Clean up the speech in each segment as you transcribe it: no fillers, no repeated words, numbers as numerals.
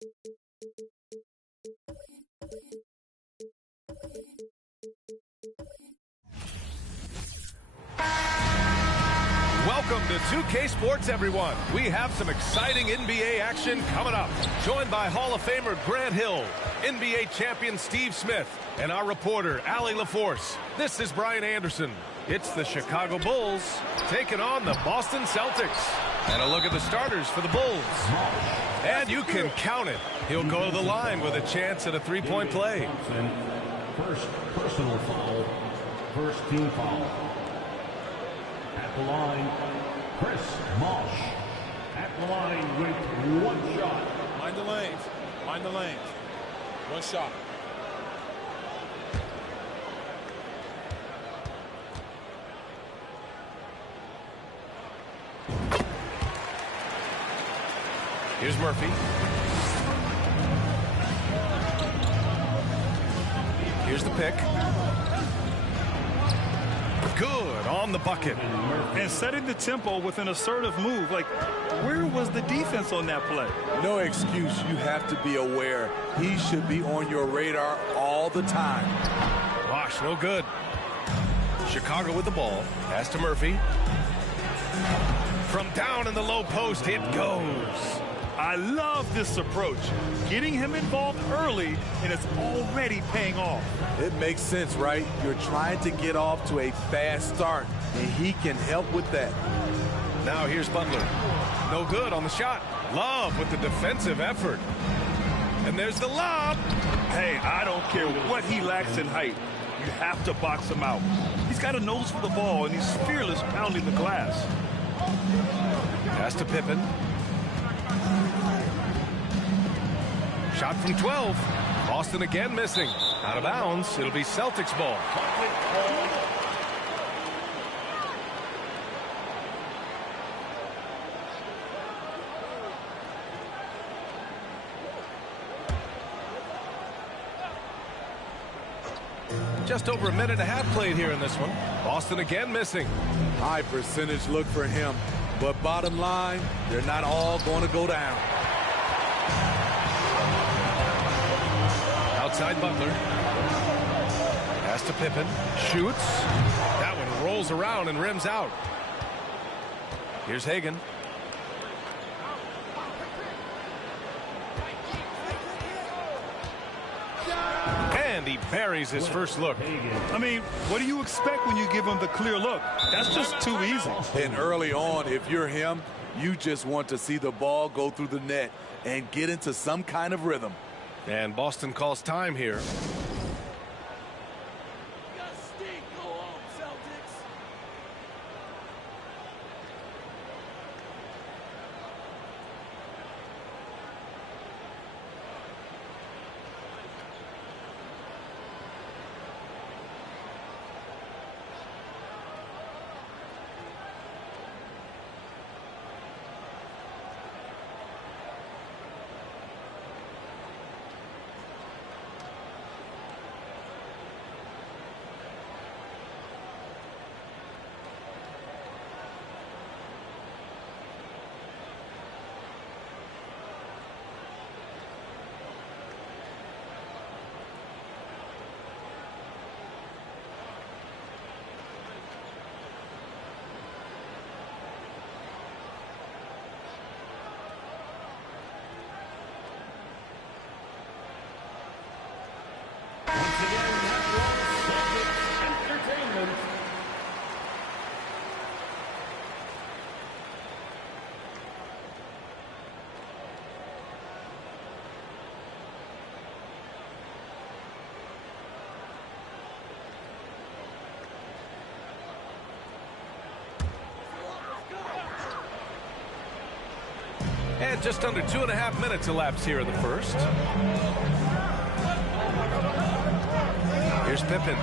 Welcome to 2K Sports, everyone. We have some exciting NBA action coming up. Joined by Hall of Famer Grant Hill, NBA champion Steve Smith, and our reporter, Allie LaForce. This is Brian Anderson. It's the Chicago Bulls taking on the Boston Celtics. And a look at the starters for the Bulls. And you can count it. He'll go to the line with a chance at a three-point play. First personal foul, first team foul. At the line, Chris Mosh. At the line with one shot. Mind the lanes. Mind the lanes. One shot. Here's Murphy. Here's the pick. Good on the bucket. And setting the tempo with an assertive move. Like, where was the defense on that play? No excuse. You have to be aware. He should be on your radar all the time. Gosh, no good. Chicago with the ball. Pass to Murphy. From down in the low post, it goes. I love this approach. Getting him involved early, and it's already paying off. It makes sense, right? You're trying to get off to a fast start, and he can help with that. Now here's Butler. No good on the shot. Love with the defensive effort. And there's the lob. Hey, I don't care what he lacks in height. You have to box him out. He's got a nose for the ball, and he's fearless pounding the glass. Pass to Pippen. Shot from 12. Boston again missing. Out of bounds. It'll be Celtics ball. Just over a minute and a half played here in this one. Boston again missing. High percentage look for him. But bottom line, they're not all going to go down. Outside Butler. Pass to Pippen. Shoots. That one rolls around and rims out. Here's Hagan. And he buries his first look. I mean, what do you expect when you give him the clear look? That's just too easy. And early on, if you're him, you just want to see the ball go through the net and get into some kind of rhythm. And Boston calls time here. And just under 2.5 minutes elapsed here in the first. Here's Pippen.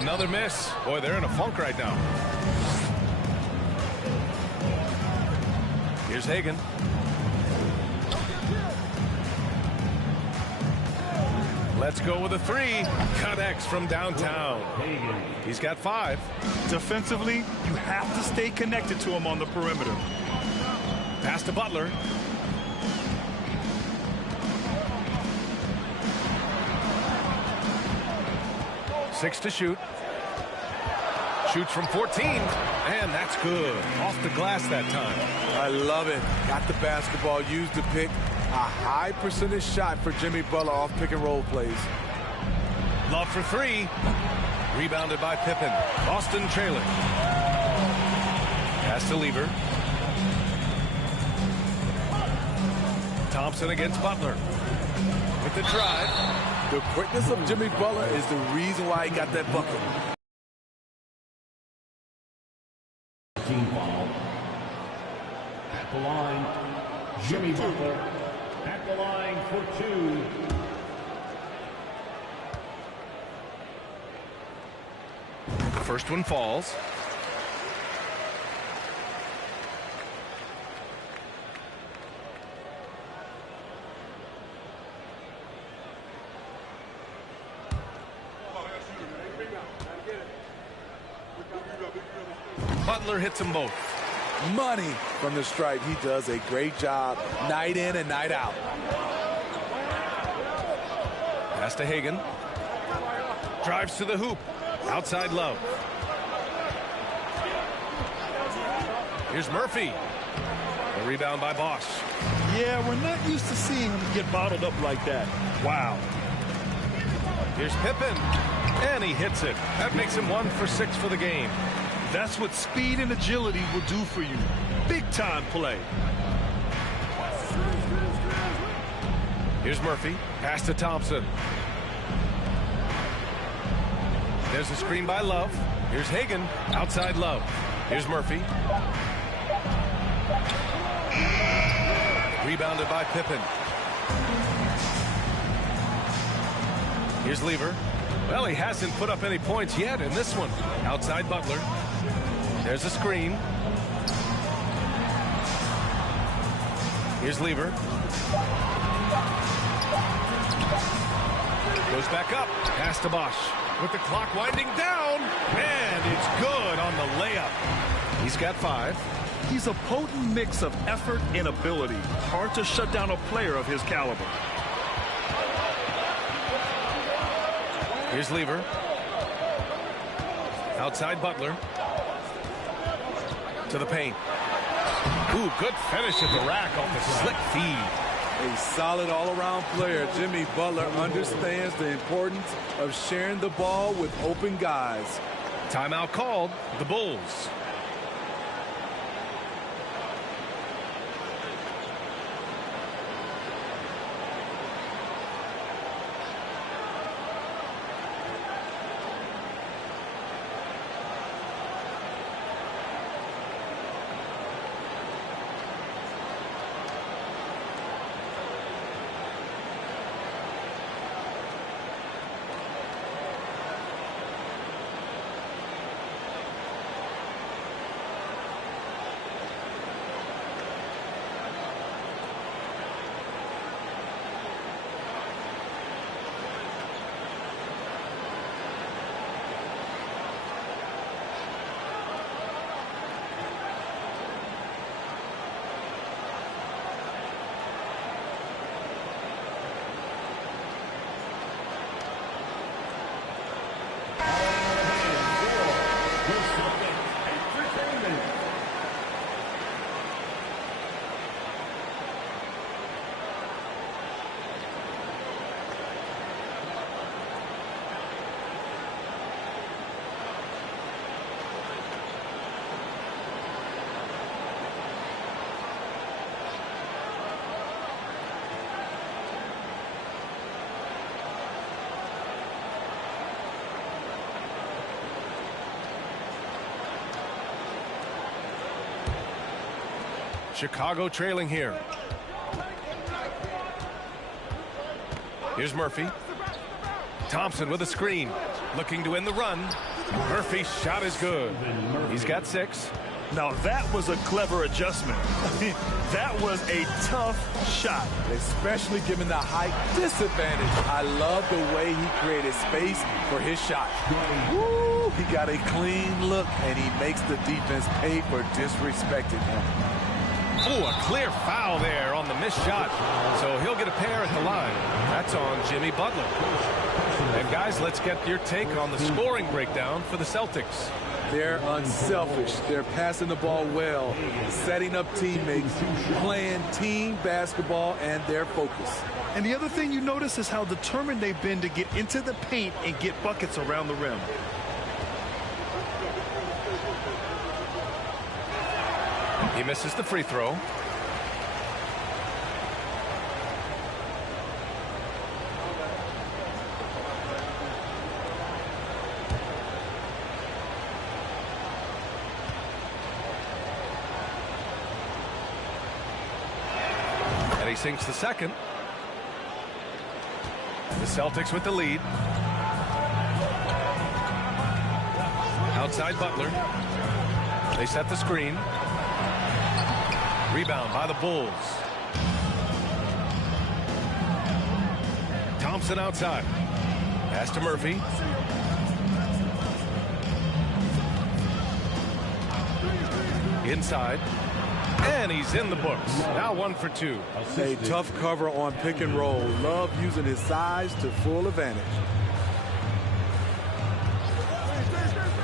Another miss. Boy, they're in a funk right now. Here's Hagan. Let's go with a three. Connects from downtown. He's got 5. Defensively, you have to stay connected to him on the perimeter. Pass to Butler. 6 to shoot. Shoots from 14, and that's good. Off the glass that time. I love it. Got the basketball, used to pick a high percentage shot for Jimmy Butler off pick and roll plays. Love for 3. Rebounded by Pippen. Boston trailing. Pass to Lever. Thompson against Butler. With the drive. The quickness of Jimmy Butler is the reason why he got that bucket. Team foul. At the line, Jimmy Butler. At the line for 2. The first one falls. Butler hits them both. Money from the stripe. He does a great job night in and night out. Pass to Hagan. Drives to the hoop. Outside Love. Here's Murphy. A rebound by Bosch. Yeah, we're not used to seeing him get bottled up like that. Wow. Here's Pippen. And he hits it. That makes him 1 for 6 for the game. That's what speed and agility will do for you. Big time play. Here's Murphy. Pass to Thompson. There's a screen by Love. Here's Hagan. Outside Love. Here's Murphy. Rebounded by Pippen. Here's Lever. Well, he hasn't put up any points yet in this one. Outside Butler. There's a screen. Here's Lever. Goes back up. Pass to Bosch. With the clock winding down. And it's good on the layup. He's got 5. He's a potent mix of effort and ability. Hard to shut down a player of his caliber. Here's Lever. Outside Butler. To the paint. Ooh, good finish at the rack off the slick feed. A solid all-around player. Jimmy Butler understands the importance of sharing the ball with open guys. Timeout called. The Bulls. Chicago trailing here. Here's Murphy. Thompson with a screen. Looking to win the run. Murphy's shot is good. He's got 6. Now that was a clever adjustment. That was a tough shot. Especially given the height disadvantage. I love the way he created space for his shot. Woo! He got a clean look, and he makes the defense pay for disrespecting him. Oh, a clear foul there on the missed shot. So he'll get a pair at the line. That's on Jimmy Butler. And guys, let's get your take on the scoring breakdown for the Celtics. They're unselfish. They're passing the ball well, setting up teammates, playing team basketball, and their focus. And the other thing you notice is how determined they've been to get into the paint and get buckets around the rim. He misses the free throw. And he sinks the second. The Celtics with the lead. Outside Butler. They set the screen. Rebound by the Bulls. Thompson outside. Pass to Murphy. Inside. And he's in the books. Now 1 for 2. A tough cover on pick and roll. Love using his size to full advantage.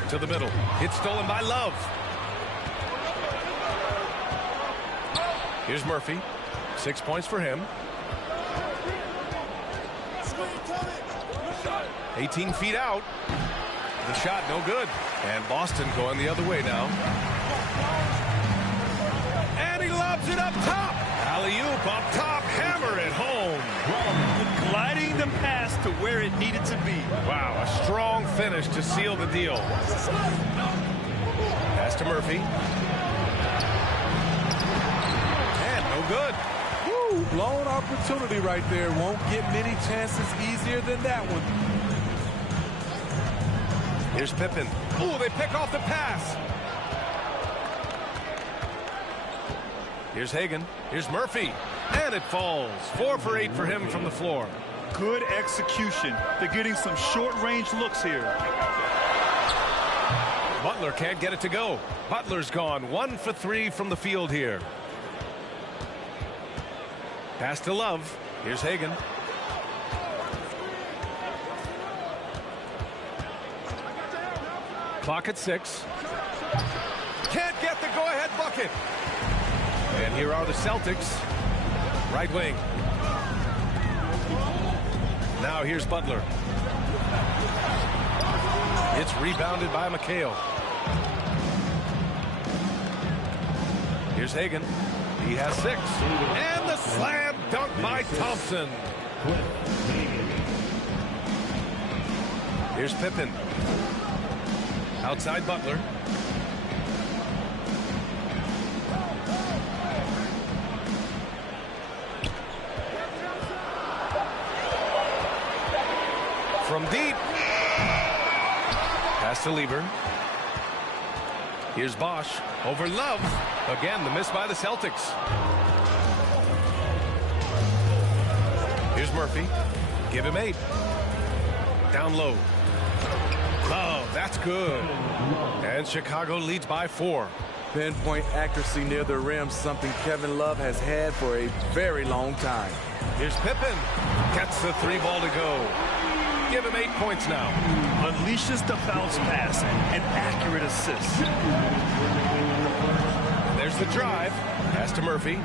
To the middle. It's stolen by Love. Here's Murphy. 6 points for him. 18 feet out. The shot no good. And Boston going the other way now. And he lobs it up top. Alley-oop up top. Hammer it home. Gliding the pass to where it needed to be. Wow, a strong finish to seal the deal. Pass to Murphy. And no good. Woo, blown opportunity right there. Won't get many chances easier than that one. Here's Pippen. Ooh, they pick off the pass. Here's Hagan. Here's Murphy. And it falls. 4 for 8 for him from the floor. Good execution. They're getting some short-range looks here. Butler can't get it to go. Butler's gone. 1 for 3 from the field here. Pass to Love. Here's Hagan. Clock at 6. Can't get the go-ahead bucket. And here are the Celtics. Right wing. Now here's Butler. It's rebounded by McHale. Here's Hagan. He has 6. And the slam dunk by Thompson. Here's Pippen. Outside Butler. From deep. Pass to Lieber. Here's Bosch over Love. Again, the miss by the Celtics. Here's Murphy. Give him 8. Down low. Love, that's good. And Chicago leads by 4. Pinpoint accuracy near the rim, something Kevin Love has had for a very long time. Here's Pippen. Gets the 3 ball to go. Give him 8 points now. Unleashes the bounce pass. An accurate assist. There's the drive. Pass to Murphy.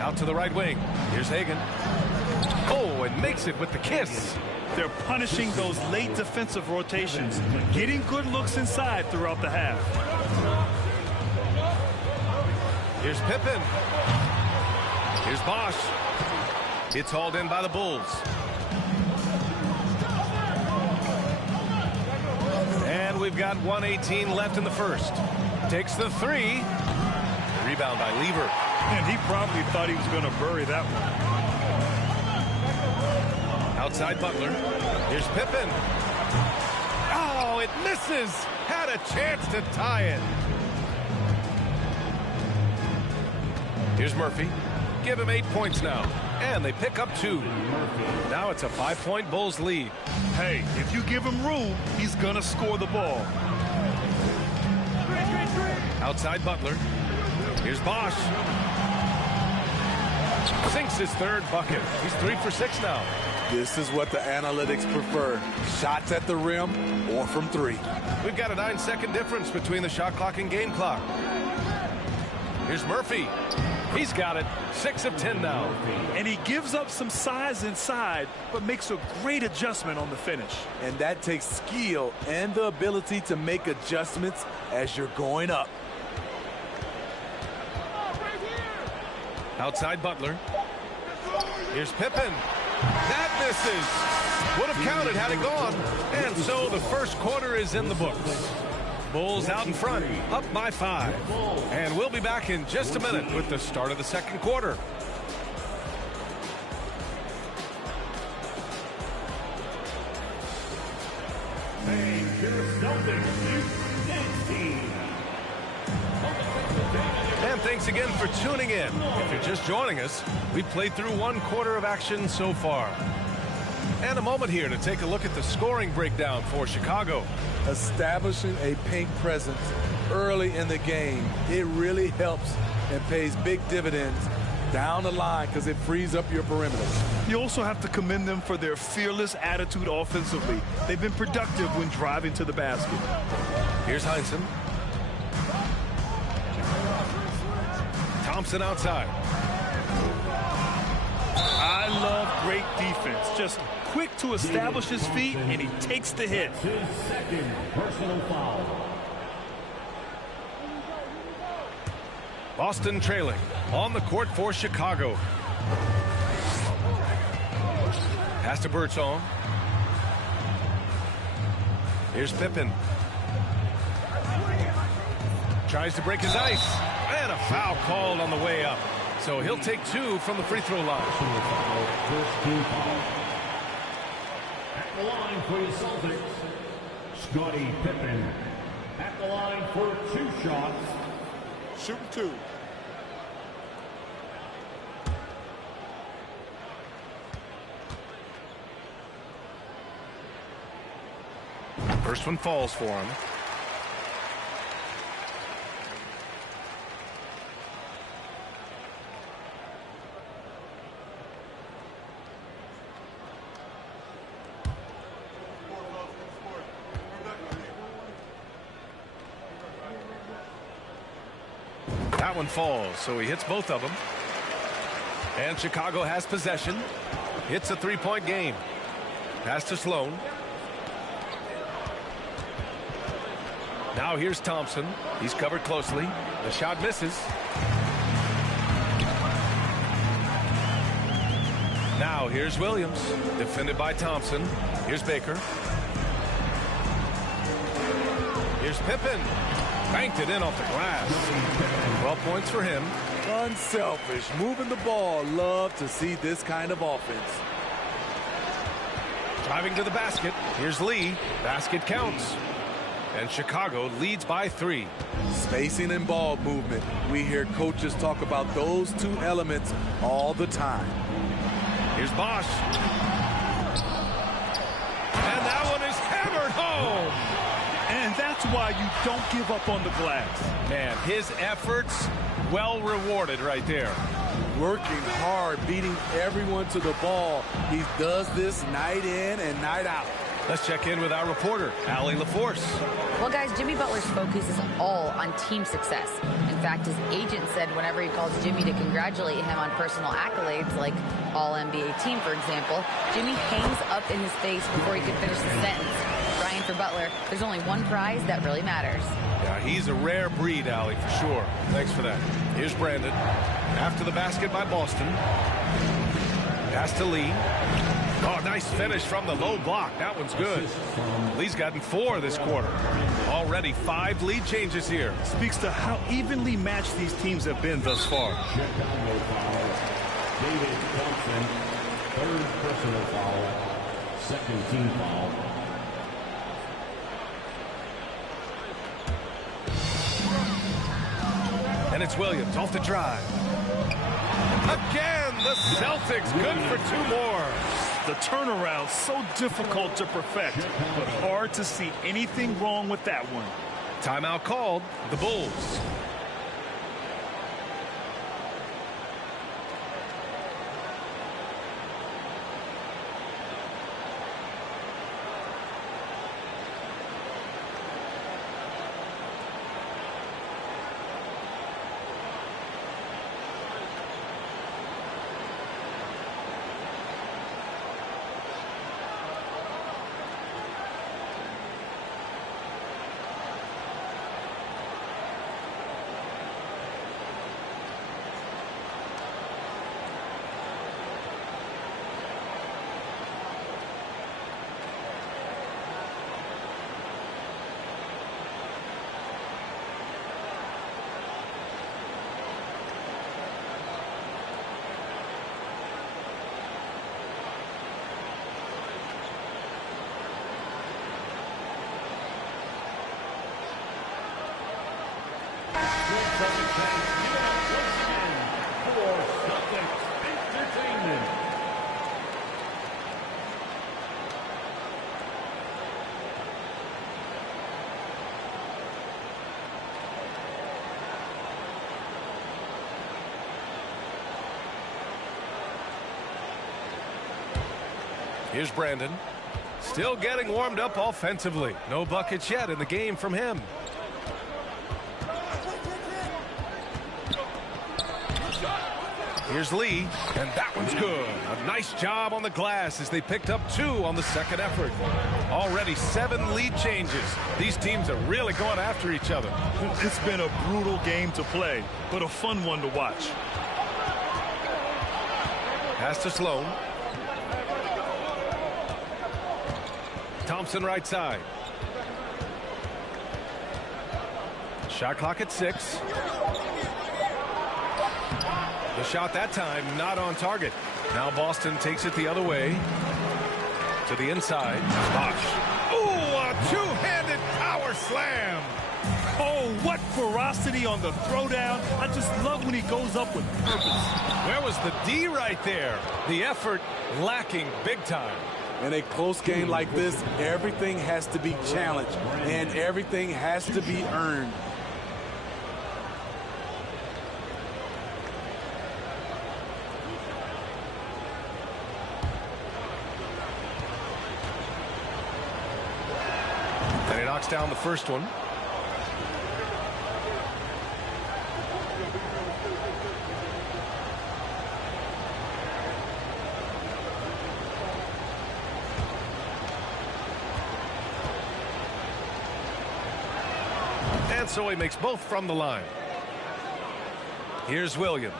Out to the right wing. Here's Hagan. Oh, and makes it with the kiss. They're punishing those late defensive rotations, getting good looks inside throughout the half. Here's Pippen. Here's Bosch. It's hauled in by the Bulls. And we've got 1:18 left in the first. Takes the 3. Rebound by Lieber. And he probably thought he was going to bury that one. Outside Butler. Here's Pippen. Oh, it misses. Had a chance to tie it. Here's Murphy. Give him 8 points now. And they pick up 2. Now it's a 5-point Bulls lead. Hey, if you give him room, he's going to score the ball. Outside Butler. Here's Bosch. Sinks his third bucket. He's 3 for 6 now. This is what the analytics prefer. Shots at the rim or from 3. We've got a 9-second difference between the shot clock and game clock. Here's Murphy. He's got it. 6 of 10 now. And he gives up some size inside, but makes a great adjustment on the finish. And that takes skill and the ability to make adjustments as you're going up. Outside Butler. Here's Pippen. That misses. Would have counted had it gone. And so the first quarter is in the books. Bulls out in front, up by 5. And we'll be back in just a minute with the start of the second quarter. And thanks again for tuning in. If you're just joining us, we've played through 1 quarter of action so far. And a moment here to take a look at the scoring breakdown for Chicago. Establishing a paint presence early in the game, it really helps and pays big dividends down the line because it frees up your perimeter. You also have to commend them for their fearless attitude offensively. They've been productive when driving to the basket. Here's Heinsohn. Thompson outside. I love great defense. Just quick to establish his feet, and he takes the hit. His second personal foul. Boston trailing on the court for Chicago. Pass to Birdsong. Here's Pippen. Tries to break his ice. And a foul called on the way up. So he'll take 2 from the free throw line. First team foul. At the line for the Celtics, Scottie Pippen. At the line for 2 shots. Shooting 2. First one falls for him. That one falls, so he hits both of them. And Chicago has possession. It's a 3-point game. Pass to Sloan. Now here's Thompson. He's covered closely. The shot misses. Now here's Williams. Defended by Thompson. Here's Baker. Here's Pippen. Banked it in off the glass. 12 points for him. Unselfish, moving the ball. Love to see this kind of offense. Driving to the basket. Here's Lee. Basket counts. And Chicago leads by 3. Spacing and ball movement. We hear coaches talk about those 2 elements all the time. Here's Bosch. And that one is hammered home. And that's why you don't give up on the glass. Man, his efforts well rewarded right there. Working hard, beating everyone to the ball. He does this night in and night out. Let's check in with our reporter, Allie LaForce. Well, guys, Jimmy Butler's focus is all on team success. In fact, his agent said whenever he calls Jimmy to congratulate him on personal accolades, like All-NBA team, for example, Jimmy hangs up in his face before he can finish the sentence. Ryan, for Butler, there's only one prize that really matters. Yeah, he's a rare breed, Allie, for sure. Thanks for that. Here's Brandon. After the basket by Boston. Pass to Lee. Oh, nice finish from the low block. That one's good. Lee's gotten 4 this quarter. Already 5 lead changes here. Speaks to how evenly matched these teams have been thus far. Chicago foul. David Thompson, 3rd personal foul. 2nd team foul. And it's Williams off the drive. Again, the Celtics good for 2 more. The turnaround so difficult to perfect, but hard to see anything wrong with that one. Timeout called. The Bulls. Celtics fans, give it up once again for Celtics Entertainment. Here's Brandon. Still getting warmed up offensively. No buckets yet in the game from him. Here's Lee, and that one's good. A nice job on the glass as they picked up 2 on the second effort. Already 7 lead changes. These teams are really going after each other. It's been a brutal game to play, but a fun one to watch. Pass to Sloan. Thompson right side. Shot clock at 6. The shot that time not on target. Now Boston takes it the other way. To the inside. Bosh. Ooh, a two-handed power slam. Oh, what ferocity on the throwdown. I just love when he goes up with purpose. Where was the D right there? The effort lacking big time. In a close game like this, everything has to be challenged, and everything has to be earned. And he knocks down the first one. And so he makes both from the line. Here's Williams.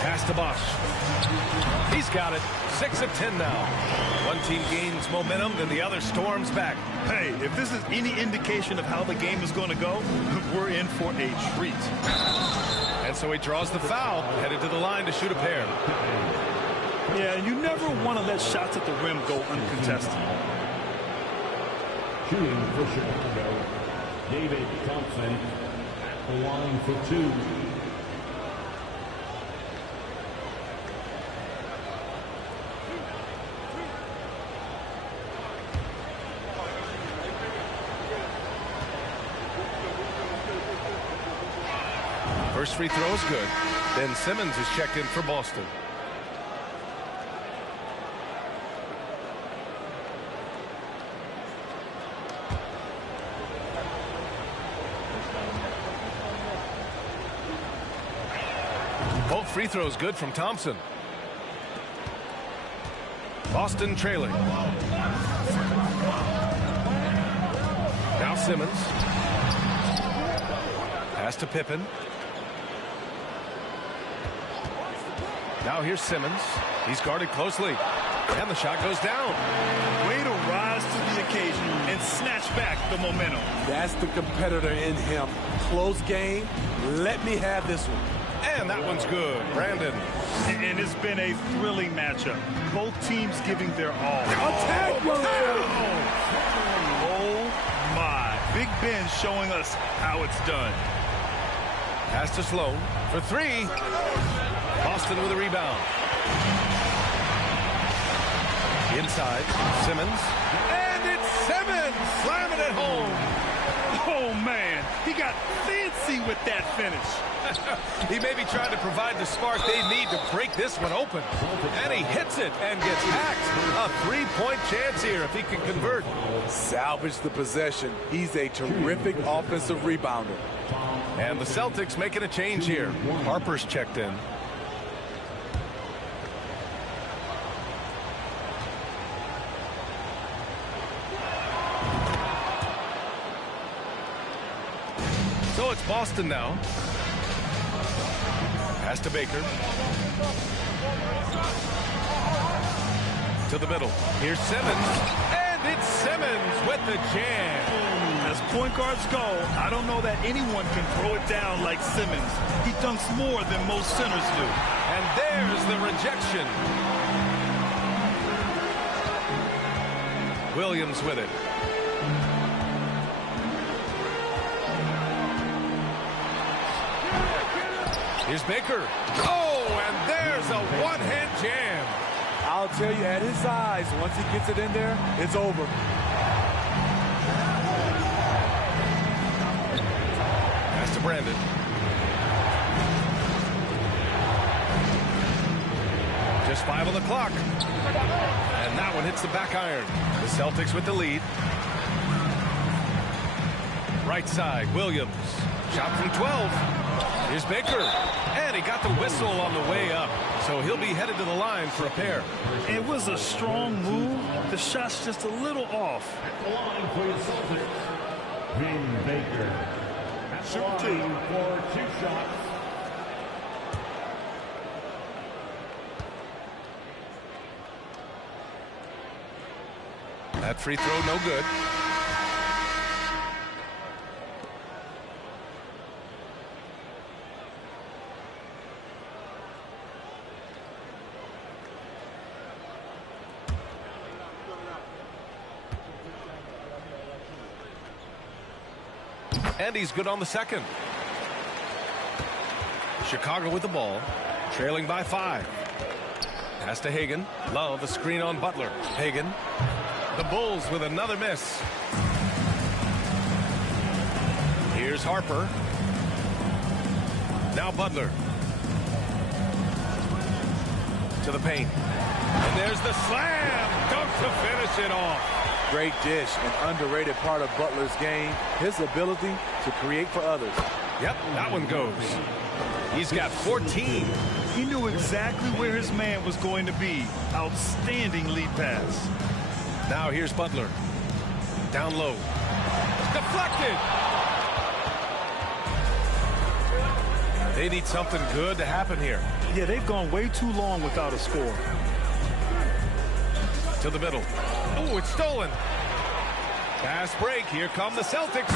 Pass to Bosh. He's got it. 6 of 10 now. One team gains momentum, then the other storms back. Hey, if this is any indication of how the game is going to go, we're in for a treat. And so he draws the foul, headed to the line to shoot a pair. Yeah, you never want to let shots at the rim go uncontested. Shooting for Chicago, David Thompson at the line for 2. First free throw is good. Then Simmons is checked in for Boston. Both free throws good from Thompson. Boston trailing. Now Simmons. Pass to Pippen. Now here's Simmons. He's guarded closely. And the shot goes down. Way to rise to the occasion and snatch back the momentum. That's the competitor in him. Close game. Let me have this one. And that one's good. Brandon. And it's been a thrilling matchup. Both teams giving their all. Attack, Oh, my. Big Ben showing us how it's done. Pass to Sloan for 3. Boston with a rebound. Inside, Simmons. And it's Simmons slamming it home. Oh, man. He got fancy with that finish. He may be trying to provide the spark they need to break this one open. And he hits it and gets hacked. A 3-point chance here if he can convert. Salvage the possession. He's a terrific offensive rebounder. And the Celtics making a change here. Harper's checked in. So it's Boston now. Pass to Baker. To the middle. Here's Simmons. And it's Simmons with the jam. As point guards go, I don't know that anyone can throw it down like Simmons. He dunks more than most centers do. And there's the rejection. Williams with it. Here's Baker. Oh, and there's a one-hand jam. I'll tell you, at his size, once he gets it in there, it's over. Pass to Brandon. Just 5 on the clock. And that one hits the back iron. The Celtics with the lead. Right side, Williams. Shot from 12. Here's Baker. And he got the whistle on the way up. So he'll be headed to the line for a pair. It was a strong move. The shot's just a little off. At the line for the Celtics, Vin Baker. At the line for 2 shots. That free throw, no good. And he's good on the second. Chicago with the ball, trailing by 5. Pass to Hagan. Love a screen on Butler. Hagan. The Bulls with another miss. Here's Harper. Now Butler. To the paint. And there's the slam. Dunk to finish it off. Great dish, an underrated part of Butler's game, his ability to create for others. Yep, that one goes. He's got 14. He knew exactly where his man was going to be. Outstanding lead pass. Now here's Butler. Down low. Deflected. They need something good to happen here. Yeah, they've gone way too long without a score. To the middle. Oh, it's stolen. Fast break. Here come the Celtics.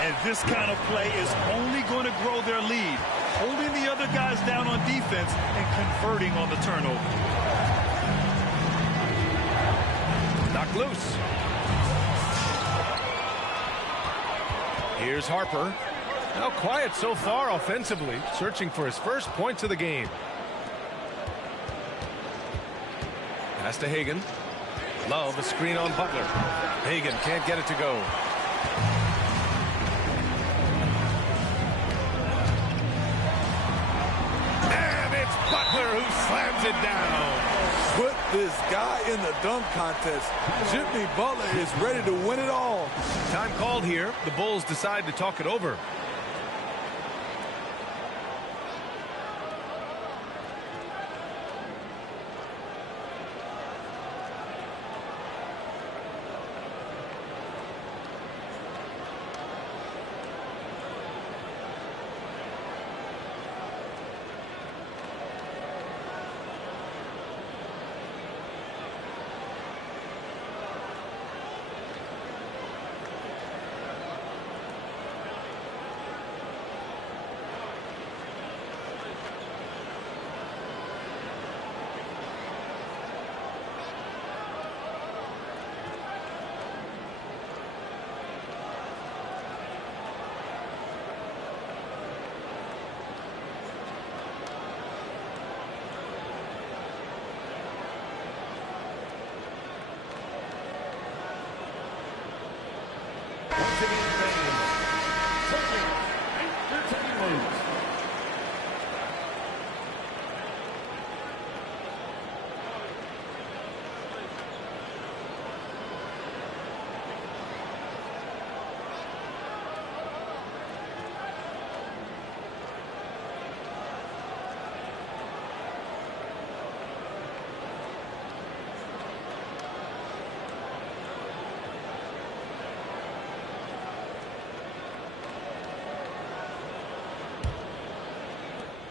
And this kind of play is only going to grow their lead. Holding the other guys down on defense and converting on the turnover. Knocked loose. Here's Harper. Now quiet so far offensively, searching for his first points of the game. Pass to Hagan. Love a screen on Butler. Hagan can't get it to go. And it's Butler who slams it down. Put this guy in the dunk contest. Jimmy Butler is ready to win it all. Time called here. The Bulls decide to talk it over.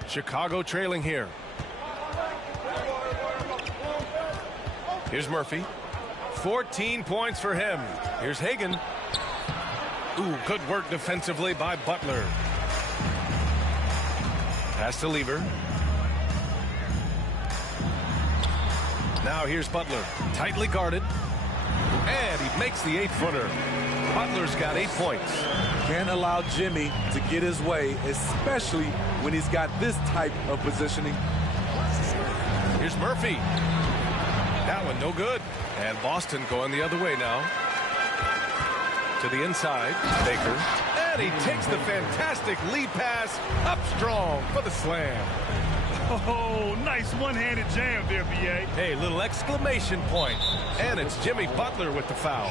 Chicago trailing here. Here's Murphy. 14 points for him. Here's Hagan. Ooh, good work defensively by Butler. Pass to Lever. Now here's Butler. Tightly guarded. And he makes the 8-footer. Butler's got 8 points. Can't allow Jimmy to get his way, especially when he's got this type of positioning. Here's Murphy. That one no good. And Boston going the other way now. To the inside, Baker. And he takes the fantastic lead pass up strong for the slam. Oh, nice one-handed jam there, B.A. Hey, little exclamation point. And it's Jimmy Butler with the foul.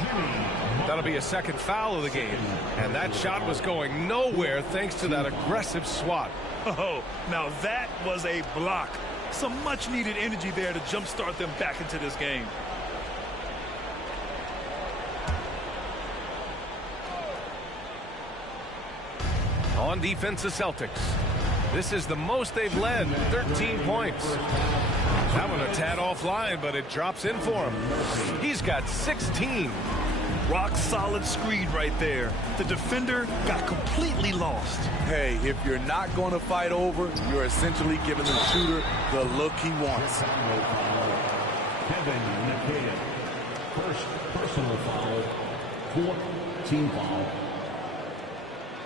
That'll be a second foul of the game. And that shot was going nowhere thanks to that aggressive swat. Oh, now that was a block. Some much-needed energy there to jumpstart them back into this game. On defense, the Celtics. This is the most they've led, 13 points. That one a tad offline, but it drops in for him. He's got 16. Rock solid screen right there. The defender got completely lost. Hey, if you're not going to fight over, you're essentially giving the shooter the look he wants. Kevin McHale. First personal foul. Fourth team foul.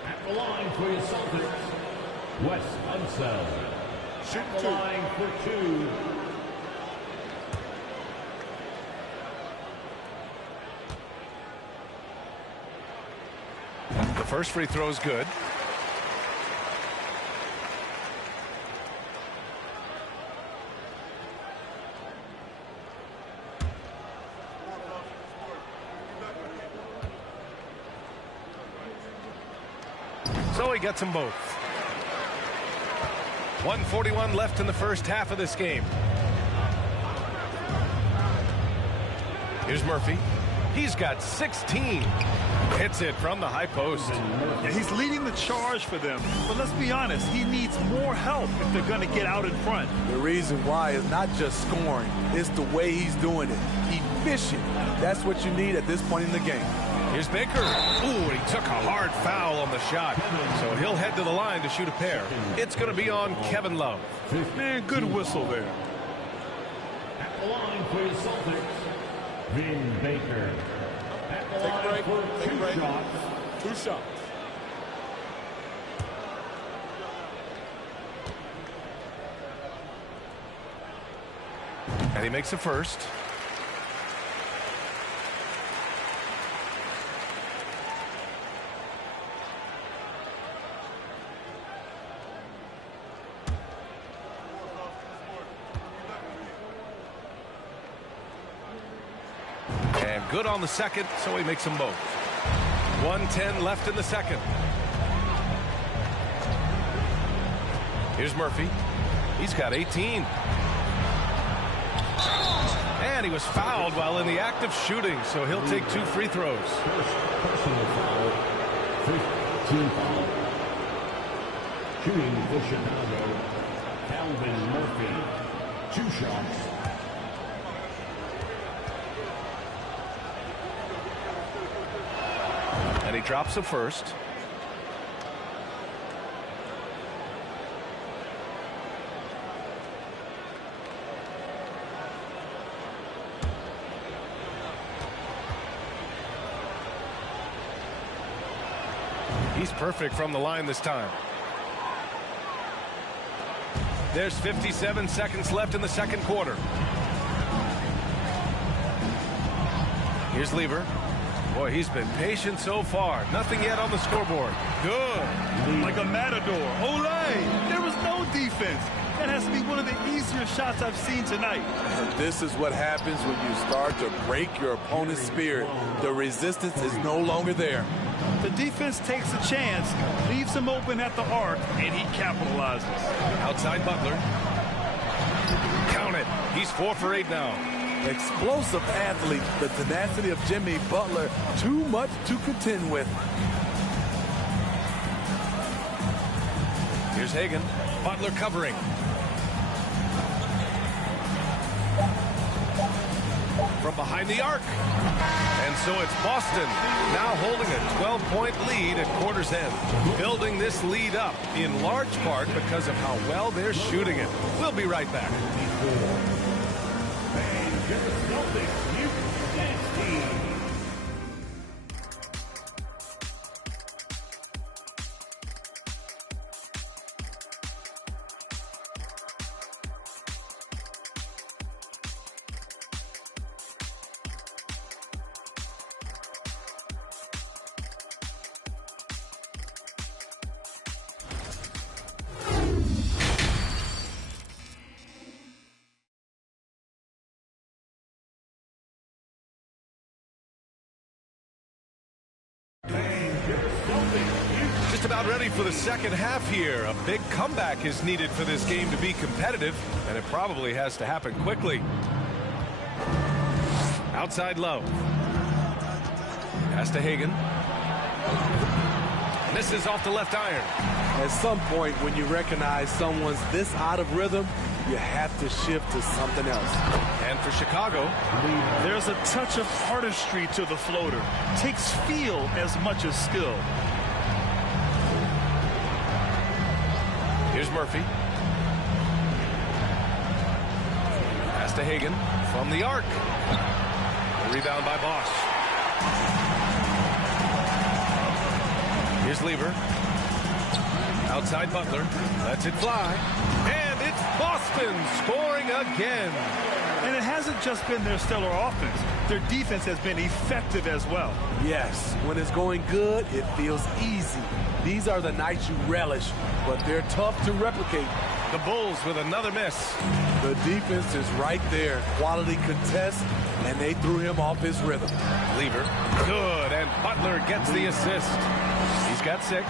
At the line for your Celtics, Wes Unseld. At the line for 2. The first free throw is good. So he gets them both. 1:41 left in the first half of this game. Here's Murphy. He's got 16. Hits it from the high post. Yeah, he's leading the charge for them. But let's be honest, he needs more help if they're going to get out in front. The reason why is not just scoring, it's the way he's doing it. Efficient. That's what you need at this point in the game. Here's Baker. Ooh, he took a hard foul on the shot. So he'll head to the line to shoot a pair. It's going to be on Kevin Love. Man, good whistle there. At the line for your Celtics, Vin Baker. At the line for 2 shots. 2 shots. And he makes the first. And good on the second, so he makes them both. 1:10 left in the second. Here's Murphy. He's got 18. And he was fouled while in the act of shooting, so he'll take 2 free throws. First personal foul. 15 foul. Shooting for Chicago, Calvin Murphy. 2 shots. And he drops the first. He's perfect from the line this time. There's 57 seconds left in the second quarter. Here's Lever. Boy, he's been patient so far. Nothing yet on the scoreboard. Good. Like a matador. Olay! There was no defense. That has to be one of the easier shots I've seen tonight. And this is what happens when you start to break your opponent's spirit. The resistance is no longer there. The defense takes a chance, leaves him open at the arc, and he capitalizes. Outside Butler. Count it. He's 4 for 8 now. Explosive athlete, the tenacity of Jimmy Butler, too much to contend with. Here's Hagan. Butler covering. From behind the arc. And so it's Boston now holding a 12-point lead at quarter's end. Building this lead up in large part because of how well they're shooting it. We'll be right back. about ready for the second half here. A big comeback is needed for this game to be competitive, and it probably has to happen quickly. Outside low. Pass to Hagan. Misses off the left iron. At some point, when you recognize someone's this out of rhythm, you have to shift to something else. And for Chicago, there's a touch of artistry to the floater. Takes feel as much as skill. here's Murphy. Pass to Hagan from the arc. A rebound by Bosch. Here's Lever. Outside Butler. Lets it fly. And it's Boston scoring again. And it hasn't just been their stellar offense. Their defense has been effective as well. Yes, when it's going good, it feels easy. These are the nights you relish, but they're tough to replicate. The Bulls with another miss. The defense is right there. Quality contest, and they threw him off his rhythm. Lever. Good, and Butler gets the assist. He's got 6.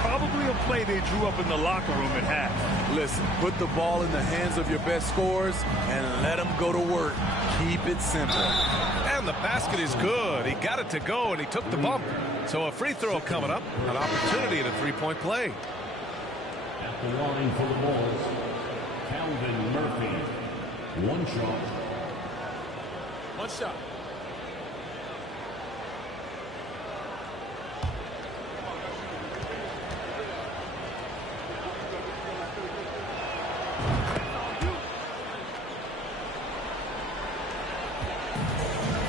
Probably a play they drew up in the locker room at half. Listen, put the ball in the hands of your best scorers and let them go to work. Keep it simple. And the basket is good. He got it to go, and he took the bump. So a free throw coming up. An opportunity at a three-point play. At the line for the Bulls, Calvin Murphy. One shot. One shot.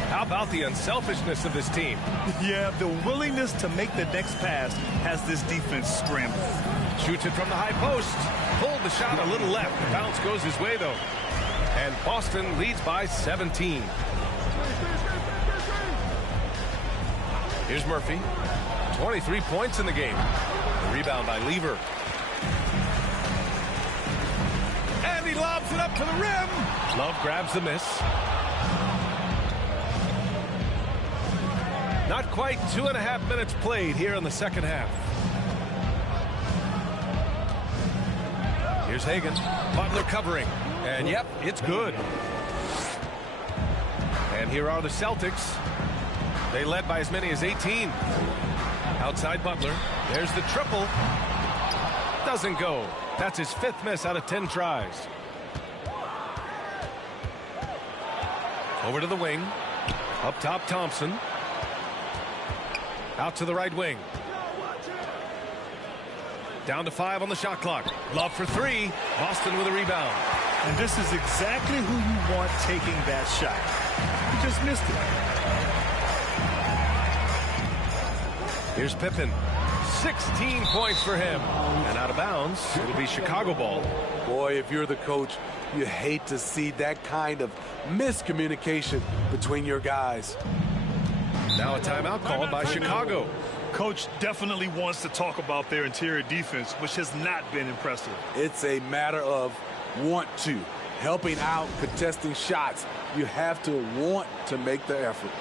How about the unselfishness of this team? Yeah, the willingness to make the next pass has this defense scrambling. Shoots it from the high post. Pulled the shot a little left. The bounce goes his way, though. And Boston leads by 17. Here's Murphy. 23 points in the game. The rebound by Lever. And he lobs it up to the rim. Love grabs the miss. Not quite 2.5 minutes played here in the second half. Here's Hagan. Butler covering. And yep, it's good. And here are the Celtics. They led by as many as 18. Outside Butler. There's the triple. Doesn't go. That's his 5th miss out of 10 tries. Over to the wing. Up top, Thompson. Out to the right wing. Down to 5 on the shot clock. Love for 3. Boston with a rebound. And this is exactly who you want taking that shot. He just missed it. Here's Pippen. 16 points for him. And out of bounds, it'll be Chicago ball. Boy, if you're the coach, you hate to see that kind of miscommunication between your guys. Now a timeout called by Chicago. Coach definitely wants to talk about their interior defense, which has not been impressive. It's a matter of want to. Helping out, contesting shots. You have to want to make the effort.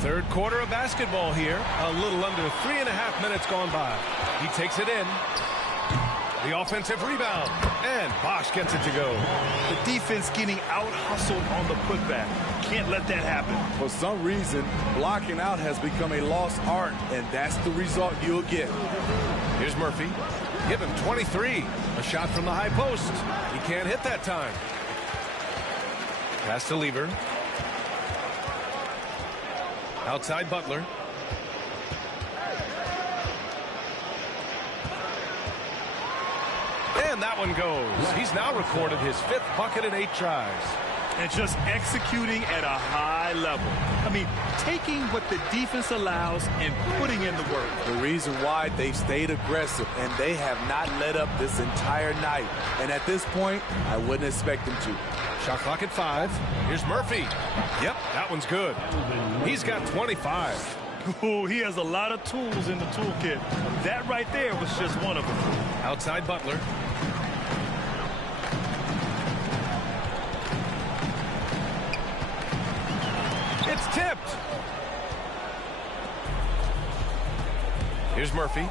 Third quarter of basketball here. A little under 3.5 minutes gone by. He takes it in. The offensive rebound. And Bosch gets it to go. The defense getting out-hustled on the putback. Can't let that happen. For some reason, blocking out has become a lost art, and that's the result you'll get. Here's Murphy. Give him 23. A shot from the high post. He can't hit that time. Pass to Lever. Outside Butler. And that one goes. He's now recorded his 5th bucket in 8 tries. And just executing at a high level. I mean, taking what the defense allows and putting in the work. The reason why they've stayed aggressive, and they have not let up this entire night. And at this point, I wouldn't expect them to. Shot clock at 5. Here's Murphy. Yep, that one's good. He's got 25. Ooh, he has a lot of tools in the toolkit. That right there was just one of them. Outside Butler. It's tipped. Here's Murphy.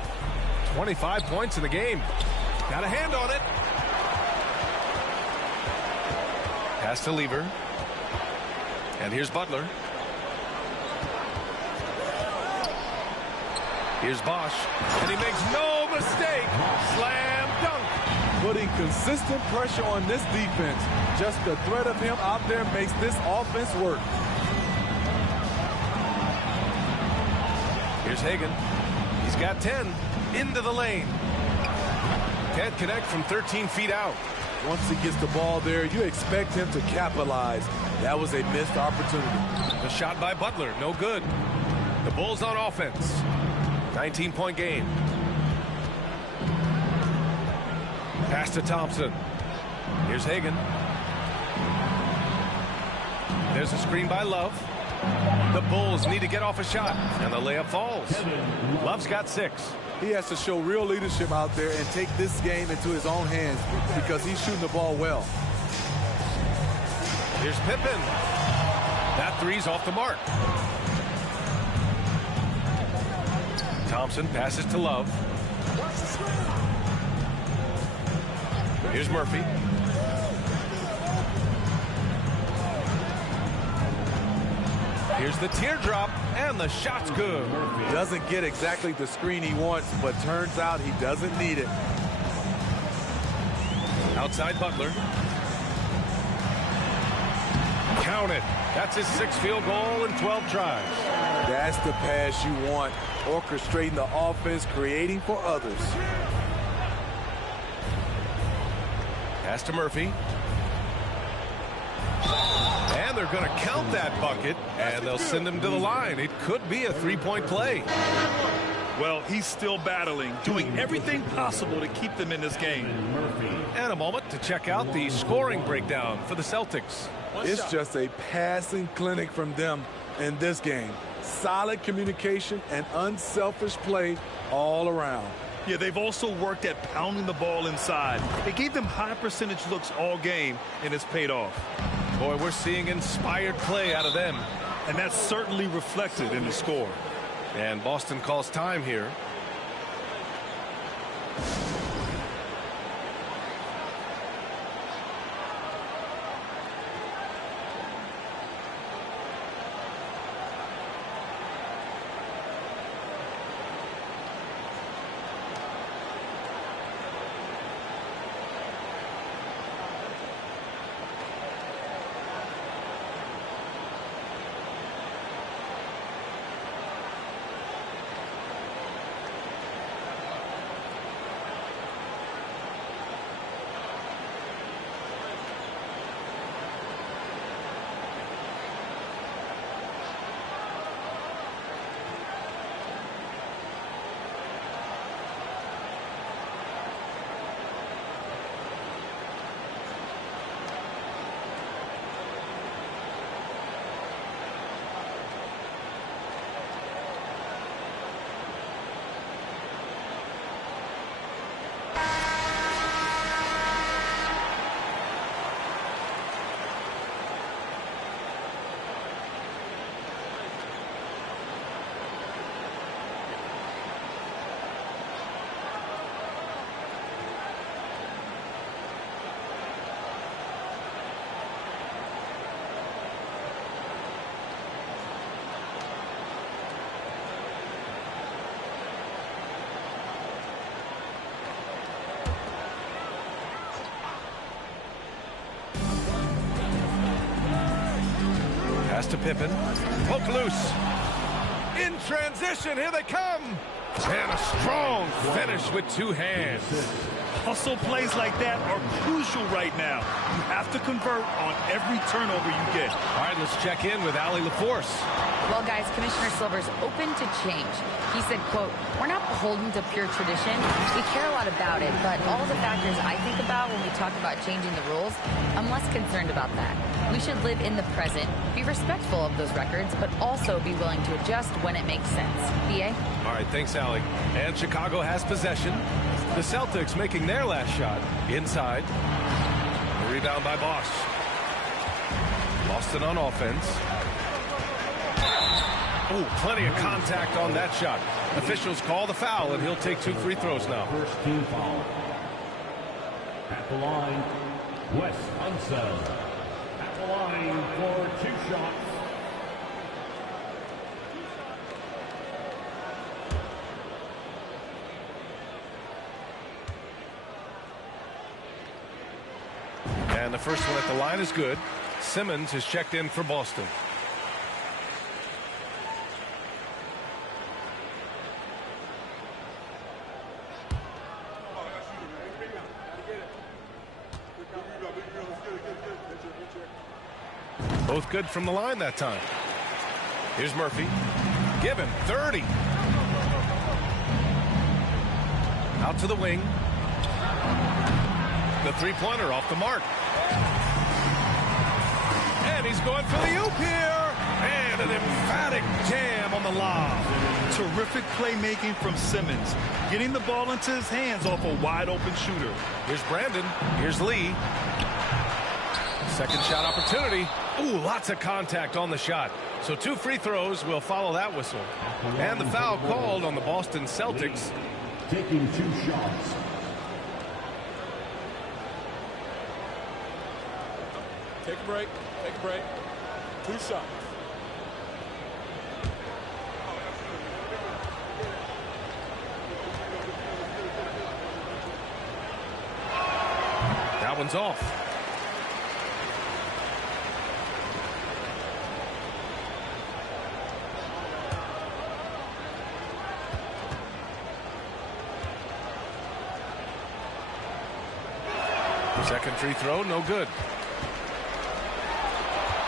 25 points in the game. Got a hand on it. Pass to Lever. And here's Butler. Here's Bosch. And he makes no mistake. Slam dunk. Putting consistent pressure on this defense. Just the threat of him out there makes this offense work. Here's Hagan. He's got 10. Into the lane. Can't connect from 13 feet out. Once he gets the ball there, you expect him to capitalize. That was a missed opportunity. The shot by Butler, no good. The Bulls on offense. 19-point game. Pass to Thompson. Here's Hagan. There's a screen by Love. The Bulls need to get off a shot, and the layup falls. Love's got 6. He has to show real leadership out there and take this game into his own hands because he's shooting the ball well. Here's Pippen. That three's off the mark. Thompson passes to Love. Here's Murphy. Here's the teardrop, and the shot's good. Doesn't get exactly the screen he wants, but turns out he doesn't need it. Outside Butler. Count it. That's his 6th field goal in 12 tries. That's the pass you want. Orchestrating the offense, creating for others. Pass to Murphy. And they're going to count that bucket, and they'll send him to the line. It could be a 3-point play. Well, he's still battling, doing everything possible to keep them in this game. And a moment to check out the scoring breakdown for the Celtics. It's just a passing clinic from them in this game. Solid communication and unselfish play all around. Yeah, they've also worked at pounding the ball inside. They gave them high percentage looks all game, and it's paid off. Boy, we're seeing inspired play out of them. And that's certainly reflected in the score. And Boston calls time here. Pass to Pippen. Poke loose. In transition, here they come. And a strong finish with two hands. Hustle plays like that are crucial right now. You have to convert on every turnover you get. All right, let's check in with Allie LaForce. Well, guys, Commissioner Silver's open to change. He said, quote, "We're not beholden to pure tradition. We care a lot about it, but all the factors I think about when we talk about changing the rules, I'm less concerned about that. We should live in the present, be respectful of those records, but also be willing to adjust when it makes sense." BA? All right, thanks, Allie. And Chicago has possession. The Celtics making their last shot inside. A rebound by Bosch. Boston on offense. Ooh, plenty of contact on that shot. Officials call the foul, and he'll take 2 free throws now. First team foul. At the line, Wes Unseld. At the line for 2 shots. And the first one at the line is good. Simmons has checked in for Boston. Both good from the line that time. Here's Murphy. Give him 30. Out to the wing. The three-pointer off the mark. And he's going for the oop here. And an emphatic jam on the lob. Terrific playmaking from Simmons, getting the ball into his hands off a wide-open shooter. Here's Brandon. Here's Lee. Second shot opportunity. Ooh, lots of contact on the shot. So 2 free throws will follow that whistle. And the foul called on the Boston Celtics. Taking 2 shots. Take a break. Take a break. 2 shots. That one's off. Second free throw, no good.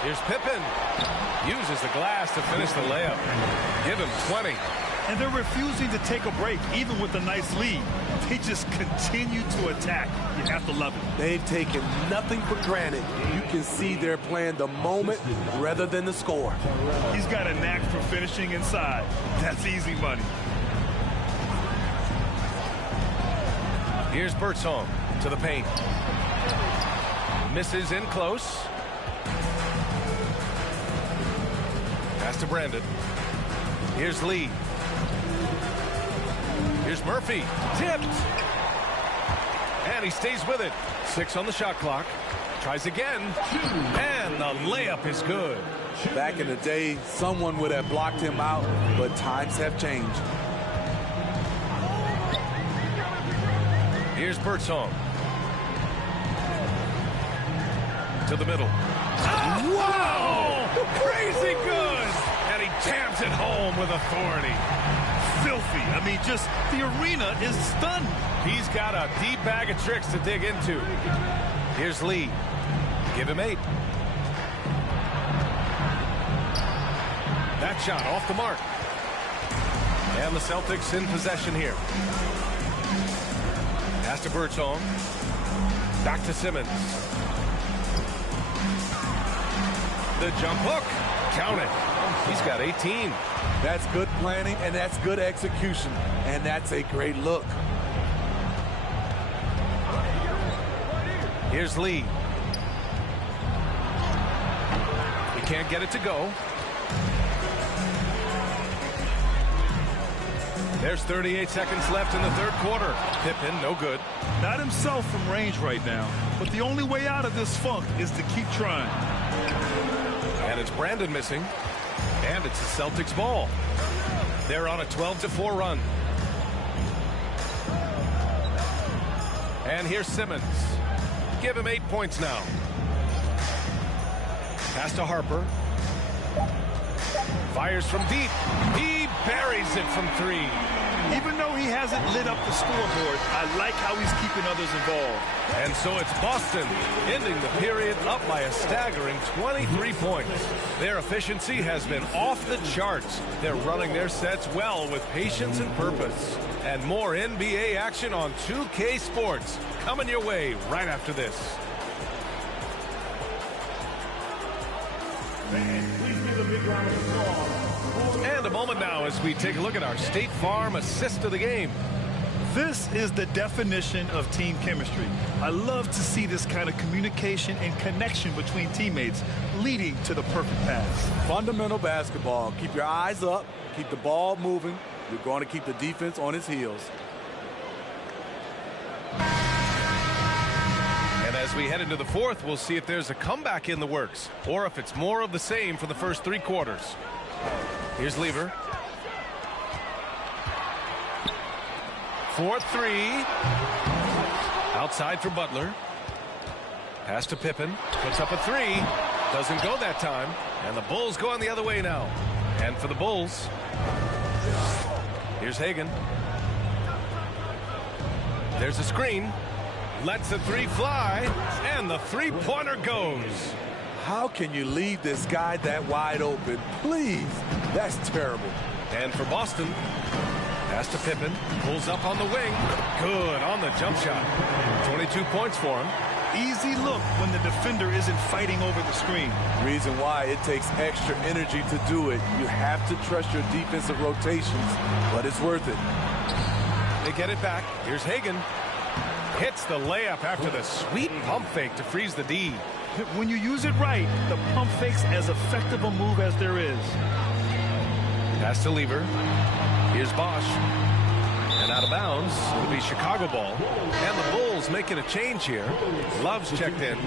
Here's Pippen. Uses the glass to finish the layup. Give him 20. And they're refusing to take a break, even with a nice lead. They just continue to attack. You have to love it. They've taken nothing for granted. You can see they're playing the moment rather than the score. He's got a knack for finishing inside. That's easy money. Here's Birdsong to the paint. Misses in close. Pass to Brandon. Here's Lee. Here's Murphy. Tipped. And he stays with it. 6 on the shot clock. Tries again. And the layup is good. Back in the day, someone would have blocked him out, but times have changed. Here's Birdsong. To the middle. Oh, wow! Crazy good! And he jams it home with authority. Filthy. I mean, just the arena is stunned. He's got a deep bag of tricks to dig into. Here's Lee. Give him 8. That shot off the mark. And the Celtics in possession here. Pass to Birdsong. Back to Simmons. The jump hook. Count it. He's got 18. That's good planning, and that's good execution. And that's a great look. Here's Lee. He can't get it to go. There's 38 seconds left in the third quarter. Pippen, no good. Not himself from range right now, but the only way out of this funk is to keep trying. And it's Brandon missing. And it's the Celtics ball. They're on a 12-4 run. And here's Simmons. Give him 8 points now. Pass to Harper. Fires from deep. He buries it from 3. Even though he hasn't lit up the scoreboard, I like how he's keeping others involved. And so it's Boston ending the period up by a staggering 23 points. Their efficiency has been off the charts. They're running their sets well with patience and purpose. And more NBA action on 2K Sports coming your way right after this. And a moment now as we take a look at our State Farm assist of the game. This is the definition of team chemistry. I love to see this kind of communication and connection between teammates leading to the perfect pass. Fundamental basketball. Keep your eyes up. Keep the ball moving. You're going to keep the defense on its heels. And as we head into the fourth, we'll see if there's a comeback in the works or if it's more of the same for the first 3 quarters. Here's Lever. 4-3. Outside for Butler. Pass to Pippen. Puts up a 3. Doesn't go that time. And the Bulls going the other way now. And for the Bulls, here's Hagan. There's a screen. Lets the 3 fly. And the 3-pointer goes. How can you leave this guy that wide open? Please. That's terrible. And for Boston, pass to Pippen. Pulls up on the wing. Good on the jump shot. 22 points for him. Easy look when the defender isn't fighting over the screen. Reason why it takes extra energy to do it. You have to trust your defensive rotations, but it's worth it. They get it back. Here's Hagan. Hits the layup after the sweet pump fake to freeze the D. When you use it right, the pump fake's as effective a move as there is. Pass to Lever. Here's Bosch. And out of bounds, it'll be Chicago ball. And the Bulls making a change here. Love's checked in.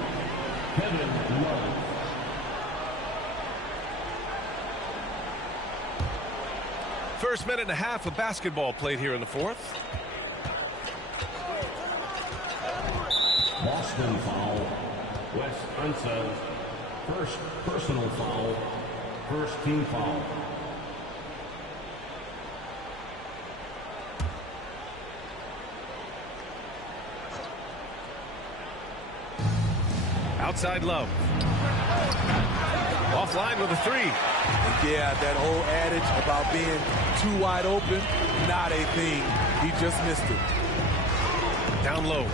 First minute and a half of basketball played here in the fourth. Boston foul. Wes Unseld. First personal foul. First team foul. Outside Love. Offline with a 3. Yeah, that whole adage about being too wide open, not a thing. He just missed it. Down low.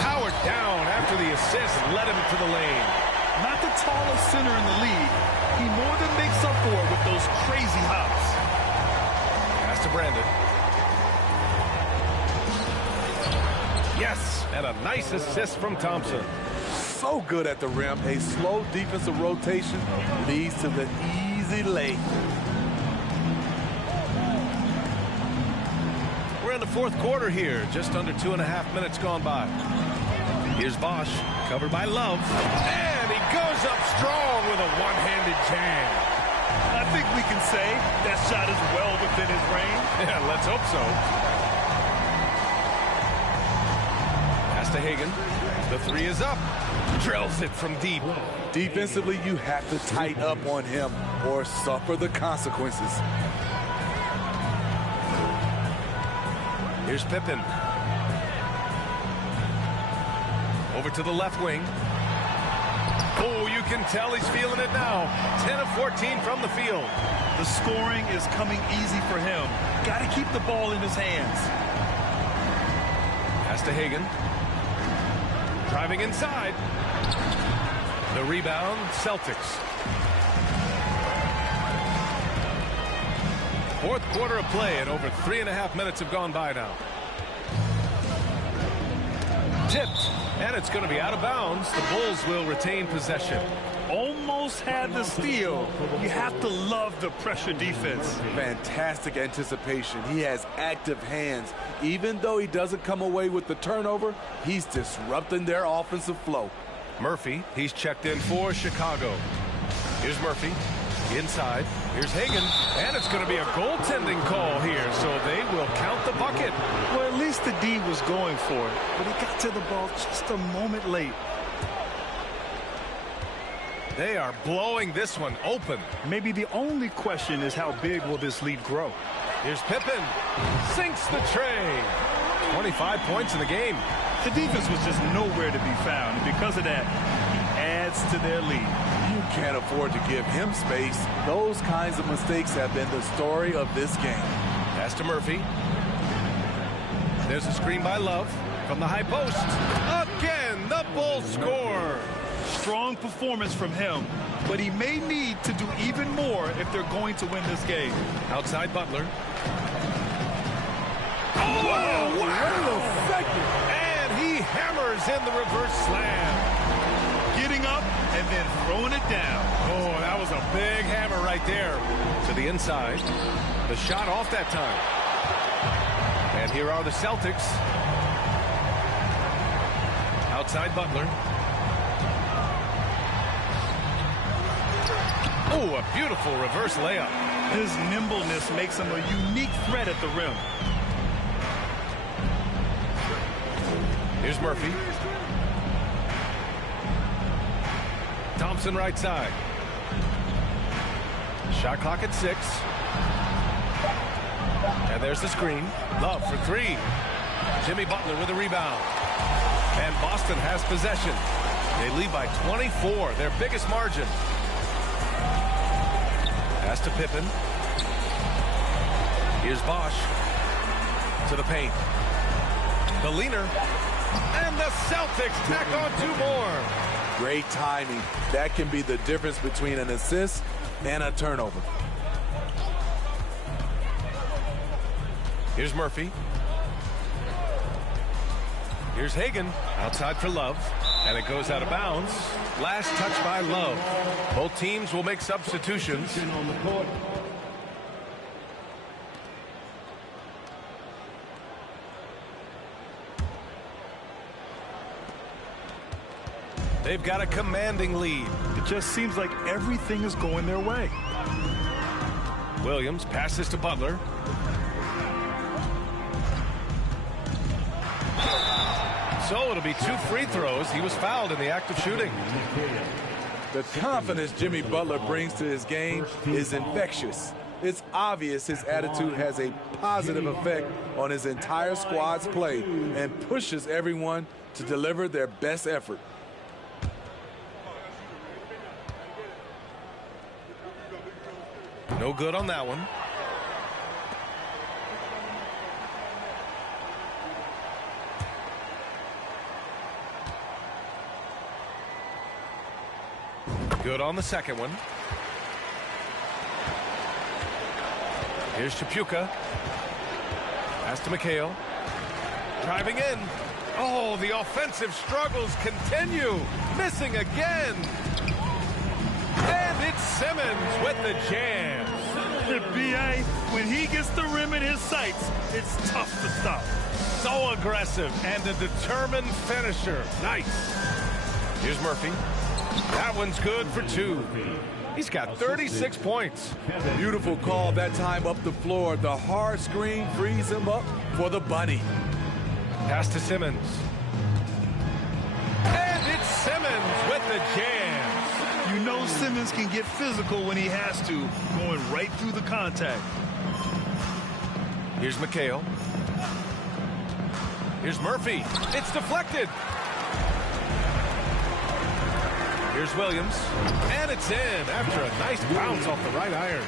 Powered down after the assist led him to the lane. Not the tallest center in the league. He more than makes up for it with those crazy hops. Pass to Brandon. Yes, and a nice assist from Thompson. So good at the rim. A slow defensive rotation leads to the easy lay. We're in the fourth quarter here. Just under 2.5 minutes gone by. Here's Bosch, covered by Love. And he goes up strong with a one-handed jam. I think we can say that shot is well within his range. Yeah, let's hope so. Pass to Hagan. The 3 is up. Drills it from deep. Defensively, you have to tighten up on him or suffer the consequences. Here's Pippen. Over to the left wing. Oh, you can tell he's feeling it now. 10 of 14 from the field. The scoring is coming easy for him. Got to keep the ball in his hands. Pass to Hagan. Driving inside. The rebound, Celtics. Fourth quarter of play, and over 3.5 minutes have gone by now. Tipped, and it's going to be out of bounds. The Bulls will retain possession. Almost had the steal. You have to love the pressure defense. Fantastic anticipation. He has active hands. Even though he doesn't come away with the turnover, he's disrupting their offensive flow. Murphy, he's checked in for Chicago. Here's Murphy. Inside. Here's Hagan. And it's going to be a goaltending call here, so they will count the bucket. Well, at least the D was going for it, but he got to the ball just a moment late. They are blowing this one open. Maybe the only question is how big will this lead grow? Here's Pippen. Sinks the tray. 25 points in the game. The defense was just nowhere to be found, and because of that, he adds to their lead. You can't afford to give him space. Those kinds of mistakes have been the story of this game. Pass to Murphy. There's a screen by Love from the high post. Again, the Bulls score. Strong performance from him, but he may need to do even more if they're going to win this game. Outside Butler. Wow, And he hammers in the reverse slam. Getting up and then throwing it down. Oh, that was a big hammer right there. To the inside. The shot off that time. And here are the Celtics. Outside Butler. Oh, a beautiful reverse layup. His nimbleness makes him a unique threat at the rim. Here's Murphy. Thompson right side. Shot clock at 6. And there's the screen. Love for 3. Jimmy Butler with a rebound. And Boston has possession. They lead by 24, their biggest margin. Pass to Pippen. Here's Bosch. To the paint. The leaner. And the Celtics tack on 2 more. Great timing. That can be the difference between an assist and a turnover. Here's Murphy. Here's Hagan. Outside for Love. And it goes out of bounds. Last touch by Love. Both teams will make substitutions. On the court. They've got a commanding lead. It just seems like everything is going their way. Williams passes to Butler. So it'll be 2 free throws. He was fouled in the act of shooting. The confidence Jimmy Butler brings to his game is infectious. It's obvious his attitude has a positive effect on his entire squad's play and pushes everyone to deliver their best effort. No good on that one. Good on the second one. Here's Chapuka. Pass to McHale. Driving in. Oh, the offensive struggles continue. Missing again. And it's Simmons with the jam. B.A., when he gets the rim in his sights, it's tough to stop. So aggressive and a determined finisher. Nice. Here's Murphy. That one's good for 2. He's got 36 points. Beautiful call that time up the floor. The hard screen frees him up for the bunny. Pass to Simmons. And it's Simmons with the jam. You know Simmons can get physical when he has to, going right through the contact. Here's McHale. Here's Murphy. It's deflected. Here's Williams. And it's in after a nice bounce off the right iron.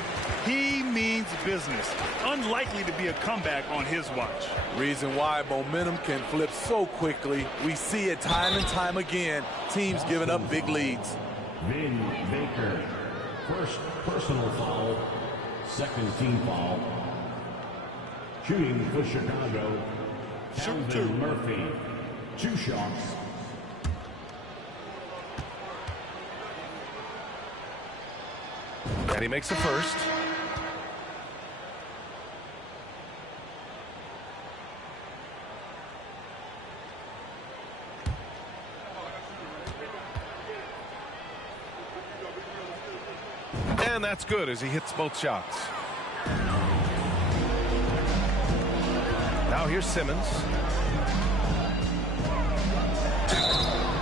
He means business. Unlikely to be a comeback on his watch. Reason why momentum can flip so quickly. We see it time and time again. Teams giving up big leads. Vin Baker. First personal foul. Second team foul. Shooting for Chicago. Calvin Murphy. 2 shots. And he makes a first. And that's good as he hits both shots. Now here's Simmons.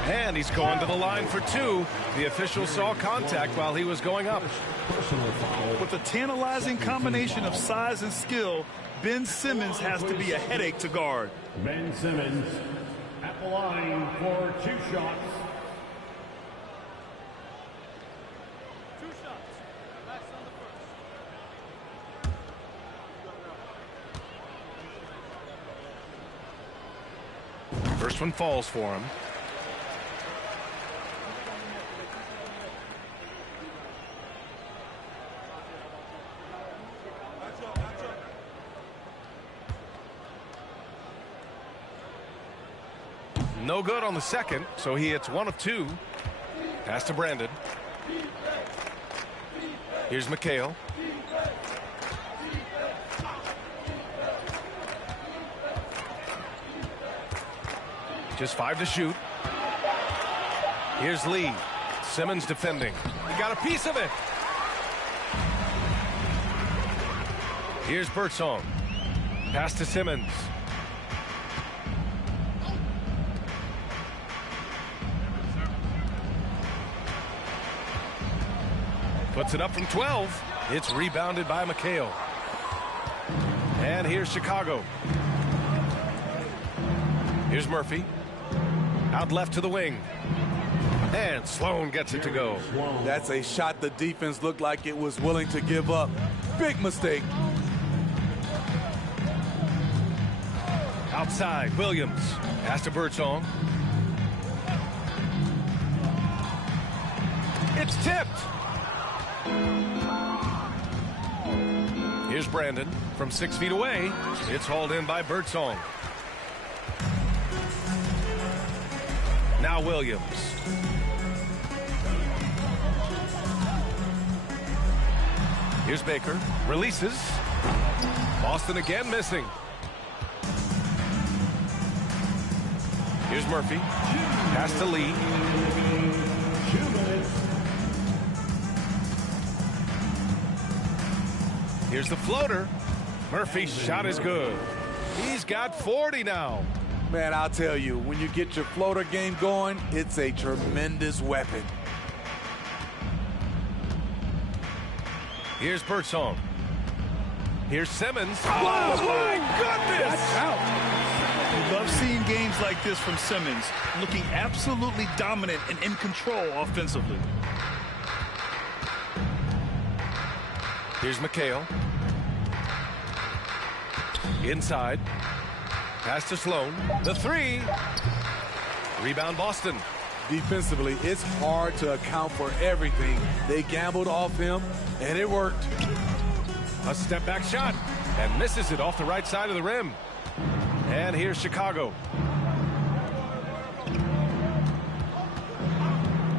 And he's going to the line for 2. The official saw contact while he was going up. Personal foul. With a tantalizing combination of size and skill, Ben Simmons has to be a headache to guard. Ben Simmons at the line for 2 shots. First one falls for him. No good on the second, so he hits 1 of 2. Pass to Brandon. Here's McHale. Just 5 to shoot. Here's Lee. Simmons defending. He got a piece of it. Here's Birdsong. Pass to Simmons. Puts it up from 12. It's rebounded by McHale. And here's Chicago. Here's Murphy. Out left to the wing. And Sloan gets it to go. That's a shot the defense looked like it was willing to give up. Big mistake. Outside, Williams. Pass to Birdsong. It's tipped. Here's Brandon from 6 feet away. It's hauled in by Birdsong. Now Williams. Here's Baker. Releases. Boston again missing. Here's Murphy. Pass to Lee. 2 minutes. Here's the floater. Murphy's shot is good. He's got 40 now. Man, I'll tell you, when you get your floater game going, it's a tremendous weapon. Here's Birdsong. Here's Simmons. Oh, my goodness! Love seeing games like this from Simmons, looking absolutely dominant and in control offensively. Here's McHale. Inside. Pass to Sloan. The 3. Rebound Boston. Defensively, it's hard to account for everything. They gambled off him, and it worked. A step back shot. And misses it off the right side of the rim. And here's Chicago.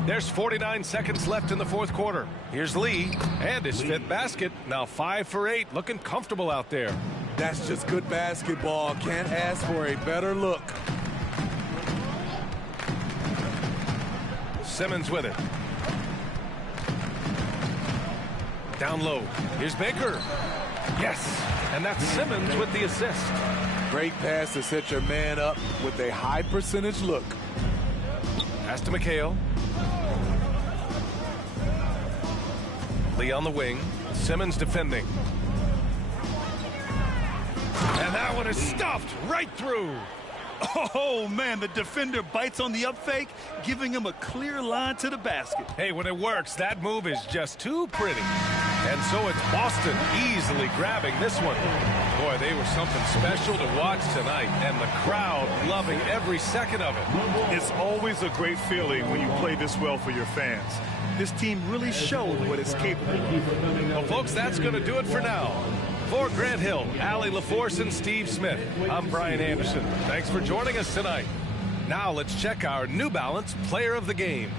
There's 49 seconds left in the 4th quarter. Here's Lee. And his 5th basket. Now 5 for 8. Looking comfortable out there. That's just good basketball. Can't ask for a better look. Simmons with it. Down low. Here's Baker. Yes. And that's Simmons with the assist. Great pass to set your man up with a high percentage look. Pass to McHale. Lee on the wing. Simmons defending. And that one is stuffed right through. Oh, man, the defender bites on the up fake, giving him a clear line to the basket. Hey, when it works, that move is just too pretty. And so it's Boston easily grabbing this one. Boy, they were something special to watch tonight, and the crowd loving every second of it. It's always a great feeling when you play this well for your fans. This team really showed what it's capable of. Well, folks, that's going to do it for now. For Grant Hill, Allie LaForce, and Steve Smith, I'm Brian Anderson. Thanks for joining us tonight. Now let's check our New Balance Player of the Game.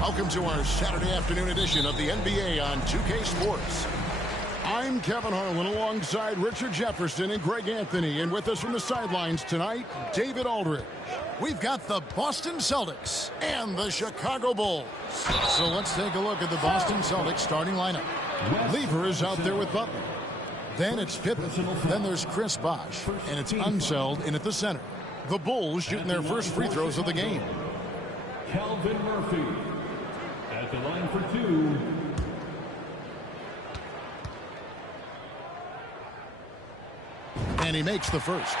Welcome to our Saturday afternoon edition of the NBA on 2K Sports. I'm Kevin Harlan alongside Richard Jefferson and Greg Anthony. And with us from the sidelines tonight, David Aldridge. We've got the Boston Celtics and the Chicago Bulls. So let's take a look at the Boston Celtics starting lineup. Lever is out there with Butler. Then it's Pippen. Then there's Chris Bosh. And it's Unseld in at the center. The Bulls shooting their first free throws of the game. Calvin Murphy at the line for 2. And he makes the first.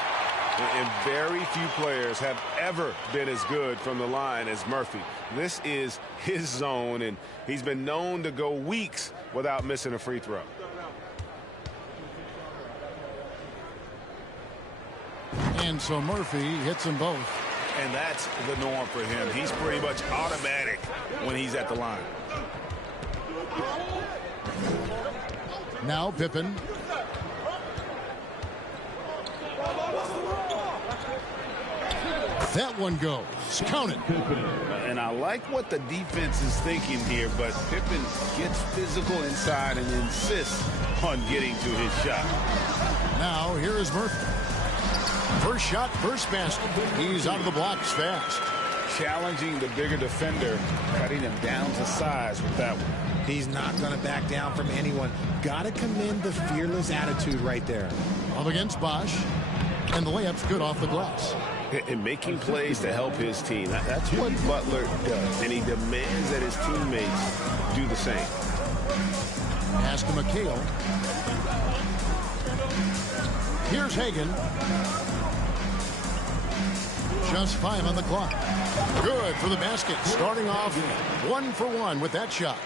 And very few players have ever been as good from the line as Murphy. This is his zone, and he's been known to go weeks without missing a free throw. And so Murphy hits them both. And that's the norm for him. He's pretty much automatic when he's at the line. Now Pippen. That one goes. Count it. And I like what the defense is thinking here, but Pippen gets physical inside and insists on getting to his shot. Now here is Murphy. First shot, first basket. He's out of the blocks fast. Challenging the bigger defender, cutting him down to size with that one. He's not going to back down from anyone. Got to commend the fearless attitude right there. Up against Bosh. And the layup's good off the glass. And making plays to help his team. That's what Butler does. And he demands that his teammates do the same. Pass to McHale. Here's Hagan. Just 5 on the clock. Good for the basket. Starting off 1 for 1 with that shot.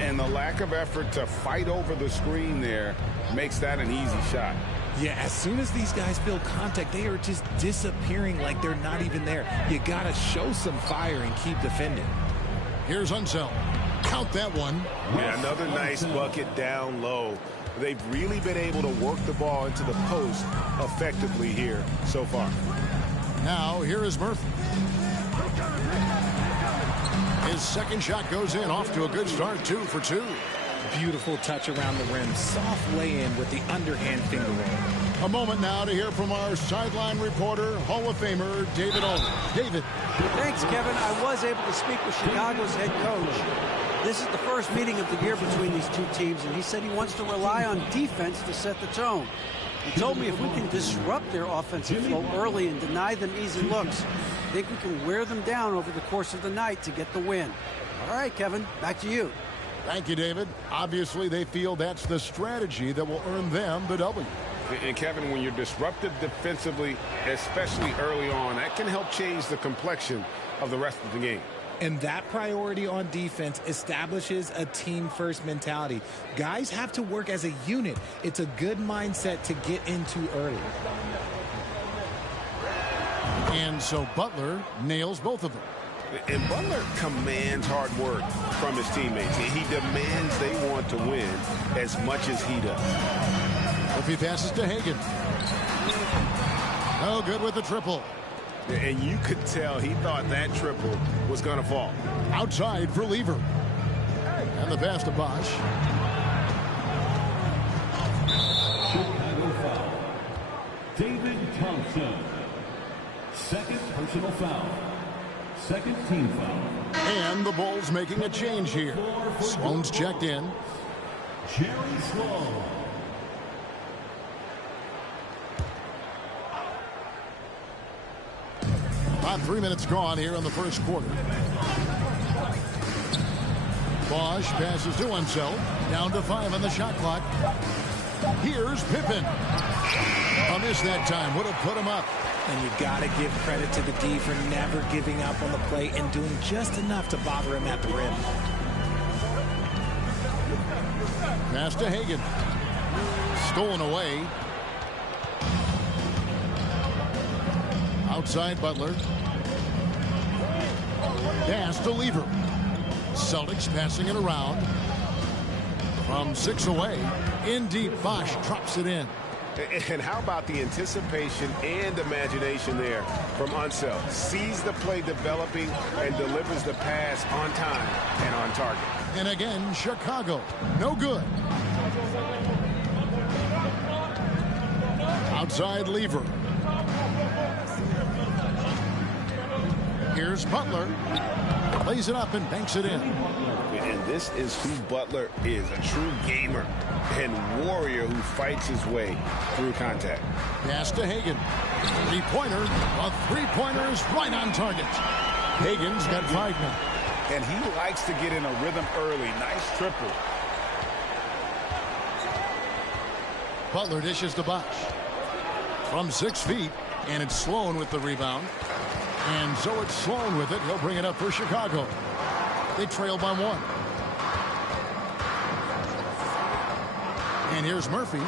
And the lack of effort to fight over the screen there makes that an easy shot. Yeah, as soon as these guys feel contact, they are just disappearing like they're not even there. You got to show some fire and keep defending. Here's Unseld. Count that one. Yeah, another nice bucket down low. They've really been able to work the ball into the post effectively here so far. Now, here is Murphy. His second shot goes in, off to a good start, 2 for 2. Beautiful touch around the rim. Soft lay-in with the underhand finger roll. A moment now to hear from our sideline reporter, Hall of Famer, David Aldridge. David. Thanks, Kevin. I was able to speak with Chicago's head coach. This is the first meeting of the year between these two teams, and he said he wants to rely on defense to set the tone. He told me if we can disrupt their offensive flow early and deny them easy looks, I think we can wear them down over the course of the night to get the win. All right, Kevin, back to you. Thank you, David. Obviously, they feel that's the strategy that will earn them the W. And Kevin, when you're disrupted defensively, especially early on, that can help change the complexion of the rest of the game. And that priority on defense establishes a team-first mentality. Guys have to work as a unit. It's a good mindset to get into early. And so Butler nails both of them. And Butler commands hard work from his teammates. He demands they want to win as much as he does. If he passes to Hagan. Oh, good with the triple. And you could tell he thought that triple was going to fall. Outside for Lever. And the pass to Bosh. Chicago foul. David Thompson. Second personal foul. Second team foul. And the Bulls making a change here. Sloan's checked in. Jerry Sloan. About 3 minutes gone here in the first quarter. Bosh passes to Unseld. Down to 5 on the shot clock. Here's Pippen. A miss that time. Would have put him up. And you got to give credit to the D for never giving up on the play and doing just enough to bother him at the rim. Pass to Hagan. Stolen away. Outside Butler. Pass to Lever. Celtics passing it around. From 6 away. In deep, Bosh drops it in. And how about the anticipation and imagination there from Unseld? Sees the play developing and delivers the pass on time and on target. And again, Chicago, no good. Outside Lever. Here's Butler. Lays it up and banks it in. And this is who Butler is, a true gamer and warrior who fights his way through contact. Pass to Hagan. Three-pointer. A three-pointer is right on target. Hagan's got 5 now. And he likes to get in a rhythm early. Nice triple. Butler dishes to Bosch. From 6 feet, and it's Sloan with the rebound. And so it's Sloan with it. He'll bring it up for Chicago. They trail by 1. And here's Murphy.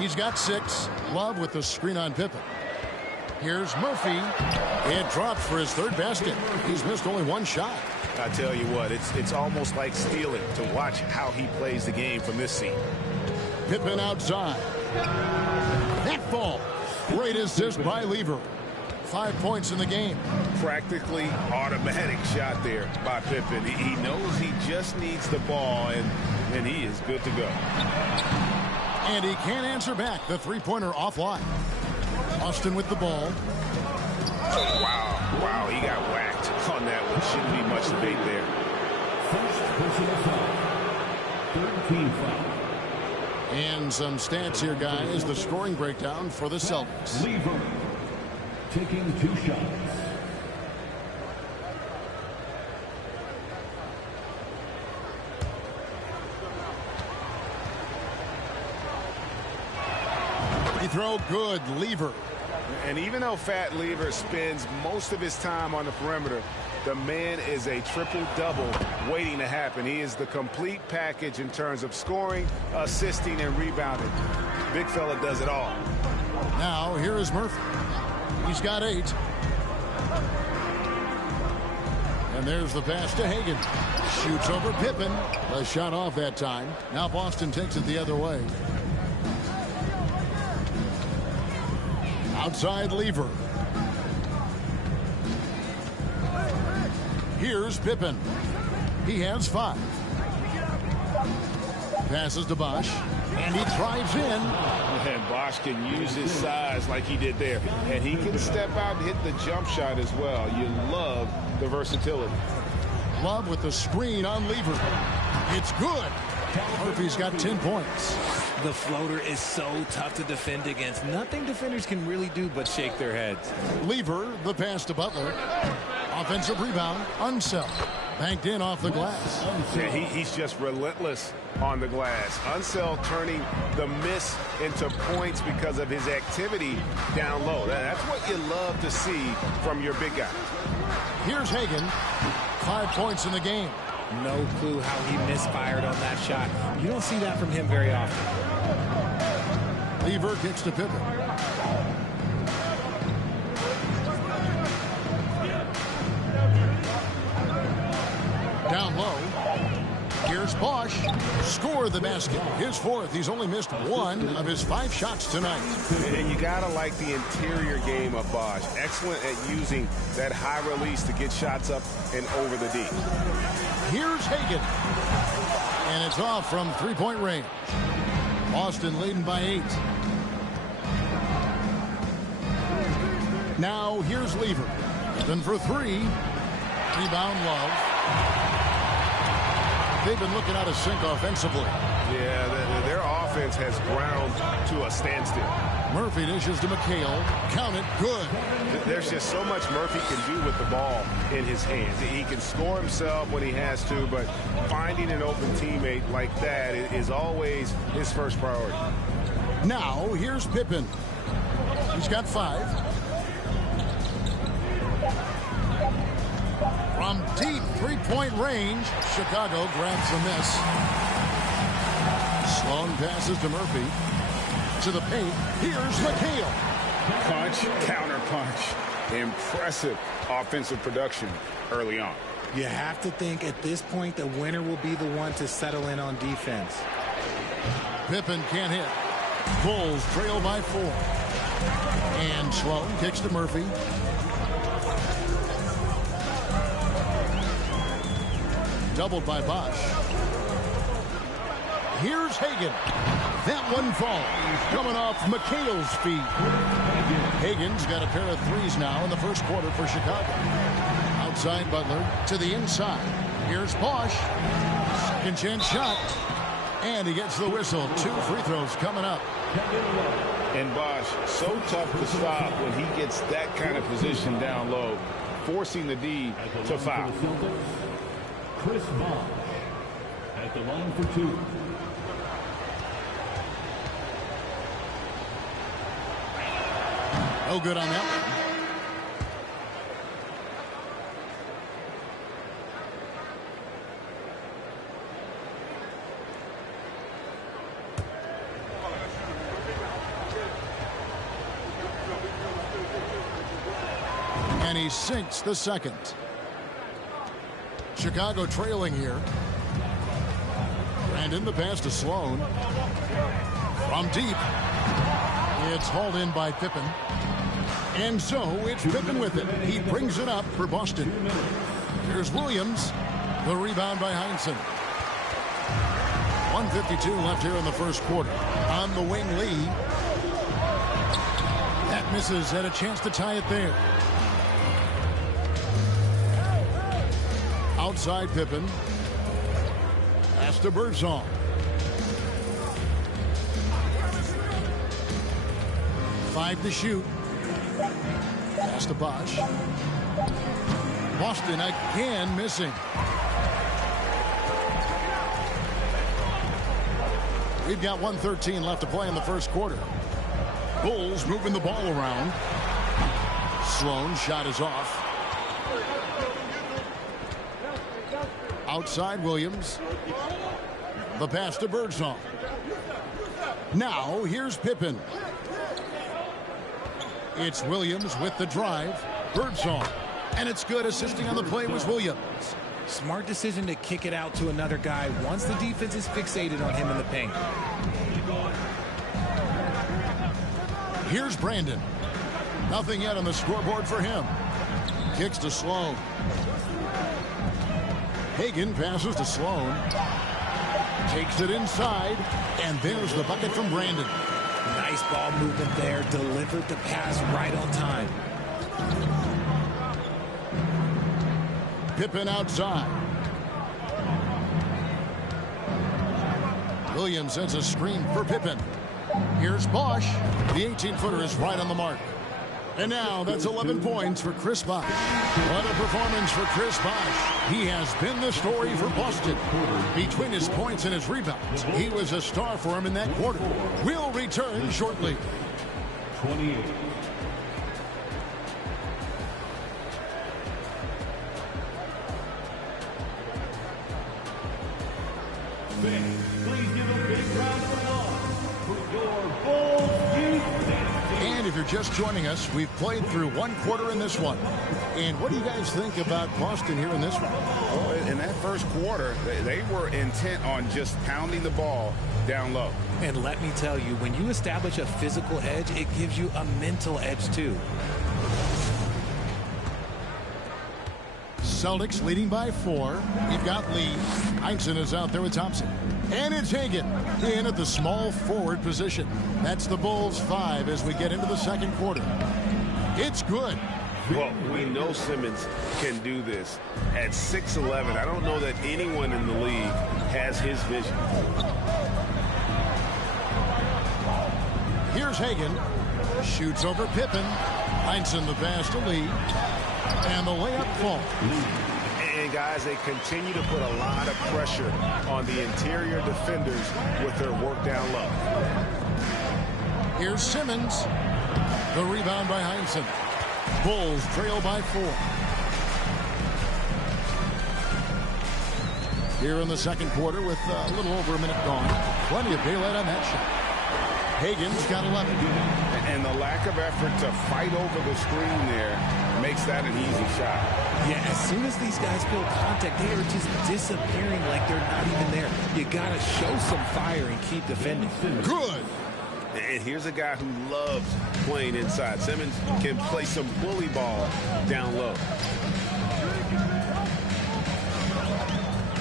He's got 6. Love with the screen on Pippen. Here's Murphy. It drops for his 3rd basket. He's missed only 1 shot. I tell you what, it's almost like stealing to watch how he plays the game from this seat. Pippen outside. That ball. Great assist by Lever. 5 points in the game. Practically automatic shot there by Pippen. He knows he just needs the ball, and he is good to go. And he can't answer back. The three-pointer offline. Austin with the ball. Wow, he got whacked on that one. Shouldn't be much debate there. First personal foul. 13 foul. And some stats here, guys. The scoring breakdown for the Celtics. Lever taking 2 shots. Free throw good. Lever. And even though Fat Lever spends most of his time on the perimeter, the man is a triple-double waiting to happen. He is the complete package in terms of scoring, assisting, and rebounding. Big fella does it all. Now, here is Murphy. He's got 8. And there's the pass to Hagan. Shoots over Pippen. A shot off that time. Now Boston takes it the other way. Outside Lever. Here's Pippen. He has 5. Passes to Bosch. And he drives in. And Bosch can use his size like he did there. And he can step out and hit the jump shot as well. You love the versatility. Love with the screen on Lever. It's good. Murphy's got 10 points. The floater is so tough to defend against. Nothing defenders can really do but shake their heads. Lever, the pass to Butler. Offensive rebound. Unseld. Banked in off the glass. Yeah, he's just relentless on the glass. Unseld turning the miss into points because of his activity down low. That's what you love to see from your big guy. Here's Hagan. 5 points in the game. No clue how he misfired on that shot. You don't see that from him very often. Lever kicks to Pippen. Down low. Here's Bosch. Score the basket. His 4th. He's only missed 1 of his 5 shots tonight. And you got to like the interior game of Bosch. Excellent at using that high release to get shots up and over the D. Here's Hagan. And it's off from 3-point range. Boston leading by 8. Now here's Lever. Then for 3. Rebound Love. They've been looking out of sync offensively. Yeah, their offense has ground to a standstill. Murphy dishes to McHale. Count it. Good. There's just so much Murphy can do with the ball in his hands. He can score himself when he has to, but finding an open teammate like that is always his first priority. Now, here's Pippen. He's got 5. From deep 3-point range, Chicago grabs the miss. Sloan passes to Murphy. To the paint. Here's McHale. Punch, counter punch. Impressive offensive production early on. You have to think at this point the winner will be the one to settle in on defense. Pippen can't hit. Bulls trail by 4. And Sloan kicks to Murphy. Doubled by Bosch. Here's Hagan. That one falls. Coming off McHale's feet. Hagan's got a pair of threes now in the first quarter for Chicago. Outside Butler to the inside. Here's Bosch. Second chance shot. And he gets the whistle. 2 free throws coming up. And Bosch, so tough to stop when he gets that kind of position down low, forcing the D to foul. Chris Bosch at the line for 2. No good on that one. And he sinks the second. Chicago trailing here. Brandon, the pass to Sloan. From deep. It's hauled in by Pippen. And so it's Pippen with it. He brings it up for Boston. Here's Williams. The rebound by Heinsohn. 1:52 left here in the first quarter. On the wing, Lee. That misses. Had a chance to tie it there. Outside Pippen. Pass to Birdsong. Five to shoot. Pass to Bosch. Boston again missing. We've got 1:13 left to play in the first quarter. Bulls moving the ball around. Sloan's shot is off. Outside Williams. The pass to Birdsong. Now here's Pippen. It's Williams with the drive. Birdsong. And it's good. Assisting on the play was Williams. Smart decision to kick it out to another guy once the defense is fixated on him in the paint. Here's Brandon. Nothing yet on the scoreboard for him. Kicks to Sloan. Hagan passes to Sloan. Takes it inside. And there's the bucket from Brandon. Nice ball movement there. Delivered the pass right on time. Pippen outside. Williams sends a screen for Pippen. Here's Bosch. The 18-footer is right on the mark. And now that's 11 points for Chris Bosch. What a performance for Chris Bosch. He has been the story for Boston. Between his points and his rebounds, he was a star for him in that quarter. We'll return shortly. 28. Please give a big round of applause for your Bulls youth. And if you're just joining us, we've played through one quarter in this one. And what do you guys think about Boston here in this one? Well, in that first quarter, they were intent on just pounding the ball down low. And let me tell you, when you establish a physical edge, it gives you a mental edge too. Celtics leading by 4. We've got Lee. Heinsohn is out there with Thompson. And it's Hagan in at the small forward position. That's the Bulls 5 as we get into the second quarter. It's good. Well, we know Simmons can do this. At 6'11", I don't know that anyone in the league has his vision. Here's Hagan. Shoots over Pippen. Heinsohn the pass to Lee. And the layup falls. And guys, they continue to put a lot of pressure on the interior defenders with their work down low. Here's Simmons. The rebound by Heinsohn. Bulls trail by 4. Here in the second quarter with a little over a minute gone. Plenty of daylight on that shot. Hagan's got 11. And the lack of effort to fight over the screen there makes that an easy shot. Yeah, as soon as these guys feel contact, they are just disappearing like they're not even there. You got to show some fire and keep defending. Good. And here's a guy who loves playing inside. Simmons can play some bully ball down low.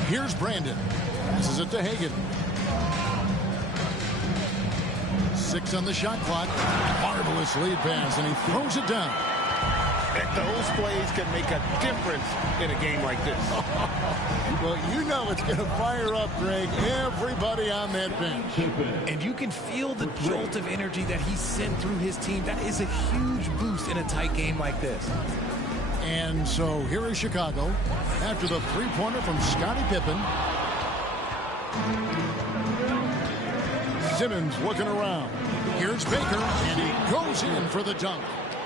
Here's Brandon. Passes it to Hagan. 6 on the shot clock. Marvelous lead pass, and he throws it down. Those plays can make a difference in a game like this. Well, you know it's going to fire up, Greg, everybody on that bench. And you can feel the jolt of energy that he sent through his team. That is a huge boost in a tight game like this. And so here is Chicago after the three-pointer from Scottie Pippen. Simmons looking around. Here's Baker, and he goes in for the dunk.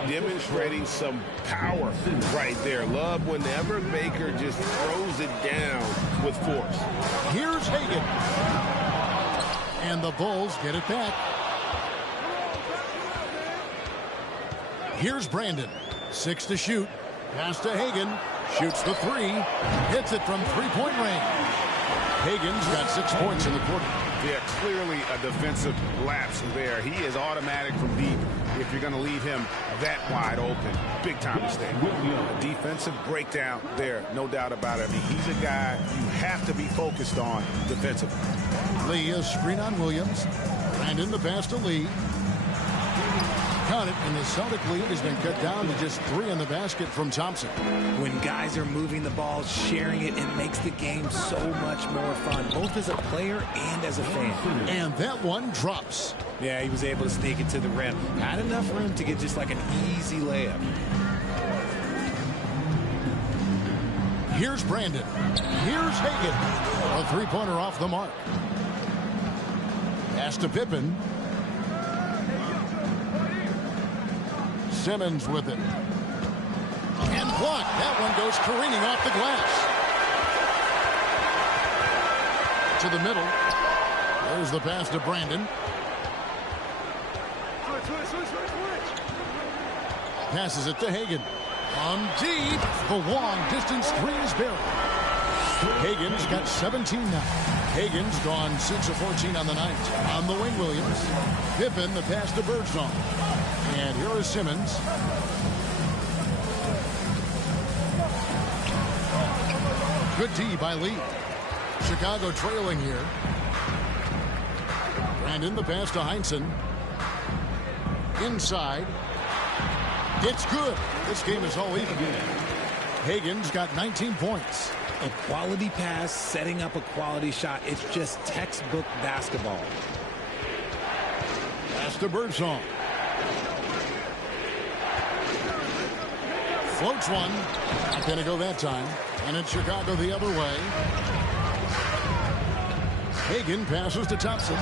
Demonstrating some power right there. Love whenever Baker just throws it down with force. Here's Hagan. And the Bulls get it back. Here's Brandon. 6 to shoot. Pass to Hagan. Shoots the 3. Hits it from three-point range. Hagan's got 6 points in the quarter. Yeah, clearly a defensive lapse there. He is automatic from deep if you're going to leave him that wide open. Big time mistake. A defensive breakdown there, no doubt about it. I mean, he's a guy you have to be focused on defensively. Lee, a screen on Williams. Brandon, the pass to Lee. Count it, and the Celtic lead has been cut down to just 3 in the basket from Thompson. When guys are moving the ball, sharing it, it makes the game so much more fun, both as a player and as a fan. And that one drops. Yeah, he was able to sneak it to the rim. Had enough room to get just like an easy layup. Here's Brandon. Here's Hagan. A three-pointer off the mark. Pass to Pippen. Simmons with it. And blocked. That one goes careening off the glass. To the middle. There's the pass to Brandon. Passes it to Hagan. On deep. The long distance 3 is buried. Hagan's got 17 now. Hagan's gone 6 of 14 on the night. On the wing, Williams. Pippen, the pass to Birdsong. And here is Simmons. Good D by Lee. Chicago trailing here. Brandon, the pass to Heinsohn. Inside. It's good. This game is all even. Hagan's got 19 points. A quality pass, setting up a quality shot. It's just textbook basketball. Pass to Birdsong. Floats one. Not going to go that time. And it's Chicago the other way. Hagan passes to Thompson.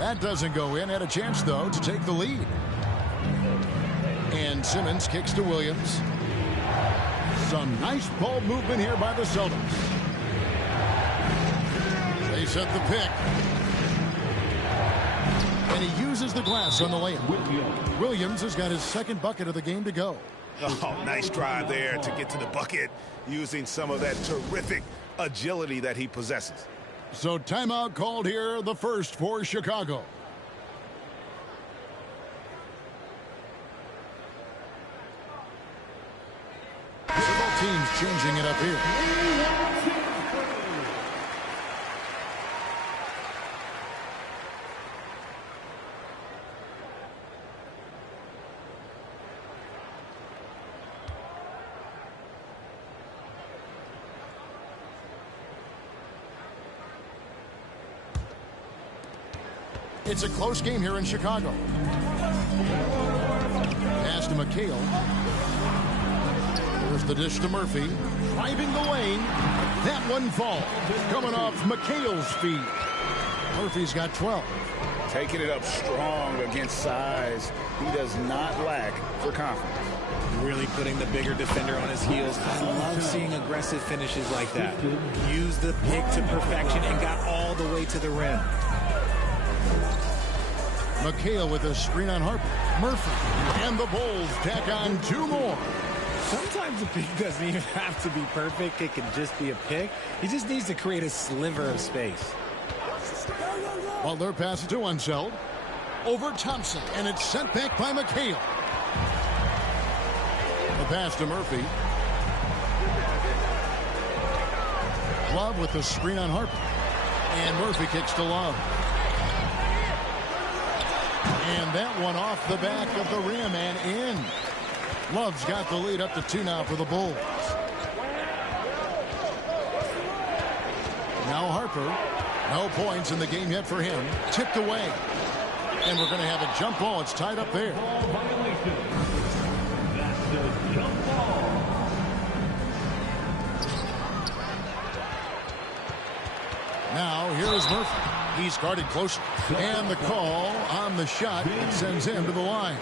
That doesn't go in. Had a chance, though, to take the lead. And Simmons kicks to Williams. Some nice ball movement here by the Celtics. They set the pick. And he uses the glass on the layup. Williams has got his second bucket of the game to go. Oh, nice drive there to get to the bucket using some of that terrific agility that he possesses. So timeout called here, the first for Chicago. Several teams changing it up here. It's a close game here in Chicago. Pass to McHale. There's the dish to Murphy. Driving the lane. That one falls. Coming off McHale's feet. Murphy's got 12. Taking it up strong against size. He does not lack for confidence. Really putting the bigger defender on his heels. I love seeing aggressive finishes like that. Used the pick to perfection and got all the way to the rim. McHale with a screen on Harper. Murphy. And the Bulls tack on 2 more. Sometimes the pick doesn't even have to be perfect. It can just be a pick. He just needs to create a sliver of space. Butler passes to Unseld. over Thompson, and it's sent back by McHale. The pass to Murphy. Love with the screen on Harper. And Murphy kicks to Love. And that one off the back of the rim and in. Love's got the lead up to 2 now for the Bulls. Now Harper. No points in the game yet for him. Tipped away. And we're going to have a jump ball. It's tied up there. That's a jump ball. Now, here is Murphy. He's guarded closer. And the call on the shot sends him to the line.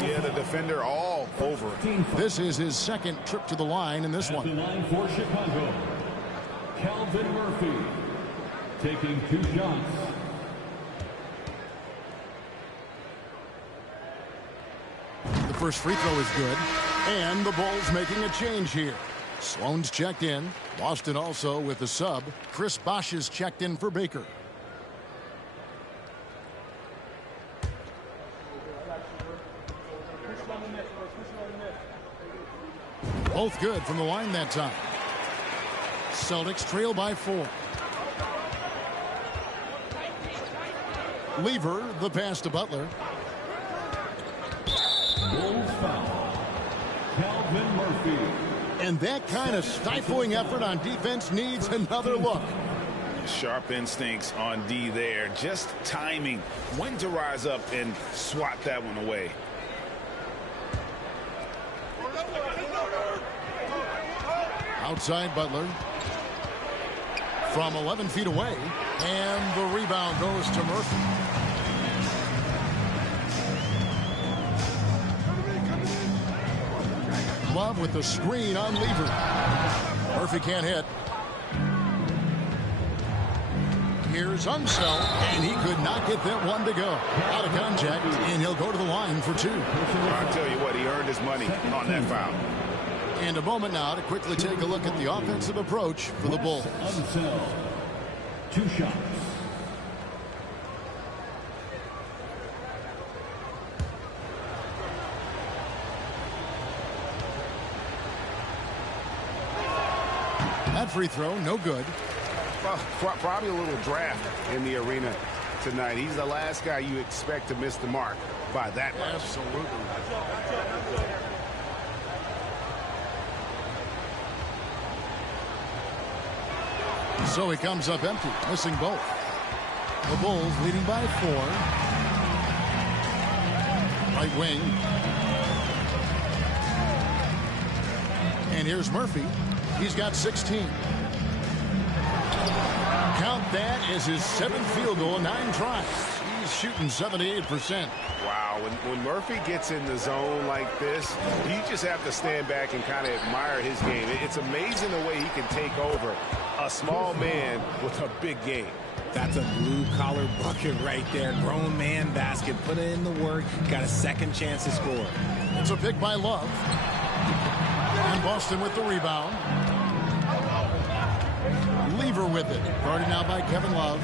Yeah, the defender all over it. This is his second trip to the line in this one. The line for Chicago, Calvin Murphy, taking 2 shots. The first free throw is good. And the Bulls making a change here. Sloan's checked in. Boston also with the sub. Chris Bosh is checked in for Baker. Both good from the line that time. Celtics trail by 4. Lever, the pass to Butler. Bulls foul. Calvin Murphy. And that kind of stifling effort on defense needs another look. Sharp instincts on D there. Just timing. When to rise up and swat that one away. Outside Butler. From 11 feet away. And the rebound goes to Murphy. Love with the screen on Lever. Murphy can't hit. Here's Unseld, and he could not get that one to go. Out of contact, and he'll go to the line for 2. I'll tell you what, he earned his money on that foul. And a moment now to quickly take a look at the offensive approach for the Bulls. Unseld, 2 shots. That free throw, no good. Well, probably a little draft in the arena tonight. He's the last guy you expect to miss the mark by that much. Absolutely. So he comes up empty, missing both. The Bulls leading by 4. Right wing. And here's Murphy. He's got 16. Count that as his 7th field goal in 9 tries. He's shooting 78%. Wow, when Murphy gets in the zone like this, you just have to stand back and kind of admire his game. It's amazing the way he can take over a small man with a big game. That's a blue-collar bucket right there. Grown man basket. Put in the work. Got a second chance to score. It's a pick by Love. And Boston with the rebound. Lever with it. Guarded now by Kevin Love.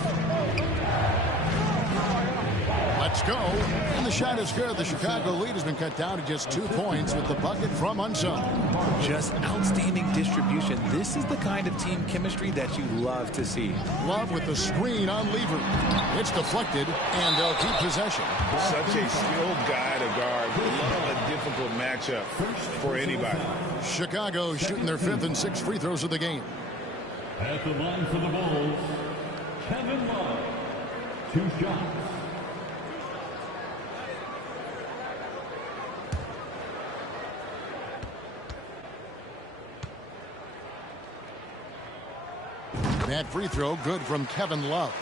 Let's go. And the shot is good. The Chicago lead has been cut down to just 2 points with the bucket from Unseld. Just outstanding distribution. This is the kind of team chemistry that you love to see. Love with the screen on Lever. It's deflected, and they'll keep possession. Such a skilled guy to guard. Love a difficult matchup for anybody. Chicago shooting their 5th and 6th free throws of the game. At the line for the Bulls, Kevin Love, 2 shots. That free throw good from Kevin Love.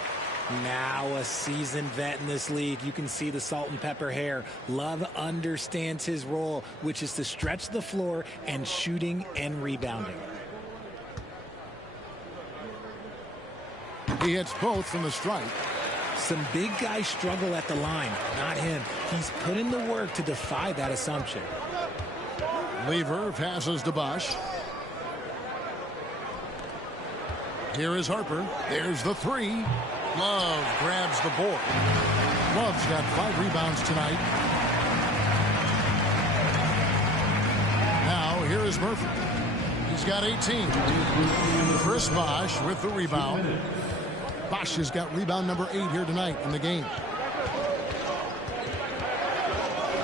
Now a seasoned vet in this league. You can see the salt and pepper hair. Love understands his role, which is to stretch the floor and shooting and rebounding. He hits both from the stripe. Some big guys struggle at the line. Not him. He's put in the work to defy that assumption. Lever passes to Bosh. Here is Harper. There's the 3. Love grabs the board. Love's got 5 rebounds tonight. Now, here is Murphy. He's got 18. Chris Bosh with the rebound. Bosh has got rebound number 8 here tonight in the game.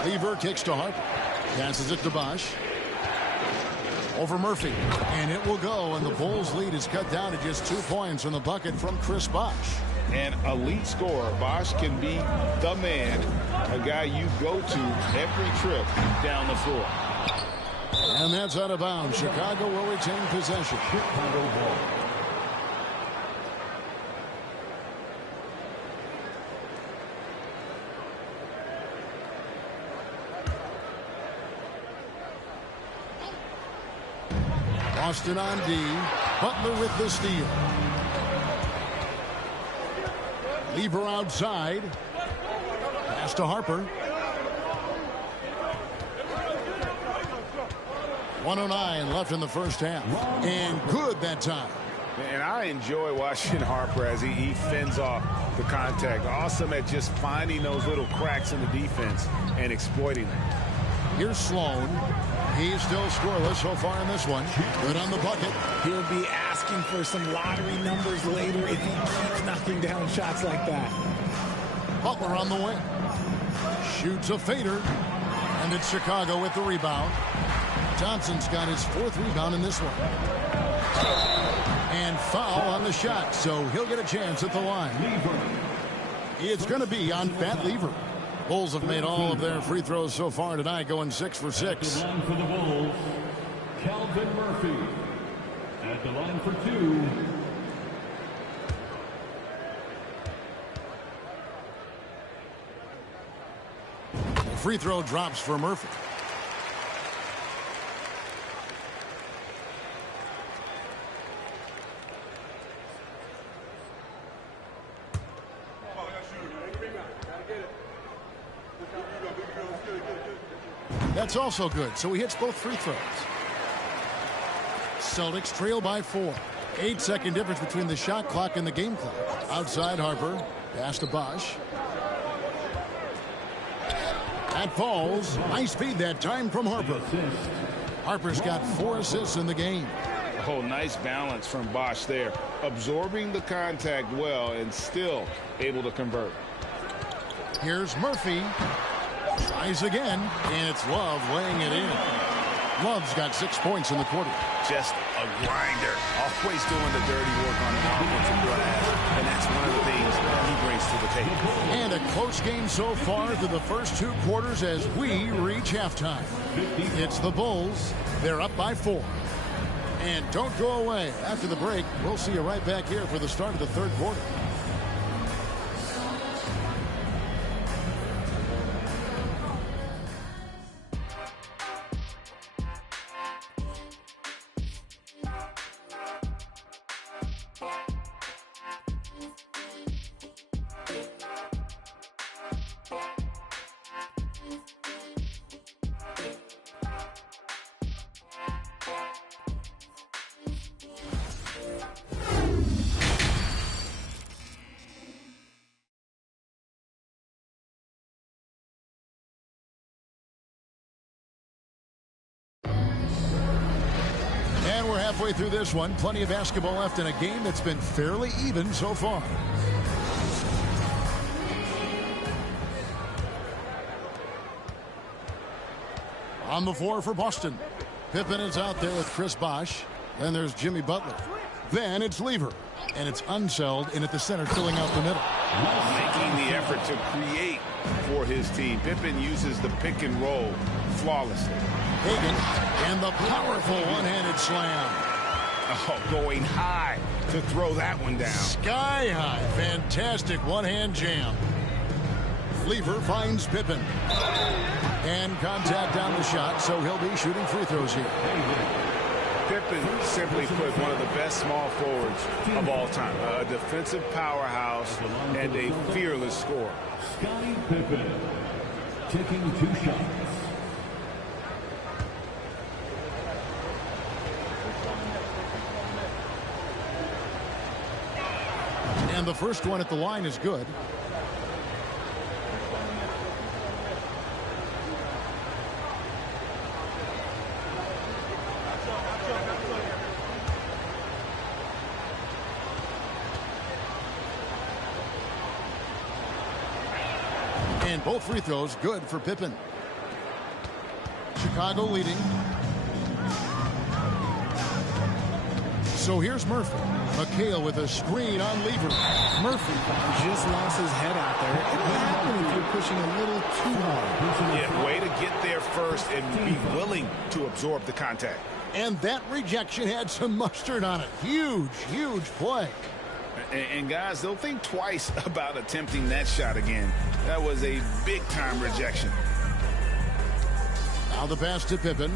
Lever kicks to Harper. Passes it to Bosh. Over Murphy. And it will go, and the Bulls' lead is cut down to just 2 points on the bucket from Chris Bosh. An elite scorer. Bosh can be the man, a guy you go to every trip down the floor. And that's out of bounds. Chicago will retain possession. Chicago ball. Boston on D. Butler with the steal. Lever outside. Pass to Harper. 1:09 left in the first half. And good that time. And I enjoy watching Harper as he fends off the contact. Awesome at just finding those little cracks in the defense and exploiting them. Here's Sloan. He's still scoreless so far in this one. Good on the bucket. He'll be asking for some lottery numbers later if he keeps knocking down shots like that. Butler on the wing. Shoots a fader. And it's Chicago with the rebound. Johnson's got his 4th rebound in this one. And foul on the shot, so he'll get a chance at the line. It's going to be on Fat Lever. Bulls have made all of their free throws so far tonight, going 6 for 6. At the line for the Bulls, Calvin Murphy. At the line for 2. The free throw drops for Murphy. That's also good, so he hits both free throws. Celtics trail by 4. 8-second difference between the shot clock and the game clock. Outside Harper. Pass to Bosh. That falls. Nice feed that time from Harper. Harper's got 4 assists in the game. Oh, nice balance from Bosh there. Absorbing the contact well and still able to convert. Here's Murphy. Tries again, and it's Love laying it in. Love's got 6 points in the quarter. Just a grinder. Always doing the dirty work on the offensive glass, and that's one of the things he brings to the table. And a close game so far through the first 2 quarters as we reach halftime. It's the Bulls. They're up by 4. And don't go away. After the break, we'll see you right back here for the start of the 3rd quarter. We're halfway through this one. Plenty of basketball left in a game that's been fairly even so far. On the floor for Boston. Pippen is out there with Chris Bosh. Then there's Jimmy Butler. Then it's Lever. And it's Unseld in at the center, filling out the middle. Making the effort to create for his team. Pippen uses the pick and roll flawlessly. Hagan and the powerful one-handed slam. Oh, going high to throw that one down. Sky high. Fantastic one-hand jam. Lever finds Pippen. And contact on the shot, so he'll be shooting free throws here. Pippen, simply put, one of the best small forwards of all time. A defensive powerhouse and a fearless scorer. Scottie Pippen taking 2 shots. And the first one at the line is good. And both free throws good for Pippen. Chicago leading. So here's Murphy. McHale with a screen on Lever. Murphy just lost his head out there. It can happen if you're pushing a little too hard. Yeah, way to get there first and be willing to absorb the contact. And that rejection had some mustard on it. Huge, huge play. And guys, they'll think twice about attempting that shot again. That was a big-time rejection. Now the pass to Pippen.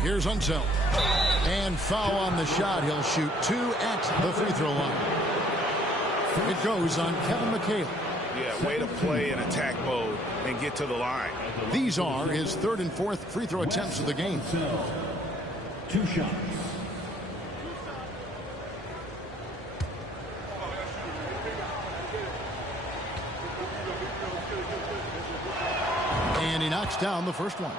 Here's Unseld. And foul on the shot. He'll shoot 2 at the free throw line. It goes on Kevin McHale. Yeah, way to play in attack mode and get to the line. These are his 3rd and 4th free throw attempts of the game. 2 shots. And he knocks down the first one.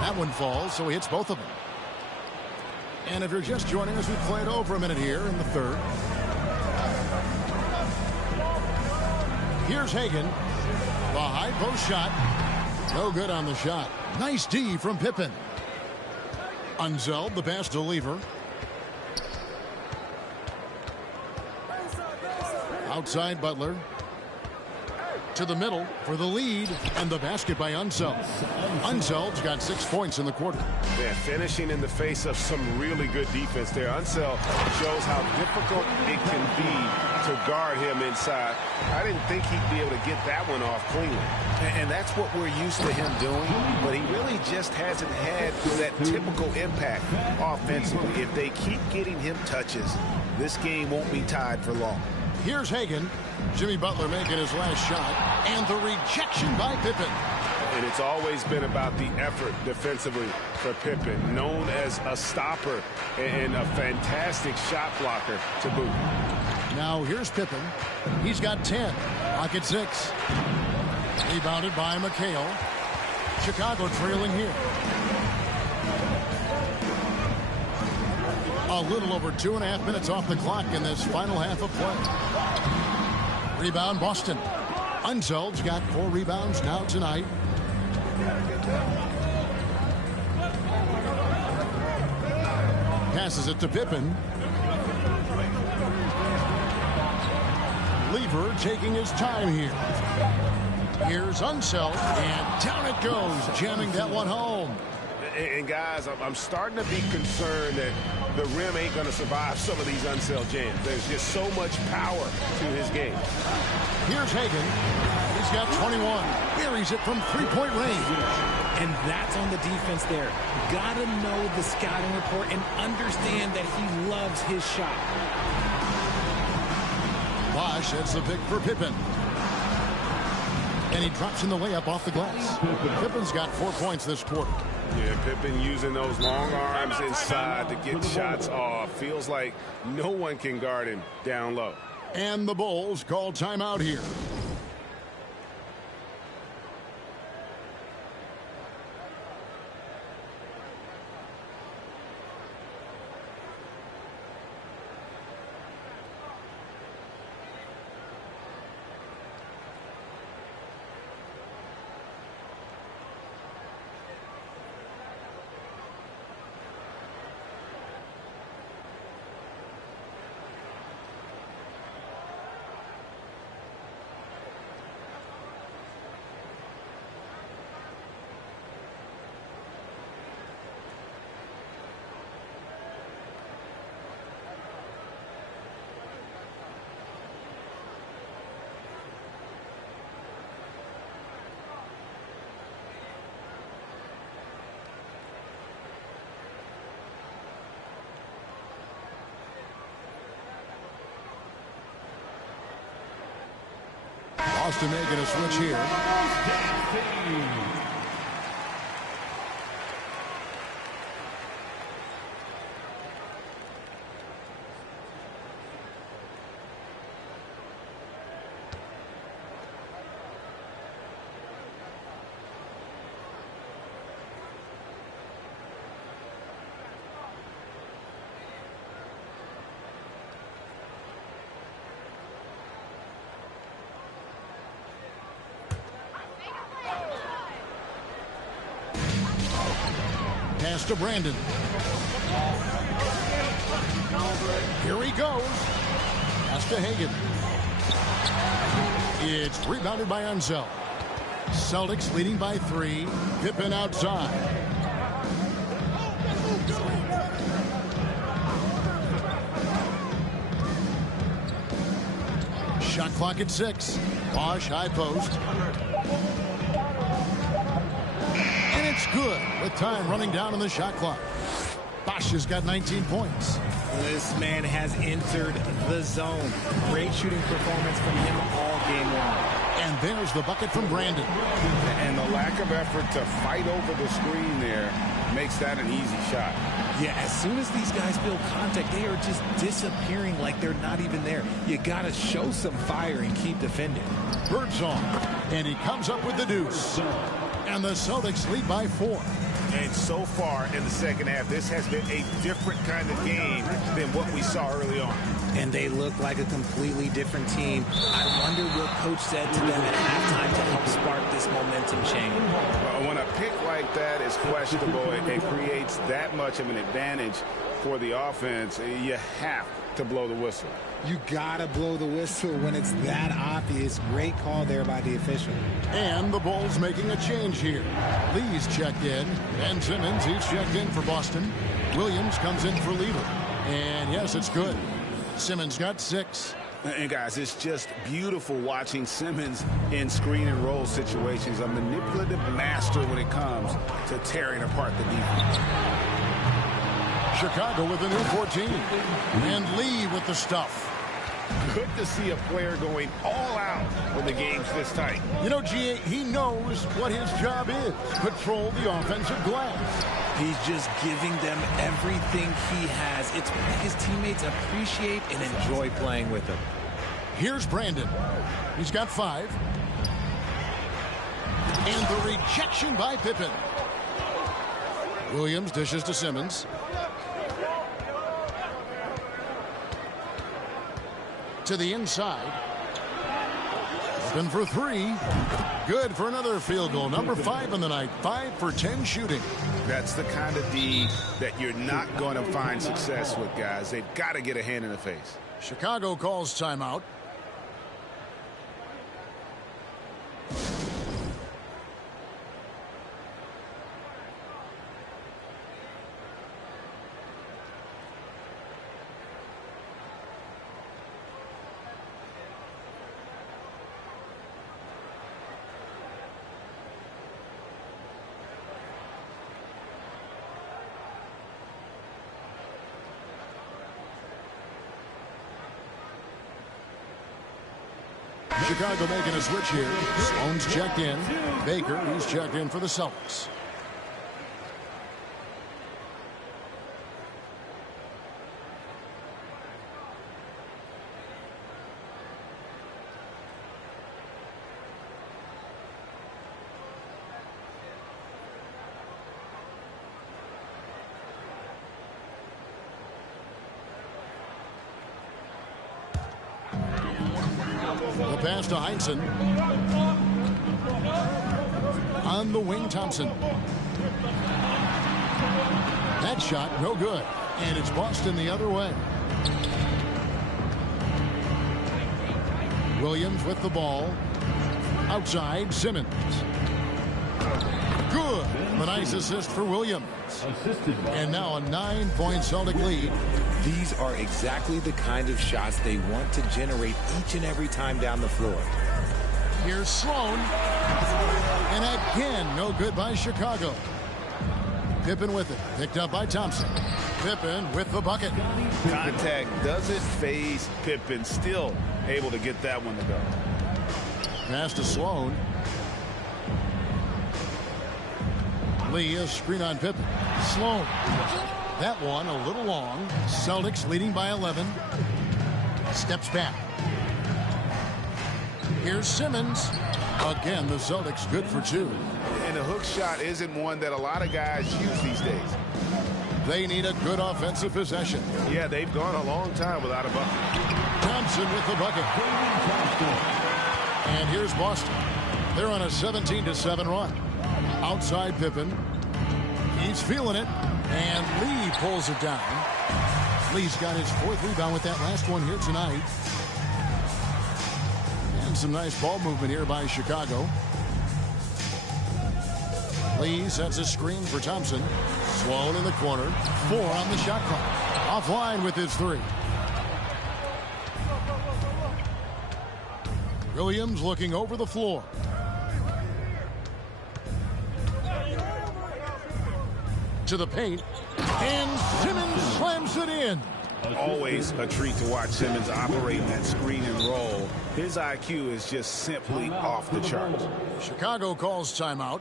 That one falls, so he hits both of them. And if you're just joining us, we played over a minute here in the 3rd. Here's Hagan. The high post shot. No good on the shot. Nice D from Pippen. Unseld, the pass to Lever. Outside Butler. To the middle for the lead, and the basket by Unseld. Unseld's got 6 points in the quarter. Yeah, finishing in the face of some really good defense there. Unseld shows how difficult it can be to guard him inside. I didn't think he'd be able to get that one off cleanly. And that's what we're used to him doing, but he really just hasn't had that typical impact offensively. If they keep getting him touches, this game won't be tied for long. Here's Hagan. Jimmy Butler making his last shot, and the rejection by Pippen. And it's always been about the effort defensively for Pippen, known as a stopper and a fantastic shot blocker to boot. Now here's Pippen. He's got 10. Pocket 6. Rebounded by McHale. Chicago trailing here. A little over 2.5 minutes off the clock in this final half of play. Rebound Boston. Unseld's got 4 rebounds now tonight. Passes it to Pippen. Lever taking his time here. Here's Unseld, and down it goes, jamming that one home. And guys, I'm starting to be concerned that the rim ain't going to survive some of these Unseld jams. There's just so much power to his game. Here's Hagan. He's got 21. Buries it from 3-point range. And that's on the defense there. Gotta know the scouting report and understand that he loves his shot. Bosch hits the pick for Pippen. And he drops in the layup off the glass. Pippen's got 4 points this quarter. Yeah, Pippen using those long arms inside to get shots off. Feels like no one can guard him down low. And the Bulls call timeout here. Boston making a switch here. Pass to Brandon. Here he goes. Pass to Hagan. It's rebounded by Unseld. Celtics leading by 3. Pippen outside. Shot clock at 6. Bosch high post. And it's good with time running down on the shot clock. Bosch has got 19 points. This man has entered the zone. Great shooting performance from him all game long. And there's the bucket from Brandon. And the lack of effort to fight over the screen there makes that an easy shot. Yeah, as soon as these guys feel contact, they are just disappearing like they're not even there. You got to show some fire and keep defending. Birdsong, and he comes up with the deuce. And the Celtics lead by 4. And so far in the second half, this has been a different kind of game than what we saw early on. And they look like a completely different team. I wonder what Coach said to them at halftime to help spark this momentum change. Well, when a pick like that is questionable, it creates that much of an advantage for the offense. You have to blow the whistle. You gotta blow the whistle when it's that obvious. Great call there by the official. And the Bulls making a change here. Lee's checked in. Ben Simmons, he's checked in for Boston. Williams comes in for Lever. And yes, it's good. Simmons got 6. And guys, it's just beautiful watching Simmons in screen and roll situations. A manipulative master when it comes to tearing apart the defense. Chicago with a new 14. And Lee with the stuff. Good to see a player going all out when the game's this tight. You know, G.A., he knows what his job is. Control the offensive glass. He's just giving them everything he has. It's what his teammates appreciate and enjoy playing with him. Here's Brandon. He's got 5. And the rejection by Pippen. Williams dishes to Simmons. To the inside. Open for 3. Good for another field goal. Number 5 in the night. 5 for 10 shooting. That's the kind of D that you're not going to find success with, guys. They've got to get a hand in the face. Chicago calls timeout. Chicago making a switch here. Sloan's checked in. Baker, he's checked in for the Celtics. The pass to Heinsohn. On the wing, Thompson. That shot, no good. And it's Boston the other way. Williams with the ball. Outside, Simmons. Good. A nice assist for Williams. And now a 9-point Celtic lead. These are exactly the kind of shots they want to generate each and every time down the floor. Here's Sloan. And again, no good by Chicago. Pippen with it. Picked up by Thompson. Pippen with the bucket. Contact doesn't phase Pippen. Still able to get that one to go. Pass to Sloan. Lee, a screen on Pippen. Sloan. That one a little long. Celtics leading by 11. Steps back. Here's Simmons. Again, the Celtics good for 2. And the hook shot isn't one that a lot of guys use these days. They need a good offensive possession. Yeah, they've gone a long time without a bucket. Thompson with the bucket. And here's Boston. They're on a 17-7 run. Outside Pippen. He's feeling it, and Lee pulls it down. Lee's got his 4th rebound with that last one here tonight. And some nice ball movement here by Chicago. Lee sets a screen for Thompson. Sloan in the corner. 4 on the shot clock. Offline with his 3. Williams looking over the floor. To the paint. And Simmons slams it in. Always a treat to watch Simmons operate that screen and roll. His IQ is just simply off the charts. Chicago calls timeout.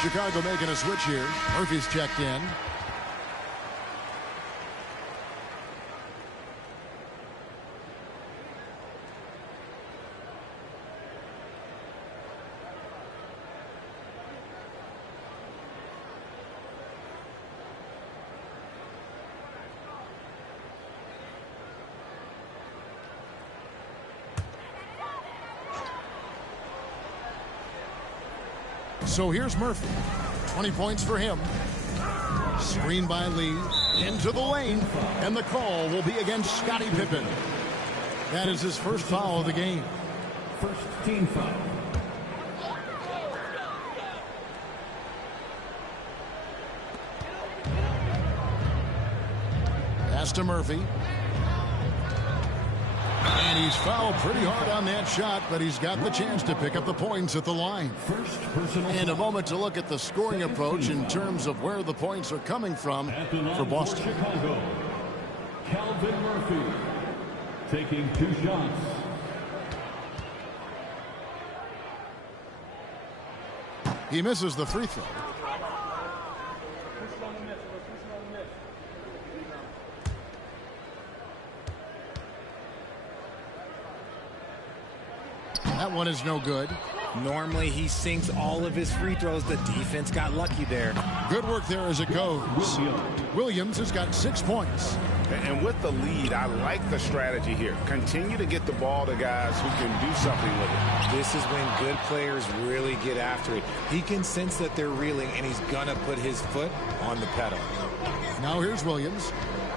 Chicago making a switch here. Murphy's checked in. So here's Murphy. 20 points for him. Screen by Lee. Into the lane. And the call will be against Scottie Pippen. That is his first foul of the game. First team foul. Pass to Murphy. And he's fouled pretty hard on that shot, but he's got the chance to pick up the points at the line. First personal And a foul. moment to look at the scoring approach in terms of where the points are coming from for Boston. Chicago, Calvin Murphy taking 2 shots. He misses the free throw. That one is no good. Normally he sinks all of his free throws. The defense got lucky there. Good work there as it goes. Williams has got 6 points. And with the lead, I like the strategy here. Continue to get the ball to guys who can do something with it. This is when good players really get after it. He can sense that they're reeling, and he's going to put his foot on the pedal. Now here's Williams.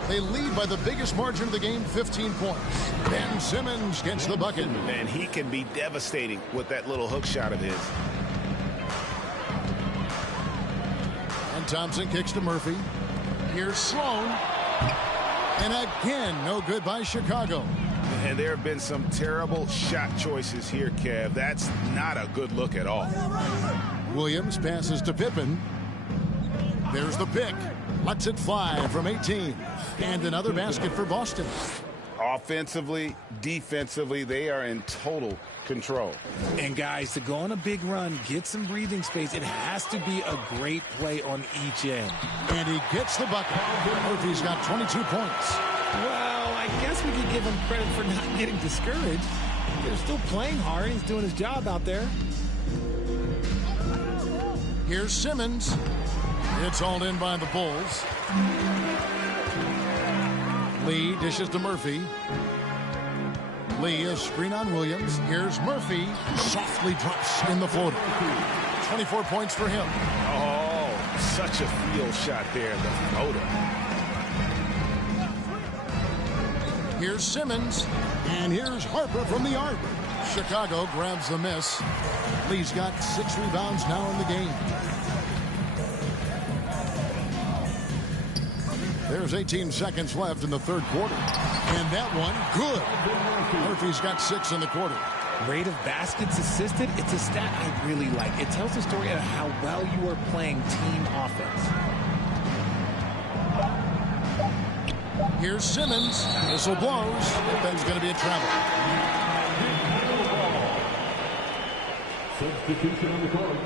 They lead by the biggest margin of the game, 15 points. Ben Simmons gets the bucket. And he can be devastating with that little hook shot of his. And Thompson kicks to Murphy. Here's Sloan. And again, no good by Chicago. And there have been some terrible shot choices here, Kev. That's not a good look at all. Williams passes to Pippen. There's the pick. Lets it fly from 18. And another basket for Boston. Offensively, defensively, they are in total control. And guys, to go on a big run, get some breathing space, it has to be a great play on each end. And he gets the bucket. Murphy's got 22 points. Well, I guess we could give him credit for not getting discouraged. They're still playing hard. He's doing his job out there. Here's Simmons. It's hauled in by the Bulls. Lee dishes to Murphy. Lee, a screen on Williams. Here's Murphy. Softly drops in the floater. 24 points for him. Oh, such a field shot there, the floater. Here's Simmons. And here's Harper from the arc. Chicago grabs the miss. Lee's got 6 rebounds now in the game. There's 18 seconds left in the third quarter. And that one, good. Murphy's got 6 in the quarter. Rate of baskets assisted, it's a stat I really like. It tells the story of how well you are playing team offense. Here's Simmons. Whistle blows. That's going to be a travel. Substitution on the court.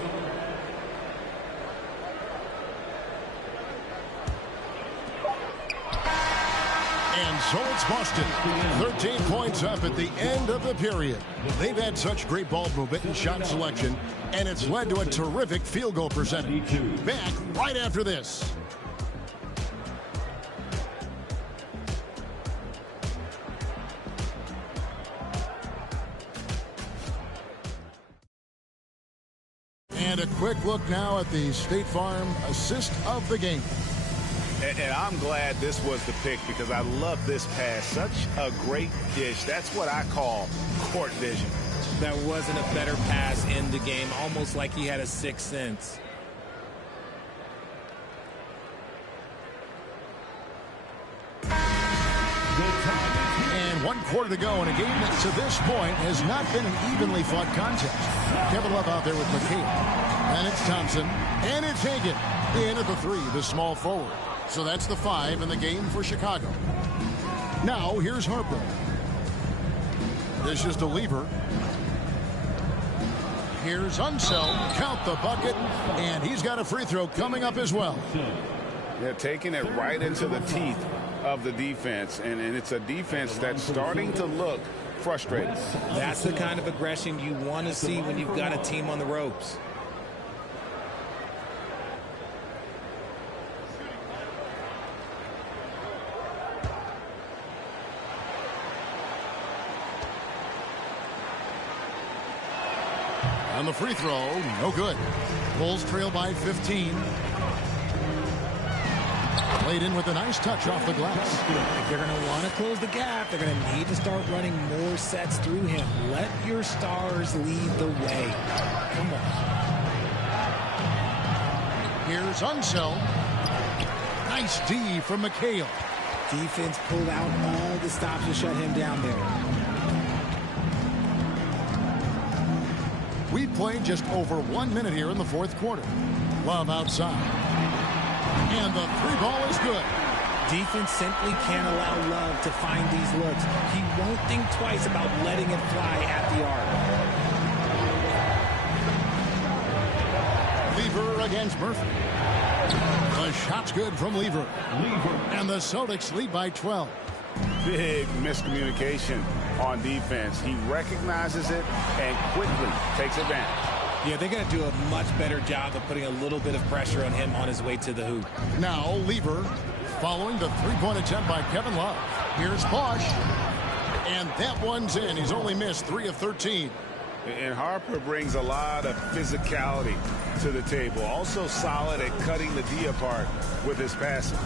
And so it's Boston. 13 points up at the end of the period. They've had such great ball movement and shot selection, and it's led to a terrific field goal percentage. Back right after this. And a quick look now at the State Farm assist of the game. And I'm glad this was the pick because I love this pass. Such a great dish. That's what I call court vision. That wasn't a better pass in the game, almost like he had a sixth sense. And 1 quarter to go in a game that to this point has not been an evenly fought contest. Kevin Love out there with McKay. And it's Thompson. And it's Hagan. In at the 3, the small forward. So that's the 5 in the game for Chicago. Now here's Harper. This is to Lever. Here's Unseld. Count the bucket. And he's got a free throw coming up as well. They're taking it right into the teeth of the defense. And it's a defense that's starting to look frustrated. That's the kind of aggression you want to see when you've got a team on the ropes. On the free throw, no good. Bulls trail by 15. Played in with a nice touch off the glass. If they're going to want to close the gap, they're going to need to start running more sets through him. Let your stars lead the way. Come on. Here's Unseld. Nice D from McHale. Defense pulled out all the stops to shut him down there. We've played just over 1 minute here in the fourth quarter. Love outside. And the 3 ball is good. Defense simply can't allow Love to find these looks. He won't think twice about letting it fly at the arc. Lever against Murphy. The shot's good from Lever. And the Celtics lead by 12. Big miscommunication on defense. He recognizes it and quickly takes advantage. Yeah, they're going to do a much better job of putting a little bit of pressure on him on his way to the hoop. Now Lever following the three-point attempt by Kevin Love. Here's Bosch. And that one's in. He's only missed 3 of 13. And Harper brings a lot of physicality to the table. Also solid at cutting the D apart with his passing.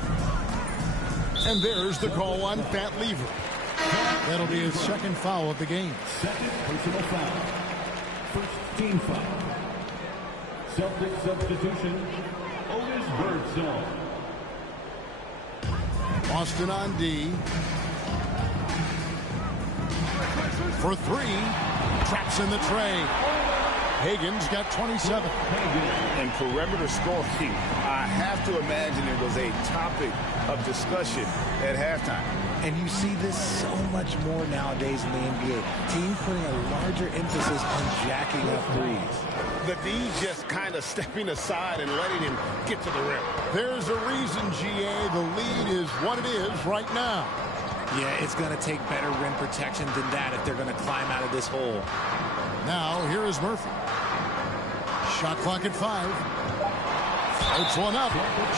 And there's the call on Pat Lever. That'll be his second foul of the game. Second personal foul. First team foul. Celtic substitution. Otis Birdsong. Austin on D. For 3. Traps in the tray. Hagen's got 27. And perimeter scoring, I have to imagine it was a topic of discussion at halftime. And you see this so much more nowadays in the NBA. Teams putting a larger emphasis on jacking up threes. The D just kind of stepping aside and letting him get to the rim. There's a reason, GA, the lead is what it is right now. Yeah, it's going to take better rim protection than that if they're going to climb out of this hole. Now, here is Murphy. Shot clock at 5. Floats one up.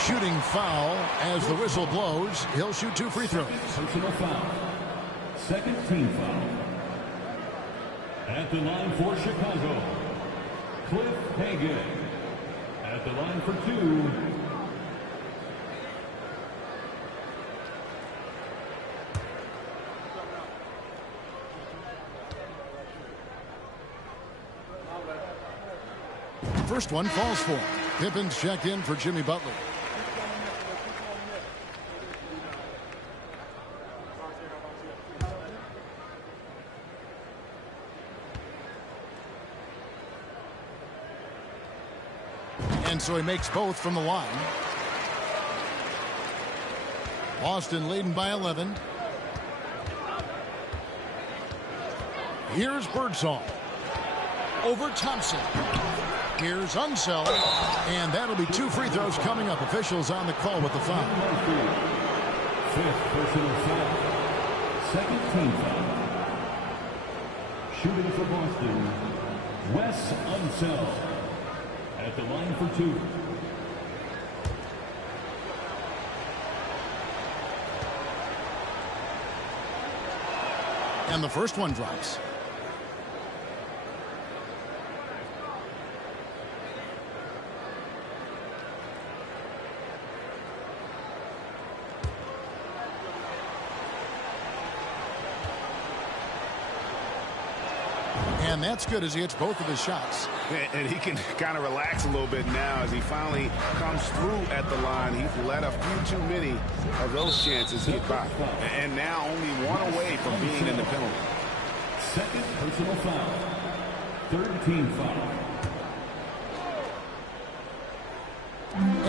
Shooting foul as the whistle blows. He'll shoot 2 free throws. Personal foul. Second team foul. At the line for Chicago, Cliff Hagan. At the line for 2. First one falls for. Pippin's checked in for Jimmy Butler. And so he makes both from the line. Boston leading by 11. Here's Birdsong. Over Thompson. Here's Unseld. And that'll be 2 free throws coming up. Officials on the call with the foul. 5th personal foul. Second team foul. Shooting for Boston, Wes Unseld. At the line for 2. And the first one drops. And that's good as he hits both of his shots. And he can kind of relax a little bit now as he finally comes through at the line. He's let a few too many of those chances get by. And now only one away from being in the penalty. Second personal foul. Third team foul.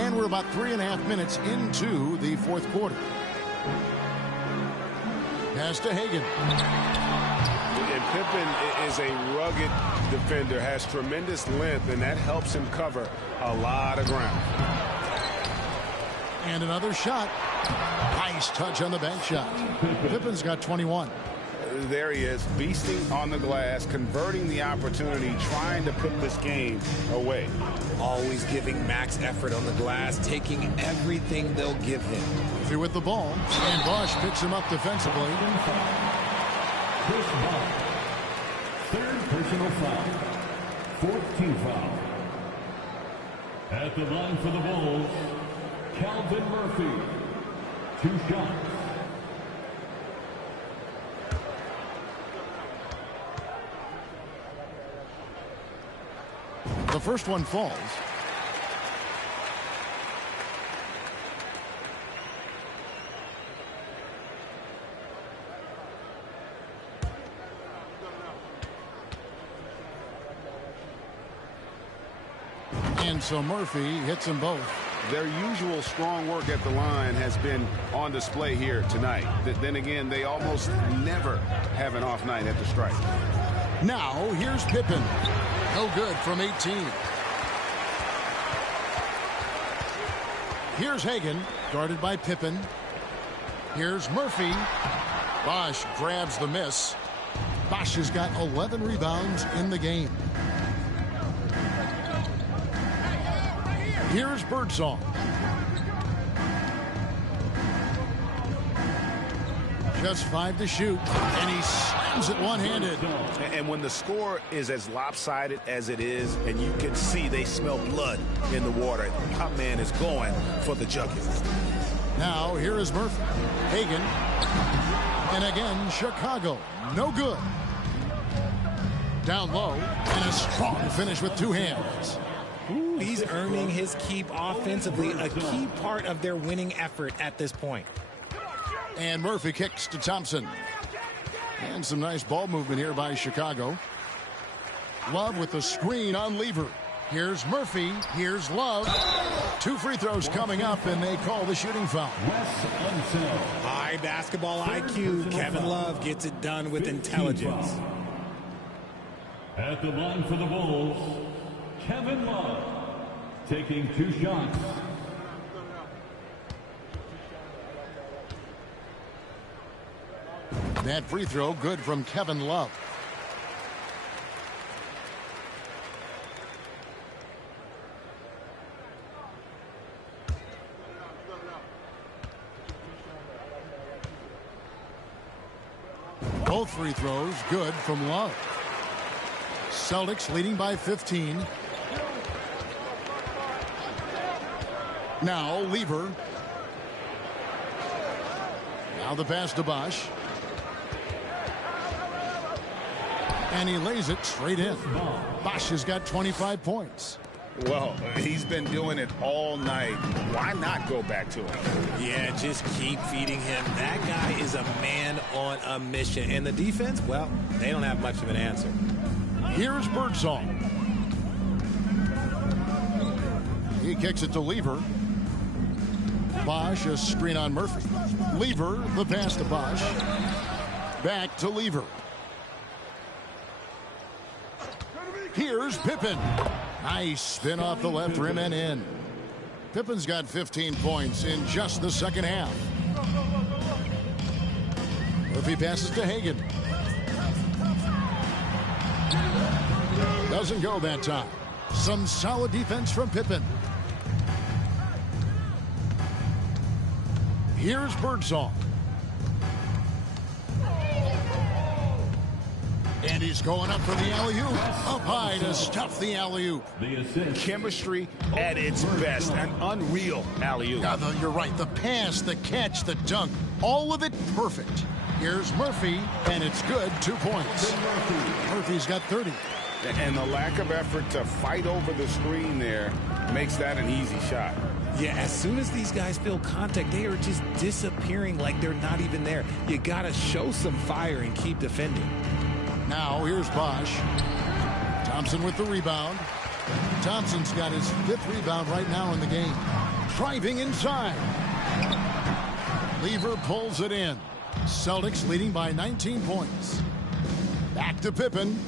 And we're about 3.5 minutes into the fourth quarter. Pass to Hagan. And Pippen is a rugged defender, has tremendous length, and that helps him cover a lot of ground. And another shot. Nice touch on the bank shot. Pippen's got 21. There he is, beasting on the glass, converting the opportunity, trying to put this game away. Always giving max effort on the glass, taking everything they'll give him. Murphy with the ball, and Bosch picks him up defensively. Chris Bosch. Third personal foul. Fourth team foul. At the line for the Bulls, Calvin Murphy. 2 shots. The first one falls. And so Murphy hits them both. Their usual strong work at the line has been on display here tonight. Then again, they almost never have an off night at the stripe. Now, here's Pippen. No good from 18. Here's Hagan, guarded by Pippen. Here's Murphy. Bosch grabs the miss. Bosch has got 11 rebounds in the game. Here's Birdsong. Just 5 to shoot, and he slams it one-handed. And when the score is as lopsided as it is, and you can see they smell blood in the water, my man is going for the jugular. Now, here is Murphy. Hagan. And again, Chicago. No good. Down low, and a strong finish with 2 hands. Ooh, he's earning his keep offensively, a key part of their winning effort at this point. And Murphy kicks to Thompson. And some nice ball movement here by Chicago. Love with the screen on Lever. Here's Murphy. Here's Love. 2 free throws coming up, and they call the shooting foul. High basketball IQ. Kevin Love gets it done with intelligence. At the line for the Bulls, Kevin Love taking 2 shots. That free throw good from Kevin Love. Both free throws good from Love. Celtics leading by 15. Now Lever. Now the pass to Bosch. And he lays it straight in. Bosch has got 25 points. Well, he's been doing it all night. Why not go back to him? Yeah, just keep feeding him. That guy is a man on a mission. And the defense, well, they don't have much of an answer. Here's Birdsong. He kicks it to Lever. Bosch, a screen on Murphy. Lever, the pass to Bosch. Back to Lever. Here's Pippen. Nice spin off the left rim and in. Pippen's got 15 points in just the second half. Murphy passes to Hagan. Doesn't go that time. Some solid defense from Pippen. Here's Birdsong. And he's going up for the alley-oop. Up high to stuff the alley-oop. Chemistry at its best. An unreal alley-oop. You're right. The pass, the catch, the dunk. All of it perfect. Here's Murphy, and it's good. 2 points. Murphy's got 30. And the lack of effort to fight over the screen there makes that an easy shot. Yeah, as soon as these guys feel contact, they are just disappearing like they're not even there. You got to show some fire and keep defending. Now here's Bosch. Thompson with the rebound. Thompson's got his 5th rebound right now in the game. Driving inside. Lever pulls it in. Celtics leading by 19 points. Back to Pippen.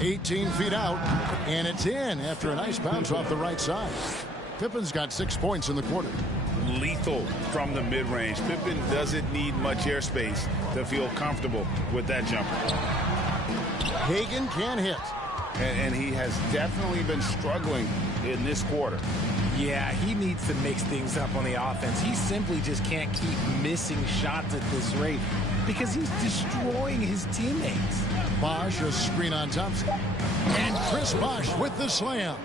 "18 feet out, and it's in after a nice bounce off the right side." Pippen's got 6 points in the quarter. Lethal from the mid-range. Pippen doesn't need much airspace to feel comfortable with that jumper. Hagan can't hit. And he has definitely been struggling in this quarter. Yeah, he needs to mix things up on the offense. He simply just can't keep missing shots at this rate because he's destroying his teammates. Bosch, a screen on Thompson. And Chris Bosch with the slam.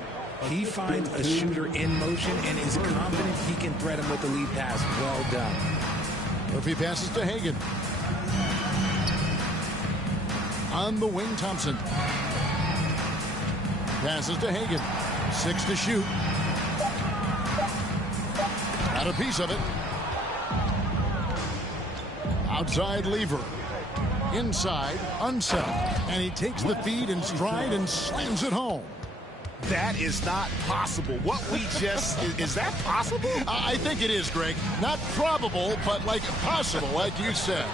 He finds a shooter in motion and is confident he can thread him with the lead pass. Well done. Murphy passes to Hagan. On the wing, Thompson. Passes to Hagan. 6 to shoot. Got a piece of it. Outside Lever. Inside, Unseld. And he takes the feed in stride and slams it home. That is not possible. What we just... is that possible? I think it is, Greg. Not probable, but like possible, like you said.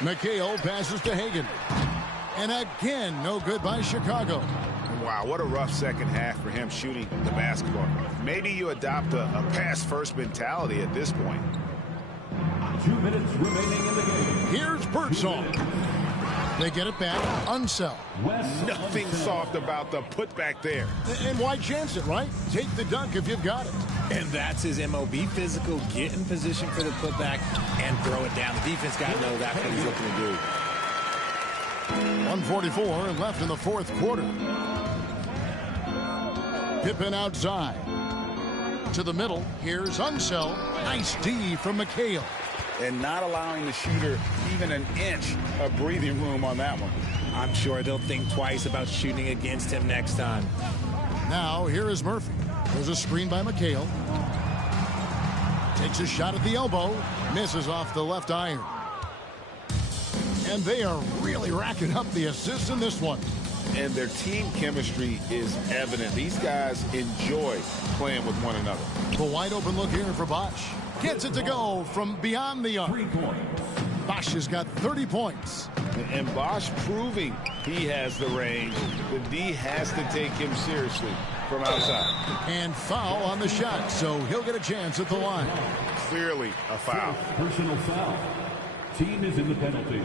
McHale passes to Hagan. And again, no good by Chicago. Wow, what a rough second half for him shooting the basketball. Maybe you adopt a pass-first mentality at this point. 2 minutes remaining in the game. Here's Birdsall. They get it back. Unseld. Nothing soft about the putback there. And why chance it, right? Take the dunk if you've got it. And that's his MO. Be physical, get in position for the putback, and throw it down. The defense got to know that's what he's looking to do. 1:44 left in the 4th quarter. Pippen outside. To the middle. Here's Unseld. Nice D from McHale. And not allowing the shooter even an inch of breathing room on that one. I'm sure they'll think twice about shooting against him next time. Now, here is Murphy. There's a screen by McHale. Takes a shot at the elbow. Misses off the left iron. And they are really racking up the assists in this one. And their team chemistry is evident. These guys enjoy playing with one another. The wide open look here for Bosch. Gets it to go from beyond the arc. 3 points. Bosch has got 30 points. And Bosch proving he has the range. The D has to take him seriously from outside. And foul on the shot, so he'll get a chance at the line. Clearly a foul. Personal foul. Team is in the penalty.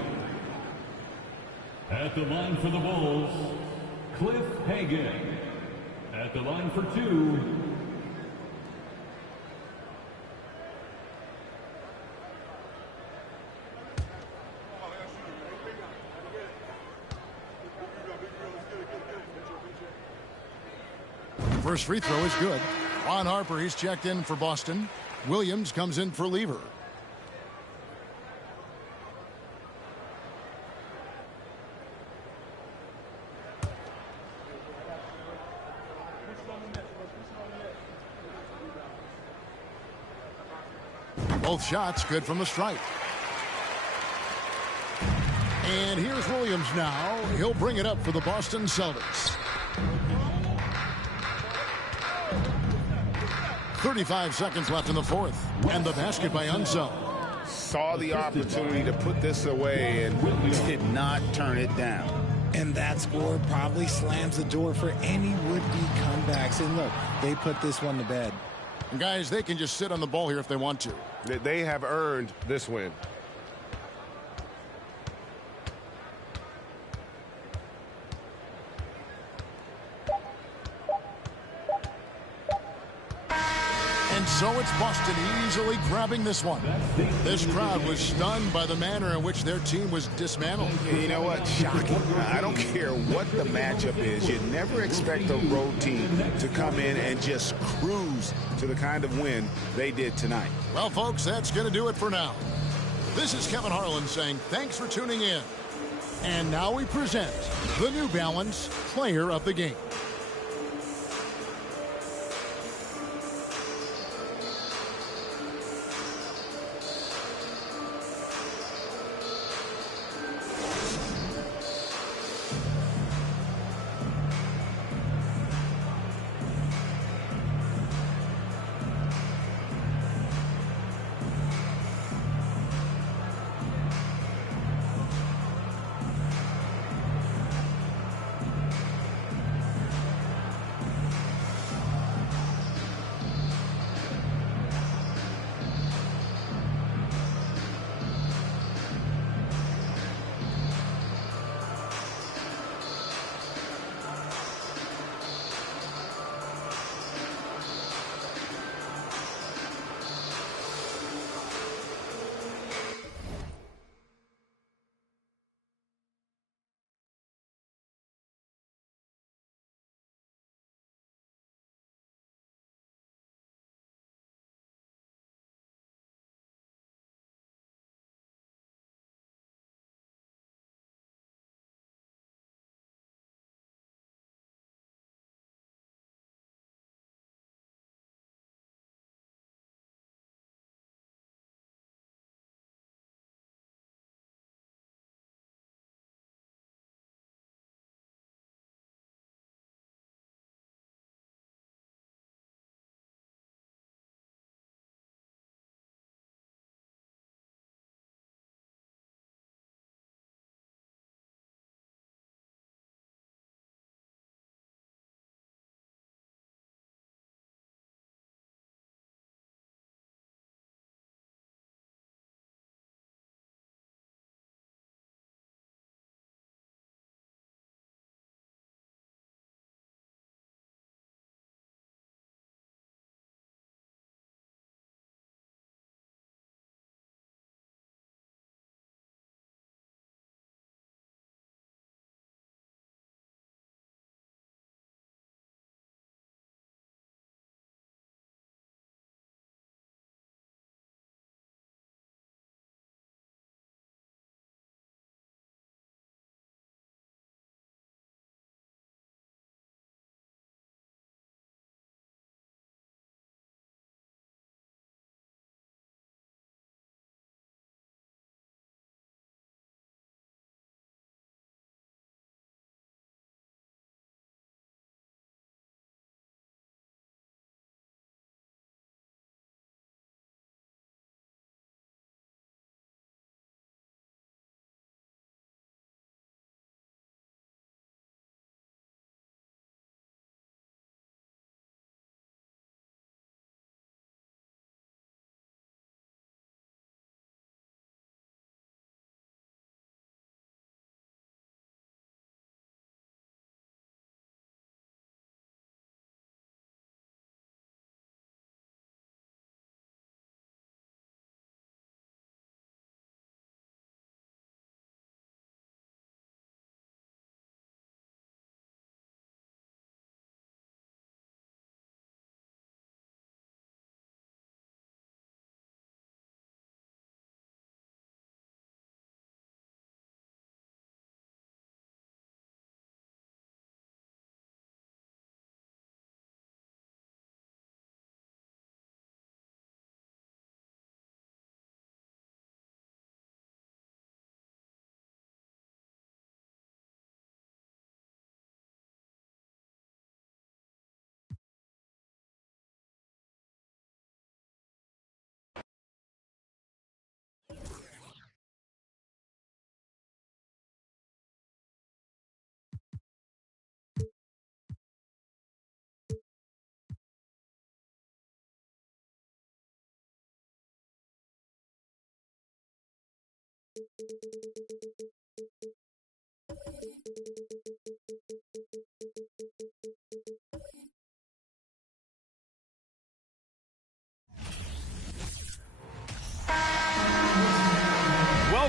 At the line for the Bulls, Cliff Hagan. At the line for 2, First free throw is good. Ron Harper, he's checked in for Boston. Williams comes in for Lever. Both shots good from the stripe. And here's Williams now. He'll bring it up for the Boston Celtics. 35 seconds left in the 4th. And the basket by Unseld. Saw the opportunity to put this away and did not turn it down. And that score probably slams the door for any would-be comebacks. And look, they put this one to bed. And guys, they can just sit on the ball here if they want to. They have earned this win. And So it's Boston easily grabbing this one. This crowd was stunned by the manner in which their team was dismantled. You know what? Shocking. I don't care what the matchup is. You never expect a road team to come in and just cruise to the kind of win they did tonight. Well, folks, that's going to do it for now. This is Kevin Harlan saying thanks for tuning in. And now we present the New Balance Player of the Game.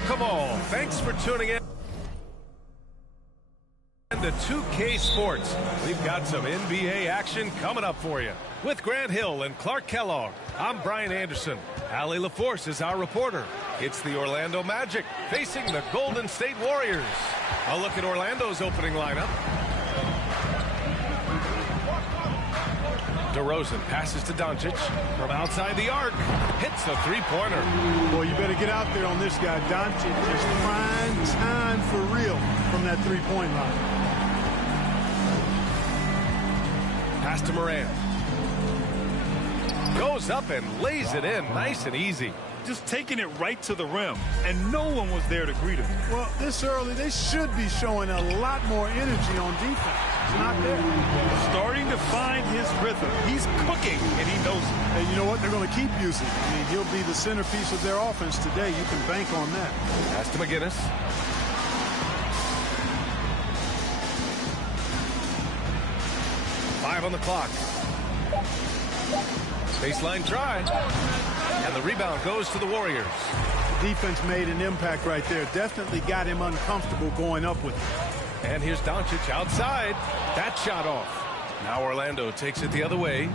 Welcome all. Thanks for tuning in to 2K Sports. We've got some NBA action coming up for you. With Grant Hill and Clark Kellogg, I'm Brian Anderson. Allie LaForce is our reporter. It's the Orlando Magic facing the Golden State Warriors. A look at Orlando's opening lineup. DeRozan passes to Doncic from outside the arc. Hits the three-pointer. Boy, you better get out there on this guy. Doncic is prime time for real from that three-point line. Pass to Morant. Goes up and lays it in nice and easy. Just taking it right to the rim, and no one was there to greet him. Well, this early, they should be showing a lot more energy on defense. It's not there. Starting to find his rhythm. He's cooking, and he knows it. And you know what? They're going to keep using him. I mean, he'll be the centerpiece of their offense today. You can bank on that. Pass to McGinnis. Five on the clock. Baseline try. And the rebound goes to the Warriors. The defense made an impact right there. Definitely got him uncomfortable going up with it. And here's Doncic outside. That shot off. Now Orlando takes it the other way.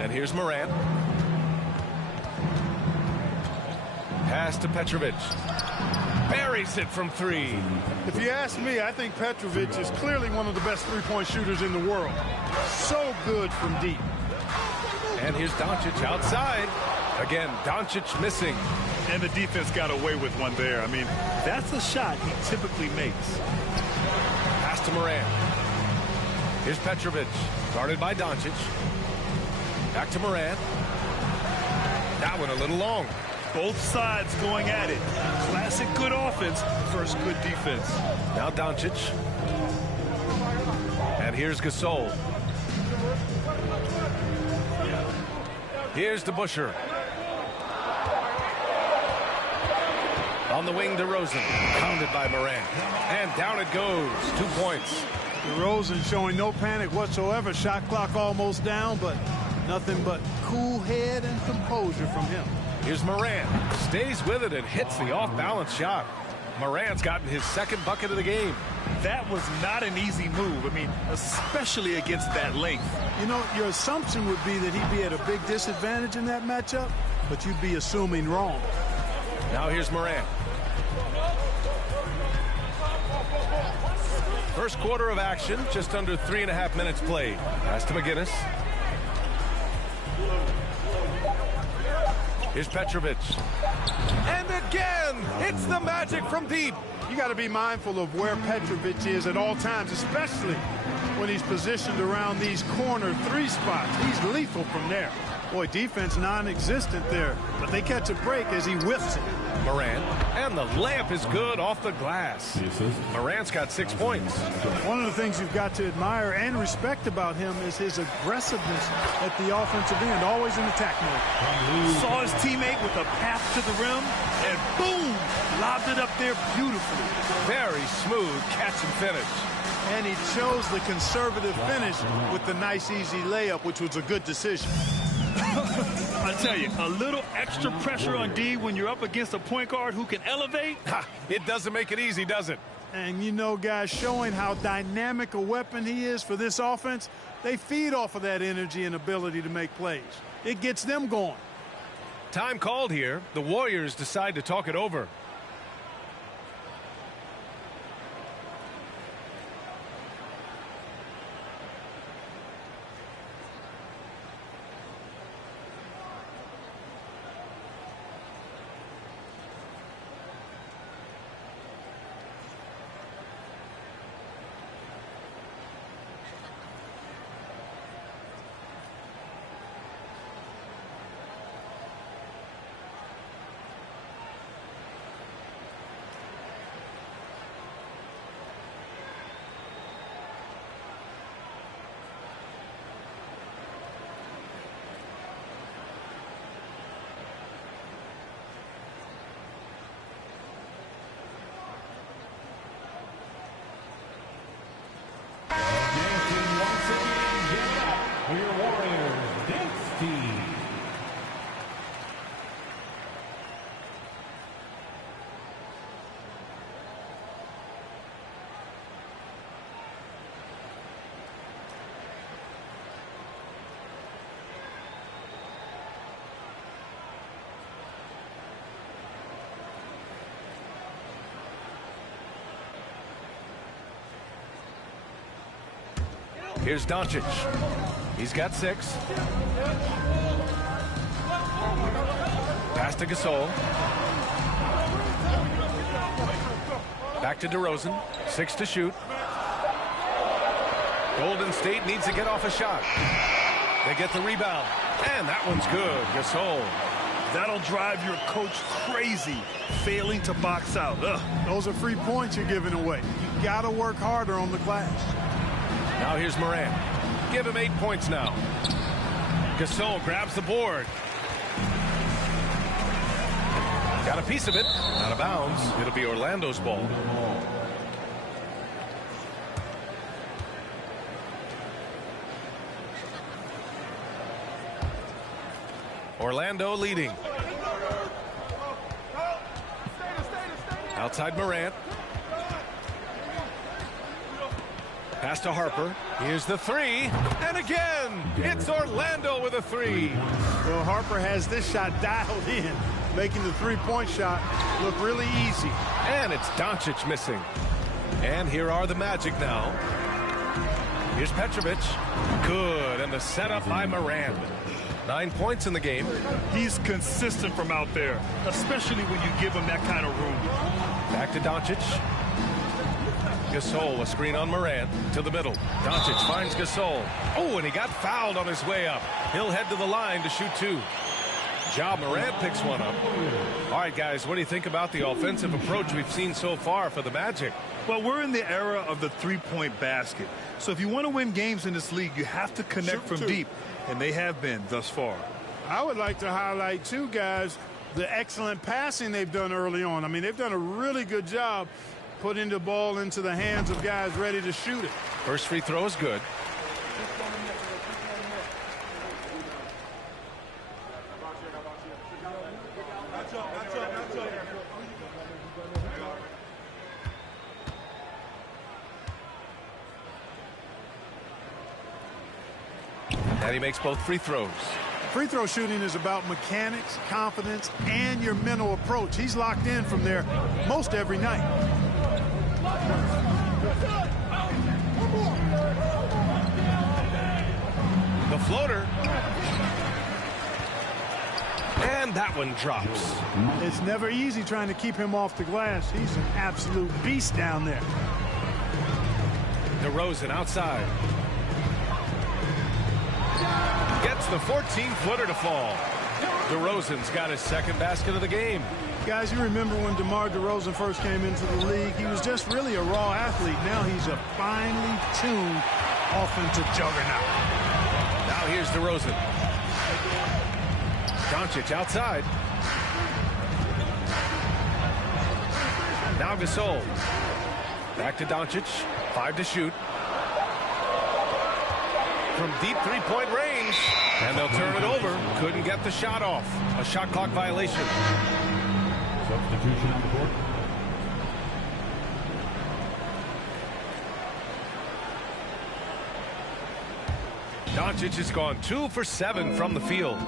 And here's Morant. Pass to Petrovic. Buries it from three. If you ask me, I think Petrovic is clearly one of the best three-point shooters in the world. So good from deep. And here's Doncic outside. Again, Doncic missing. And the defense got away with one there. I mean, that's a shot he typically makes. Pass to Morant. Here's Petrovic, guarded by Doncic. Back to Morant. That one a little long. Both sides going at it. Classic good offense versus good defense. Now Doncic. And here's Gasol. Here's DeBusschere. On the wing, DeRozan. Pounded by Morant. And down it goes. 2 points. DeRozan showing no panic whatsoever. Shot clock almost down, but nothing but cool head and composure from him. Here's Morant. Stays with it and hits the off-balance shot. Morant's gotten his second bucket of the game. That was not an easy move. I mean, especially against that length. You know, your assumption would be that he'd be at a big disadvantage in that matchup, but you'd be assuming wrong. Now here's Morant. First quarter of action, just under 3.5 minutes played. Pass to McGinnis. Here's Petrovic. And again, it's the Magic from deep. You got to be mindful of where Petrovic is at all times, especially when he's positioned around these corner three spots. He's lethal from there. Boy, defense non-existent there, but they catch a break as he whiffs it. Morant, and the layup is good off the glass. Morant's got 6 points. One of the things you've got to admire and respect about him is his aggressiveness at the offensive end, always in attack mode. Saw his teammate with a path to the rim, and boom, lobbed it up there beautifully. Very smooth catch and finish. And he chose the conservative finish with the nice, easy layup, which was a good decision. I tell you, a little extra pressure on D when you're up against a point guard who can elevate. It doesn't make it easy, does it? And you know, guys, showing how dynamic a weapon he is for this offense, they feed off of that energy and ability to make plays. It gets them going. Time called here. The Warriors decide to talk it over. Here's Doncic. He's got 6. Pass to Gasol. Back to DeRozan. 6 to shoot. Golden State needs to get off a shot. They get the rebound. And that one's good. Gasol. That'll drive your coach crazy, failing to box out. Ugh. Those are free points you're giving away. You got to work harder on the glass. Now here's Morant. Give him 8 points now. Gasol grabs the board. Got a piece of it. Out of bounds. It'll be Orlando's ball. Orlando leading. Outside Morant. Pass to Harper. Here's the 3. And again, it's Orlando with a 3. Well, Harper has this shot dialed in, making the three-point shot look really easy. And it's Doncic missing. And here are the Magic now. Here's Petrovic. Good. And the setup by Morant. 9 points in the game. He's consistent from out there, especially when you give him that kind of room. Back to Doncic. Gasol, a screen on Morant to the middle. Doncic finds Gasol. Oh, and he got fouled on his way up. He'll head to the line to shoot 2. Ja Morant picks one up. All right, guys, what do you think about the offensive approach we've seen so far for the Magic? Well, we're in the era of the three-point basket. So if you want to win games in this league, you have to connect from deep. And they have been thus far. I would like to highlight, too, guys, the excellent passing they've done early on. I mean, they've done a really good job putting the ball into the hands of guys ready to shoot it. First free throw is good. And he makes both free throws. Free throw shooting is about mechanics, confidence, and your mental approach. He's locked in from there most every night. The floater. And that one drops. It's never easy trying to keep him off the glass. He's an absolute beast down there. DeRozan outside. Gets the 14-footer to fall. DeRozan's got his second basket of the game. Guys, you remember when DeMar DeRozan first came into the league? He was just really a raw athlete. Now he's a finely tuned offensive juggernaut. Now here's DeRozan. Doncic outside. Now Gasol. Back to Doncic. 5 to shoot. From deep three-point range. And they'll turn it over. Couldn't get the shot off. A shot clock violation. Substitution on the court. Doncic has gone 2 for 7 from the field.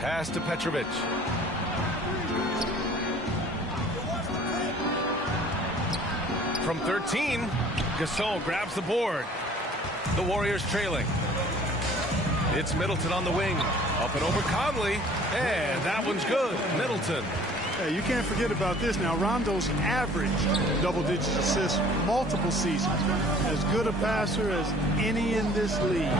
Pass to Petrovic. From 13, Gasol grabs the board. The Warriors trailing. It's Middleton on the wing. Up and over Conley. And that one's good. Middleton. Hey, you can't forget about this now. Rondo's averaged double-digit assists multiple seasons. As good a passer as any in this league.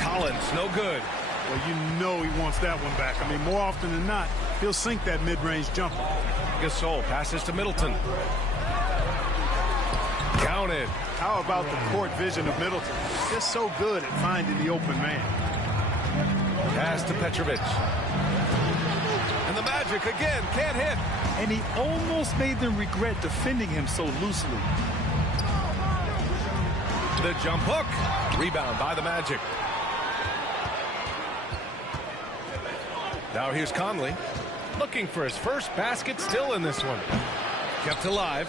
Collins, no good. Well, you know he wants that one back. I mean, more often than not, he'll sink that mid-range jumper. Gasol passes to Middleton. Counted. How about the court vision of Middleton? Just so good at finding the open man. Pass to Petrovic. And the Magic again can't hit. And he almost made them regret defending him so loosely. The jump hook. Rebound by the Magic. Now here's Conley. Looking for his first basket still in this one. Kept alive.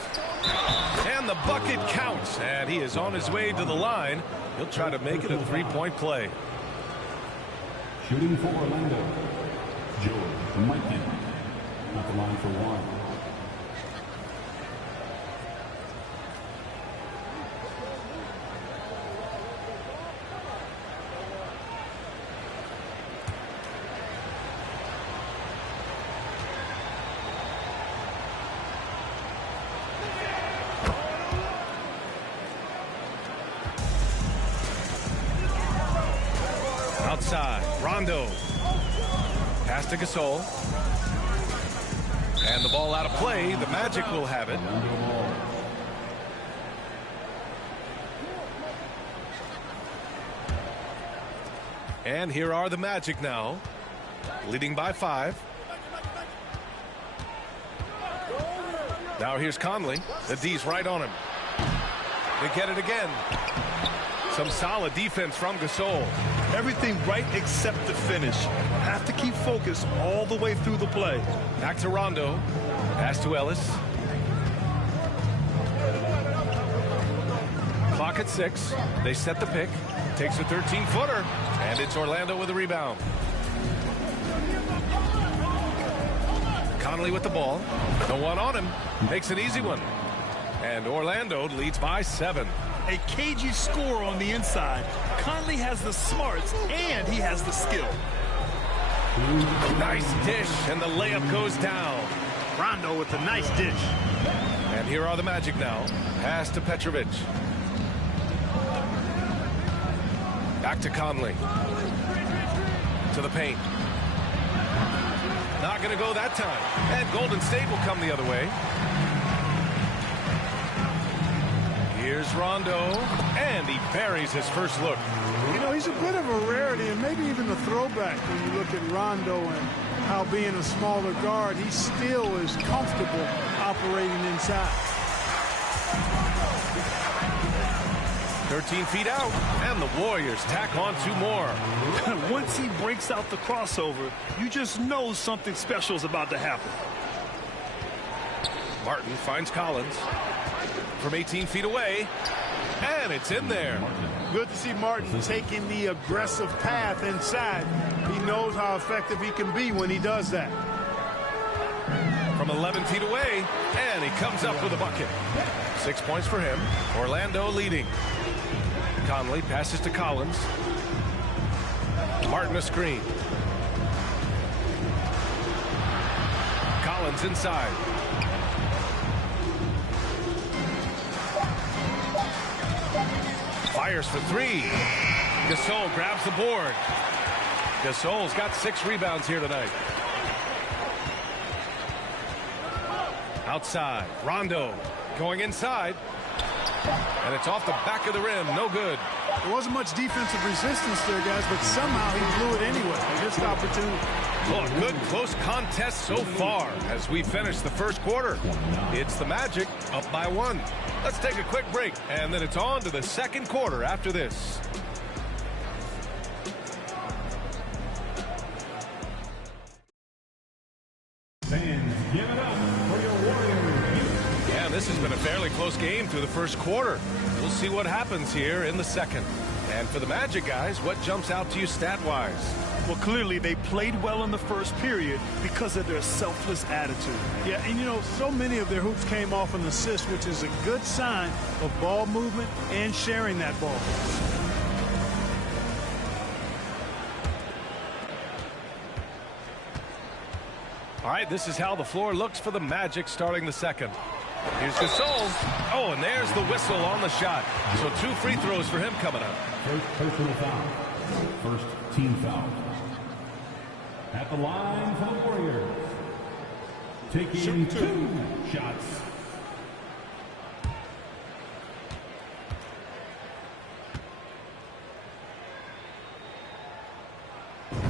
And the bucket counts. And he is on his way to the line. He'll try to make it a three-point play. Shooting for Orlando, George Mikan at the line for one. Outside, Rondo. Pass to Gasol. And the ball out of play. The Magic will have it. And here are the Magic now, leading by 5. Now here's Conley. The D's right on him. They get it again. Some solid defense from Gasol. Everything right except the finish. Have to keep focused all the way through the play. Back to Rondo. Pass to Ellis. Clock at 6. They set the pick. Takes a 13-footer. And it's Orlando with a rebound. Conley with the ball. No one on him. Makes an easy one. And Orlando leads by 7. A cagey score on the inside. Conley has the smarts and he has the skill. Nice dish, and the layup goes down. Rondo with a nice dish. And here are the Magic now. Pass to Petrovic. Back to Conley. To the paint. Not going to go that time. And Golden State will come the other way. Here's Rondo, and he buries his first look. You know, he's a bit of a rarity, and maybe even a throwback when you look at Rondo and how being a smaller guard, he still is comfortable operating inside. 13 feet out, and the Warriors tack on 2 more. Once he breaks out the crossover, you just know something special is about to happen. Martin finds Collins from 18 feet away, and it's in there. Good to see Martin taking the aggressive path inside. He knows how effective he can be when he does that. From 11 feet away, and he comes up with a bucket. 6 points for him. Orlando leading. Conley passes to Collins. Martin a screen. Collins inside. Fires for 3. Gasol grabs the board. Gasol's got 6 rebounds here tonight. Outside, Rondo going inside. And it's off the back of the rim. No good. There wasn't much defensive resistance there, guys, but somehow he blew it anyway. Missed opportunity. Well, a good close contest so far as we finish the first quarter. It's the Magic up by 1. Let's take a quick break, and then it's on to the second quarter after this. Fans, give it up for your Warriors. Yeah, this has been a fairly close game through the first quarter. We'll see what happens here in the second. And for the Magic guys, what jumps out to you stat-wise? Well, clearly they played well in the first period because of their selfless attitude. Yeah, and you know, so many of their hoops came off an assist, which is a good sign of ball movement and sharing that ball. All right, this is how the floor looks for the Magic starting the second. Here's Gasol. Oh, and there's the whistle on the shot. So 2 free throws for him coming up. First personal foul. First team foul. At the line for the Warriors. Taking 2 shots.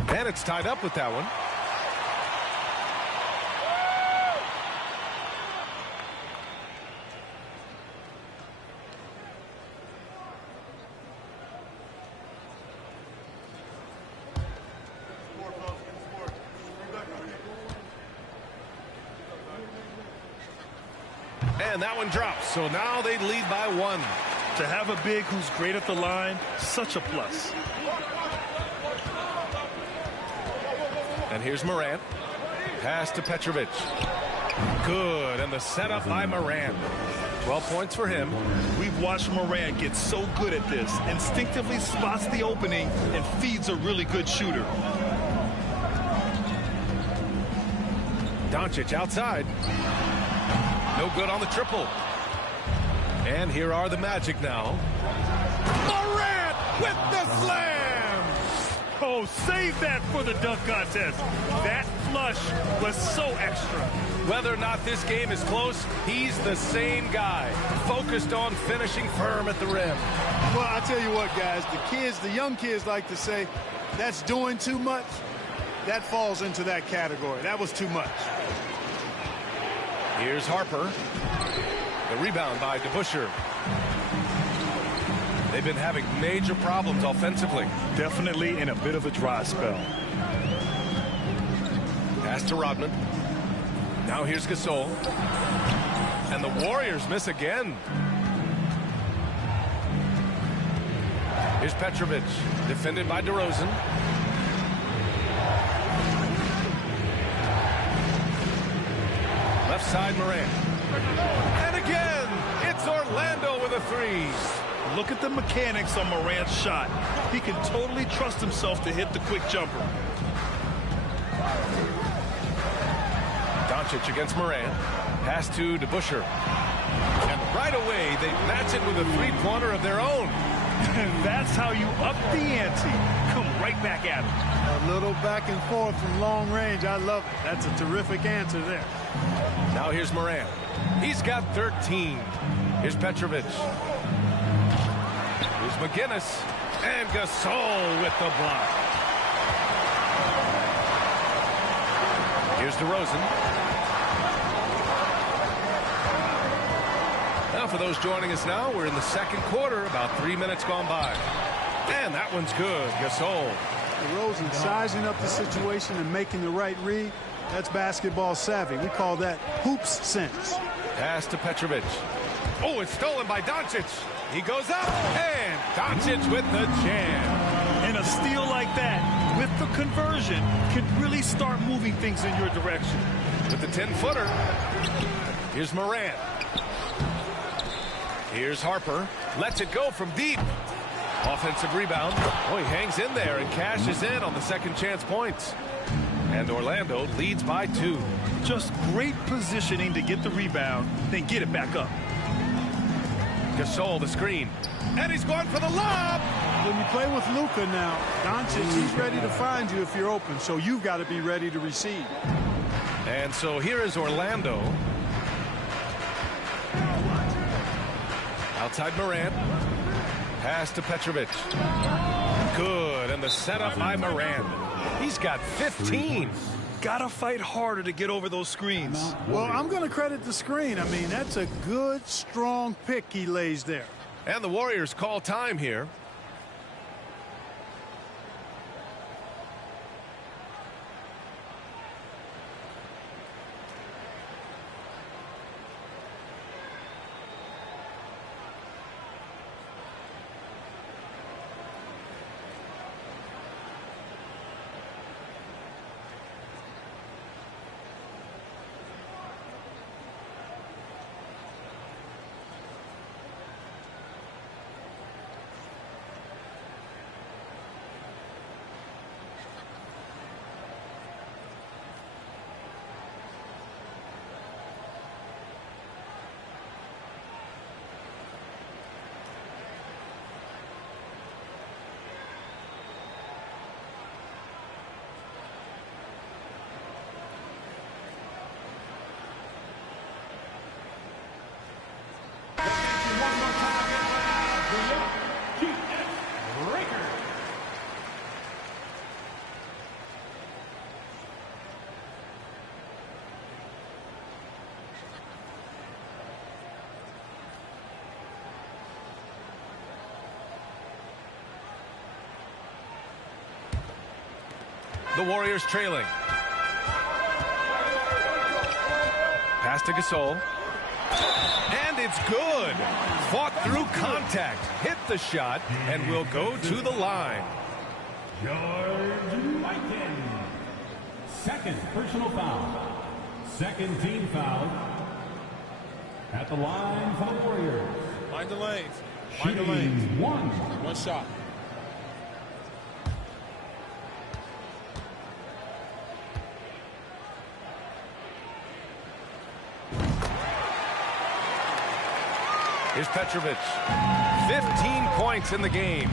And it's tied up with that one. And that one drops, so now they lead by 1. To have a big who's great at the line, such a plus. And here's Morant. Pass to Petrovic. Good, and the setup by Morant. 12 points for him. We've watched Morant get so good at this. Instinctively spots the opening and feeds a really good shooter. Doncic outside. No good on the triple. And here are the Magic now. Morant with the slam! Oh, save that for the dunk contest. That flush was so extra. Whether or not this game is close, he's the same guy, focused on finishing firm at the rim. Well, I tell you what, guys, the young kids like to say, that's doing too much. That falls into that category. That was too much. Here's Harper. The rebound by DeBusschere. They've been having major problems offensively. Definitely in a bit of a dry spell. Pass to Rodman. Now here's Gasol. And the Warriors miss again. Here's Petrovic, defended by DeRozan. Left side, Morant. And again, it's Orlando with a three. Look at the mechanics on Morant's shot. He can totally trust himself to hit the quick jumper. Doncic against Morant. Pass to DeBusschere. And right away, they match it with a three-pointer of their own. That's how you up the ante. Come right back at him. A little back and forth from long range. I love it. That's a terrific answer there. Now here's Morant. He's got 13. Here's Petrovic. Here's McGinnis. And Gasol with the block. Here's DeRozan. Now for those joining us now, we're in the second quarter, about 3 minutes gone by. And that one's good. Gasol. DeRozan sizing up the situation and making the right read. That's basketball savvy. We call that hoops sense. Pass to Petrovic. Oh, it's stolen by Doncic. He goes up, and Doncic with the jam. And a steal like that, with the conversion, can really start moving things in your direction. With the 10-footer, here's Morant. Here's Harper. Lets it go from deep. Offensive rebound. Oh, he hangs in there and cashes in on the second chance points. And Orlando leads by 2. Just great positioning to get the rebound, then get it back up. Gasol, the screen. And he's going for the lob. When you play with Luka now, Doncic, he's ready to find you if you're open, so you've got to be ready to receive. And so here is Orlando. Outside Morant. Pass to Petrovic. Good, and the setup by Morant. He's got 15. Gotta fight harder to get over those screens. Well, I'm going to credit the screen. I mean, that's a good, strong pick he lays there. And the Warriors call time here. The Warriors trailing. Pass to Gasol. And it's good. Fought through contact. Hit the shot and will go to the line. George Mikan. Second personal foul. Second team foul. At the line for the Warriors. Mind the lanes. Mind the lanes. One shot. Here's Petrovic. 15 points in the game.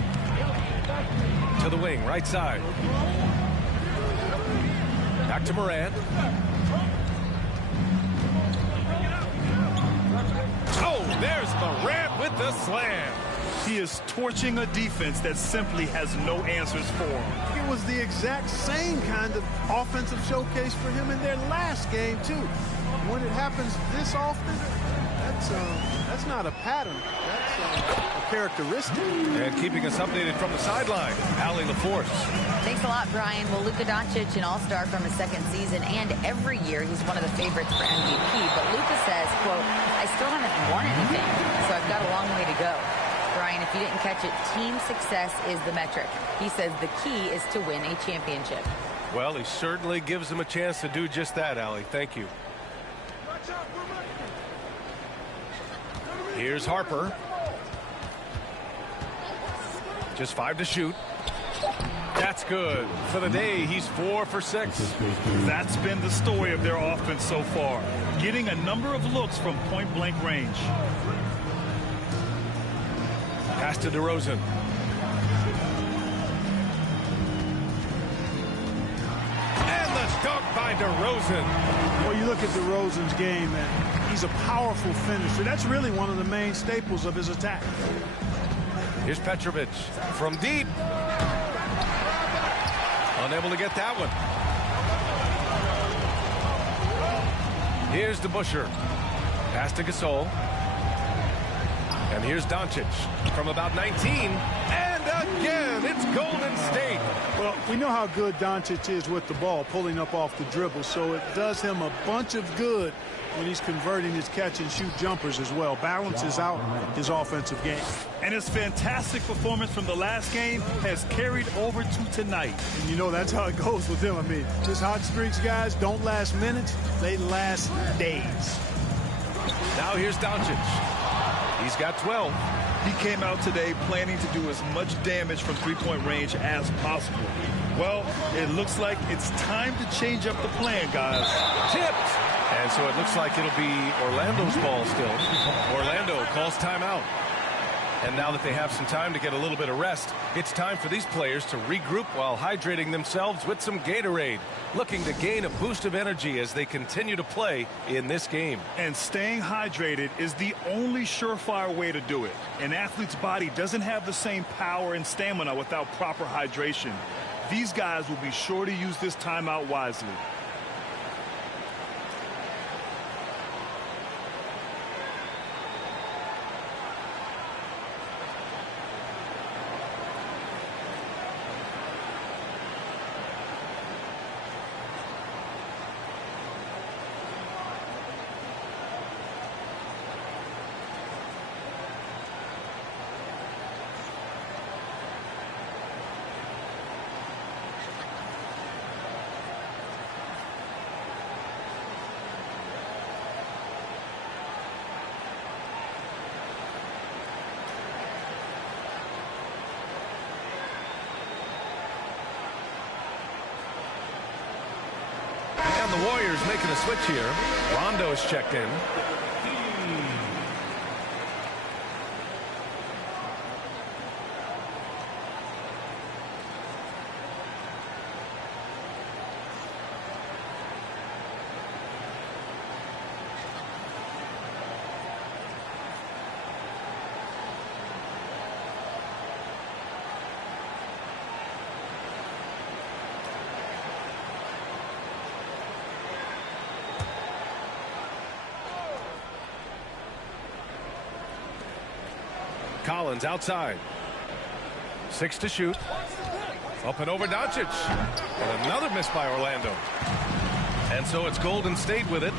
To the wing, right side. Back to Morant. Oh, there's Morant with the slam. He is torching a defense that simply has no answers for him. It was the exact same kind of offensive showcase for him in their last game, too. When it happens this often, that's not a pattern. That's a characteristic. And keeping us updated from the sideline, Allie LaForce. Thanks a lot, Brian. Well, Luka Doncic, an all-star from his second season, and every year he's one of the favorites for MVP. But Luka says, quote, I still haven't won anything, so I've got a long way to go. Brian, if you didn't catch it, team success is the metric. He says the key is to win a championship. Well, he certainly gives him a chance to do just that, Allie. Thank you. Here's Harper. Just 5 to shoot. That's good. For the day, he's 4 for 6. That's been the story of their offense so far, getting a number of looks from point-blank range. Pass to DeRozan. And the dunk by DeRozan. Well, you look at DeRozan's game, and he's a powerful finisher. That's really one of the main staples of his attack. Here's Petrovic from deep. Unable to get that one. Here's DeBusschere. Pass to Gasol. And here's Doncic from about 19. And again, it's Golden State. Well, we know how good Doncic is with the ball, pulling up off the dribble, so it does him a bunch of good when he's converting his catch-and-shoot jumpers as well. Balances out his offensive game. And his fantastic performance from the last game has carried over to tonight. And you know that's how it goes with him. I mean, just hot streaks, guys, don't last minutes. They last days. Now here's Doncic. He's got 12. He came out today planning to do as much damage from three-point range as possible. Well, it looks like it's time to change up the plan, guys. Tipped. And so it looks like it'll be Orlando's ball still. Orlando calls timeout. And now that they have some time to get a little bit of rest, it's time for these players to regroup while hydrating themselves with some Gatorade, looking to gain a boost of energy as they continue to play in this game. And staying hydrated is the only surefire way to do it. An athlete's body doesn't have the same power and stamina without proper hydration. These guys will be sure to use this timeout wisely. And the Warriors making a switch here. Rondo is checked in. Collins outside. 6 to shoot. Up and over Doncic. And another miss by Orlando. And so it's Golden State with it.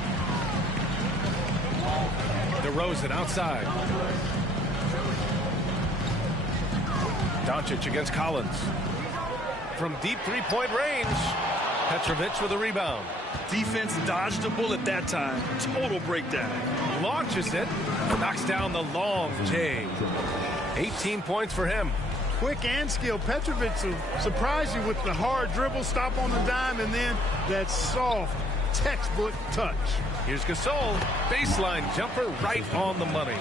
DeRozan outside. Doncic against Collins. From deep three-point range. Petrovic with a rebound. Defense dodged a bullet that time. Total breakdown. Launches it. Knocks down the long J. 18 points for him. Quick and skilled. Petrovic will surprise you with the hard dribble, stop on the dime, and then that soft textbook touch. Here's Gasol. Baseline jumper right on the money.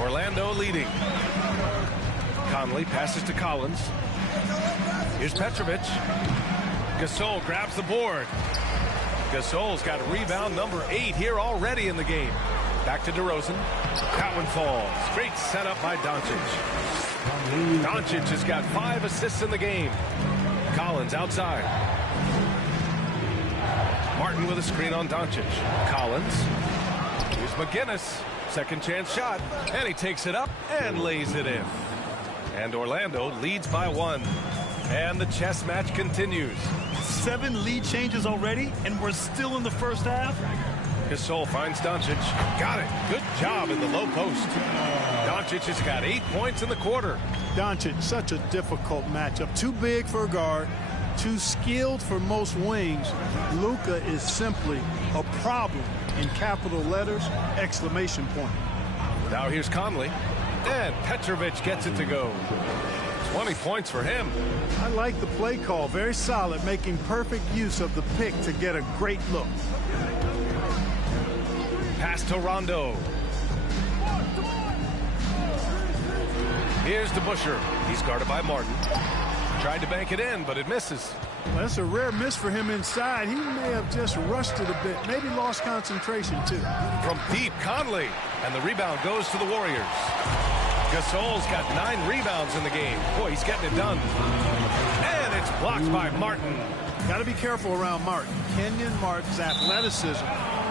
Orlando leading. Conley passes to Collins. Here's Petrovic. Gasol grabs the board. Gasol's got rebound number 8 here already in the game. Back to DeRozan. That one falls. Great setup by Doncic. Doncic has got 5 assists in the game. Collins outside. Martin with a screen on Doncic. Collins. Here's McGinnis. Second chance shot. And he takes it up and lays it in. And Orlando leads by 1. And the chess match continues. 7 lead changes already, and we're still in the first half. Gasol finds Doncic. Got it. Good job in the low post. Doncic has got 8 points in the quarter. Doncic, such a difficult matchup. Too big for a guard, too skilled for most wings. Luka is simply a problem in capital letters, exclamation point. Now here's Conley. And Petrovic gets it to go. 20 points for him. I like the play call. Very solid, making perfect use of the pick to get a great look. Pass to Rondo. Here's DeBusschere. He's guarded by Martin. Tried to bank it in, but it misses. Well, that's a rare miss for him inside. He may have just rushed it a bit. Maybe lost concentration, too. From deep, Conley. And the rebound goes to the Warriors. Gasol's got 9 rebounds in the game. Boy, he's getting it done. And it's blocked by Martin. Got to be careful around Martin. Kenyon Martin's athleticism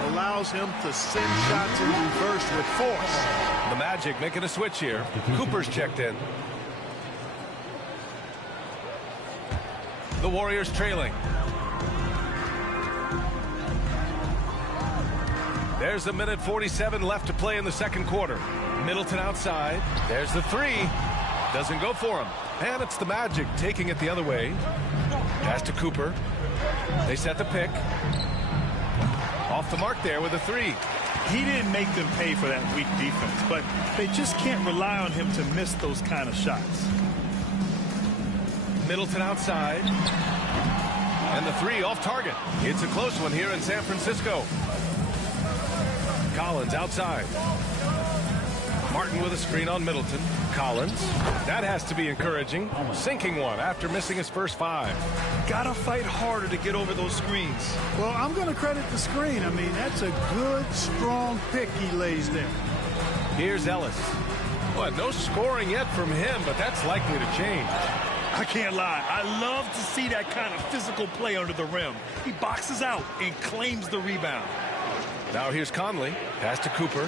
allows him to send shots in reverse with force. The Magic making a switch here. Cooper's checked in. The Warriors trailing. There's a minute 47 left to play in the second quarter. Middleton outside. There's the 3. Doesn't go for him. And it's the Magic taking it the other way. Pass to Cooper. They set the pick. Off the mark there with a 3. He didn't make them pay for that weak defense, but they just can't rely on him to miss those kind of shots. Middleton outside. And the 3 off target. It's a close one here in San Francisco. Collins outside. Martin with a screen on Middleton. Collins. That has to be encouraging. Sinking one after missing his first 5. Gotta fight harder to get over those screens. Well, I'm going to credit the screen. I mean, that's a good, strong pick he lays there. Here's Ellis. Well, no scoring yet from him, but that's likely to change. I can't lie. I love to see that kind of physical play under the rim. He boxes out and claims the rebound. Now here's Conley. Pass to Cooper.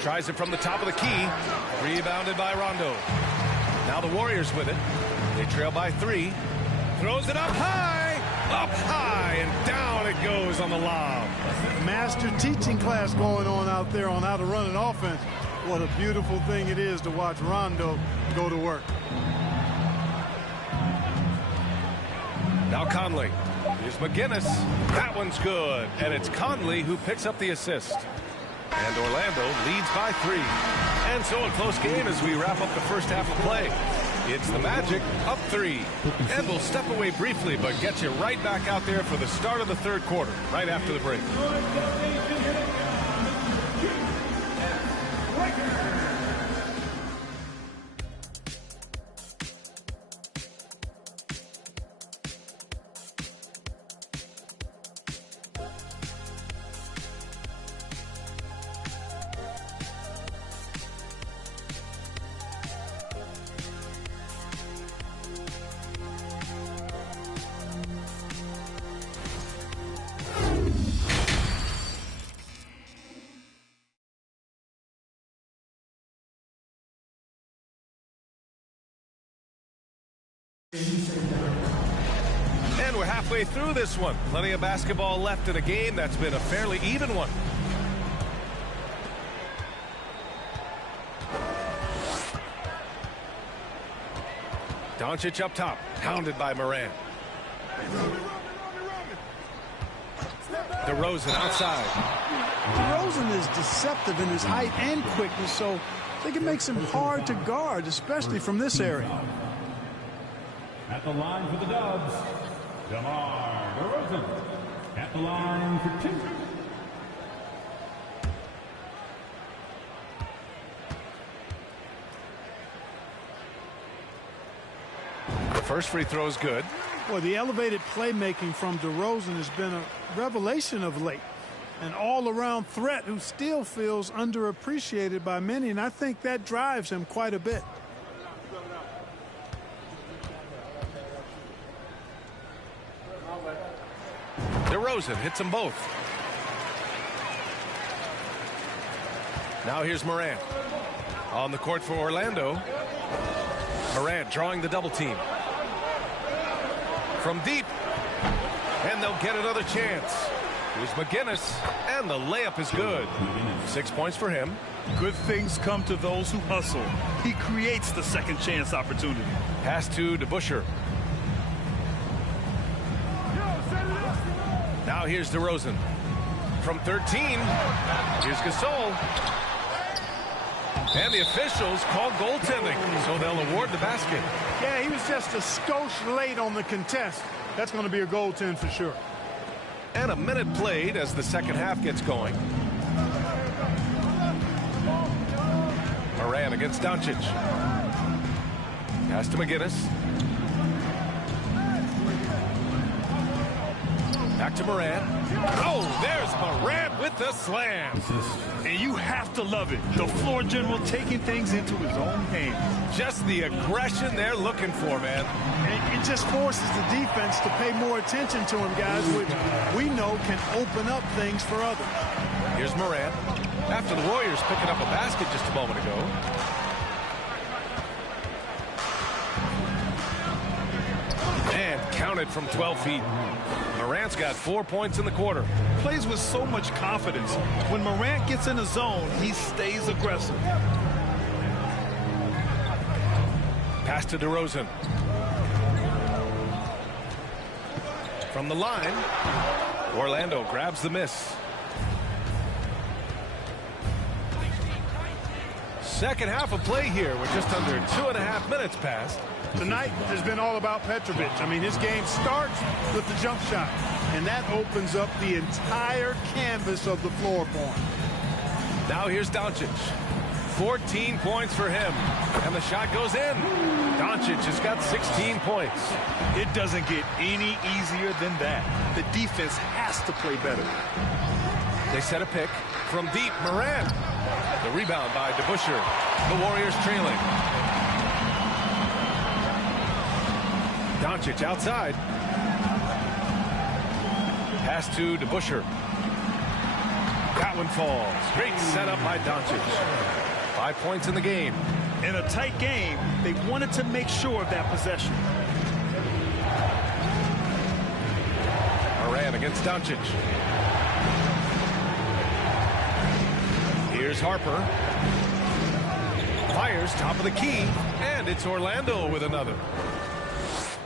Tries it from the top of the key. Rebounded by Rondo. Now the Warriors with it. They trail by 3. Throws it up high. Up high. And down it goes on the lob. Master teaching class going on out there on how to run an offense. What a beautiful thing it is to watch Rondo go to work. Now Conley. Here's McGinnis. That one's good. And it's Conley who picks up the assist. And Orlando leads by 3. And so a close game as we wrap up the first half of play. It's the Magic up 3. And we'll step away briefly, but get you right back out there for the start of the third quarter, right after the break. And we're halfway through this one. Plenty of basketball left in a game that's been a fairly even one. Doncic up top, pounded by Moran. DeRozan outside. DeRozan is deceptive in his height and quickness, so I think it makes him hard to guard, especially from this area. At the line for the Dubs, DeMar DeRozan. At the line for 2. First free throw is good. Boy, the elevated playmaking from DeRozan has been a revelation of late. An all-around threat who still feels underappreciated by many, and I think that drives him quite a bit. DeRozan hits them both. Now here's Morant. On the court for Orlando. Morant drawing the double team. From deep. And they'll get another chance. Here's McGinnis. And the layup is good. 6 points for him. Good things come to those who hustle. He creates the second chance opportunity. Pass to DeBusschere. Now here's DeRozan. From 13. Here's Gasol. And the officials call goaltending, so they'll award the basket. Yeah, he was just a skosh late on the contest. That's going to be a goaltend for sure. And a minute played as the second half gets going. Morant against Doncic. Pass to McGinnis. Back to Morant. Oh, there's Morant with the slam. And you have to love it. The floor general taking things into his own hands. Just the aggression they're looking for, man. And it just forces the defense to pay more attention to him, guys, which we know can open up things for others. Here's Morant. After the Warriors picking up a basket just a moment ago. And counted from 12 feet. Morant's got 4 points in the quarter. Plays with so much confidence. When Morant gets in the zone, he stays aggressive. Pass to DeRozan. From the line, Orlando grabs the miss. Second half of play here. We're just under 2.5 minutes past. Tonight has been all about Petrovic. I mean, his game starts with the jump shot, and that opens up the entire canvas of the floor for him. Now here's Doncic. 14 points for him, and the shot goes in. Doncic has got 16 points. It doesn't get any easier than that. The defense has to play better. They set a pick from deep. Morant. The rebound by DeBusschere. The Warriors trailing. Doncic outside. Pass to DeBusschere. That one falls. Great setup by Doncic. 5 points in the game. In a tight game, they wanted to make sure of that possession. Morant against Doncic. Here's Harper. Fires top of the key. And it's Orlando with another.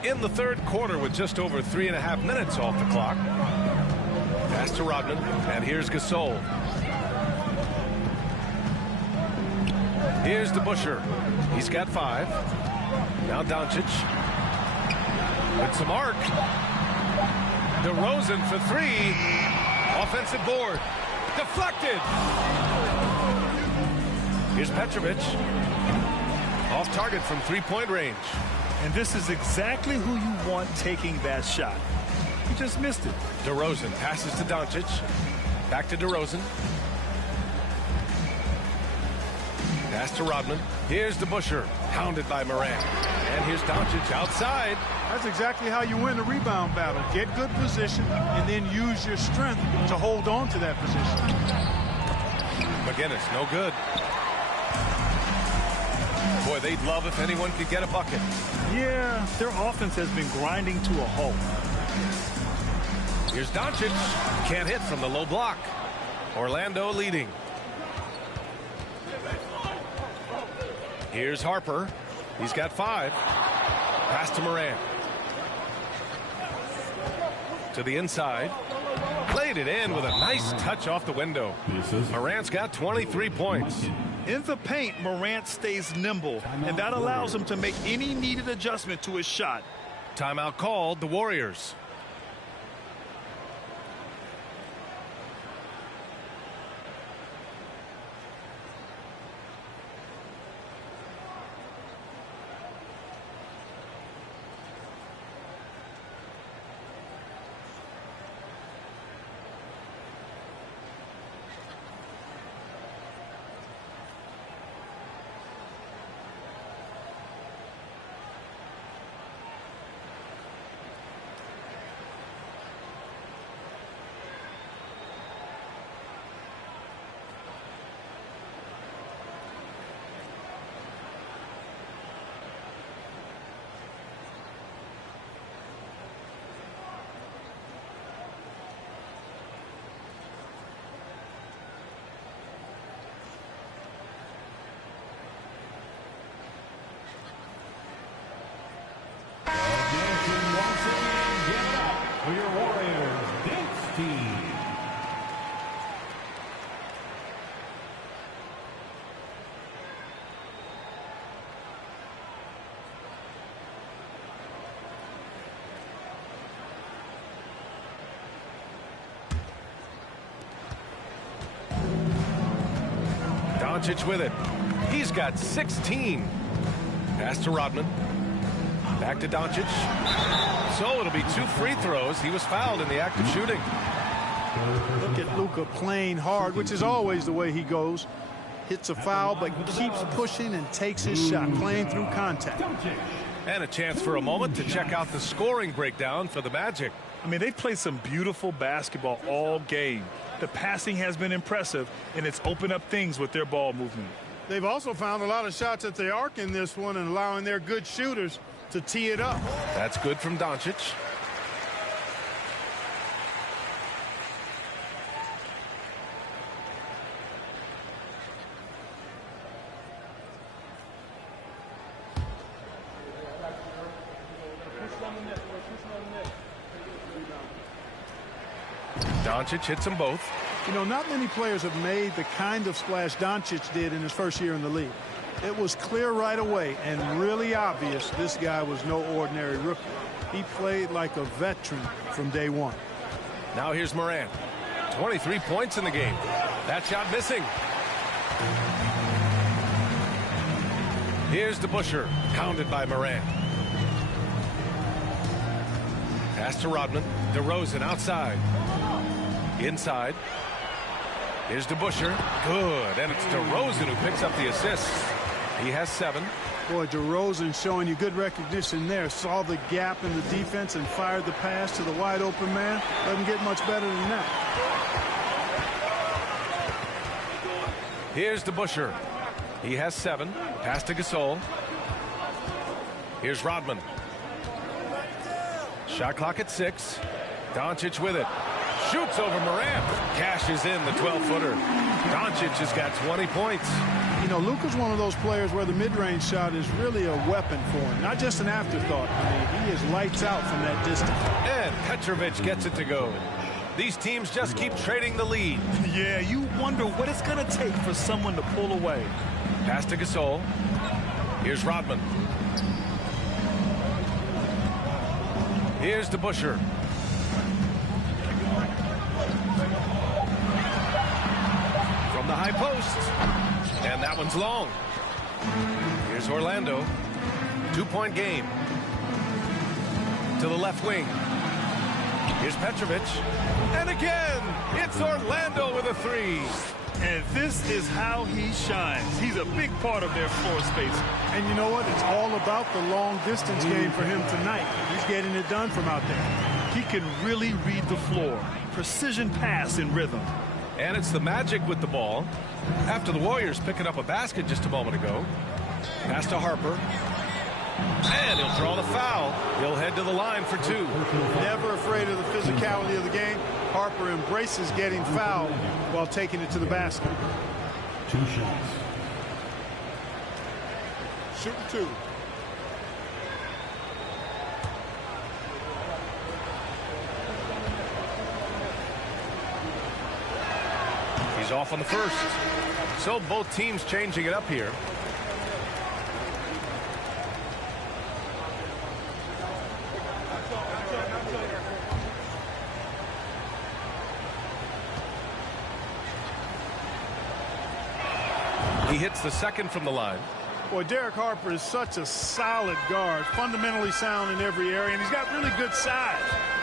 In the third quarter with just over 3.5 minutes off the clock. Pass to Rodman. And here's Gasol. Here's DeBusschere. He's got 5. Now Doncic. It's a mark. DeRozan for 3. Offensive board. Deflected. Here's Petrovic. Off target from three-point range. And this is exactly who you want taking that shot. He just missed it. DeRozan passes to Doncic. Back to DeRozan. Pass to Rodman. Here's DeBusschere. Pounded by Morant. And here's Doncic outside. That's exactly how you win a rebound battle. Get good position and then use your strength to hold on to that position. McGinnis, no good. Boy, they'd love if anyone could get a bucket. Yeah, their offense has been grinding to a halt. Here's Doncic. Can't hit from the low block. Orlando leading. Here's Harper. He's got 5. Pass to Morant. To the inside. Played it in with a nice touch off the window. Morant's got 23 points. In the paint, Morant stays nimble, and that allows him to make any needed adjustment to his shot. Timeout called, the Warriors. Doncic with it. He's got 16. Pass to Rodman. Back to Doncic. So it'll be 2 free throws. He was fouled in the act of shooting. Look at Luka playing hard, which is always the way he goes. Hits a foul, but keeps pushing and takes his shot, playing through contact. And a chance for a moment to check out the scoring breakdown for the Magic. I mean, they've played some beautiful basketball all game. The passing has been impressive, and it's opened up things with their ball movement. They've also found a lot of shots at the arc in this one and allowing their good shooters to tee it up. That's good from Doncic. Doncic hits them both. You know, not many players have made the kind of splash Doncic did in his first year in the league. It was clear right away and really obvious this guy was no ordinary rookie. He played like a veteran from day one. Now here's Morant. 23 points in the game. That shot missing. Here's DeBusschere, pounded by Morant. Pass to Rodman. DeRozan outside. Inside. Here's DeBusschere. Good. And it's DeRozan who picks up the assist. He has 7. Boy, DeRozan showing you good recognition there. Saw the gap in the defense and fired the pass to the wide open man. Doesn't get much better than that. Here's DeBusschere. He has 7. Pass to Gasol. Here's Rodman. Shot clock at 6. Doncic with it. Shoots over Morant. Cashes in the 12-footer. Doncic has got 20 points. You know, Luka's one of those players where the mid-range shot is really a weapon for him. Not just an afterthought. I mean, he is lights out from that distance. And Petrovic gets it to go. These teams just keep trading the lead. Yeah, you wonder what it's going to take for someone to pull away. Pass to Gasol. Here's Rodman. Here's DeBusschere. From the high post. And that one's long. Here's Orlando. 2-point game. To the left wing. Here's Petrovic. And again, it's Orlando with a 3. And this is how he shines. He's a big part of their floor space. And you know what? It's all about the long distance game for him tonight. He's getting it done from out there. He can really read the floor. Precision pass in rhythm. And it's the Magic with the ball. After the Warriors picking up a basket just a moment ago. Pass to Harper. And he'll draw the foul. He'll head to the line for 2. Never afraid of the physicality of the game. Harper embraces getting fouled while taking it to the basket. 2 shots. Shooting 2. He's off on the first. So both teams changing it up here. He hits the second from the line. Boy, Derek Harper is such a solid guard, fundamentally sound in every area, and he's got really good size.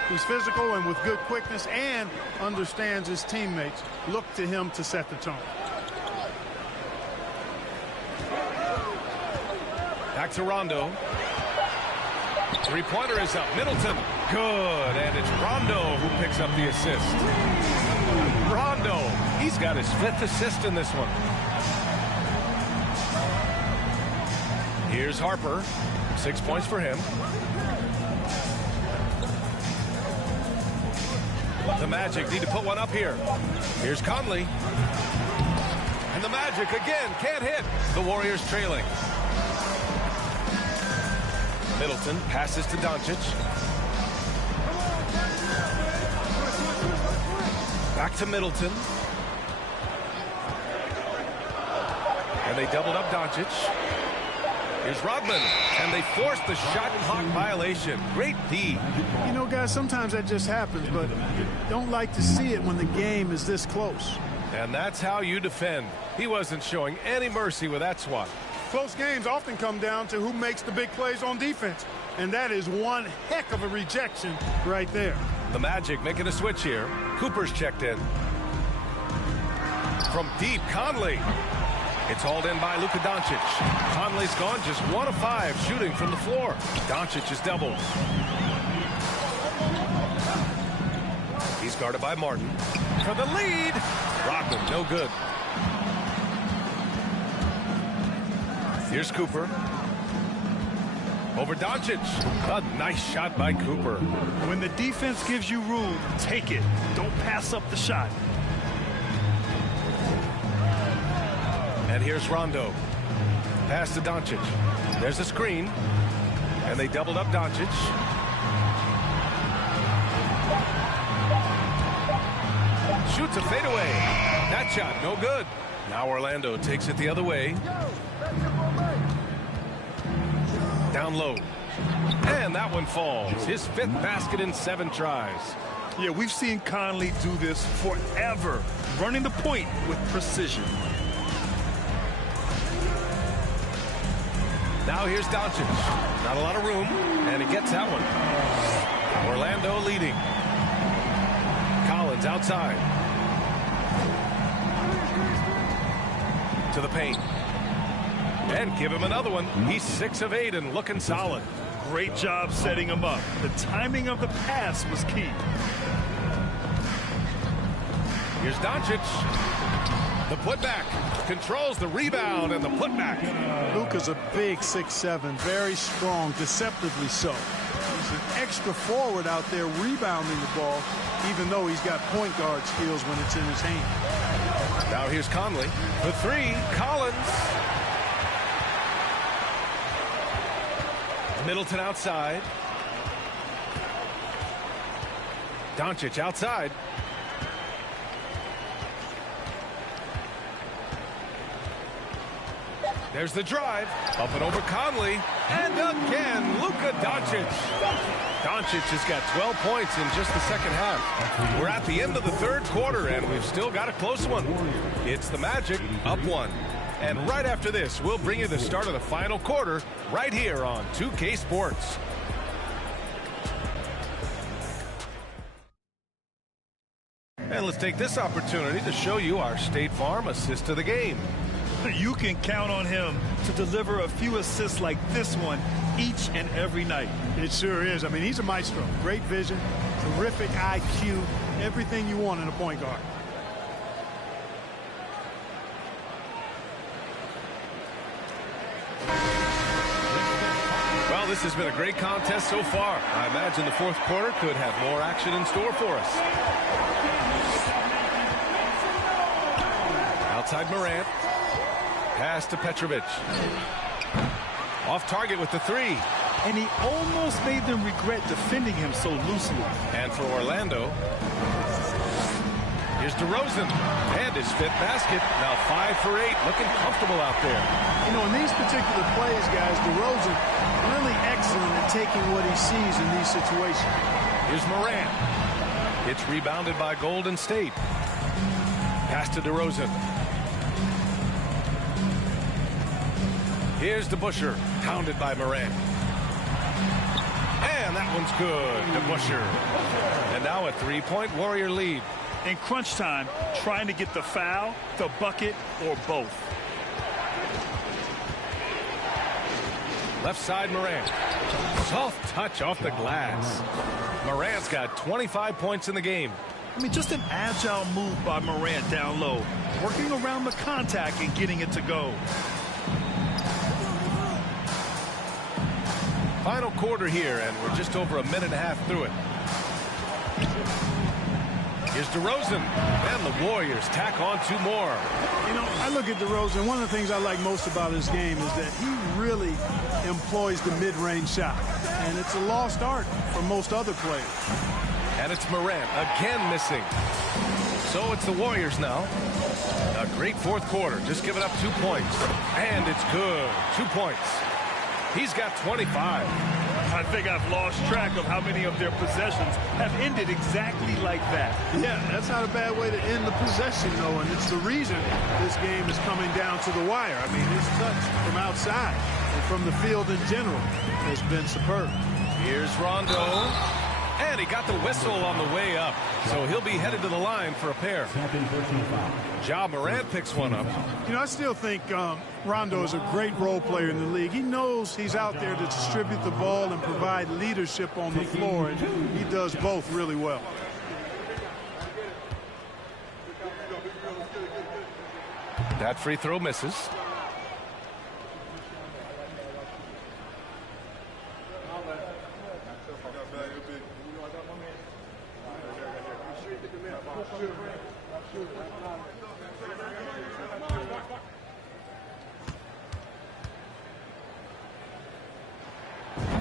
He's physical and with good quickness and understands his teammates. Look to him to set the tone. Back to Rondo. 3-pointer is up. Middleton. Good. And it's Rondo who picks up the assist. Rondo. He's got his 5th assist in this one. Here's Harper. 6 points for him. The Magic need to put one up here. Here's Conley. And the Magic again can't hit. The Warriors trailing. Middleton passes to Doncic. Back to Middleton. And they doubled up Doncic. Here's Rodman, and they forced the shot clock violation. Great D. You know, guys, sometimes that just happens, but don't like to see it when the game is this close. And that's how you defend. He wasn't showing any mercy with that swat. Close games often come down to who makes the big plays on defense. And that is one heck of a rejection right there. The Magic making a switch here. Cooper's checked in. From deep, Conley. It's hauled in by Luka Doncic. Conley's gone just 1 of 5 shooting from the floor. Doncic is doubled. He's guarded by Martin. For the lead. Rodman, no good. Here's Cooper. Over Doncic. A nice shot by Cooper. When the defense gives you room, take it. Don't pass up the shot. And here's Rondo. Pass to Doncic. There's a screen. And they doubled up Doncic. Shoots a fadeaway. That shot, no good. Now Orlando takes it the other way. Down low. And that one falls. His 5th basket in 7 tries. Yeah, we've seen Conley do this forever. Running the point with precision. Now here's Doncic. Not a lot of room. And he gets that one. Orlando leading. Collins outside. To the paint. And give him another one. He's 6 of 8 and looking solid. Great job setting him up. The timing of the pass was key. Here's Doncic. The putback. Controls the rebound and the putback. Luka's a big 6'7", very strong, deceptively so. He's an extra forward out there rebounding the ball, even though he's got point guard skills when it's in his hand. Now here's Conley. The 3, Collins. Middleton outside. Doncic outside. There's the drive. Up and over Conley. And again, Luka Doncic. Doncic has got 12 points in just the second half. We're at the end of the 3rd quarter, and we've still got a close one. It's the Magic up 1. And right after this, we'll bring you the start of the final quarter right here on 2K Sports. And let's take this opportunity to show you our State Farm assist of the game. You can count on him to deliver a few assists like this one each and every night. It sure is. I mean, he's a maestro. Great vision, terrific IQ, everything you want in a point guard. Well, this has been a great contest so far. I imagine the 4th quarter could have more action in store for us. Outside Morant. Pass to Petrovic. Off target with the 3. And he almost made them regret defending him so loosely. And for Orlando, here's DeRozan. And his 5th basket. Now 5 for 8. Looking comfortable out there. You know, in these particular plays, guys, DeRozan really excellent at taking what he sees in these situations. Here's Morant. It's rebounded by Golden State. Pass to DeRozan. Here's DeBusschere, pounded by Morant. And that one's good, DeBusschere. And now a 3-point Warrior lead. In crunch time, trying to get the foul, the bucket, or both. Left side, Morant. Soft touch off the glass. Morant's got 25 points in the game. I mean, just an agile move by Morant down low, working around the contact and getting it to go. Final quarter here, and we're just over a minute and a half through it. Here's DeRozan, and the Warriors tack on 2 more. You know, I look at DeRozan. One of the things I like most about his game is that he really employs the mid-range shot, and it's a lost art for most other players. And it's Morant again missing. So it's the Warriors now. A great 4th quarter, just giving up 2 points. And it's good. 2 points. He's got 25. I think I've lost track of how many of their possessions have ended exactly like that. Yeah, that's not a bad way to end the possession, though, and it's the reason this game is coming down to the wire. I mean, his touch from outside and from the field in general has been superb. Here's Rondo. And he got the whistle on the way up. So he'll be headed to the line for a pair. Ja Morant picks one up. You know, I still think Rondo is a great role player in the league. He knows he's out there to distribute the ball and provide leadership on the floor, and he does both really well. That free throw misses.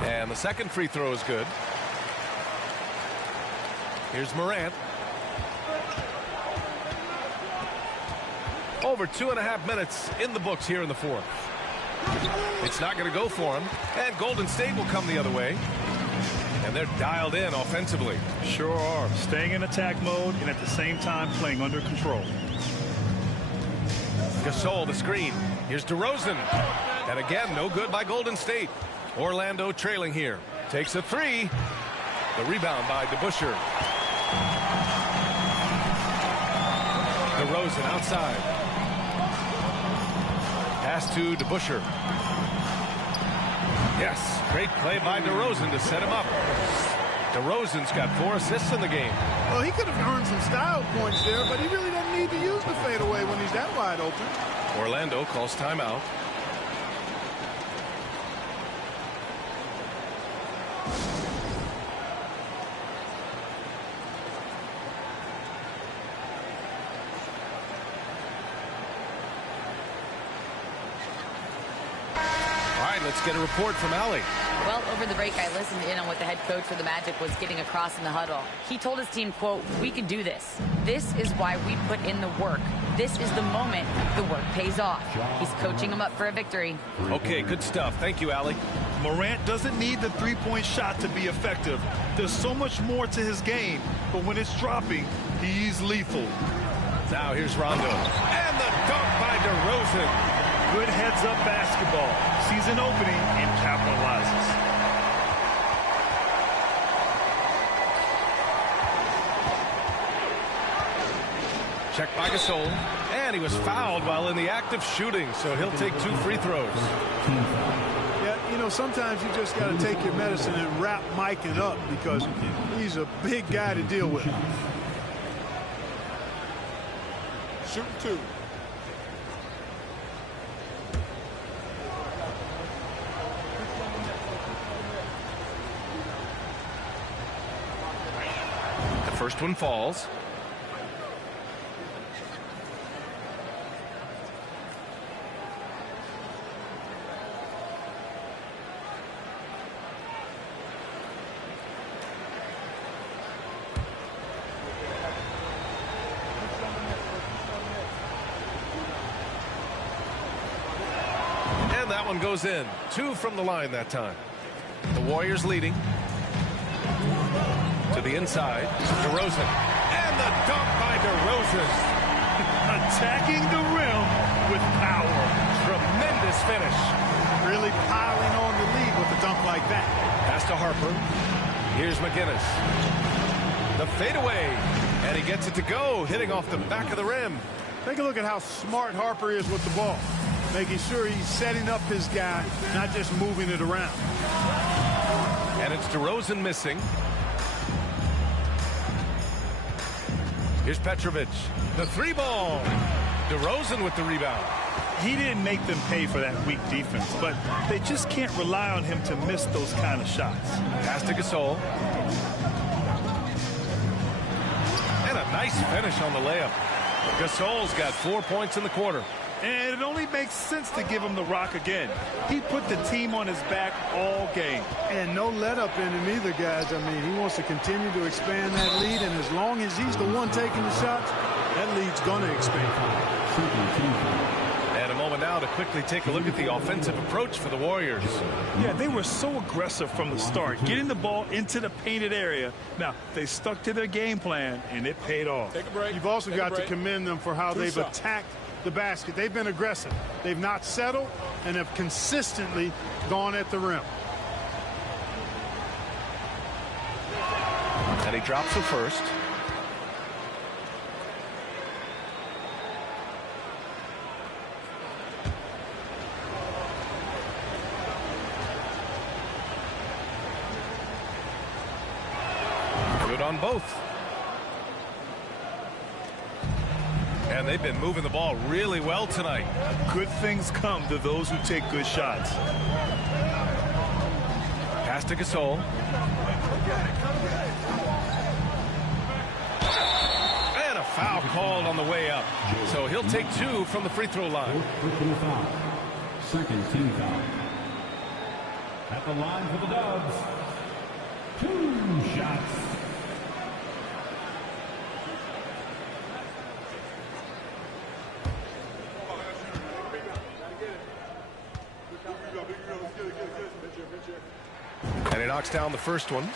And the second free throw is good. Here's Morant. Over 2.5 minutes in the books here in the fourth. It's not going to go for him. And Golden State will come the other way. And they're dialed in offensively. Sure are. Staying in attack mode and at the same time playing under control. Gasol, the screen. Here's DeRozan. And again, no good by Golden State. Orlando trailing here. Takes a three. The rebound by DeBusschere. DeRozan outside. Pass to DeBusschere. Yes, great play by DeRozan to set him up. DeRozan's got 4 assists in the game. Well, he could have earned some style points there, but he really doesn't need to use the fadeaway when he's that wide open. Orlando calls timeout. Let's get a report from Allie. Well, over the break, I listened in on what the head coach for the Magic was getting across in the huddle. He told his team, quote, "We can do this. This is why we put in the work. This is the moment the work pays off." He's coaching them up for a victory. Okay, good stuff. Thank you, Allie. Morant doesn't need the three-point shot to be effective. There's so much more to his game, but when it's dropping, he's lethal. Now here's Rondo. And the dunk by DeRozan. Good heads-up basketball. Sees an opening and capitalizes. Check by Gasol. And he was fouled while in the act of shooting, so he'll take 2 free throws. Yeah, you know, sometimes you just got to take your medicine and wrap Mikan up because he's a big guy to deal with. Shooting 2. First one falls. And that one goes in. 2 from the line that time. The Warriors leading. To the inside, DeRozan. And the dunk by DeRozan. Attacking the rim with power. Tremendous finish. Really piling on the lead with a dunk like that. Pass to Harper. Here's McGinnis. The fadeaway. And he gets it to go, hitting off the back of the rim. Take a look at how smart Harper is with the ball. Making sure he's setting up his guy, not just moving it around. And it's DeRozan missing. Here's Petrovic. The 3-ball. DeRozan with the rebound. He didn't make them pay for that weak defense, but they just can't rely on him to miss those kind of shots. Pass to Gasol. And a nice finish on the layup. Gasol's got 4 points in the quarter. And it only makes sense to give him the rock again. He put the team on his back all game. And no let up in him either, guys. I mean, he wants to continue to expand that lead, and as long as he's the one taking the shots, that lead's going to expand. And a moment now to quickly take a look at the offensive approach for the Warriors. Yeah, they were so aggressive from the start, getting the ball into the painted area. Now, they stuck to their game plan, and it paid off. Take a break. You've also got to break. commend them for how they've attacked the basket. They've been aggressive. They've not settled and have consistently gone at the rim. And he drops the first. Good on both. And they've been moving the ball really well tonight. Good things come to those who take good shots. Pass to Gasol. And a foul called on the way up. So he'll take 2 from the free throw line. Second team foul. At the line for the Dubs. 2 shots. And he knocks down the first one.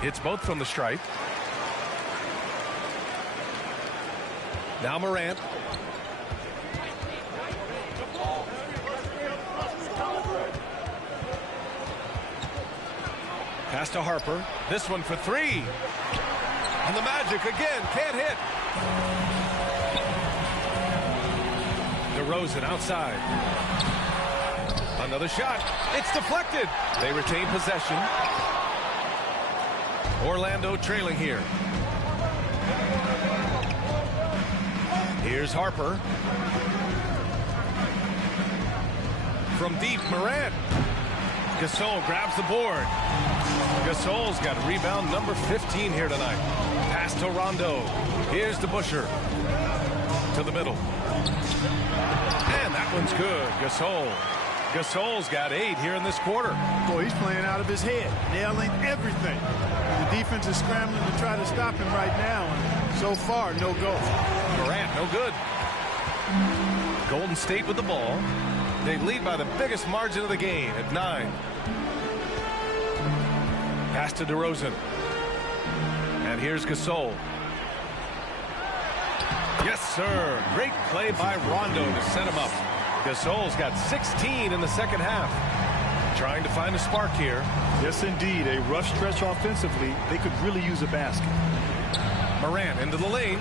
Hits both from the stripe. Now Morant. Pass to Harper. This one for 3. And the Magic again can't hit. DeRozan outside. Another shot. It's deflected. They retain possession. Orlando trailing here. Here's Harper. From deep, Morant. Gasol grabs the board. Gasol's got rebound number 15 here tonight. Pass to Rondo. Here's DeBusschere. To the middle. And that one's good. Gasol's got 8 here in this quarter. Boy, he's playing out of his head, nailing everything. The defense is scrambling to try to stop him right now, and so far, no go. Morant, no good. Golden State with the ball. They lead by the biggest margin of the game at 9. Pass to DeRozan. And here's Gasol. Yes, sir. Great play by Rondo to set him up. Gasol's got 16 in the second half. Trying to find a spark here. Yes, indeed. A rough stretch offensively. They could really use a basket. Morant into the lane.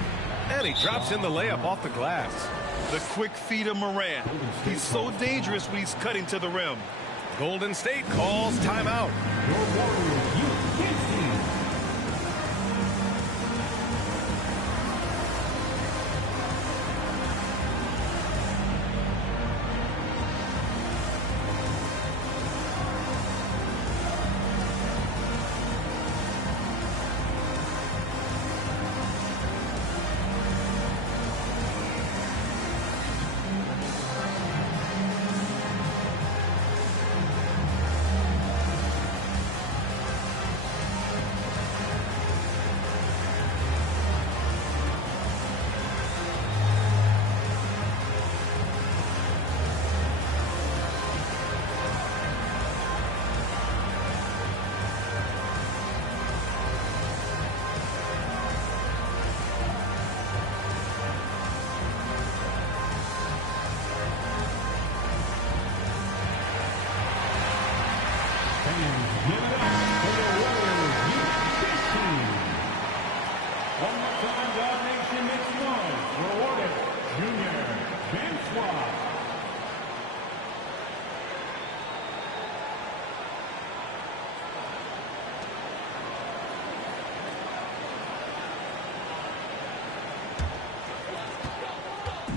And he drops in the layup off the glass. The quick feed of Morant. He's so dangerous when he's cutting to the rim. Golden State calls timeout.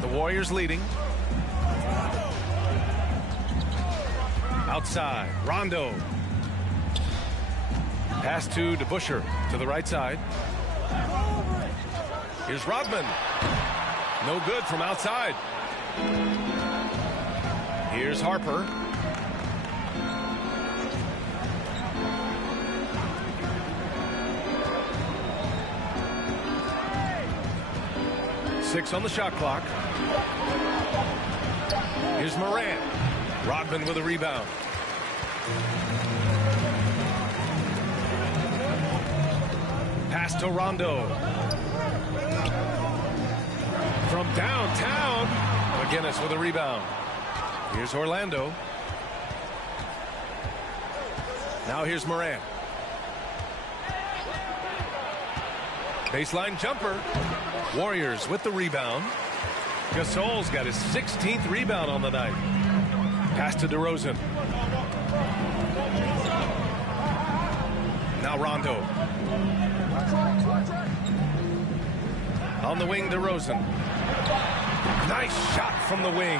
The Warriors leading. Outside, Rondo. Pass to DeBusschere to the right side. Here's Rodman. No good from outside. Here's Harper. Six on the shot clock. Here's Morant. Rodman with a rebound. Pass to Rondo. From downtown, McGinnis with a rebound. Here's Orlando. Now here's Morant. Baseline jumper. Warriors with the rebound. Gasol's got his 16th rebound on the night. Pass to DeRozan. Now Rondo. On the wing, DeRozan. Nice shot from the wing.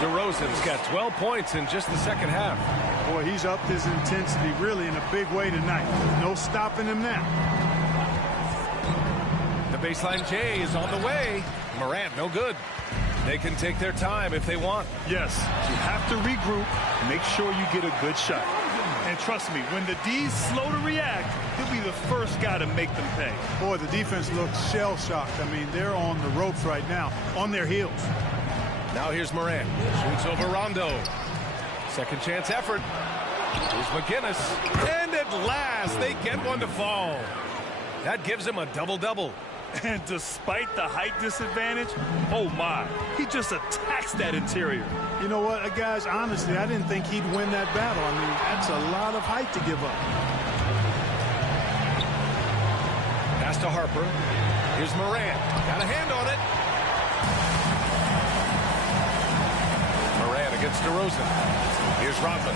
DeRozan's got 12 points in just the second half. Boy, he's upped his intensity really in a big way tonight. No stopping him now. The baseline J is on the way. Morant, no good. They can take their time if they want. Yes, you have to regroup, make sure you get a good shot. And trust me, when the D's slow to react, he'll be the first guy to make them pay. Boy, the defense looks shell-shocked. I mean, they're on the ropes right now, on their heels. Now here's Morant. Shoots over Rondo. Second chance effort. Here's McGinnis. And at last, they get one to fall. That gives him a double-double. And despite the height disadvantage, oh my, he just attacks that interior. You know what, guys, honestly, I didn't think he'd win that battle. I mean, that's a lot of height to give up. Pass to Harper. Here's Morant. Got a hand on it. Morant against DeRozan. Here's Rodman.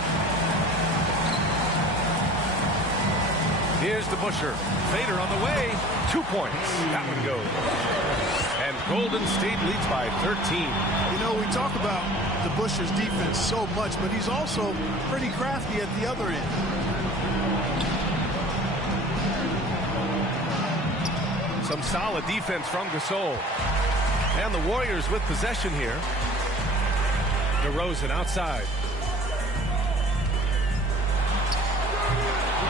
Here's the Busher. Fader on the way. 2 points. That one goes. And Golden State leads by 13. You know, we talk about the Busher's defense so much, but he's also pretty crafty at the other end. Some solid defense from Gasol. And the Warriors with possession here. DeRozan outside.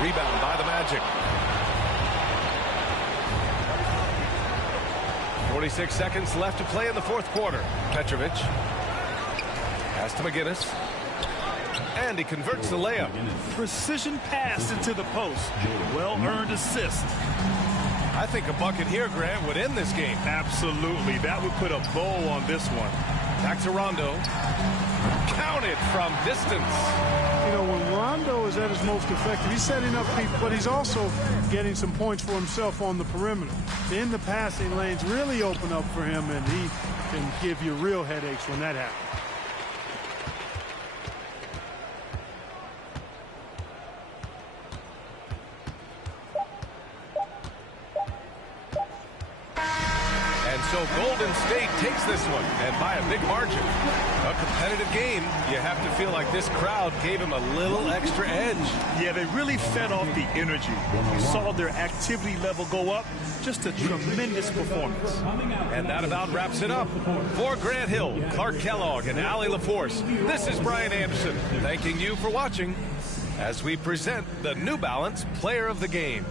Rebound by the Magic. 46 seconds left to play in the fourth quarter. Petrovic. Pass to McGinnis. And he converts the layup. Precision pass into the post. Well-earned assist. I think a bucket here, Grant, would end this game. Absolutely. That would put a bow on this one. Back to Rondo. Counted from distance. You know, when Rondo is at his most effective, he's setting up people, but he's also getting some points for himself on the perimeter. In the passing lanes really open up for him, and he can give you real headaches when that happens. So Golden State takes this one, and by a big margin. A competitive game, you have to feel like this crowd gave him a little extra edge. Yeah, they really fed off the energy. You saw their activity level go up. Just a tremendous performance. And that about wraps it up. For Grant Hill, Clark Kellogg, and Allie LaForce, this is Brian Anderson, thanking you for watching as we present the New Balance Player of the Game.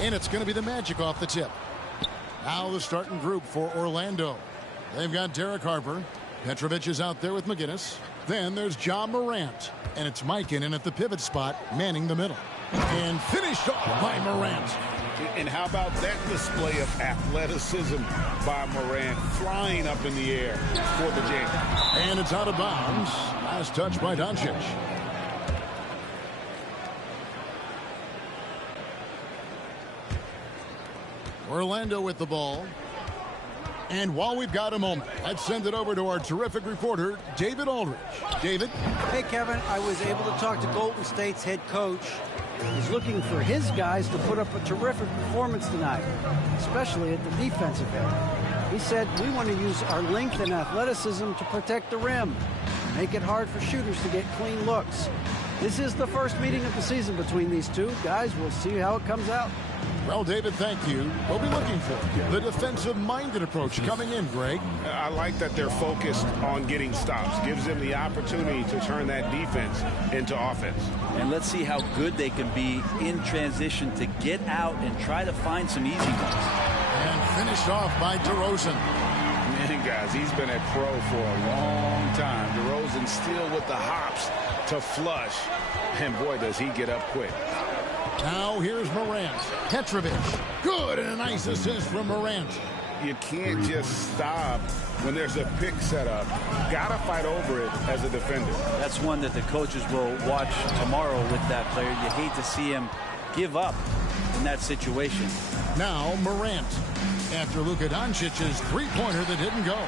And it's going to be the Magic off the tip. Now the starting group for Orlando. They've got Derek Harper. Petrovic is out there with McGinnis. Then there's John Morant. And it's Mikan at the pivot spot, manning the middle. And finished off by Morant. And how about that display of athleticism by Morant, flying up in the air for the jam. And it's out of bounds. Last touch by Doncic. Orlando with the ball. And while we've got a moment, let's send it over to our terrific reporter, David Aldridge. David? Hey, Kevin, I was able to talk to Golden State's head coach. He's looking for his guys to put up a terrific performance tonight, especially at the defensive end. He said, we want to use our length and athleticism to protect the rim, make it hard for shooters to get clean looks. This is the first meeting of the season between these two. Guys, we'll see how it comes out. Well, David, thank you. We'll be looking for the defensive-minded approach coming in, Greg. I like that they're focused on getting stops. Gives them the opportunity to turn that defense into offense. And let's see how good they can be in transition to get out and try to find some easy ones. And finished off by DeRozan. Man, guys, he's been a pro for a long time. DeRozan still with the hops to flush. And boy, does he get up quick. Now here's Morant. Petrovic. Good, and a nice assist from Morant. You can't just stop when there's a pick set up. Gotta fight over it as a defender. That's one that the coaches will watch tomorrow with that player. You hate to see him give up in that situation. Now Morant. After Luka Doncic's three-pointer that didn't go.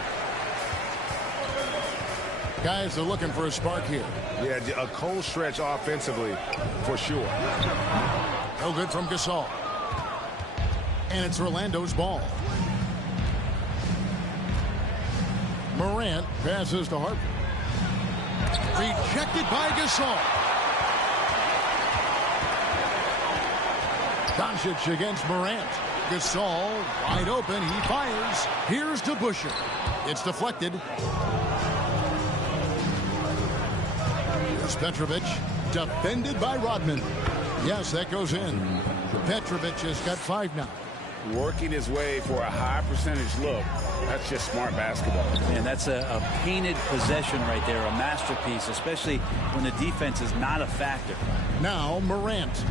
Guys are looking for a spark here. Yeah, a cold stretch offensively, for sure. No good from Gasol. And it's Orlando's ball. Morant passes to Harper. Rejected by Gasol. Doncic against Morant. Gasol wide open. He fires. Here's to Busher. It's deflected. Here's Petrovic. Defended by Rodman. Yes, that goes in. Petrovic has got 5 now. Working his way for a high percentage look. That's just smart basketball. And that's a painted possession right there, a masterpiece, especially when the defense is not a factor. Now Morant.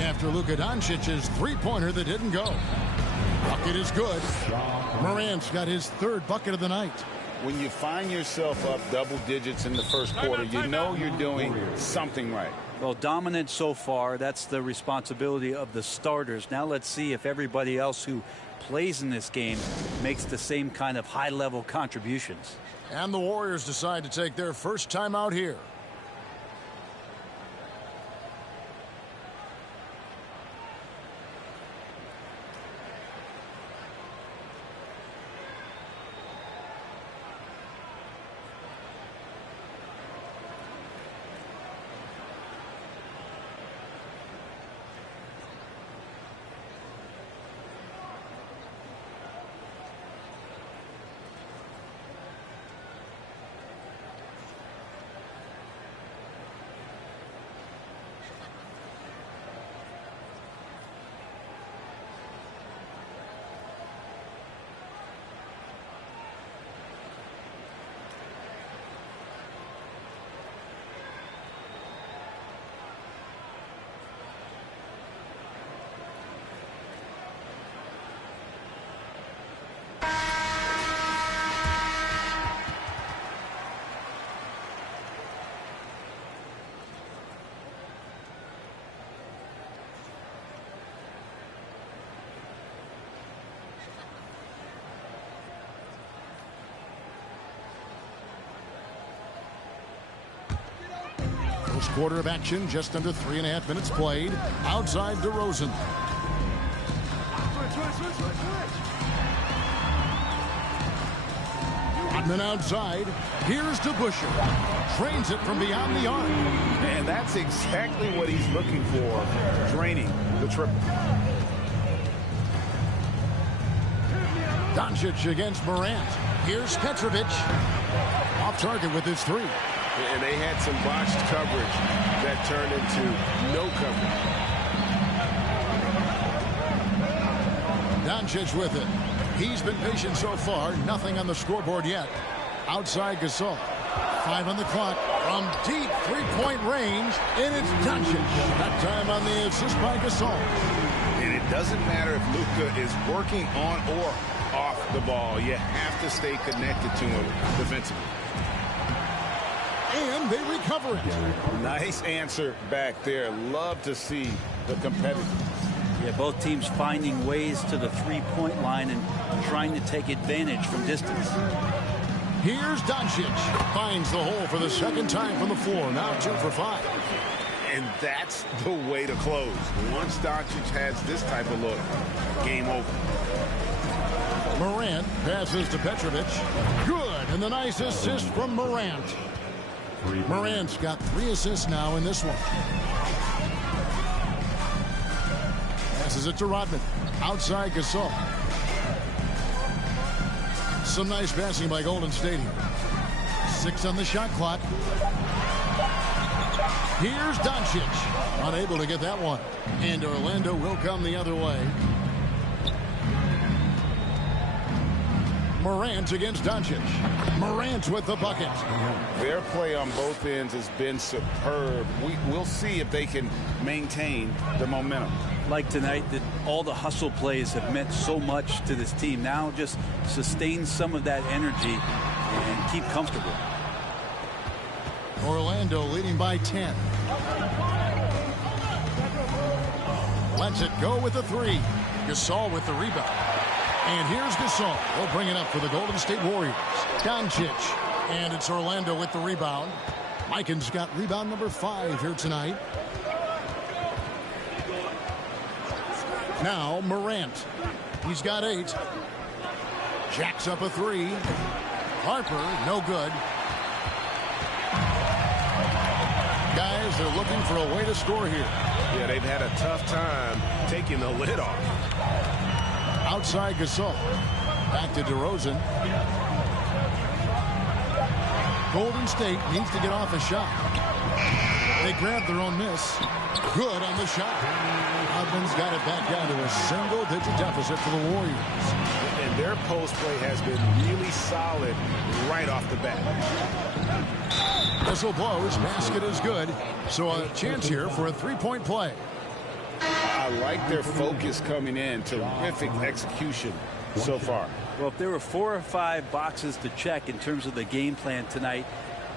After Luka Doncic's three-pointer that didn't go. Bucket is good. Morant's got his 3rd bucket of the night. When you find yourself up double digits in the first quarter, you know you're doing something right. Well, dominant so far. That's the responsibility of the starters. Now let's see if everybody else who plays in this game makes the same kind of high-level contributions. And the Warriors decide to take their first time out here. First quarter of action, just under 3.5 minutes played. Outside DeRozan. Rodman outside. Here's to Busher. Trains it from beyond the arc. And that's exactly what he's looking for, draining the triple. Doncic against Morant. Here's Petrovic. Off target with his 3. And they had some botched coverage that turned into no coverage. Doncic with it. He's been patient so far. Nothing on the scoreboard yet. Outside Gasol. 5 on the clock. From deep three-point range, and it's Doncic. That time on the assist by Gasol. And it doesn't matter if Luka is working on or off the ball. You have to stay connected to him defensively. And they recover it. Nice answer back there. Love to see the competitiveness. Yeah, both teams finding ways to the three-point line and trying to take advantage from distance. Here's Doncic. Finds the hole for the second time from the floor. Now 2 for 5. And that's the way to close. Once Doncic has this type of look, game over. Morant passes to Petrovic. Good. And the nice assist from Morant. Morant's got 3 assists now in this one. Passes it to Rodman. Outside Gasol. Some nice passing by Golden State here. 6 on the shot clock. Here's Doncic. Unable to get that one. And Orlando will come the other way. Morant against Doncic. Morant with the bucket. Their play on both ends has been superb. We'll see if they can maintain the momentum. Like tonight, that all the hustle plays have meant so much to this team. Now just sustain some of that energy and keep comfortable. Orlando leading by 10. Lets it go with the 3. Gasol with the rebound. And here's Gasol. He'll bring it up for the Golden State Warriors. Doncic. And it's Orlando with the rebound. Mikan's got rebound number 5 here tonight. Now Morant. He's got 8. Jacks up a 3. Harper, no good. Guys, they're looking for a way to score here. Yeah, they've had a tough time taking the lid off. Outside Gasol. Back to DeRozan. Golden State needs to get off a shot. They grab their own miss. Good on the shot. Rodman's got it back down to a single-digit deficit for the Warriors. And their post play has been really solid right off the bat. Whistle blows. Basket is good. So a chance here for a three-point play. I like their focus coming in. Terrific execution so far. Well, if there were 4 or 5 boxes to check in terms of the game plan tonight,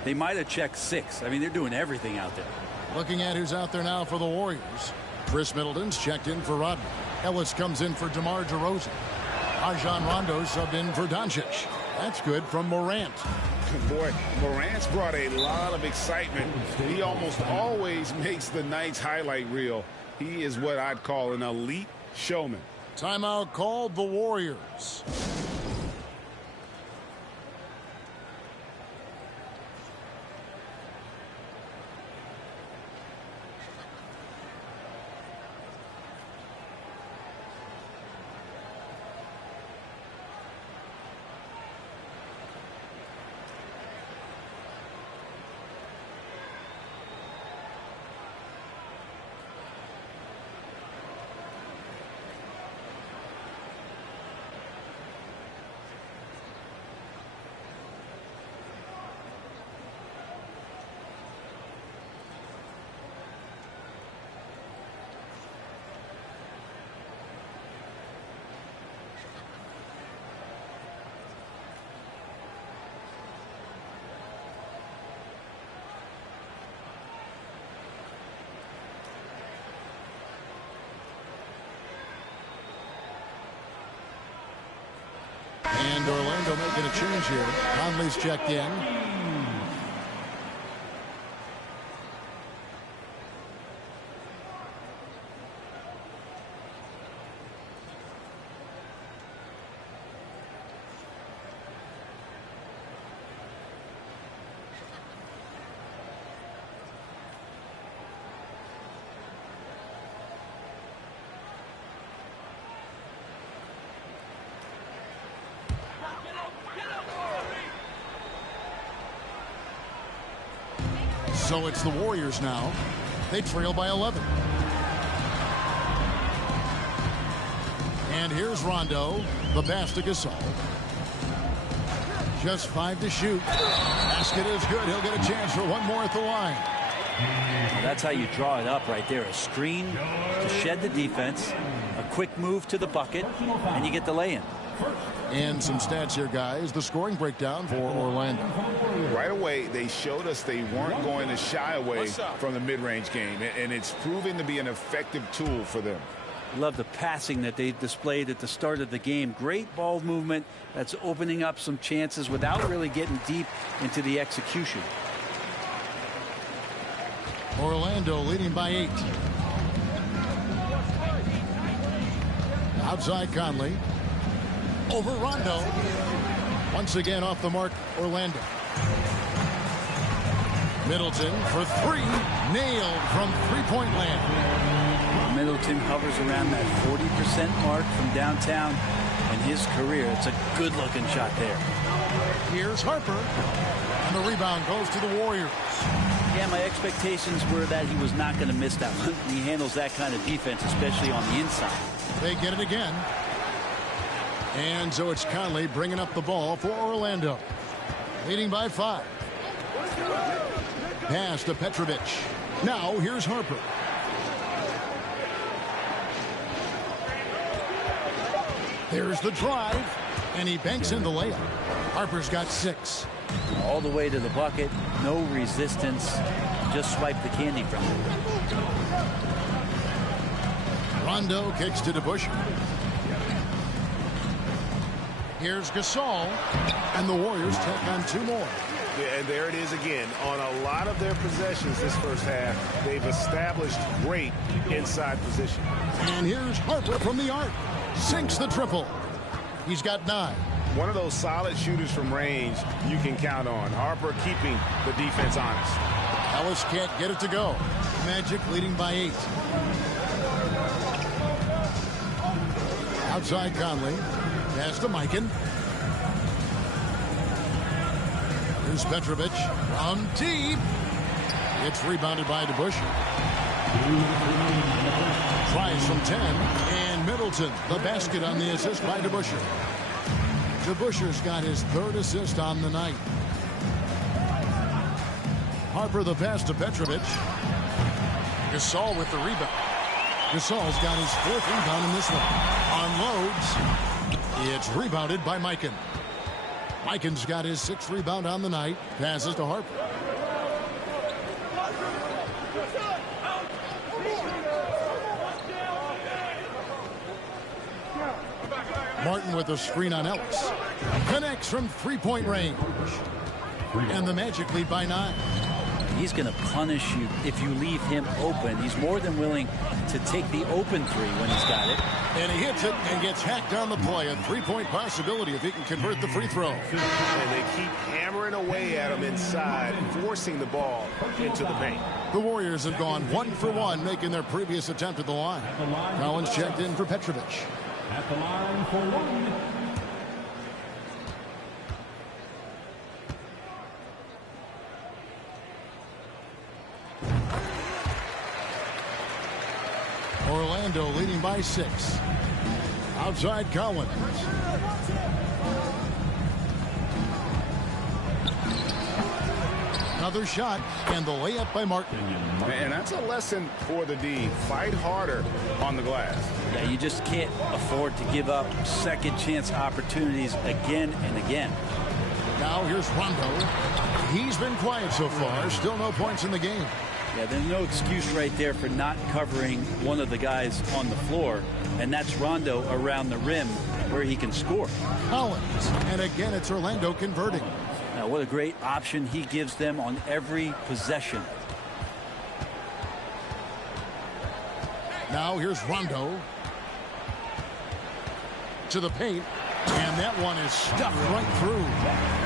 they might have checked 6. I mean, they're doing everything out there. Looking at who's out there now for the Warriors. Chris Middleton's checked in for Rodman. Ellis comes in for DeMar DeRozan. Rajon Rondo subbed in for Doncic. That's good from Morant. Boy, Morant's brought a lot of excitement. He almost always makes the night's highlight reel. He is what I'd call an elite showman. Timeout called the Warriors. And Orlando making a change here. Conley's checked in. So it's the Warriors now. They trail by 11. And here's Rondo. The pass to Gasol. Just 5 to shoot. Basket is good. He'll get a chance for one more at the line. Well, that's how you draw it up right there. A screen to shed the defense, a quick move to the bucket, and you get the lay-in. And some stats here, guys. The scoring breakdown for Orlando. Right away, they showed us they weren't going to shy away from the mid-range game, and it's proving to be an effective tool for them. Love the passing that they displayed at the start of the game. Great ball movement that's opening up some chances without really getting deep into the execution. Orlando leading by 8. Outside Conley. Over Rondo. Once again off the mark, Orlando. Middleton for 3. Nailed from three-point land. Middleton hovers around that 40% mark from downtown in his career. It's a good-looking shot there. Here's Harper. And the rebound goes to the Warriors. Yeah, my expectations were that he was not going to miss that one. He handles that kind of defense, especially on the inside. They get it again. And so it's Conley bringing up the ball for Orlando. Leading by 5. Pass to Petrovic. Now here's Harper. There's the drive. And he banks in the layup. Harper's got 6. All the way to the bucket. No resistance. Just swipe the candy from him. Rondo kicks to DeBusschere. Here's Gasol, and the Warriors take on 2 more. Yeah, and there it is again. On a lot of their possessions this first half, they've established great inside position. And here's Harper from the arc. Sinks the triple. He's got 9. One of those solid shooters from range you can count on. Harper keeping the defense honest. Ellis can't get it to go. Magic leading by 8. Outside Conley. Pass to Mikan. Here's Petrovic. From deep. It's rebounded by DeBusschere. Tries from 10. And Middleton, the basket on the assist by DeBusschere. DeBusschere's got his 3rd assist on the night. Harper the pass to Petrovic. Gasol with the rebound. Gasol's got his 4th rebound in this one. Unloads. It's rebounded by Mikan. Mikan's got his 6th rebound on the night. Passes to Harper. Martin with a screen on Ellis. Connects from 3-point range. And the Magic lead by 9. He's going to punish you if you leave him open. He's more than willing to take the open 3 when he's got it. And he hits it and gets hacked on the play. A 3-point possibility if he can convert the free throw. And they keep hammering away at him inside, forcing the ball into the paint. The Warriors have gone 1 for 1, making their previous attempt at the line. Collins checked in for Petrovic. At the line for 1. Orlando leading by 6. Outside Collins. Another shot, and the layup by Martin. And that's a lesson for the D. Fight harder on the glass. Yeah, you just can't afford to give up second chance opportunities again and again. Now here's Rondo. He's been quiet so far. Still no points in the game. Yeah, there's no excuse right there for not covering one of the guys on the floor, and that's Rondo around the rim where he can score. Collins, and again it's Orlando converting. Now, what a great option he gives them on every possession. Now here's Rondo. To the paint, and that one is stuffed right through.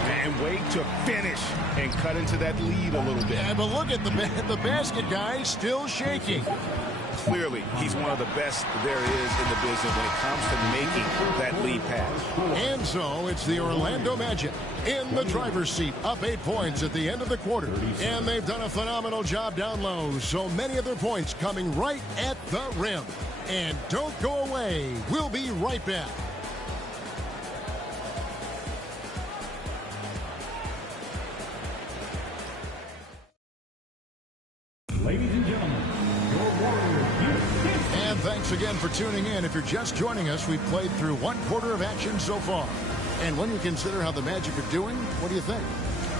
And wait to finish and cut into that lead a little bit. Yeah, but look at the basket, guys, still shaking. Clearly, he's one of the best there is in the business when it comes to making that lead pass. And so it's the Orlando Magic in the driver's seat, up 8 points at the end of the quarter. And they've done a phenomenal job down low. So many of their points coming right at the rim. And don't go away. We'll be right back. Ladies and gentlemen, your Warriors. And thanks again for tuning in. If you're just joining us, we've played through 1 quarter of action so far. And when you consider how the Magic are doing, what do you think?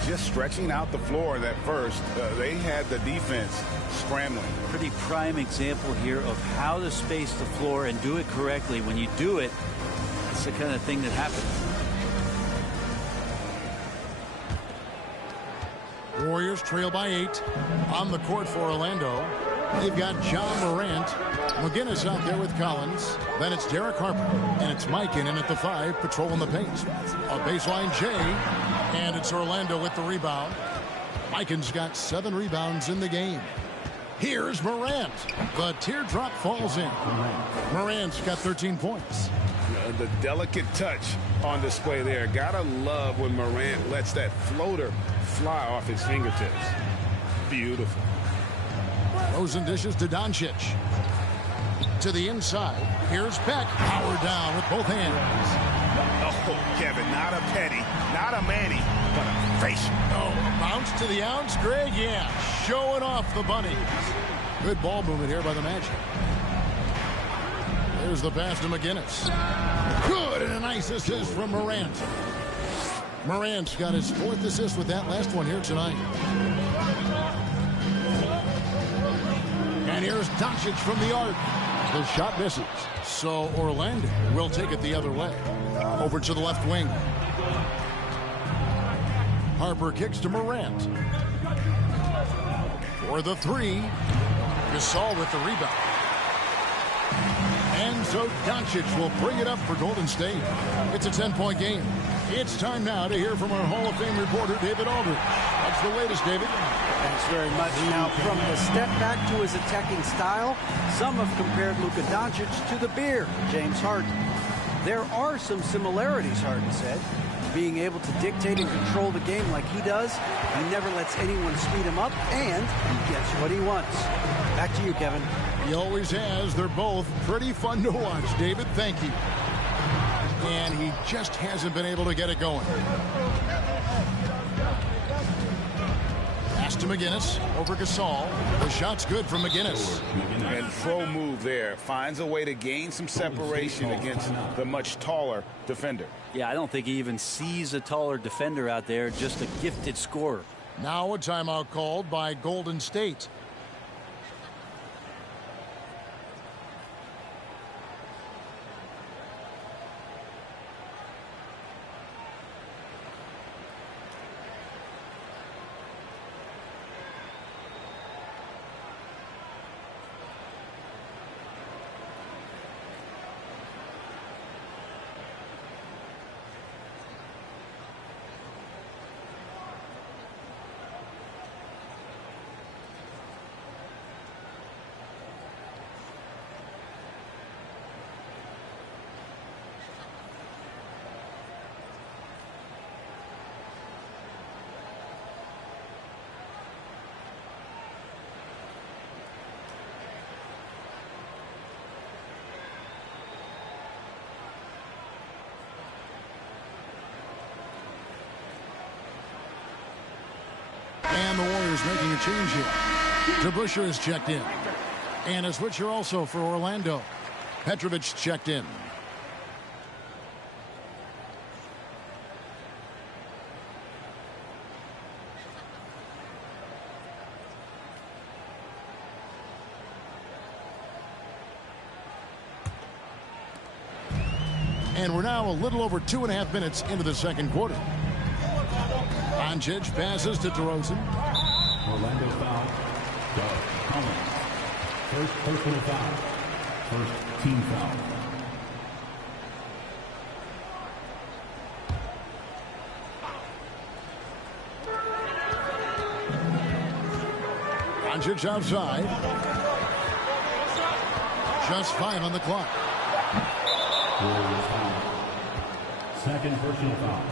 Just stretching out the floor that first. They had the defense scrambling. Pretty prime example here of how to space the floor and do it correctly. When you do it, it's the kind of thing that happens. Warriors trail by 8. On the court for Orlando, they've got John Morant. McGinnis out there with Collins. Then it's Derek Harper. And it's Mike in at the 5, patrolling the paint. A baseline J. And it's Orlando with the rebound. Mikan's got 7 rebounds in the game. Here's Morant. The teardrop falls in. Morant's got 13 points. The delicate touch on display there. Gotta love when Morant lets that floater fly off his fingertips. Beautiful. Those and dishes to Doncic. To the inside. Here's Beck. Power down with both hands. Oh, Kevin, not a penny, not a Manny, but a facial. Oh, a bounce to the ounce, Greg. Yeah, showing off the bunnies. Good ball movement here by the Magic. There's the pass to McGinnis. Good, and a nice assist from Morant. Morant's got his 4th assist with that last one here tonight. And here's Doncic from the arc. The shot misses. So Orlando will take it the other way. Over to the left wing. Harper kicks to Morant. For the 3. Gasol with the rebound. And so Doncic will bring it up for Golden State. It's a 10-point game. It's time now to hear from our Hall of Fame reporter, David Aldridge. What's the latest, David? Thanks very much. Now, from the step back to his attacking style, some have compared Luka Doncic to the Bear, James Harden. There are some similarities, Harden said. Being able to dictate and control the game like he does, he never lets anyone speed him up, and he gets what he wants. Back to you, Kevin. He always has. They're both pretty fun to watch, David. Thank you. And he just hasn't been able to get it going. Pass to McGinnis over Gasol. The shot's good from McGinnis. And pro move there. Finds a way to gain some separation against the much taller defender. Yeah, I don't think he even sees a taller defender out there, just a gifted scorer. Now a timeout called by Golden State. And the Warriors making a change here. DeBusschere is checked in. And a switcher also for Orlando. Petrovic checked in. And we're now a little over 2.5 minutes into the second quarter. Doncic passes to DeRozan. Orlando foul. Collins. First personal foul. First team foul. Doncic outside. Just 5 on the clock. Second personal foul.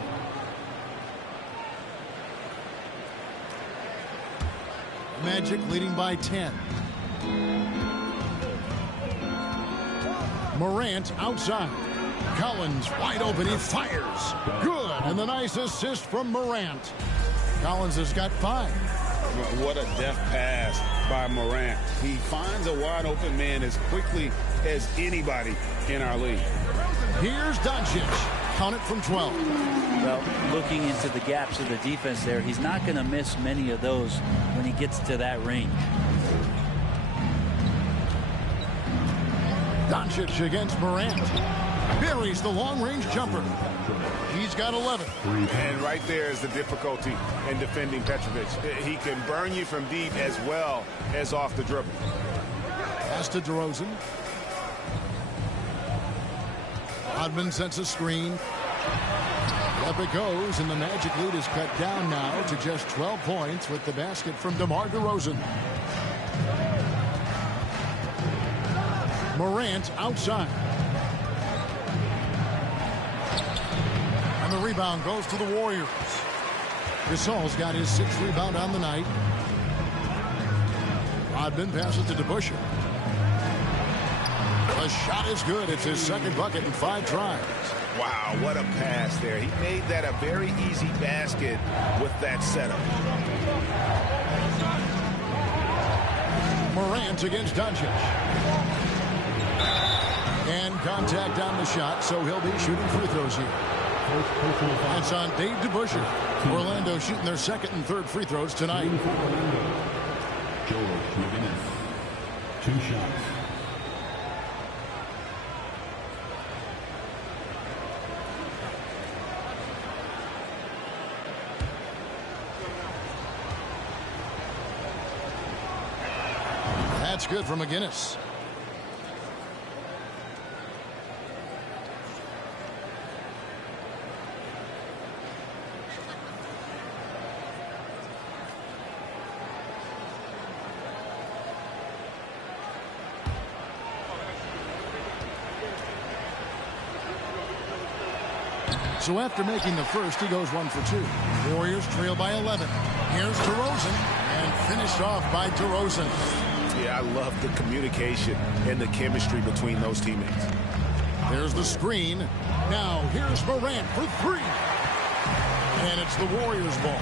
Magic leading by 10. Morant outside. Collins wide open. He fires. Good. And the nice assist from Morant. Collins has got 5. What a deft pass by Morant. He finds a wide open man as quickly as anybody in our league. Here's Doncic. Count it from 12. Well, looking into the gaps of the defense there, he's not going to miss many of those when he gets to that range. Doncic against Morant. Buries the long-range jumper. He's got 11. And right there is the difficulty in defending Petrovic. He can burn you from deep as well as off the dribble. Pass to DeRozan. Rodman sets a screen. Up it goes, and the Magic lead is cut down now to just 12 points with the basket from DeMar DeRozan. Morant outside. And the rebound goes to the Warriors. Gasol's got his 6th rebound on the night. Rodman passes to DeBusschere. The shot is good. It's his 2nd bucket in 5 tries. Wow, what a pass there. He made that a very easy basket with that setup. Morant against Doncic. And contact on the shot, so he'll be shooting free throws here. That's on Dave DeBusschere. Orlando shooting their 2nd and 3rd free throws tonight. George McGinnis. 2 shots. That's good for McGinnis. So after making the first, he goes 1 for 2. Warriors trail by 11. Here's DeRozan, and finished off by DeRozan. Yeah, I love the communication and the chemistry between those teammates. There's the screen. Now here's Morant for 3. And it's the Warriors' ball.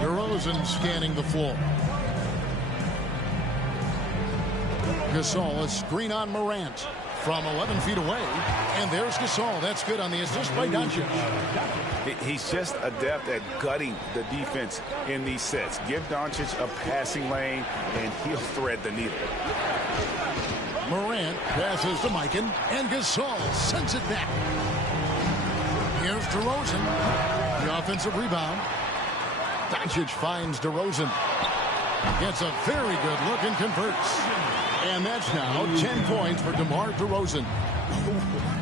DeRozan scanning the floor. Gasol, a screen on Morant from 11 feet away. And there's Gasol. That's good on the assist by Doncic. He's just adept at gutting the defense in these sets. Give Doncic a passing lane, and he'll thread the needle. Morant passes to Mikan, and Gasol sends it back. Here's DeRozan. The offensive rebound. Doncic finds DeRozan. Gets a very good look and converts. And that's now 10 points for DeMar DeRozan.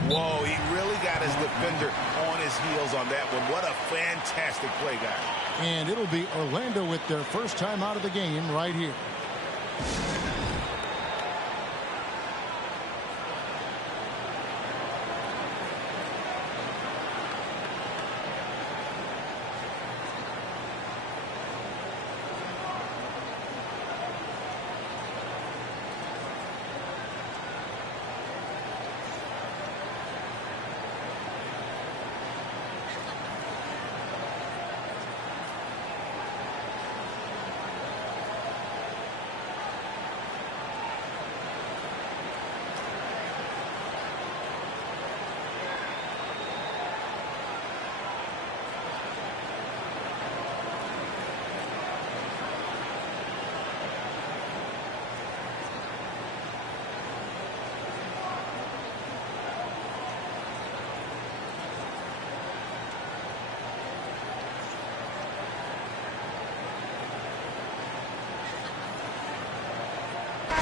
Whoa, he really got his defender on his heels on that one. What a fantastic play, guys. And it'll be Orlando with their first time out of the game right here.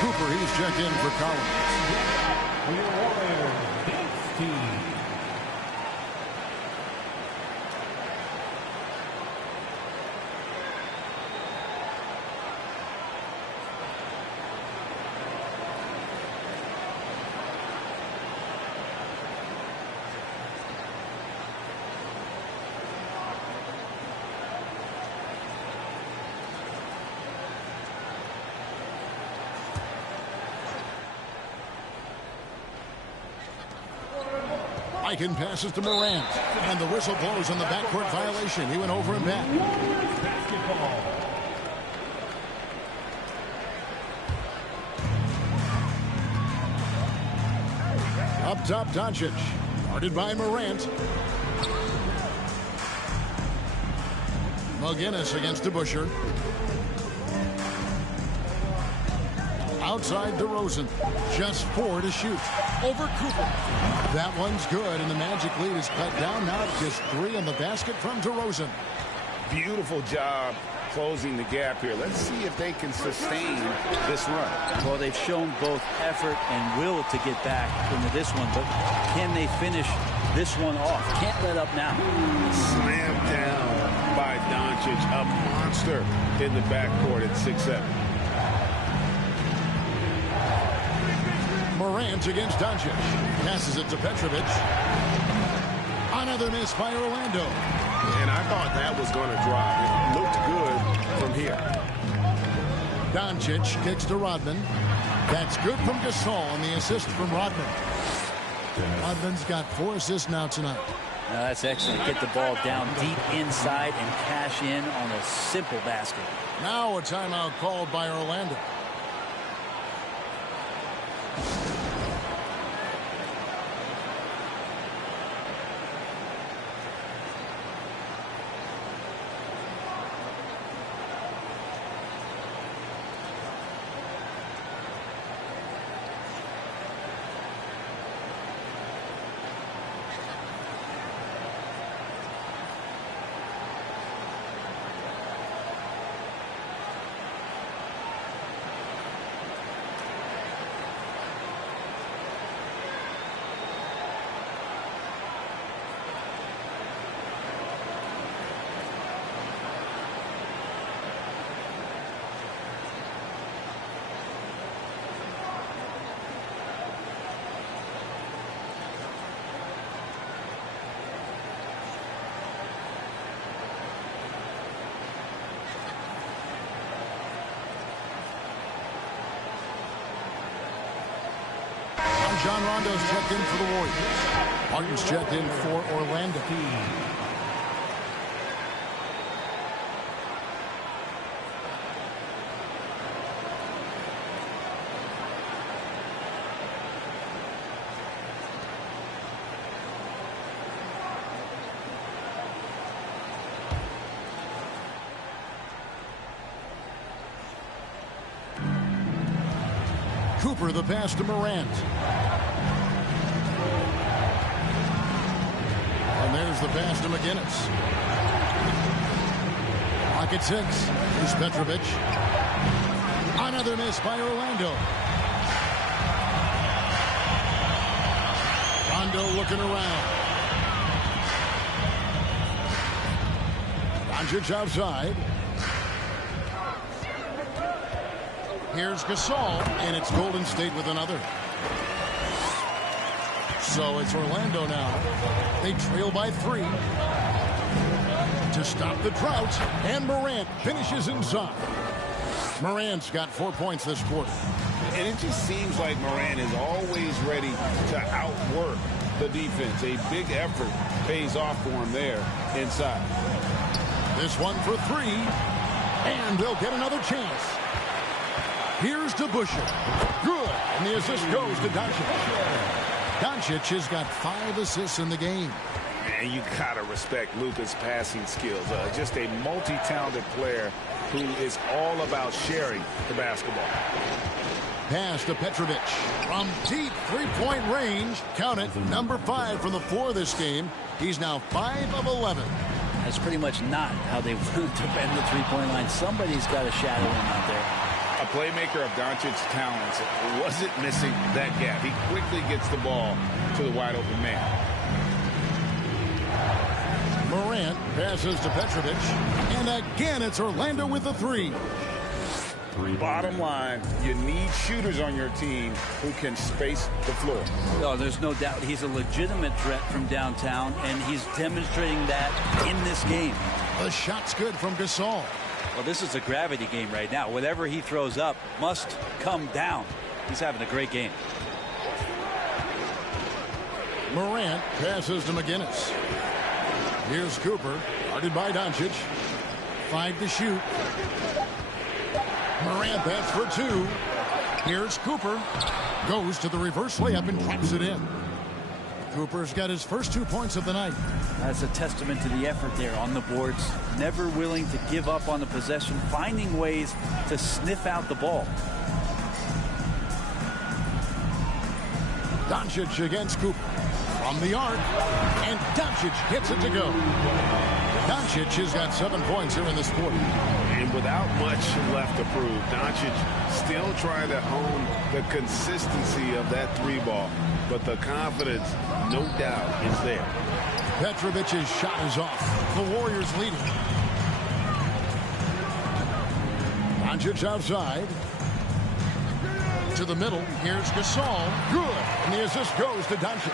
Cooper, he's checked in for Collins. Riken passes to Morant. And the whistle blows on the backcourt violation. He went over and back. Up top, Doncic. Guarded by Morant. McGinnis against DeBusschere. Outside DeRozan. Just 4 to shoot. Over Cooper. That one's good, and the Magic lead is cut down now to just 3 on the basket from DeRozan. Beautiful job closing the gap here. Let's see if they can sustain this run. Well, they've shown both effort and will to get back into this one, but can they finish this one off? Can't let up now. Slammed down by Doncic, a monster in the backcourt at 6'7". Morant against Doncic. Passes it to Petrovic. Another miss by Orlando. And I thought that was going to drop. It looked good from here. Doncic kicks to Rodman. That's good from Gasol, and the assist from Rodman. Rodman's got 4 assists now tonight. Now that's excellent. Get the ball down deep inside and cash in on a simple basket. Now a timeout called by Orlando. John Rondo's checked in for the Warriors. Martin's checked in for Orlando. Cooper the pass to Morant. And there's the pass to McGinnis. Pocket 6. Here's Petrovic. Another miss by Orlando. Rondo looking around. Doncic outside. Here's Gasol, and it's Golden State with another. So it's Orlando now. They trail by 3. To stop the drought, and Morant finishes inside. Morant's got 4 points this quarter. And it just seems like Morant is always ready to outwork the defense. A big effort pays off for him there inside. This one for 3, and they'll get another chance. Here's DeBusschere. Good. And the assist goes to Doncic. Doncic has got 5 assists in the game. And you gotta respect Luka's passing skills. Just a multi-talented player who is all about sharing the basketball. Pass to Petrovic. From deep 3-point range. Count it. Number 5 from the floor this game. He's now 5 of 11. That's pretty much not how they want to defend the 3-point line. Somebody's got to shadow him out there. A playmaker of Doncic's talents wasn't missing that gap. He quickly gets the ball to the wide open man. Morant passes to Petrovic. And again, it's Orlando with the 3. Bottom line, you need shooters on your team who can space the floor. Oh, there's no doubt he's a legitimate threat from downtown, and he's demonstrating that in this game. The shot's good from Gasol. Well, this is a gravity game right now. Whatever he throws up must come down. He's having a great game. Morant passes to McGinnis. Here's Cooper, guarded by Doncic. 5 to shoot. Morant, that's for 2. Here's Cooper. Goes to the reverse layup and traps it in. Cooper's got his first 2 points of the night. That's a testament to the effort there on the boards. Never willing to give up on the possession, finding ways to sniff out the ball. Doncic against Cooper. From the arc. And Doncic hits it to go. Doncic has got 7 points here in this quarter. And without much left to prove, Doncic still trying to hone the consistency of that 3-ball. But the confidence, no doubt, is there. Petrovic's shot is off. The Warriors leading. Doncic outside. To the middle. Here's Gasol. Good. And the assist goes to Doncic.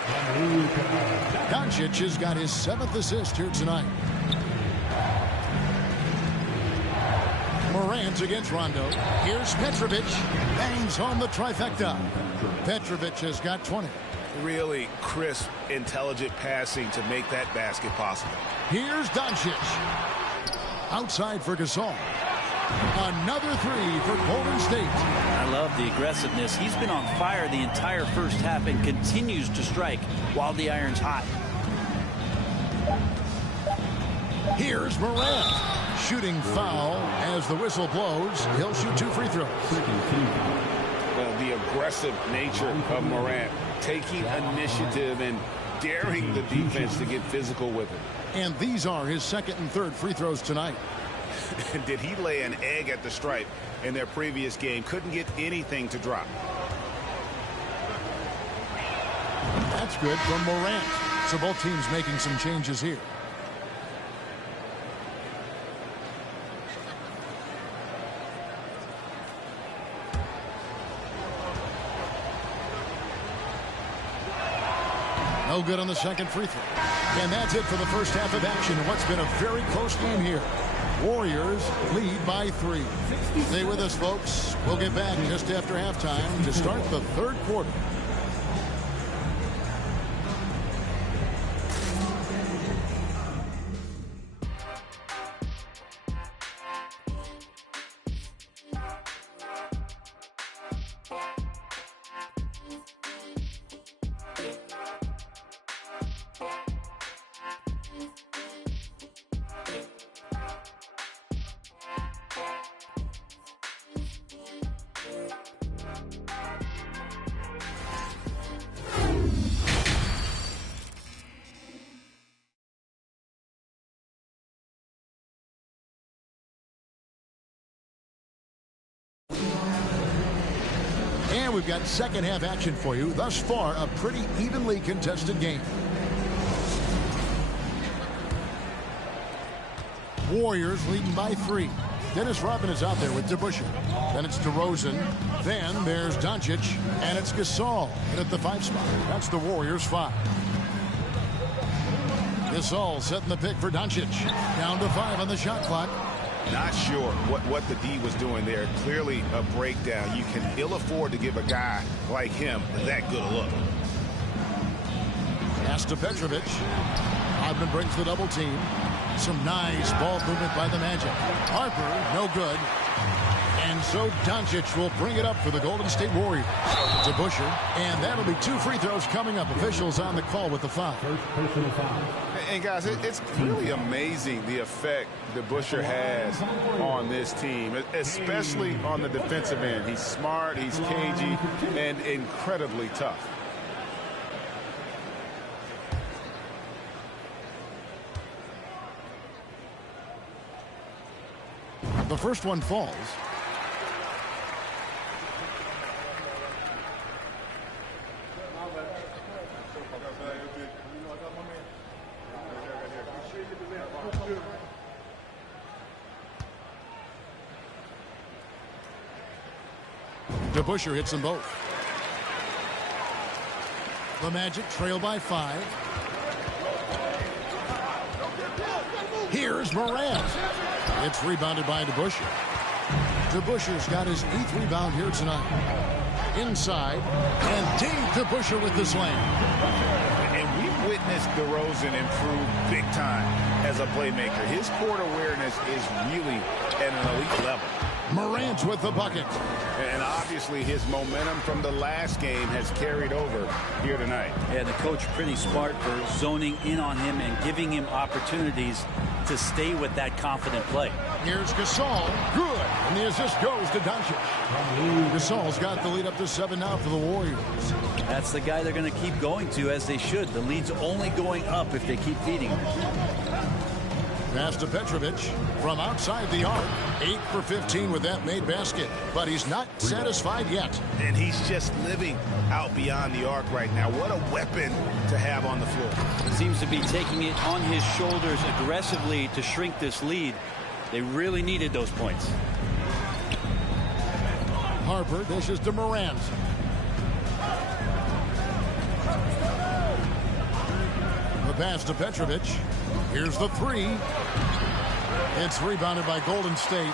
Doncic has got his 7th assist here tonight. Morant against Rondo. Here's Petrovic. Bangs home the trifecta. Petrovic has got 20. Really crisp, intelligent passing to make that basket possible. Here's Doncic. Outside for Gasol. Another 3 for Golden State. I love the aggressiveness. He's been on fire the entire first half and continues to strike while the iron's hot. Here's Morant. Shooting foul as the whistle blows. He'll shoot 2 free throws. Well, the aggressive nature of Morant, taking initiative and daring the defense to get physical with it. And these are his 2nd and 3rd free throws tonight. Did he lay an egg at the stripe in their previous game? Couldn't get anything to drop. That's good from Morant. So both teams making some changes here. No good on the 2nd free throw. And that's it for the first half of action in what's been a very close game here. Warriors lead by 3. Stay with us, folks. We'll get back just after halftime to start the 3rd quarter. And we've got second half action for you. Thus far, a pretty evenly contested game. Warriors leading by 3. Dennis Rodman is out there with DeBusschere. Then it's DeRozan. Then there's Doncic. And it's Gasol in at the 5 spot. That's the Warriors 5. Gasol setting the pick for Doncic. Down to 5 on the shot clock. Not sure what the D was doing there. Clearly a breakdown. You can ill afford to give a guy like him that good a look. Pass to Petrovic. Rodman brings the double team. Some nice ball movement by the Magic. Harper, no good. And so Doncic will bring it up for the Golden State Warriors. DeBusschere. And that'll be 2 free throws coming up. Officials on the call with the foul. And guys, it's really amazing the effect DeBusschere has on this team, especially on the defensive end. He's smart, he's cagey, and incredibly tough. The first one falls. DeBusschere hits them both. The Magic trail by 5. Here's Morant. It's rebounded by DeBusschere. DeBusschere's got his 8th rebound here tonight. Inside. And Dave DeBusschere with the slam. And witnessed DeRozan improve big time as a playmaker. His court awareness is really at an elite level. Morant with the bucket. And obviously his momentum from the last game has carried over here tonight. Yeah, the coach pretty smart for zoning in on him and giving him opportunities to stay with that confident play. Here's Gasol. Good. And the assist goes to Doncic. Gasol's got the lead up to 7 now for the Warriors. That's the guy they're going to keep going to, as they should. The lead's only going up if they keep feeding him. Pass to Petrovic from outside the arc. 8 for 15 with that made basket. But he's not satisfied yet. And he's just living out beyond the arc right now. What a weapon to have on the floor. Seems to be taking it on his shoulders aggressively to shrink this lead. They really needed those points. Harper dishes to Morant. The pass to Petrovic. Here's the 3. It's rebounded by Golden State.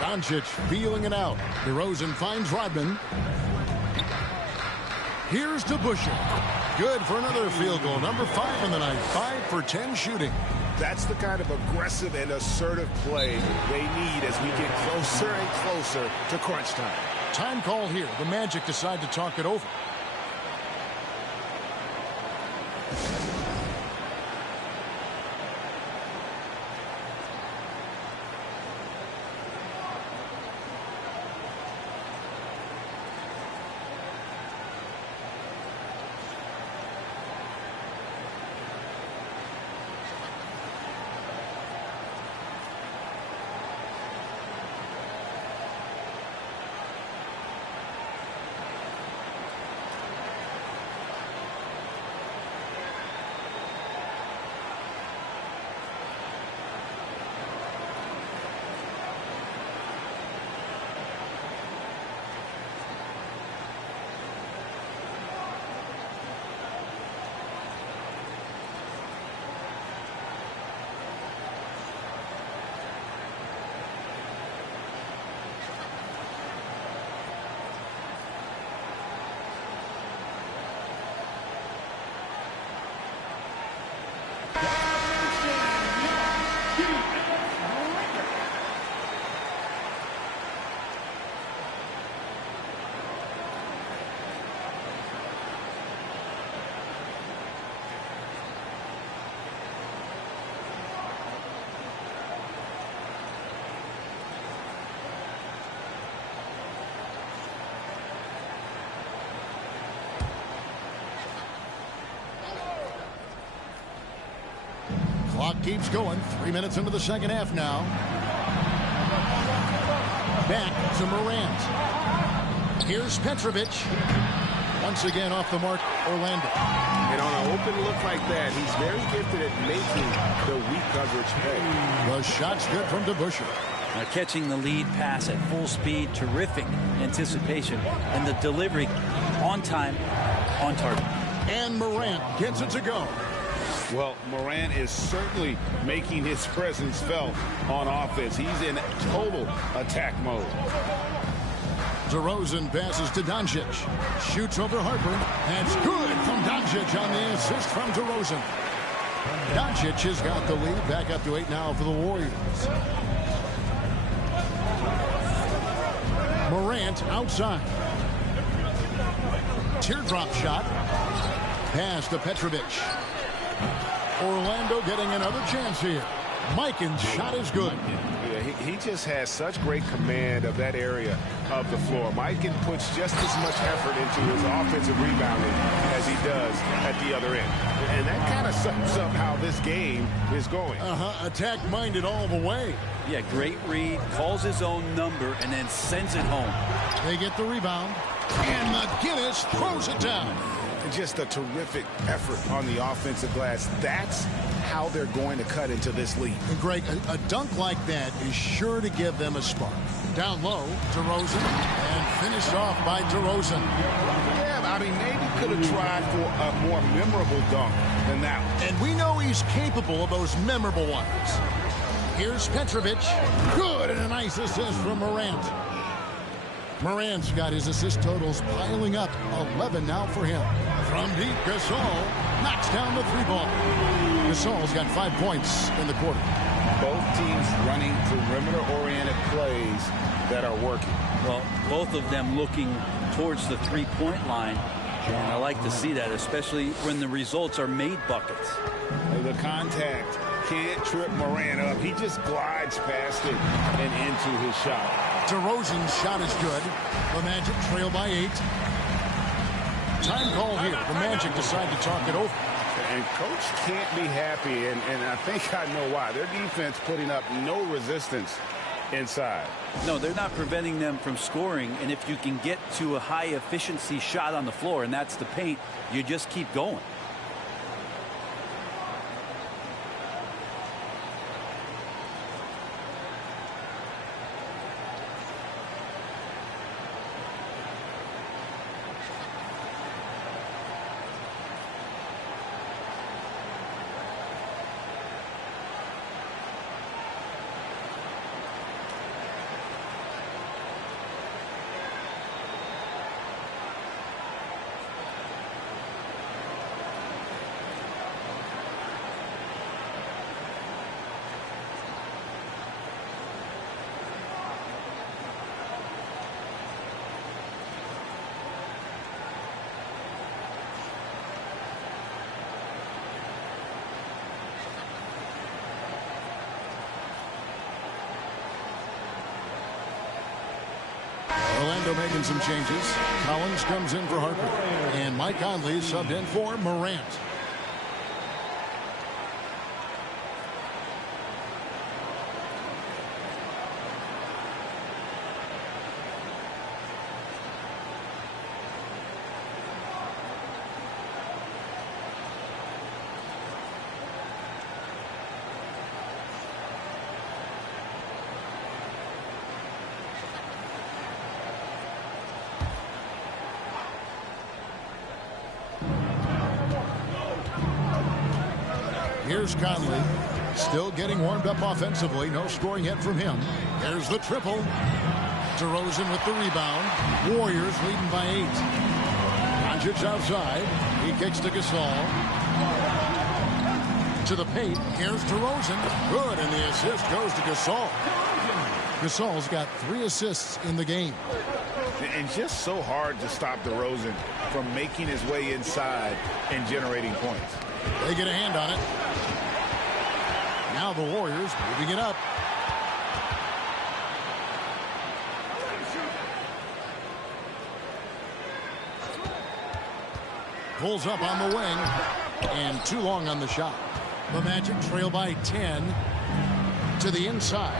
Doncic feeling it out. DeRozan finds Rodman. Here's to Busher. Good for another field goal. Number 5 in the night. 5 for 10 shooting. That's the kind of aggressive and assertive play they need as we get closer and closer to crunch time. Time call here. The Magic decide to talk it over. Clock keeps going. 3 minutes into the second half now. Back to Morant. Here's Petrovic. Once again off the mark, Orlando. And on an open look like that, he's very gifted at making the weak coverage pay. The shot's good from DeBusschere. Catching the lead pass at full speed, terrific anticipation, and the delivery on time, on target. And Morant gets it to go. Well, Morant is certainly making his presence felt on offense. He's in total attack mode. DeRozan passes to Doncic. Shoots over Harper. That's good from Doncic on the assist from DeRozan. Doncic has got the lead. Back up to 8 now for the Warriors. Morant outside. Teardrop shot. Pass to Petrovic. Orlando getting another chance here. Mikan's shot is good. Yeah, he just has such great command of that area of the floor. Mikan puts just as much effort into his offensive rebounding as he does at the other end. And that kind of sums up how this game is going. Attack-minded all the way. Yeah, great read, calls his own number, and then sends it home. They get the rebound, and McGinnis throws it down. Just a terrific effort on the offensive glass. That's how they're going to cut into this lead. And Greg, a dunk like that is sure to give them a spark. Down low, DeRozan, and finished off by DeRozan. Yeah, I mean, maybe could have tried for a more memorable dunk than that one. And we know he's capable of those memorable ones. Here's Petrovic. Good, and a nice assist from Morant. Morant's got his assist totals piling up. 11 now for him. From deep, Gasol knocks down the three ball. Gasol's got 5 points in the quarter. Both teams running perimeter-oriented plays that are working. Well, both of them looking towards the three-point line. And I like to see that, especially when the results are made buckets. The contact can't trip Morant up. He just glides past it and into his shot. DeRozan's shot is good. The Magic trail by 8. Time call here. The Magic decide to talk it over. And Coach can't be happy, and I think I know why. Their defense putting up no resistance inside. No, they're not preventing them from scoring, and if you can get to a high efficiency shot on the floor, and that's the paint, you just keep going. Orlando making some changes. Collins comes in for Harper. And Mike Conley subbed in for Morant. Here's Conley, still getting warmed up offensively. No scoring yet from him. There's the triple. DeRozan with the rebound. Warriors leading by 8. Doncic outside. He kicks to Gasol. To the paint. Here's DeRozan. Good, and the assist goes to Gasol. Gasol's got 3 assists in the game. And just so hard to stop DeRozan from making his way inside and generating points. They get a hand on it. Now the Warriors moving it up. Pulls up on the wing. And too long on the shot. The Magic trail by 10. To the inside.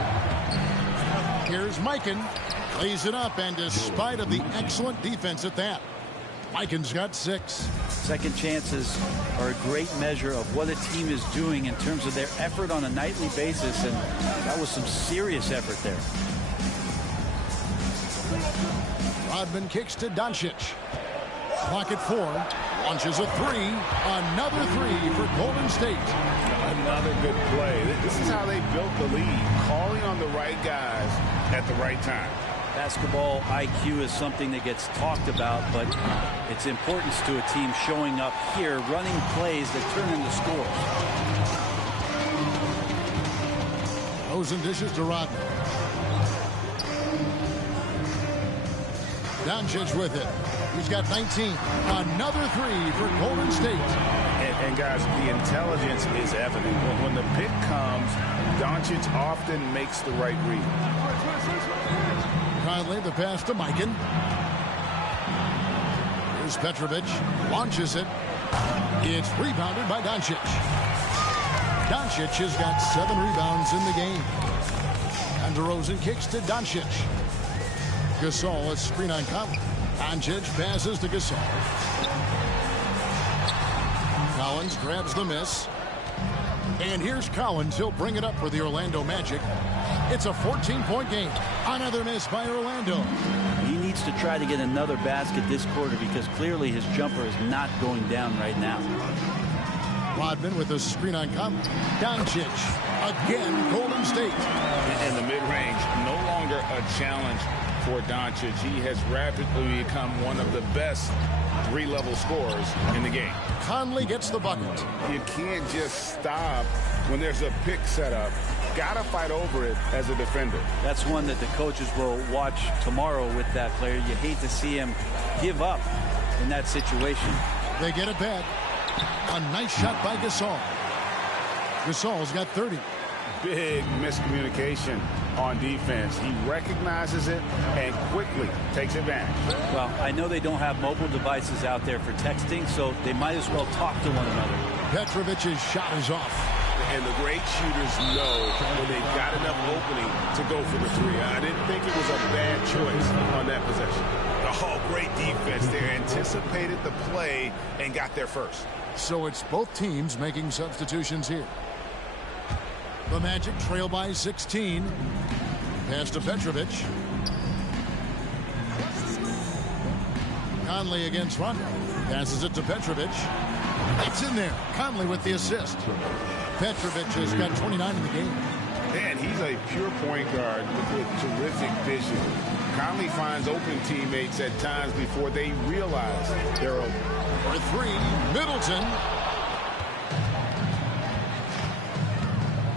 Here's Mikan. Lays it up, and despite of the excellent defense at that, Mikan's got 6. Second chances are a great measure of what a team is doing in terms of their effort on a nightly basis, and that was some serious effort there. Rodman kicks to Doncic. Clock at 4. Launches a 3. Another 3 for Golden State. Another good play. This is how they built the lead. Calling on the right guys at the right time. Basketball IQ is something that gets talked about, but its importance to a team showing up here, running plays that turn into scores. DeRozan dishes to Rodman. Doncic with it. He's got 19. Another 3 for Golden State. And guys, the intelligence is evident. When the pick comes, Doncic often makes the right read. Conley, the pass to Mikan. Here's Petrovic. Launches it. It's rebounded by Doncic. Doncic has got 7 rebounds in the game. And DeRozan kicks to Doncic. Gasol, a screen on Conley. Doncic passes to Gasol. Collins grabs the miss. And here's Collins. He'll bring it up for the Orlando Magic. It's a 14-point game. Another miss by Orlando. He needs to try to get another basket this quarter because clearly his jumper is not going down right now. Rodman with a screen on Conley. Doncic. Again, Golden State. In the mid-range, no longer a challenge for Doncic. He has rapidly become one of the best three-level scorers in the game. Conley gets the bucket. You can't just stop when there's a pick set up. Gotta fight over it as a defender. That's one that the coaches will watch tomorrow with that player. You hate to see him give up in that situation. They get it back. A nice shot by Gasol. Gasol's got 30. Big miscommunication on defense. He recognizes it and quickly takes advantage. Well, I know they don't have mobile devices out there for texting, so they might as well talk to one another. Petrovic's shot is off. And the great shooters know when they've got enough opening to go for the three. I didn't think it was a bad choice on that possession. Oh, great defense. They anticipated the play and got there first. So it's both teams making substitutions here. The Magic trail by 16. Pass to Petrovic. Conley against Rondo. Passes it to Petrovic. It's in there. Conley with the assist. Petrovic has got 29 in the game. Man, he's a pure point guard with terrific vision. Conley finds open teammates at times before they realize they're open. For three, Middleton.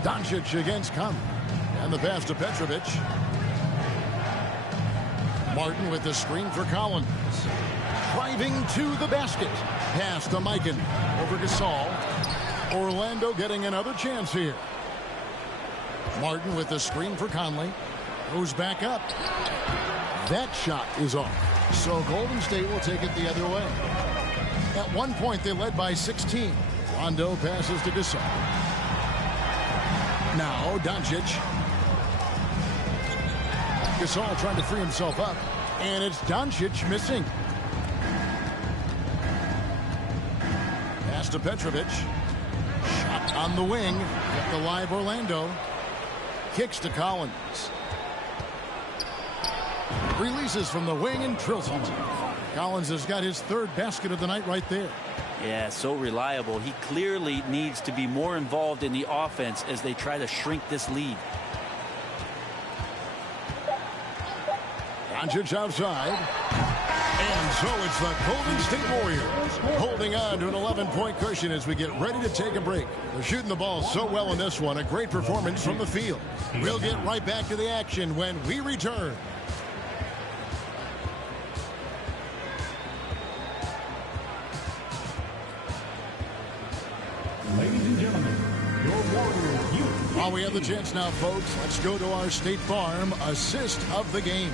Doncic against Conley. And the pass to Petrovic. Martin with the screen for Collins. Driving to the basket. Pass to Mikan. Over Gasol. Orlando getting another chance here. Martin with the screen for Conley. Goes back up. That shot is off. So Golden State will take it the other way. At one point, they led by 16. Rondo passes to Gasol. Now, Doncic. Gasol trying to free himself up. And it's Doncic missing. Pass to Petrovic. Shot on the wing. Kept alive Orlando. Kicks to Collins. Releases from the wing and drills it. Collins has got his third basket of the night right there. Yeah, so reliable. He clearly needs to be more involved in the offense as they try to shrink this lead. Doncic outside. And so it's the Golden State Warriors holding on to an 11-point cushion as we get ready to take a break. They're shooting the ball so well in this one. A great performance from the field. We'll get right back to the action when we return. Ladies and gentlemen, your Warriors youth. While we have the chance now, folks, let's go to our State Farm assist of the game.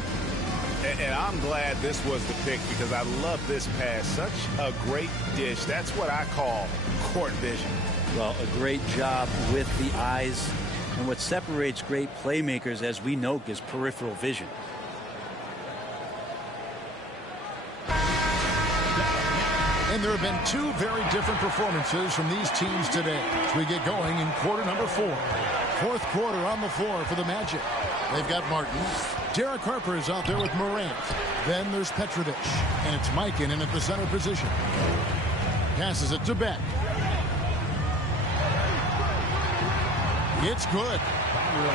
And I'm glad this was the pick because I love this pass. Such a great dish. That's what I call court vision. Well, a great job with the eyes. And what separates great playmakers, as we know, is peripheral vision. And there have been two very different performances from these teams today as we get going in quarter number 4. Fourth quarter on the floor for the Magic. They've got Martin. Derek Harper is out there with Morant. Then there's Petrovic. And it's Mikan in at the center position. Passes it to Beck. It's good.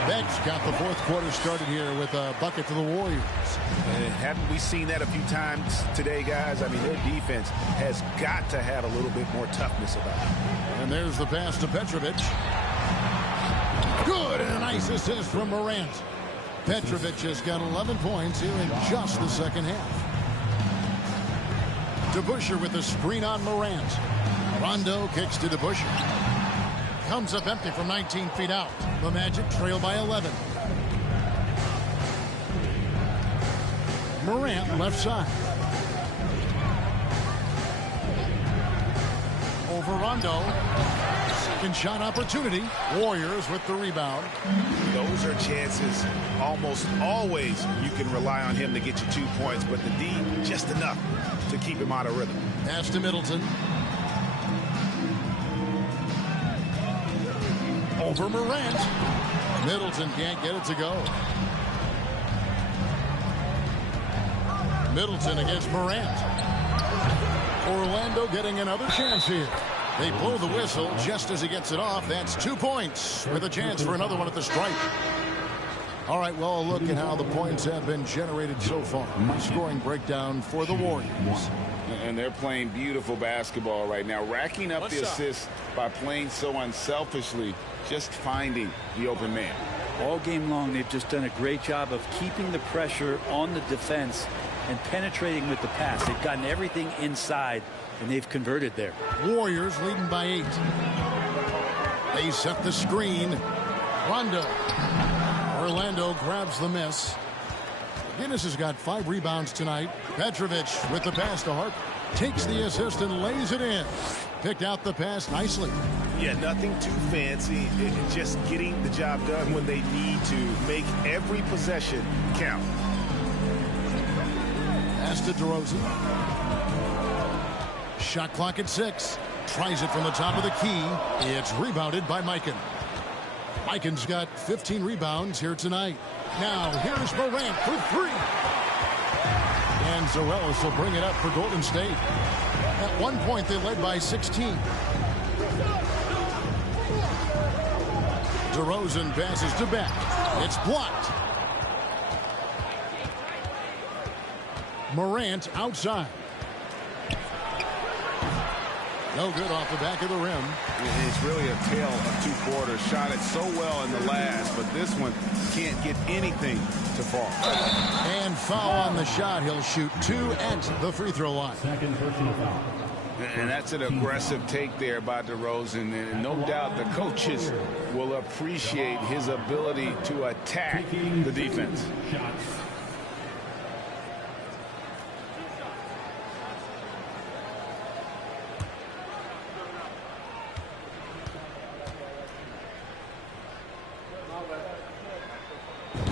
Beck's got the fourth quarter started here with a bucket to the Warriors. And haven't we seen that a few times today, guys? I mean, their defense has got to have a little bit more toughness about it. And there's the pass to Petrovic. Good, and a nice assist from Morant. Petrovic has got 11 points here in just the second half. DeBusschere with a screen on Morant. Rondo kicks to DeBusschere. Comes up empty from 19 feet out. The Magic trail by 11. Morant left side. Over Rondo. Second shot opportunity. Warriors with the rebound. Those are chances almost always you can rely on him to get you 2 points, but the D just enough to keep him out of rhythm. Pass to Middleton. Over Morant. Middleton can't get it to go. Middleton against Morant. Orlando getting another chance here. They blow the whistle just as he gets it off. That's 2 points with a chance for another one at the stripe. All right, well, a look at how the points have been generated so far. Scoring breakdown for the Warriors. And they're playing beautiful basketball right now, racking up the assists by playing so unselfishly, just finding the open man. All game long, they've just done a great job of keeping the pressure on the defense and penetrating with the pass. They've gotten everything inside, and they've converted there. Warriors leading by 8. They set the screen. Rondo. Orlando grabs the miss. Guinness has got 5 rebounds tonight. Petrovic with the pass to Harper. Takes the assist and lays it in. Picked out the pass nicely. Yeah, nothing too fancy. Just getting the job done when they need to. Make every possession count. Pass to DeRozan. Shot clock at 6. Tries it from the top of the key. It's rebounded by Mikan. Mikan's got 15 rebounds here tonight. Now, here's Morant for 3. And Zarellas will bring it up for Golden State. At one point, they led by 16. DeRozan passes to Beck. It's blocked. Morant outside. No good off the back of the rim. It's really a tale of 2 quarters. Shot it so well in the last, but this one can't get anything to fall. And foul on the shot. He'll shoot 2 at the free throw line. Second personal foul. And that's an aggressive take there by DeRozan. And no doubt the coaches will appreciate his ability to attack the defense.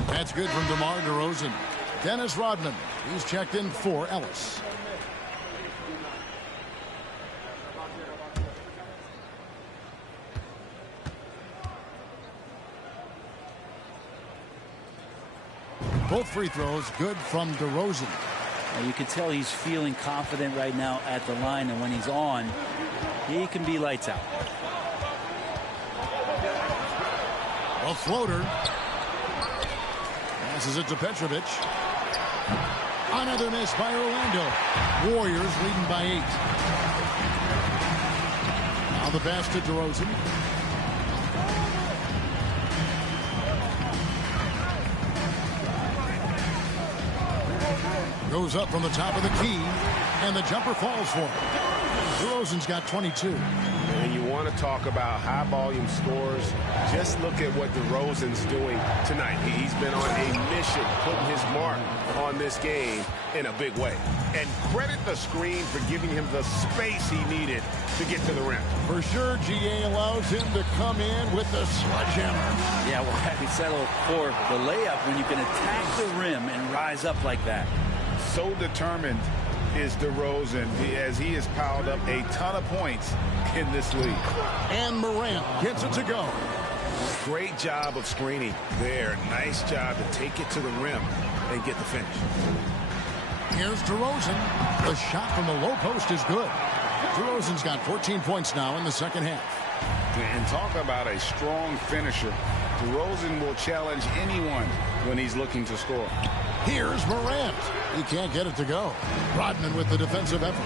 That's good from DeMar DeRozan. Dennis Rodman. He's checked in for Ellis. Both free throws good from DeRozan. Well, you can tell he's feeling confident right now at the line, and when he's on, he can be lights out. A floater. Passes it to Petrovic. Another miss by Orlando. Warriors leading by 8. Now the pass to DeRozan. Goes up from the top of the key, and the jumper falls for him. DeRozan's got 22. And you want to talk about high volume scores. Just look at what DeRozan's doing tonight. He's been on a mission, putting his mark on this game in a big way. And credit the screen for giving him the space he needed to get to the rim. For sure, GA allows him to come in with the sledgehammer. Yeah, well, having settled for the layup when you can attack the rim and rise up like that. So determined is DeRozan as he has piled up a ton of points in this league. And Morant gets it to go. Great job of screening there. Nice job to take it to the rim and get the finish. Here's DeRozan. The shot from the low post is good. DeRozan's got 14 points now in the second half. And talk about a strong finisher. DeRozan will challenge anyone when he's looking to score. Here's Morant. He can't get it to go. Rodman with the defensive effort.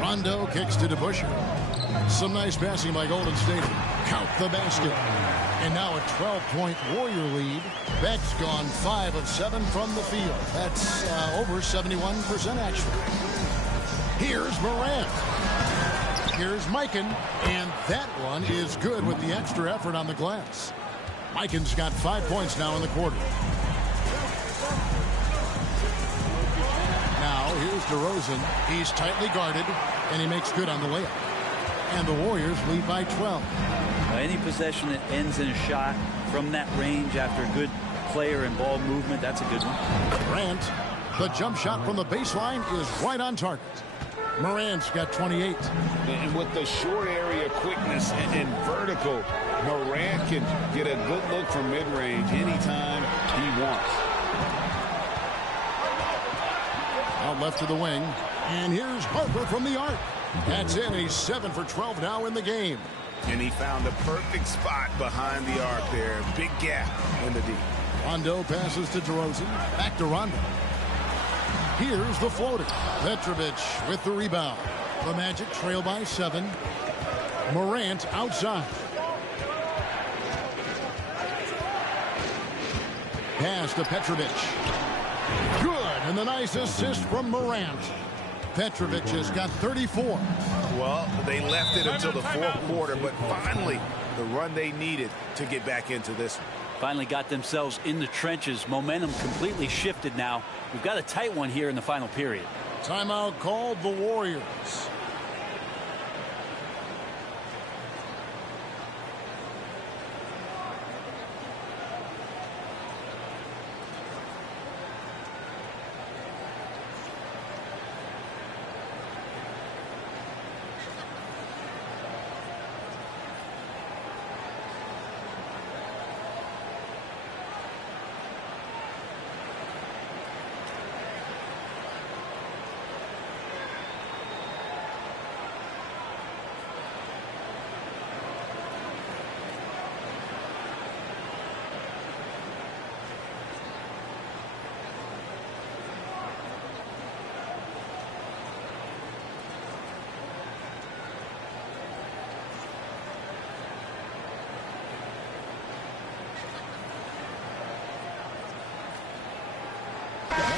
Rondo kicks to DeBusschere. Some nice passing by Golden State. Count the basket. And now a 12-point Warrior lead. Beck's gone 5 of 7 from the field. That's over 71% actually. Here's Morant. Here's Mikan. And that one is good with the extra effort on the glass. Mikan's got 5 points now in the quarter. Now here's DeRozan. He's tightly guarded, and he makes good on the layup. And the Warriors lead by 12. Any possession that ends in a shot from that range after a good player and ball movement, that's a good one. Morant, the jump shot from the baseline is right on target. Morant's got 28. And with the short area quickness and vertical, Morant can get a good look from mid-range anytime he wants. Out left to the wing. And here's Harper from the arc. That's in. He's 7 for 12 now in the game. And he found the perfect spot behind the arc there. Big gap in the D. Rondo passes to DeRozan. Back to Rondo. Here's the floater. Petrovic with the rebound. The Magic trail by 7. Morant outside. Pass to Petrovic. Good, and the nice assist from Morant. Petrovic has got 34. Well, they left it until the fourth quarter, but finally the run they needed to get back into this one. Finally got themselves in the trenches. Momentum completely shifted now. We've got a tight one here in the final period. Timeout called the Warriors.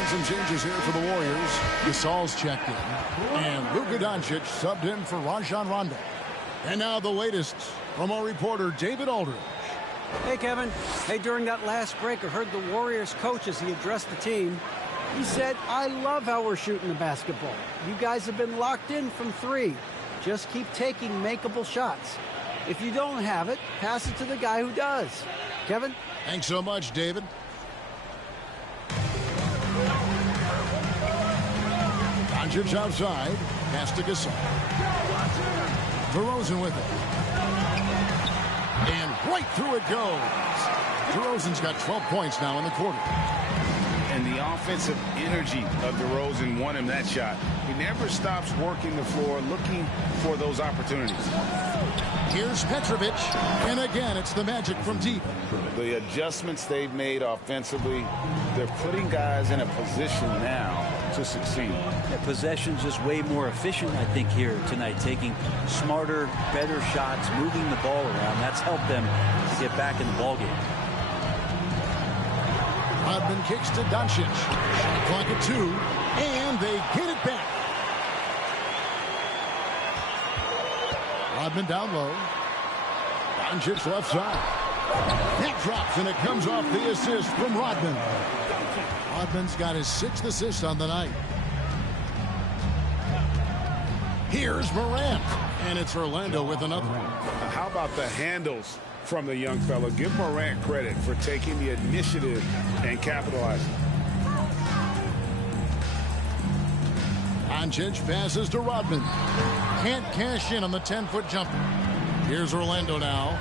Some changes here for the Warriors. Gasol's checked in. And Luka Doncic subbed in for Rajon Rondo. And now the latest from our reporter, David Aldridge. Hey, Kevin. Hey, during that last break, I heard the Warriors coach as he addressed the team. He said, I love how we're shooting the basketball. You guys have been locked in from 3. Just keep taking makeable shots. If you don't have it, pass it to the guy who does. Kevin? Thanks so much, David. Doncic outside. Pass to Gasol. DeRozan with it. And right through it goes. DeRozan's got 12 points now in the quarter. And the offensive energy of DeRozan won him that shot. He never stops working the floor, looking for those opportunities. Here's Petrovic. And again, it's the Magic from deep. The adjustments they've made offensively, they're putting guys in a position now to succeed. The possession's just way more efficient, I think, here tonight. Taking smarter, better shots, moving the ball around. That's helped them to get back in the ballgame. Rodman kicks to Doncic. Shot clock at 2. And they get it back. Rodman down low. Doncic left side. That drops, and it comes off the assist from Rodman. Rodman's got his 6th assist on the night. Here's Morant. And it's Orlando with another. How about the handles from the young fella? Give Morant credit for taking the initiative and capitalizing. Doncic passes to Rodman. Can't cash in on the 10-foot jumper. Here's Orlando now.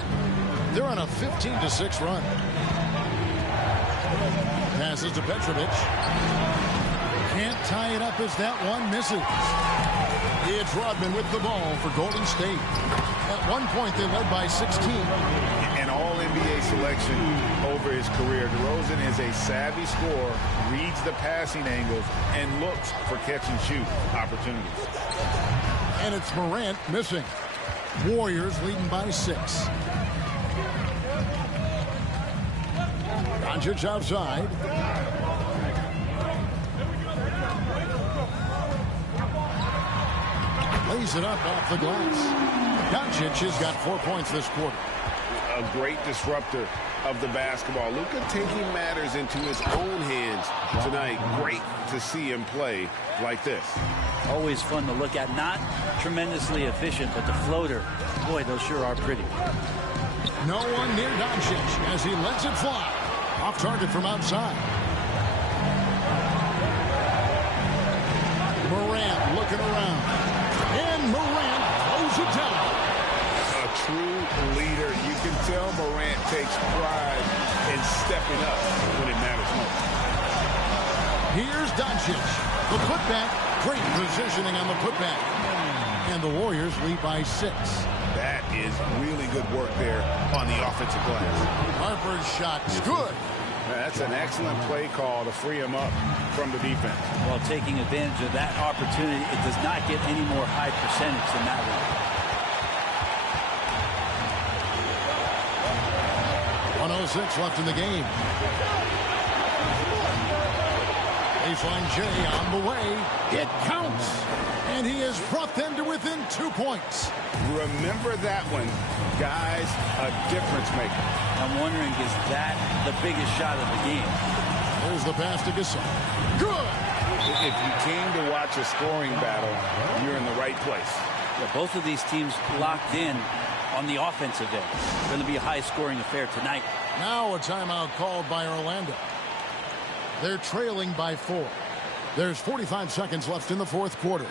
They're on a 15-6 run. Passes to Petrovic. Can't tie it up as that one misses. It's Rodman with the ball for Golden State. At one point, they led by 16. An all-NBA selection over his career. DeRozan is a savvy scorer, reads the passing angles, and looks for catch-and-shoot opportunities. And it's Morant missing. Warriors leading by 6. Doncic outside. Lays it up off the glass. Doncic has got 4 points this quarter. A great disruptor of the basketball. Luka taking matters into his own hands tonight. Great to see him play like this. Always fun to look at. Not tremendously efficient, but the floater, boy, those sure are pretty. No one near Doncic as he lets it fly. Off target from outside. Morant looking around. And Morant throws it down. A true leader. You can tell Morant takes pride in stepping up when it matters most. Here's Doncic. The putback. Great positioning on the putback. And the Warriors lead by 6. That is really good work there on the offensive glass. Harper's shot's good. That's an excellent play call to free him up from the defense. Well, taking advantage of that opportunity, it does not get any more high percentage than that one. 1:06 left in the game. Baseline J on the way. It counts. And he has brought them to within 2 points. Remember that one, guys, a difference maker. I'm wondering, is that the biggest shot of the game? There's the pass to Gasol. Good. If you came to watch a scoring battle, you're in the right place. Yeah, both of these teams locked in on the offensive end. It's going to be a high-scoring affair tonight. Now a timeout called by Orlando. They're trailing by 4. There's 45 seconds left in the fourth quarter.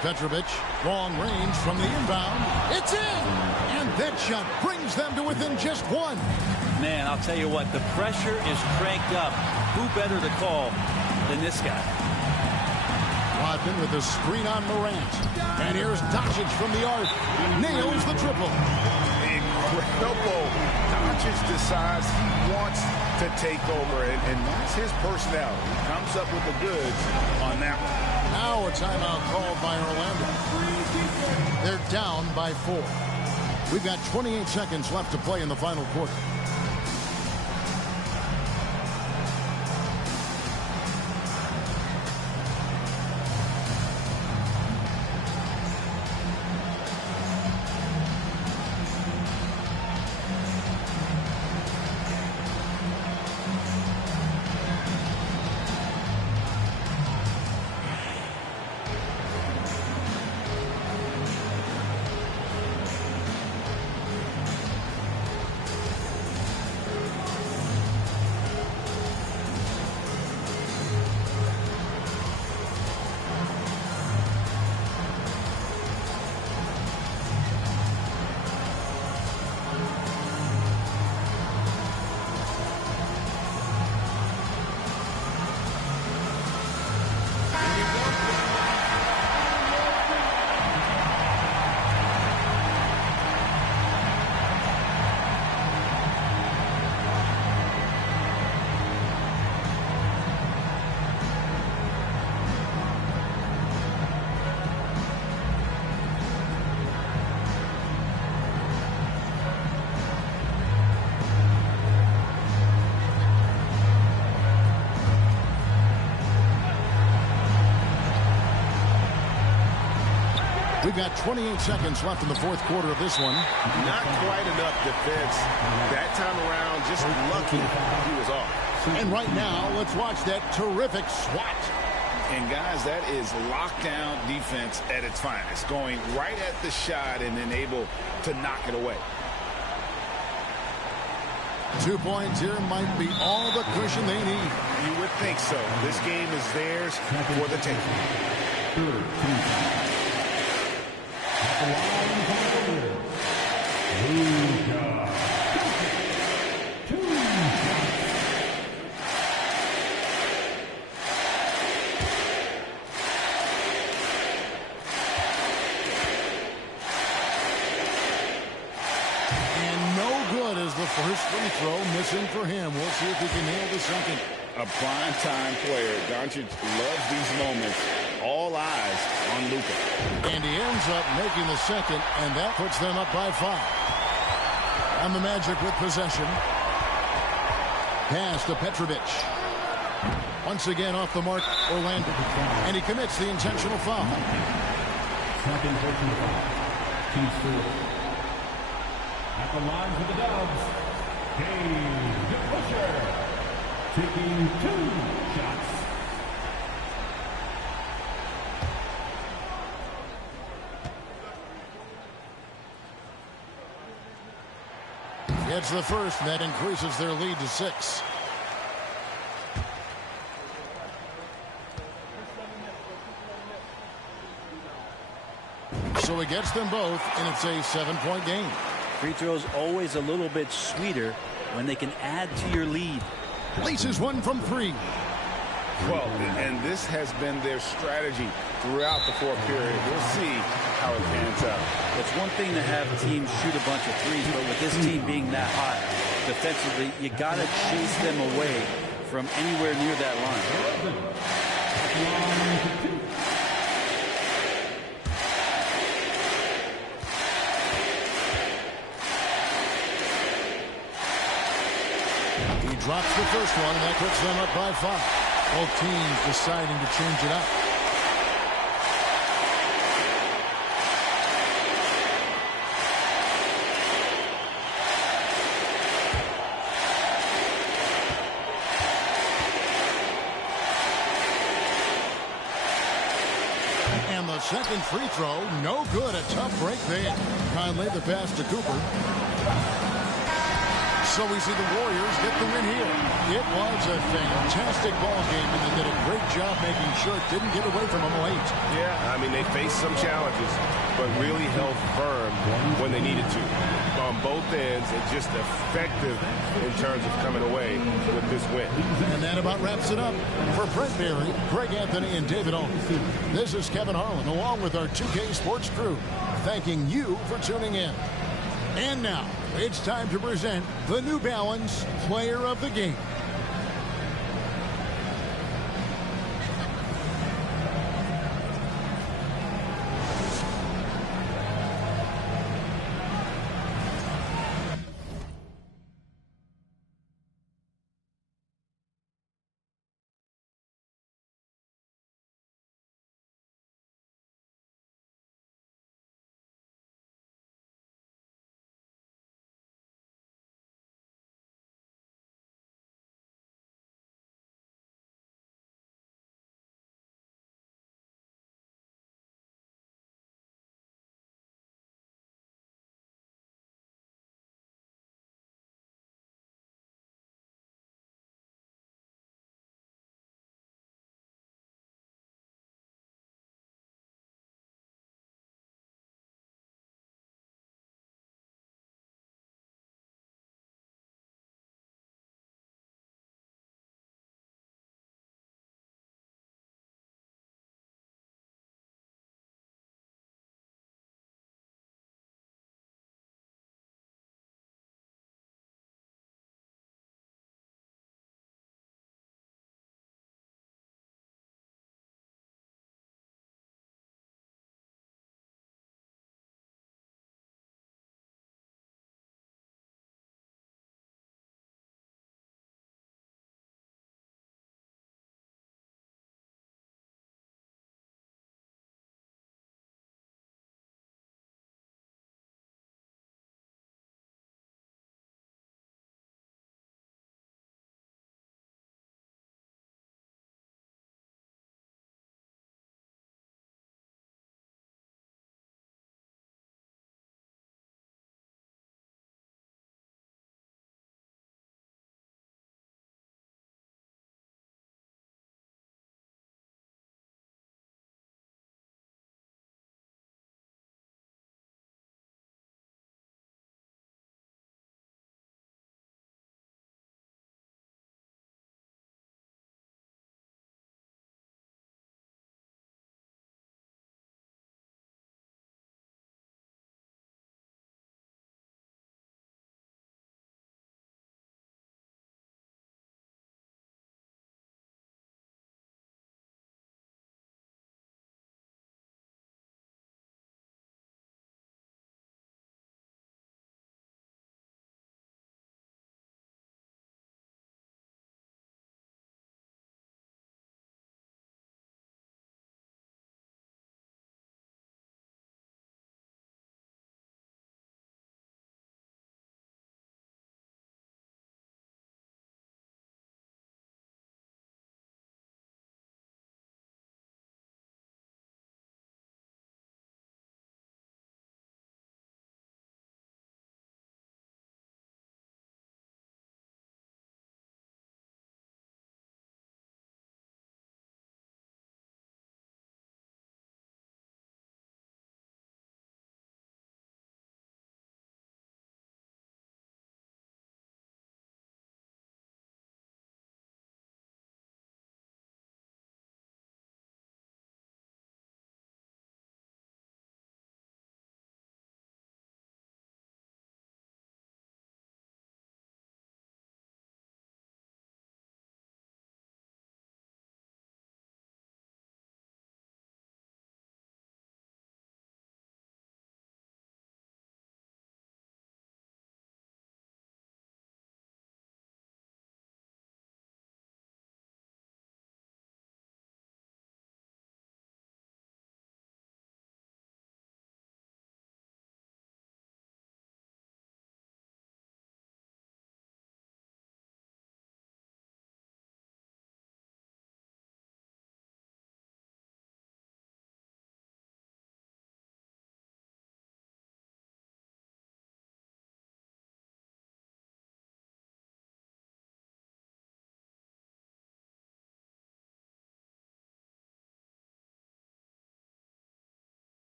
Petrovic, long range from the inbound. It's in! And that shot brings them to within just 1. Man, I'll tell you what, the pressure is cranked up. Who better to call than this guy? Rodman with a screen on Morant. And here's Doncic from the arc. Nails the triple. Incredible. Doncic decides he wants to take over, and that's his personality. He comes up with the goods on that one. Now a timeout called by Orlando. They're down by 4. We've got 28 seconds left to play in the final quarter. We've got 28 seconds left in the fourth quarter of this one. Not quite enough defense. That time around, just lucky he was off. And right now, let's watch that terrific swat. And guys, that is lockdown defense at its finest. Going right at the shot and then able to knock it away. 2 points here might be all the cushion they need. You would think so. This game is theirs for the taking. the first free throw missing for him. We'll see if he can nail the second. A prime-time player. Doncic loves these moments. All eyes on Luka. And he ends up making the second, and that puts them up by 5. And the Magic with possession. Pass to Petrovic. Once again off the mark, Orlando. And he commits the intentional foul. Second personal foul. Team score. At the line for the Dubs, Cade DeBusschere, taking 2 shots. It's the first, and that increases their lead to 6. So he gets them both, and it's a 7-point game. Free throws always a little bit sweeter when they can add to your lead. Laces one from 3. Well, and this has been their strategy throughout the fourth period. We'll see how it pans out. It's one thing to have teams shoot a bunch of threes, but with this team being that hot defensively, you got to chase them away from anywhere near that line. He drops the first one, and that puts them up by 5. Both teams deciding to change it up. And the second free throw, no good. A tough break there. Conley the pass to Cooper. So we see the Warriors get the win here. It was a fantastic ball game, and they did a great job making sure it didn't get away from them late. Yeah, I mean, they faced some challenges, but really held firm when they needed to. On both ends, and just effective in terms of coming away with this win. And that about wraps it up. For Brent Barry, Greg Anthony, and David Aldridge, this is Kevin Harlan, along with our 2K Sports crew, thanking you for tuning in. And now, it's time to present the New Balance Player of the Game.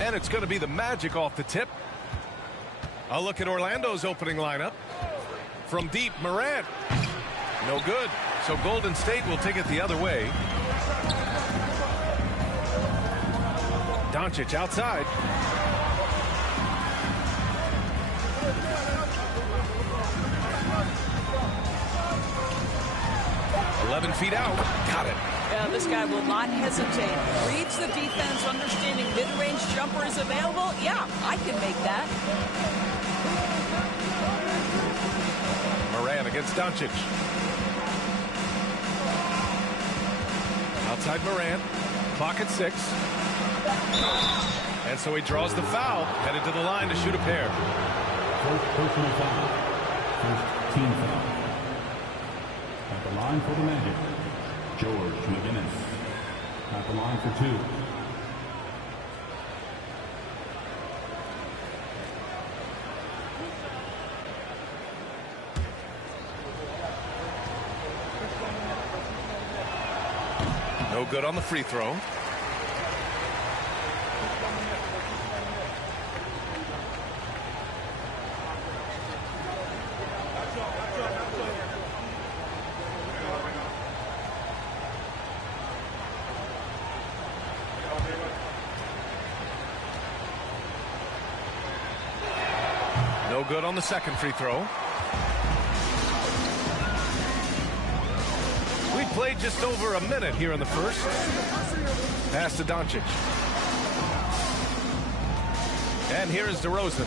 And it's going to be the Magic off the tip. A look at Orlando's opening lineup. From deep, Morant. No good. So Golden State will take it the other way. Doncic outside. "11 feet out." Got it. Yeah, this guy will not hesitate. Reads the defense, understanding mid-range jumper is available. Yeah, I can make that. Morant against Doncic. Outside Morant. Clock at 6. And so he draws the foul. Headed to the line to shoot a pair. First personal foul. First team foul. At the line for the Magic, George McGinnis. At the line for 2. No good on the free throw. No good on the second free throw. We played just over a minute here in the first. Pass to Doncic. And here is DeRozan.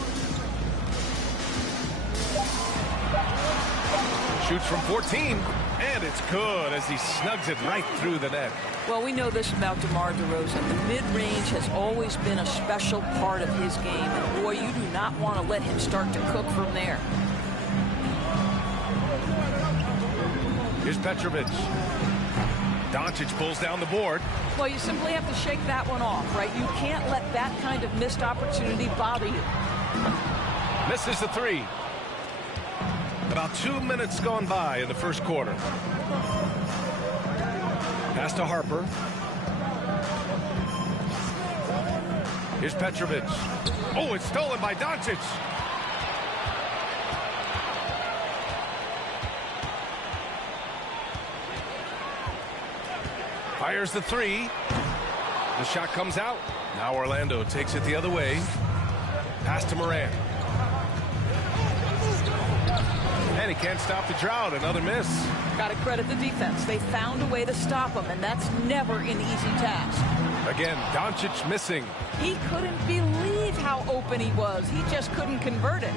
Shoots from 14. And it's good as he snugs it right through the net. Well, we know this about DeMar DeRozan. The mid-range has always been a special part of his game. And boy, you do not want to let him start to cook from there. Here's Petrovic. Doncic pulls down the board. Well, you simply have to shake that one off, right? You can't let that kind of missed opportunity bother you. Misses the 3. About 2 minutes gone by in the first quarter. Pass to Harper. Here's Petrovic. Oh, it's stolen by Doncic. Fires the 3. The shot comes out. Now Orlando takes it the other way. Pass to Morant. And he can't stop the drought. Another miss. Got to credit the defense. They found a way to stop him, and that's never an easy task. Again, Doncic missing. He couldn't believe how open he was. He just couldn't convert it.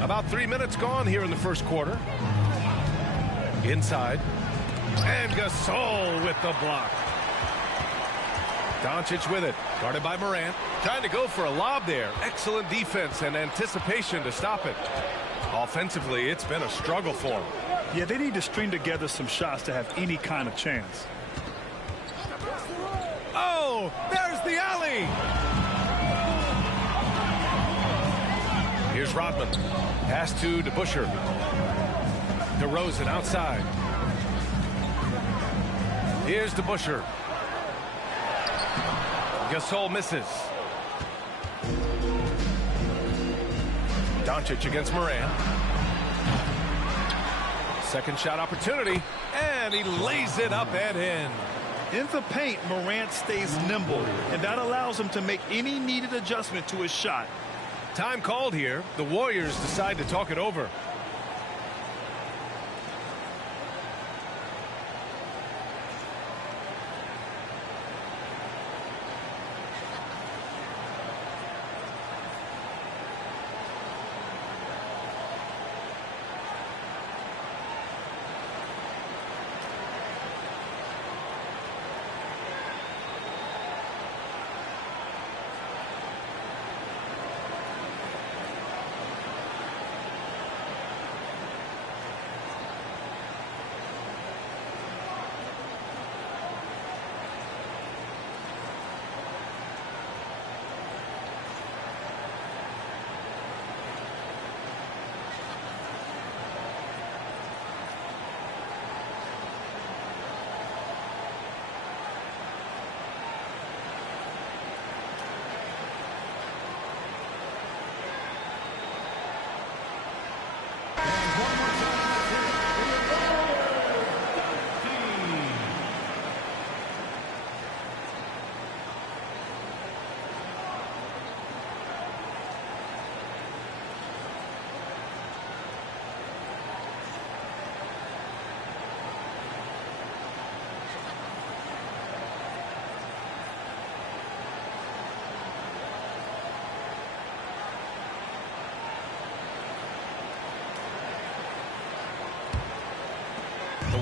About 3 minutes gone here in the first quarter. Inside. And Gasol with the block. Doncic with it. Guarded by Morant. Trying to go for a lob there. Excellent defense and anticipation to stop it. Offensively, it's been a struggle for them. Yeah, they need to string together some shots to have any kind of chance. Oh, there's the alley. Here's Rodman. Pass to DeBusschere. DeRozan outside. Here's DeBusschere. Gasol misses. Doncic against Morant. Second shot opportunity, and he lays it up and in. In the paint, Morant stays nimble, and that allows him to make any needed adjustment to his shot. Time called here. The Warriors decide to talk it over.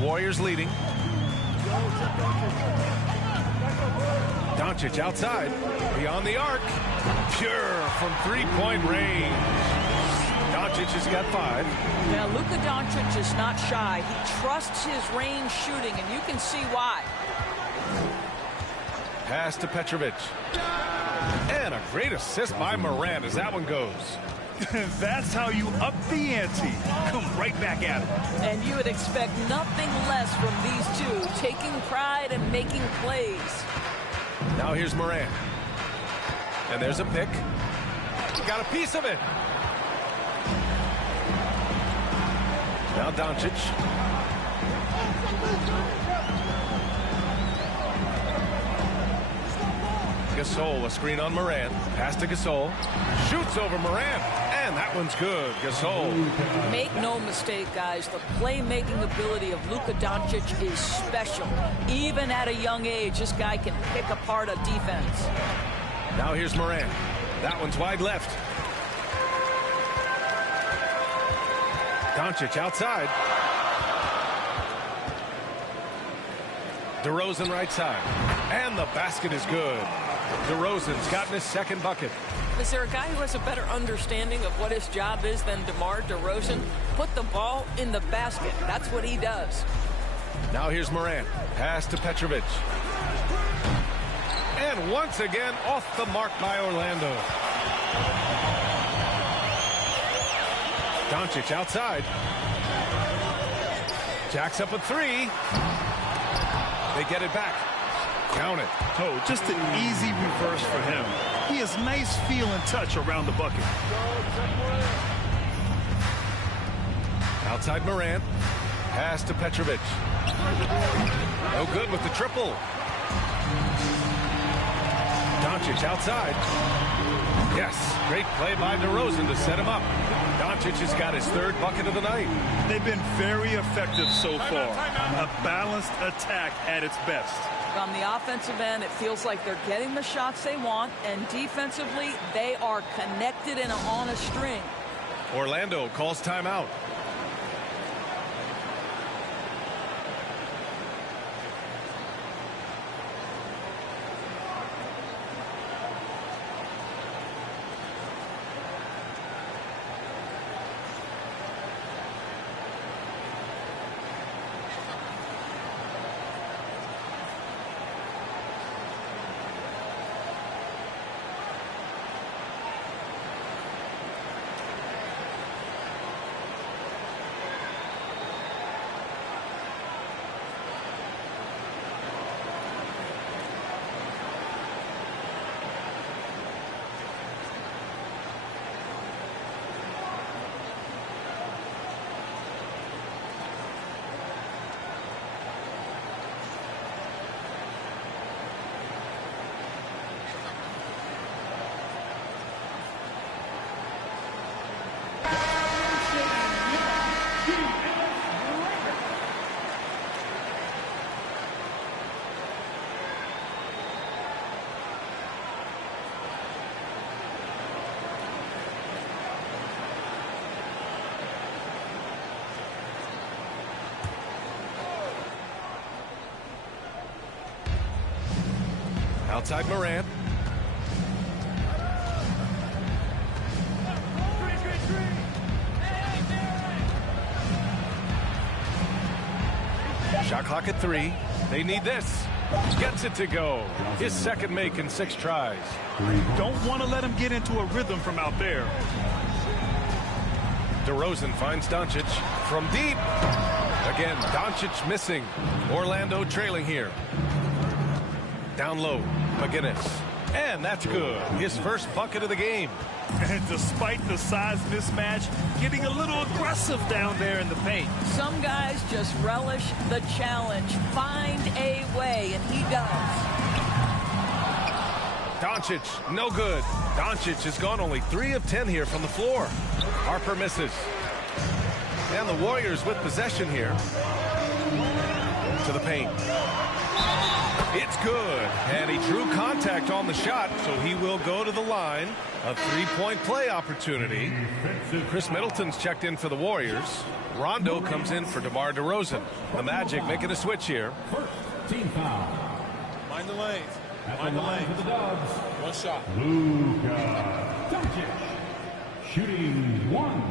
Warriors leading. Doncic outside, beyond the arc. Pure from three-point range. Doncic has got 5. Now, Luka Doncic is not shy. He trusts his range shooting, and you can see why. Pass to Petrovic. And a great assist by Morant as that one goes. That's how you up the ante. Come right back at it. And you would expect nothing less from these two, taking pride and making plays. Now here's Morant. And there's a pick. Got a piece of it. Now Doncic. Gasol, a screen on Morant. Pass to Gasol. Shoots over Morant. And that one's good. Gasol. Make no mistake, guys. The playmaking ability of Luka Doncic is special. Even at a young age, this guy can pick apart a defense. Now here's Morant. That one's wide left. Doncic outside. DeRozan right side. And the basket is good. DeRozan's gotten his second bucket. Is there a guy who has a better understanding of what his job is than DeMar DeRozan? Put the ball in the basket. That's what he does. Now here's Morant. Pass to Petrovic. And once again, off the mark by Orlando. Doncic outside. Jacks up a 3. They get it back. Count it. Oh, just an easy reverse for him. He has nice feel and touch around the bucket. Outside Morant. Pass to Petrovic. No good with the triple. Doncic outside. Yes, great play by DeRozan to set him up. Doncic has got his 3rd bucket of the night. They've been very effective so far. A balanced attack at its best. On the offensive end, it feels like they're getting the shots they want, and defensively, they are connected and on a string. Orlando calls timeout. Outside Morant. Shot clock at 3. They need this. Gets it to go. His second make in 6 tries. Don't want to let him get into a rhythm from out there. DeRozan finds Doncic from deep. Again, Doncic missing. Orlando trailing here. Down low, McGinnis. And that's good. His first bucket of the game. And despite the size mismatch, getting a little aggressive down there in the paint. Some guys just relish the challenge. Find a way, and he does. Doncic, no good. Doncic has gone only 3 of 10 here from the floor. Harper misses. And the Warriors with possession here. To the paint. It's good. And he drew contact on the shot, so he will go to the line. A three-point play opportunity. Chris Middleton's checked in for the Warriors. Rondo comes in for DeMar DeRozan. The Magic making a switch here. Team foul. Mind the lanes. Mind the lanes. One shot. Luka Doncic. Shooting one.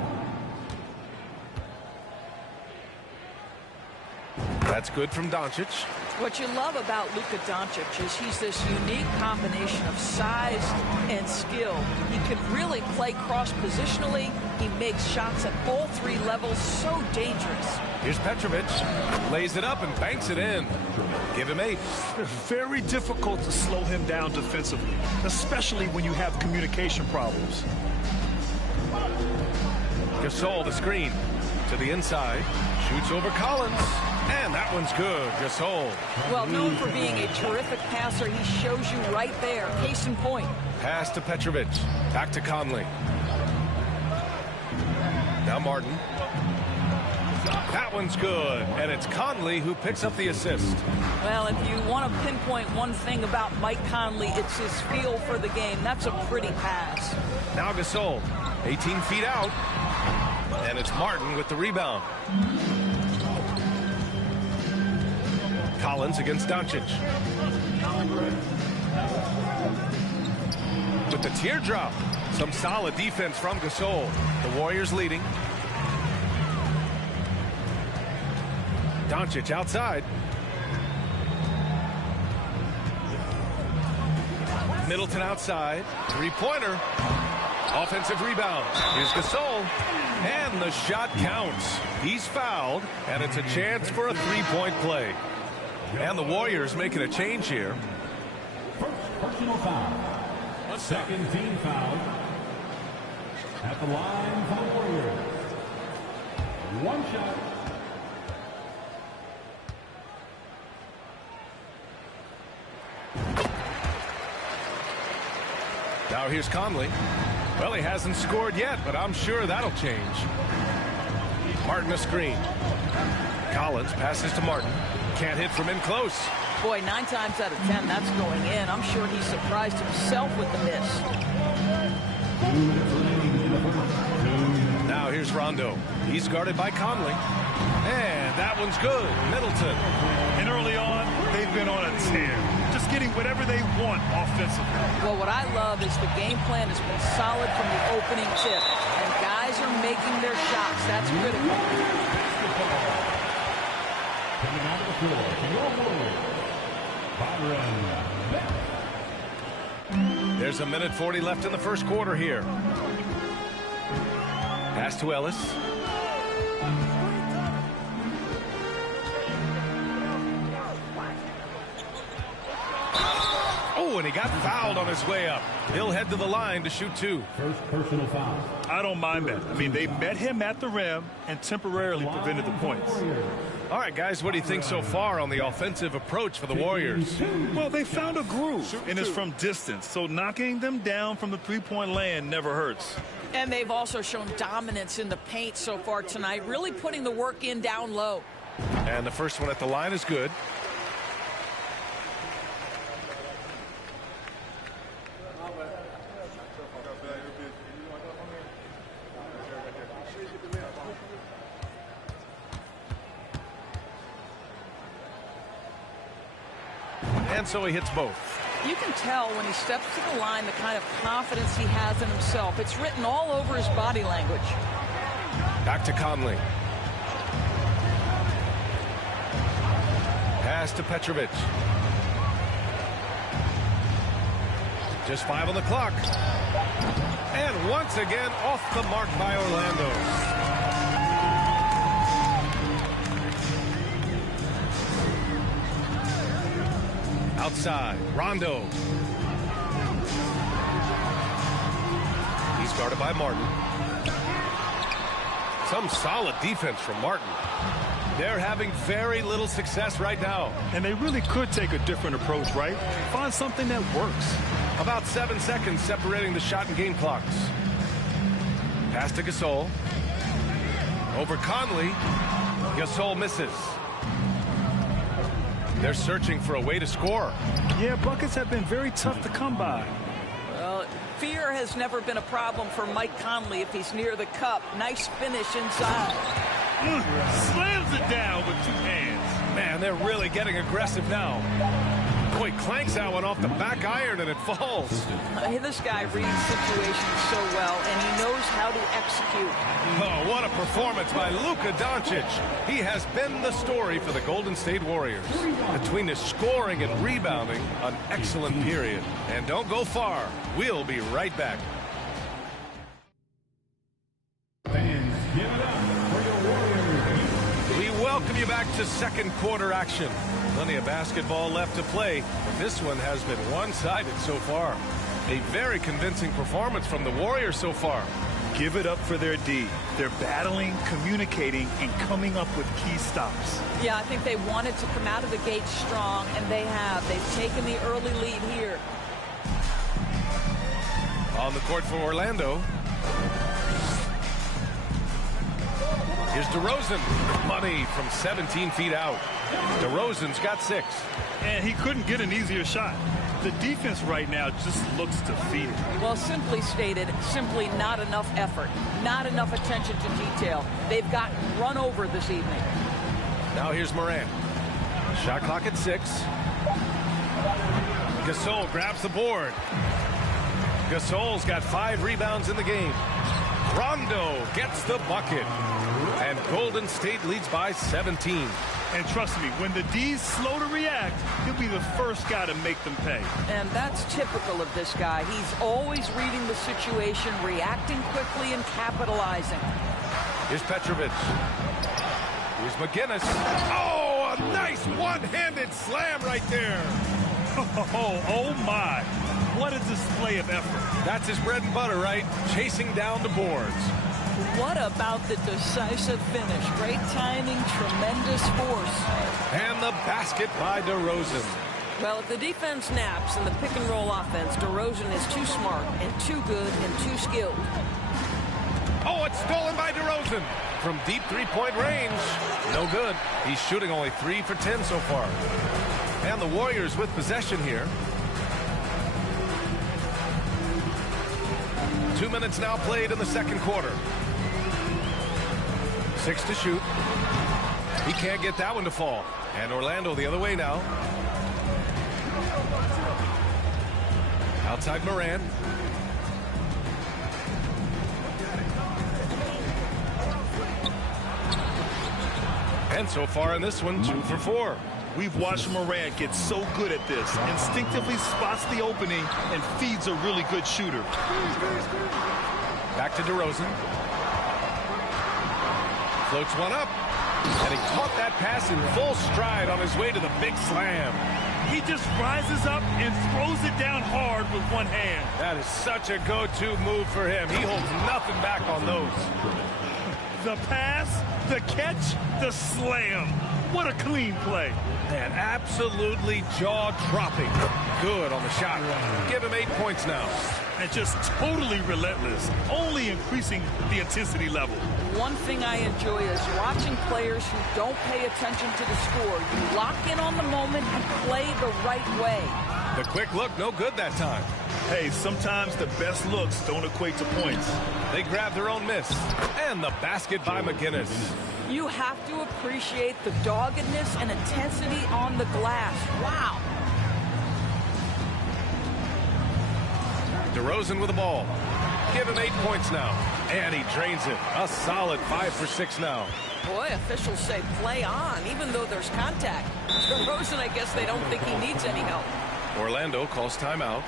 That's good from Doncic. What you love about Luka Doncic is he's this unique combination of size and skill. He can really play cross-positionally. He makes shots at all three levels, so dangerous. Here's Petrovic. Lays it up and banks it in. Give him 8. Very difficult to slow him down defensively, especially when you have communication problems. Gasol the screen. To the inside. Shoots over Collins. And that one's good. Gasol. Well, known for being a terrific passer, he shows you right there. Case in point. Pass to Petrovic. Back to Conley. Now Martin. That one's good. And it's Conley who picks up the assist. Well, if you want to pinpoint one thing about Mike Conley, it's his feel for the game. That's a pretty pass. Now Gasol. 18 feet out. And it's Martin with the rebound. Collins against Doncic. With the teardrop. Some solid defense from Gasol. The Warriors leading. Doncic outside. Middleton outside. Three-pointer. Offensive rebound. Here's Gasol. And the shot counts. He's fouled, and it's a chance for a three-point play. And the Warriors making a change here. First personal foul. Second team foul. At the line for the Warriors. One shot. Now here's Conley. Well, he hasn't scored yet, but I'm sure that'll change. Martin a screen. Collins passes to Martin. Can't hit from in close. Boy, 9 times out of 10, that's going in. I'm sure he surprised himself with the miss. Now here's Rondo. He's guarded by Conley. And that one's good. Middleton. And early on, they've been on a tear. Just getting whatever they want offensively. Well, what I love is the game plan has been solid from the opening tip. And guys are making their shots. That's critical. Coming out of the floor for your Warriors, Byron Bell. There's 1:40 left in the first quarter here. Pass to Ellis. Oh, and he got fouled on his way up. He'll head to the line to shoot 2. First personal foul. I don't mind that. I mean, they met him at the rim and temporarily prevented the points. All right, guys, what do you think so far on the offensive approach for the Warriors? Well, they found a groove, and it's from distance, so knocking them down from the three-point land never hurts. And they've also shown dominance in the paint so far tonight, really putting the work in down low. And the first one at the line is good. And so he hits both. You can tell when he steps to the line the kind of confidence he has in himself. It's written all over his body language. Back to Conley. Pass to Petrovic. Just 5 on the clock. And once again off the mark by Orlando. Outside, Rondo. He's guarded by Martin. Some solid defense from Martin. They're having very little success right now. And they really could take a different approach, right? Find something that works. About 7 seconds separating the shot and game clocks. Pass to Gasol. Over Conley. Gasol misses. They're searching for a way to score. Yeah, buckets have been very tough to come by. Well, fear has never been a problem for Mike Conley if he's near the cup. Nice finish inside. Slams it down with 2 hands. Man, they're really getting aggressive now. Boy, clanks that one off the back iron and it falls. This guy reads situations so well, and he knows how to execute. Oh, what a performance by Luka Doncic. He has been the story for the Golden State Warriors. Between his scoring and rebounding, an excellent period. And don't go far. We'll be right back. Fans, give it up for your Warriors. We welcome you back to second quarter action. Plenty of basketball left to play, but this one has been one-sided so far. A very convincing performance from the Warriors so far. Give it up for their D. They're battling, communicating, and coming up with key stops. Yeah, I think they wanted to come out of the gate strong, and they have. They've taken the early lead here. On the court for Orlando. Here's DeRozan. Money from 17 feet out. DeRozan's got 6. And he couldn't get an easier shot. The defense right now just looks defeated. Well, simply stated, simply not enough effort, not enough attention to detail. They've gotten run over this evening. Now here's Morant. Shot clock at 6. Gasol grabs the board. Gasol's got 5 rebounds in the game. Rondo gets the bucket. And Golden State leads by 17. And trust me, when the D's slow to react, he'll be the first guy to make them pay. And that's typical of this guy. He's always reading the situation, reacting quickly, and capitalizing. Here's Petrovic. Here's McGinnis. Oh, a nice one-handed slam right there. Oh my. What a display of effort. That's his bread and butter, right? Chasing down the boards. What about the decisive finish? Great timing, tremendous force. And the basket by DeRozan. Well, if the defense naps in the pick-and-roll offense, DeRozan is too smart and too good and too skilled. Oh, it's stolen by DeRozan. From deep three-point range. No good. He's shooting only 3 for 10 so far. And the Warriors with possession here. 2 minutes now played in the second quarter. 6 to shoot. He can't get that one to fall. And Orlando the other way now. Outside Morant. And so far in this one, 2 for 4. We've watched Morant get so good at this. Instinctively spots the opening and feeds a really good shooter. Back to DeRozan. Floats one up. And he caught that pass in full stride on his way to the big slam. He just rises up and throws it down hard with one hand. That is such a go-to move for him. He holds nothing back on those. The pass, the catch, the slam. What a clean play. Man, absolutely jaw-dropping. Good on the shot. Give him 8 points now. And just totally relentless, only increasing the intensity level. One thing I enjoy is watching players who don't pay attention to the score. You lock in on the moment and play the right way. The quick look, no good that time. Hey, sometimes the best looks don't equate to points. They grab their own miss. And the basket by McGinnis. You have to appreciate the doggedness and intensity on the glass. Wow. DeRozan with the ball. Give him 8 points now. And he drains it. A solid 5 for 6 now. Boy, officials say play on, even though there's contact. DeRozan, I guess they don't think he needs any help. Orlando calls timeout.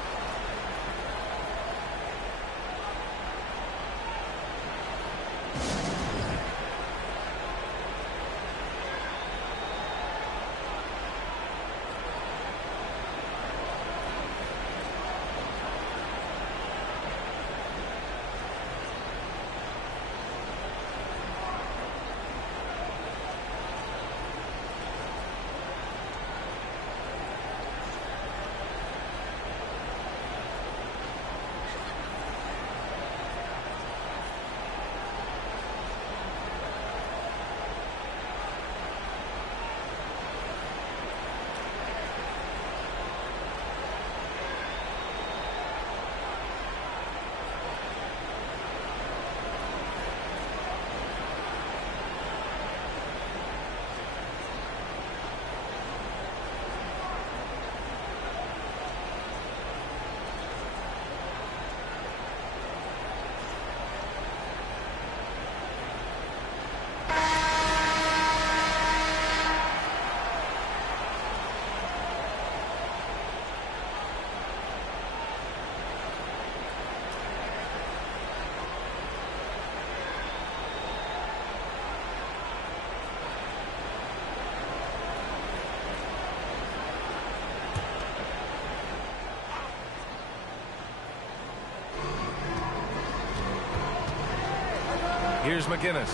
Here's McGinnis.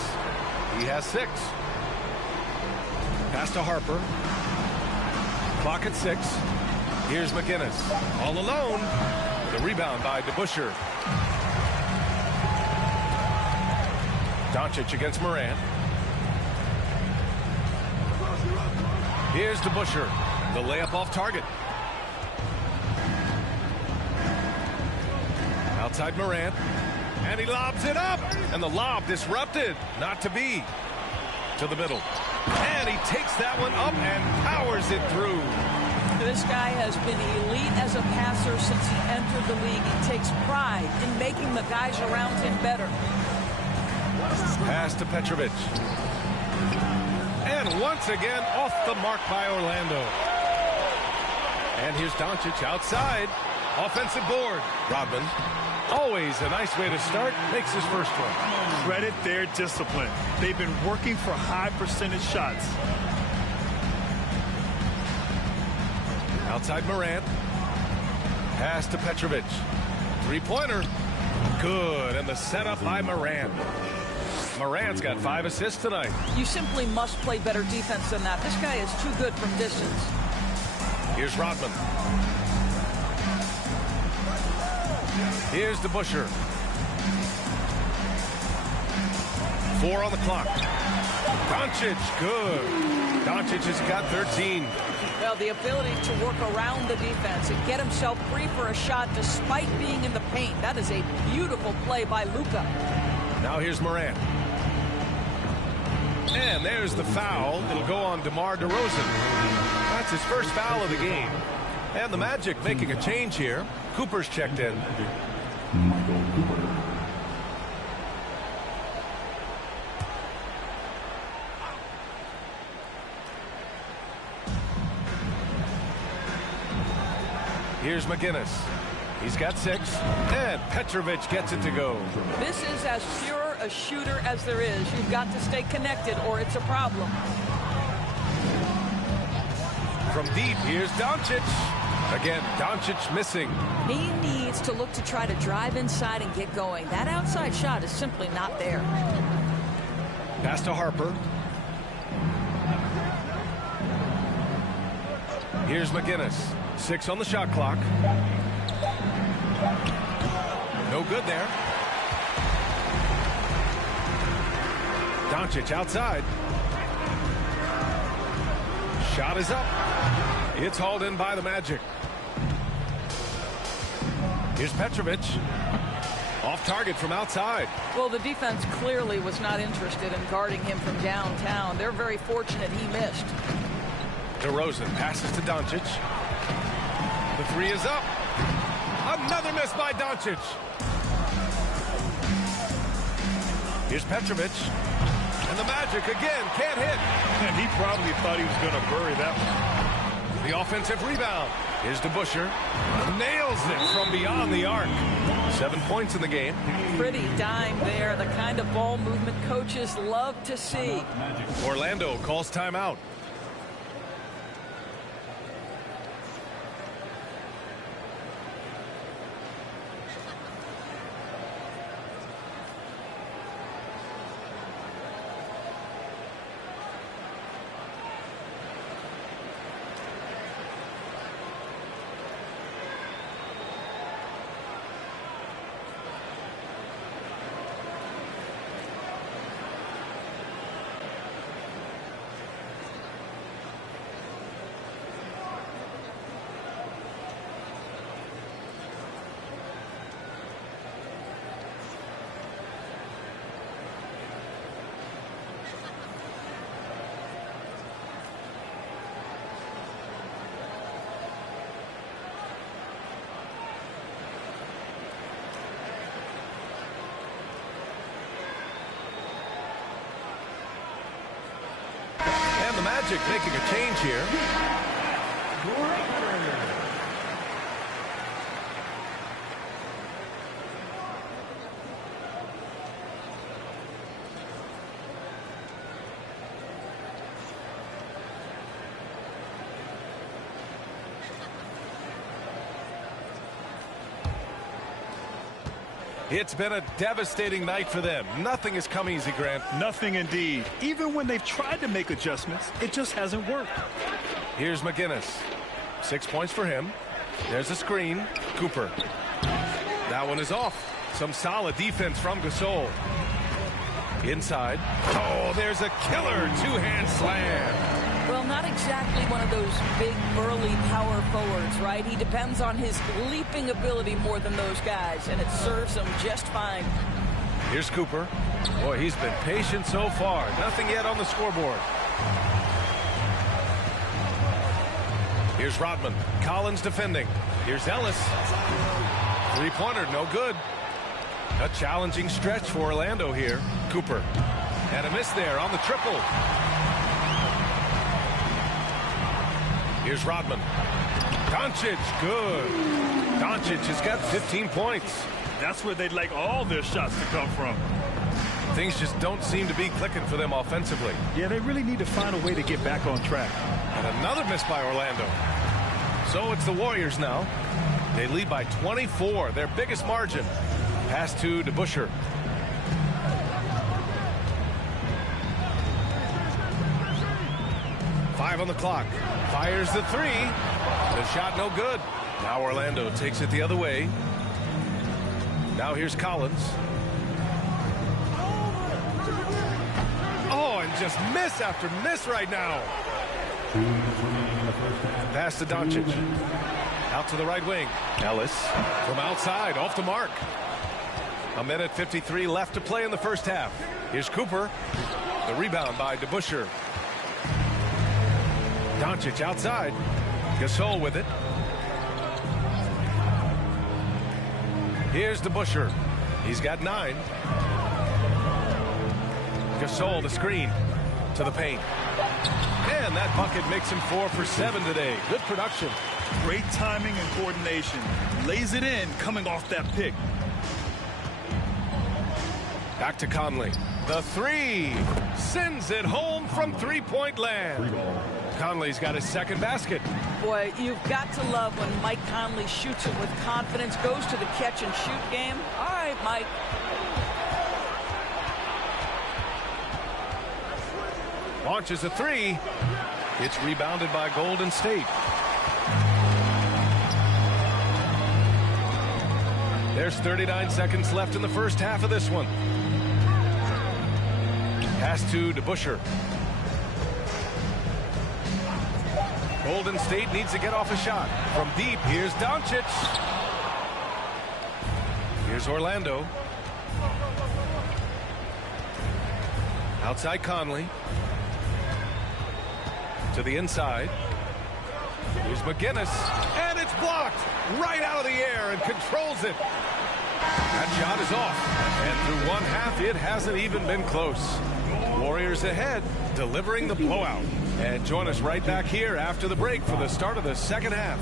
He has 6. Pass to Harper. Clock at 6. Here's McGinnis. All alone. The rebound by DeBusschere. Doncic against Morant. Here's DeBusschere. The layup off target. Outside Morant. And he lobs it up. And the lob disrupted. Not to be. To the middle. And he takes that one up and powers it through. This guy has been elite as a passer since he entered the league. He takes pride in making the guys around him better. Pass to Petrovic. And once again off the mark by Orlando. And here's Doncic outside. Offensive board. Rodman. Always a nice way to start. Makes his first one. Credit their discipline. They've been working for high percentage shots. Outside Morant. Pass to Petrovic. Three-pointer. Good. And the setup by Morant. Morant's got 5 assists tonight. You simply must play better defense than that. This guy is too good from distance. Here's Rodman. Here's DeBusschere. 4 on the clock. Doncic, good. Doncic has got 13. Well, the ability to work around the defense and get himself free for a shot despite being in the paint. That is a beautiful play by Luka. Now here's Morant. And there's the foul. It'll go on DeMar DeRozan. That's his first foul of the game. And the Magic making a change here. Cooper's checked in. Michael Cooper. Here's McGinnis. He's got 6. And Petrovic gets it to go. This is as pure a shooter as there is. You've got to stay connected or it's a problem. From deep, here's Doncic. Again, Doncic missing. He needs to look to try to drive inside and get going. That outside shot is simply not there. Pass to Harper. Here's McGinnis. 6 on the shot clock. No good there. Doncic outside. Shot is up. It's hauled in by the Magic. Here's Petrovic. Off target from outside. Well, the defense clearly was not interested in guarding him from downtown. They're very fortunate he missed. DeRozan passes to Doncic. The 3 is up. Another miss by Doncic. Here's Petrovic. And the Magic again can't hit. And he probably thought he was going to bury that one. The offensive rebound. Here's DeBusschere. Nails it from beyond the arc. 7 points in the game. Pretty dime there. The kind of ball movement coaches love to see. Orlando calls timeout. The Magic making a change here. It's been a devastating night for them. Nothing has come easy, Grant. Nothing indeed. Even when they've tried to make adjustments, it just hasn't worked. Here's McGinnis. 6 points for him. There's a screen. Cooper. That one is off. Some solid defense from Gasol. Inside. Oh, there's a killer two-hand slam. Well, not exactly one of those big, burly power forwards, right? He depends on his leaping ability more than those guys, and it serves him just fine. Here's Cooper. Boy, he's been patient so far. Nothing yet on the scoreboard. Here's Rodman. Collins defending. Here's Ellis. Three-pointer, no good. A challenging stretch for Orlando here. Cooper. And a miss there on the triple. Here's Rodman. Doncic, good. Doncic has got 15 points. That's where they'd like all their shots to come from. Things just don't seem to be clicking for them offensively. Yeah, they really need to find a way to get back on track. And another miss by Orlando. So it's the Warriors now. They lead by 24, their biggest margin. Pass to DeBusschere. Five on the clock. Fires the three. The shot no good. Now Orlando takes it the other way. Now here's Collins. Oh, and just miss after miss right now. Pass to Doncic. Out to the right wing. Ellis from outside, off the mark. A minute 53 left to play in the first half. Here's Cooper. The rebound by DeBusschere. Doncic outside. Gasol with it. Here's DeBusschere. He's got 9. Gasol the screen to the paint. And that bucket makes him 4 for 7 today. Good production. Great timing and coordination. Lays it in coming off that pick. Back to Conley. The three. Sends it home from three-point land. Conley's got his second basket. Boy, you've got to love when Mike Conley shoots it with confidence, goes to the catch-and-shoot game. All right, Mike. Launches a three. It's rebounded by Golden State. There's 39 seconds left in the first half of this one. Pass to DeBusschere. Golden State needs to get off a shot. From deep, here's Doncic. Here's Orlando. Outside Conley. To the inside. Here's McGinnis. And it's blocked right out of the air and controls it. That shot is off. And through one half, it hasn't even been close. Warriors ahead, delivering the blowout. And join us right back here after the break for the start of the second half.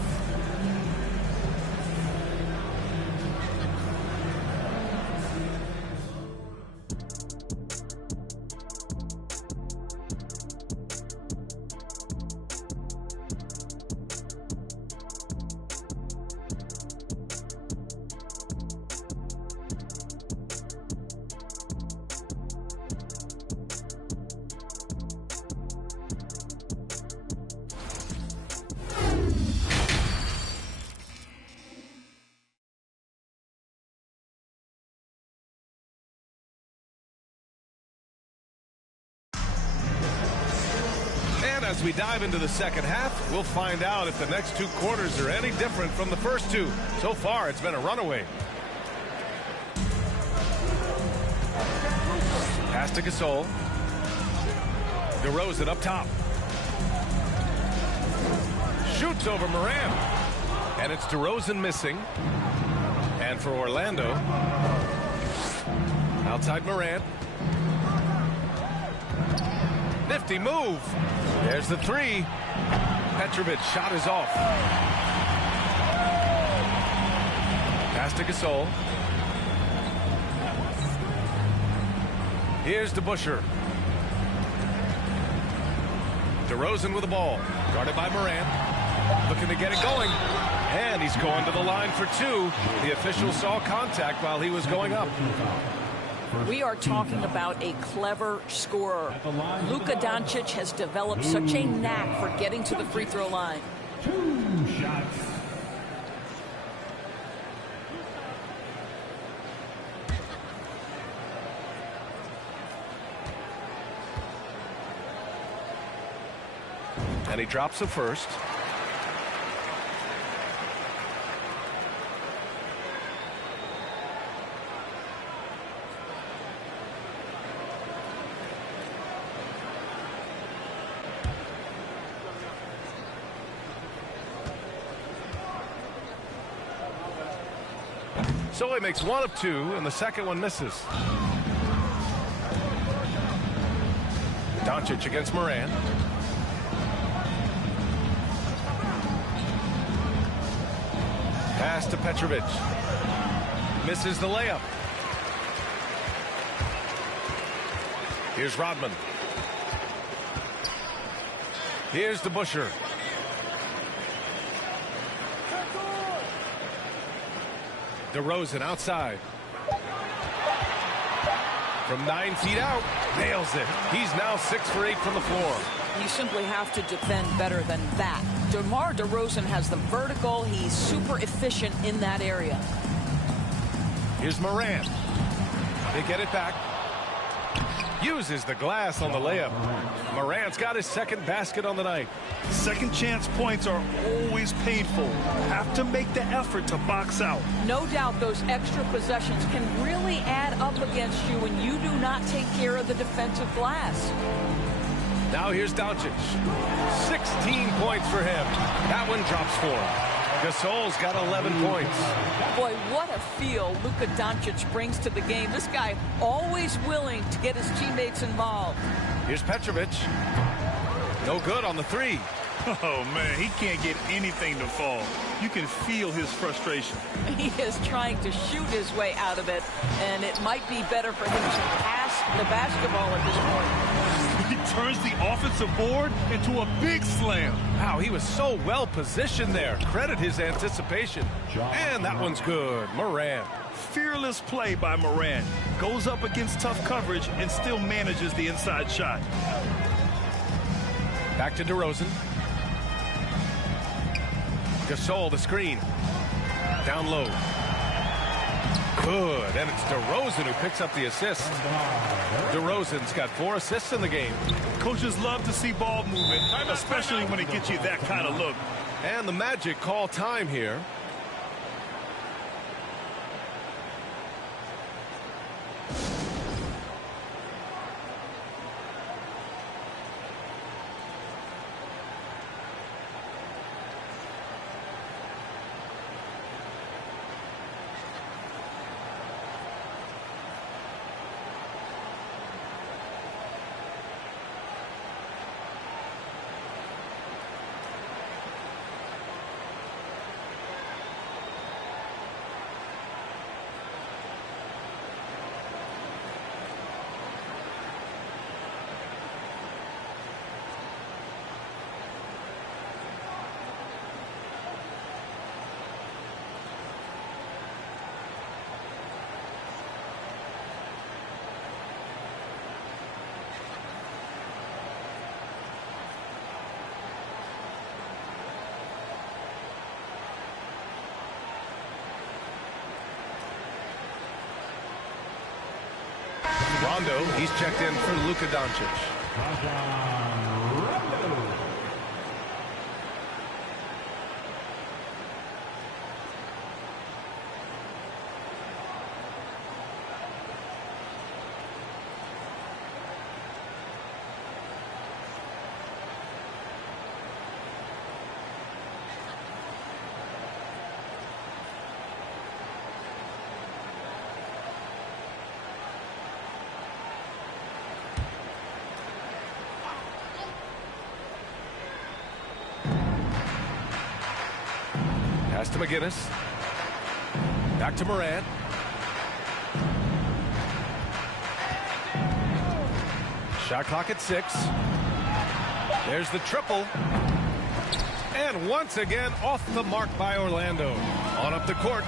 As we dive into the second half, we'll find out if the next two quarters are any different from the first two. So far, it's been a runaway. Pass to Gasol. DeRozan up top. Shoots over Morant. And it's DeRozan missing. And for Orlando, outside Morant. Nifty move. There's the three. Petrovic shot is off. Pass to Gasol. Here's DeBusschere. DeRozan with the ball. Guarded by Morant. Looking to get it going. And he's going to the line for two. The official saw contact while he was going up. We are talking about a clever scorer. Luka Doncic has developed such a knack for getting to the free throw line. 2 shots. And he drops the first. So he makes one of two, and the second one misses. Doncic against Moran. Pass to Petrovic. Misses the layup. Here's Rodman. Here's DeBusschere. DeRozan outside. From 9 feet out, nails it. He's now 6 for 8 from the floor. You simply have to defend better than that. DeMar DeRozan has the vertical. He's super efficient in that area. Here's Moran. They get it back. Uses the glass on the layup. Moran's got his second basket on the night. Second chance points are always painful. Have to make the effort to box out. No doubt those extra possessions can really add up against you when you do not take care of the defensive glass. Now here's Doncic. 16 points for him. That one drops for him. Gasol's got 11 points. Boy, what a feel Luka Doncic brings to the game. This guy always willing to get his teammates involved. Here's Petrovic. No good on the three. Oh, man, he can't get anything to fall. You can feel his frustration. He is trying to shoot his way out of it, and it might be better for him to pass the basketball at this point. He turns the offensive board into a big slam. Wow, he was so well positioned there. Credit his anticipation. And that one's good. Moran. Fearless play by Moran. Goes up against tough coverage and still manages the inside shot. Back to DeRozan. Gasol, the screen. Down low. Good, and it's DeRozan who picks up the assist. DeRozan's got 4 assists in the game. Coaches love to see ball movement, especially when it gets you that kind of look. And the Magic call time here. Rondo, he's checked in for Luka Doncic. Pass to McGinnis. Back to Moran. Shot clock at 6. There's the triple. And once again, off the mark by Orlando. On up the court.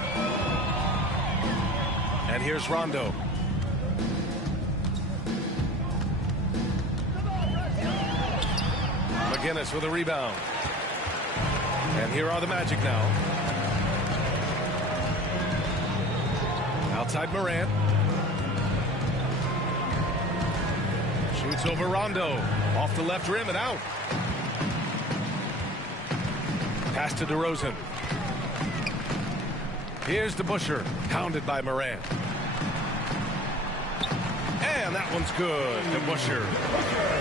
And here's Rondo. McGinnis with a rebound. And here are the Magic now. Outside Morant. Shoots over Rondo. Off the left rim and out. Pass to DeRozan. Here's DeBusschere. Pounded by Morant. And that one's good. DeBusschere.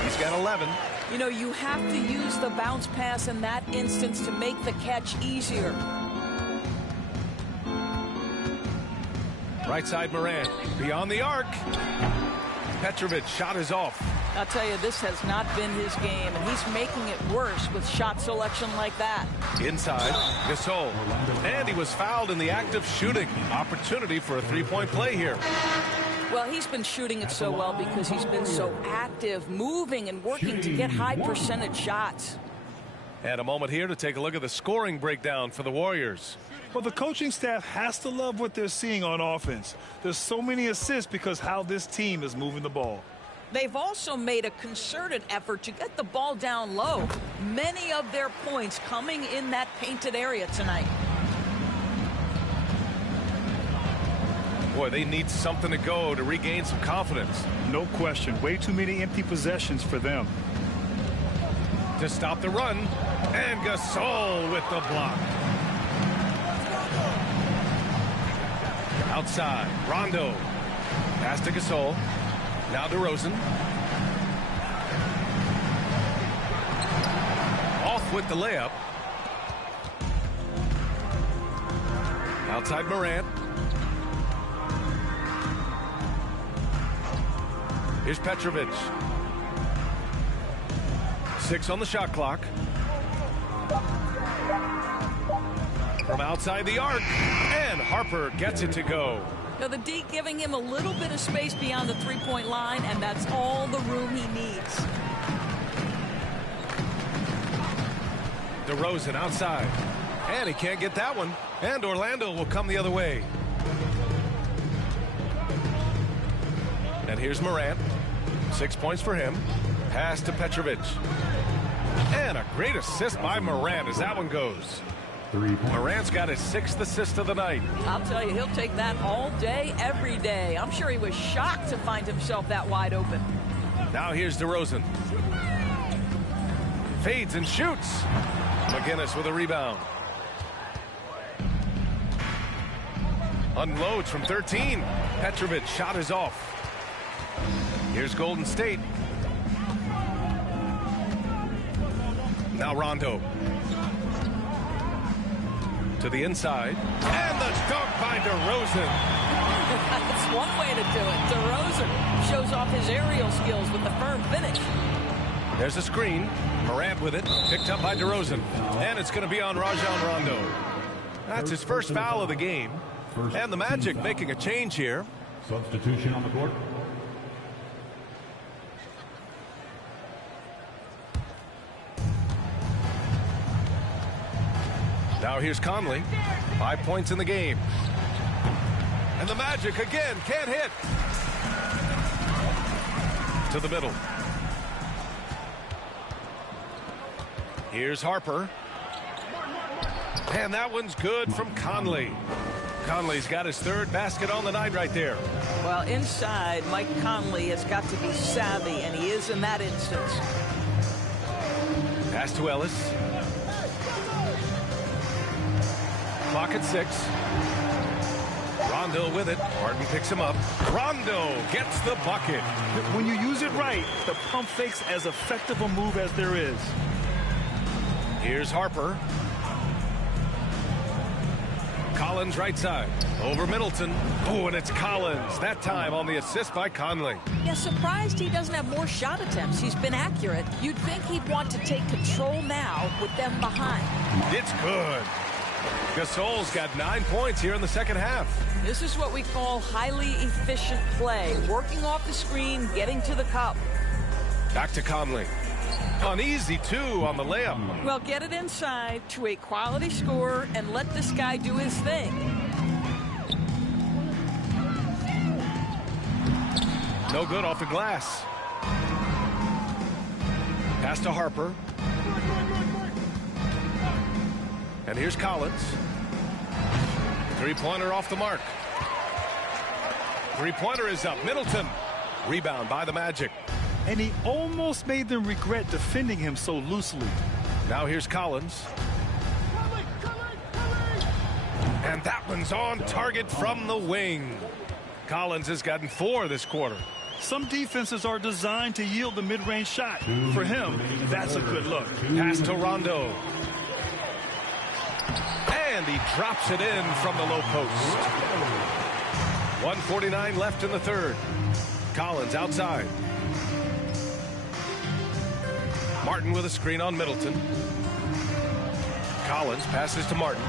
He's got 11. You know, you have to use the bounce pass in that instance to make the catch easier. Right side Morant. Beyond the arc. Petrovic shot is off. I'll tell you, this has not been his game, and he's making it worse with shot selection like that. Inside, Gasol. And he was fouled in the act of shooting. Opportunity for a three-point play here. Well, he's been shooting it so well because he's been so active, moving and working to get high percentage shots. And a moment here to take a look at the scoring breakdown for the Warriors. Well, the coaching staff has to love what they're seeing on offense. There's so many assists because how this team is moving the ball. They've also made a concerted effort to get the ball down low. Many of their points coming in that painted area tonight. Boy, they need something to go to regain some confidence. No question. Way too many empty possessions for them. To stop the run. And Gasol with the block. Outside. Rondo. Pass to Gasol. Now DeRozan. Off with the layup. Outside Morant. Here's Petrovic. 6 on the shot clock. From outside the arc. And Harper gets it to go. Now the D giving him a little bit of space beyond the three-point line, and that's all the room he needs. DeRozan outside. And he can't get that one. And Orlando will come the other way. And here's Morant. 6 points for him. Pass to Petrovic. And a great assist by Morant as that one goes. Morant's got his 6th assist of the night. I'll tell you, he'll take that all day, every day. I'm sure he was shocked to find himself that wide open. Now here's DeRozan. Fades and shoots. McGinnis with a rebound. Unloads from 13. Petrovic shot is off. Here's Golden State. Now Rondo. To the inside. And the dunk by DeRozan. That's one way to do it. DeRozan shows off his aerial skills with the firm finish. There's a screen. Morant with it. Picked up by DeRozan. And it's going to be on Rajon Rondo. That's his first foul of the game. And the Magic making a change here. Substitution on the court. Now here's Conley. 5 points in the game. And the Magic again can't hit. To the middle. Here's Harper. And that one's good from Conley. Conley's got his 3rd basket on the night right there. Well, inside, Mike Conley has got to be savvy, and he is in that instance. Pass to Ellis. Clock at 6. Rondo with it. Harden picks him up. Rondo gets the bucket. When you use it right, the pump fake's as effective a move as there is. Here's Harper. Collins right side. Over Middleton. Oh, and it's Collins. That time on the assist by Conley. Yeah, surprised he doesn't have more shot attempts. He's been accurate. You'd think he'd want to take control now with them behind. It's good. Gasol's got 9 points here in the second half. This is what we call highly efficient play. Working off the screen, getting to the cup. Back to Conley. An easy 2 on the layup. Well, get it inside to a quality scorer and let this guy do his thing. No good off the glass. Pass to Harper. And here's Collins. Three-pointer off the mark. Three-pointer is up. Middleton. Rebound by the Magic. And he almost made them regret defending him so loosely. Now here's Collins. And that one's on target from the wing. Collins has gotten 4 this quarter. Some defenses are designed to yield the mid-range shot. For him, that's a good look. Pass to Rondo. And he drops it in from the low post. 1:49 left in the third. Collins outside. Martin with a screen on Middleton. Collins passes to Martin.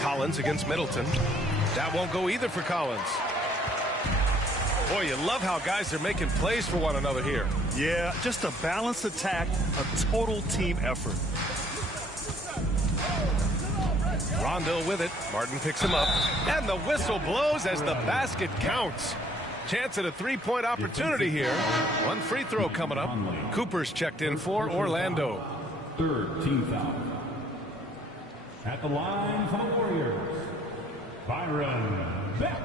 Collins against Middleton. That won't go either for Collins. Boy, you love how guys are making plays for one another here. Yeah, just a balanced attack, a total team effort. Rondo with it. Martin picks him up. And the whistle blows as the basket counts. Chance at a three-point opportunity here. One free throw coming up. Cooper's checked in for Orlando. Third team foul. At the line for the Warriors, Byron Beck.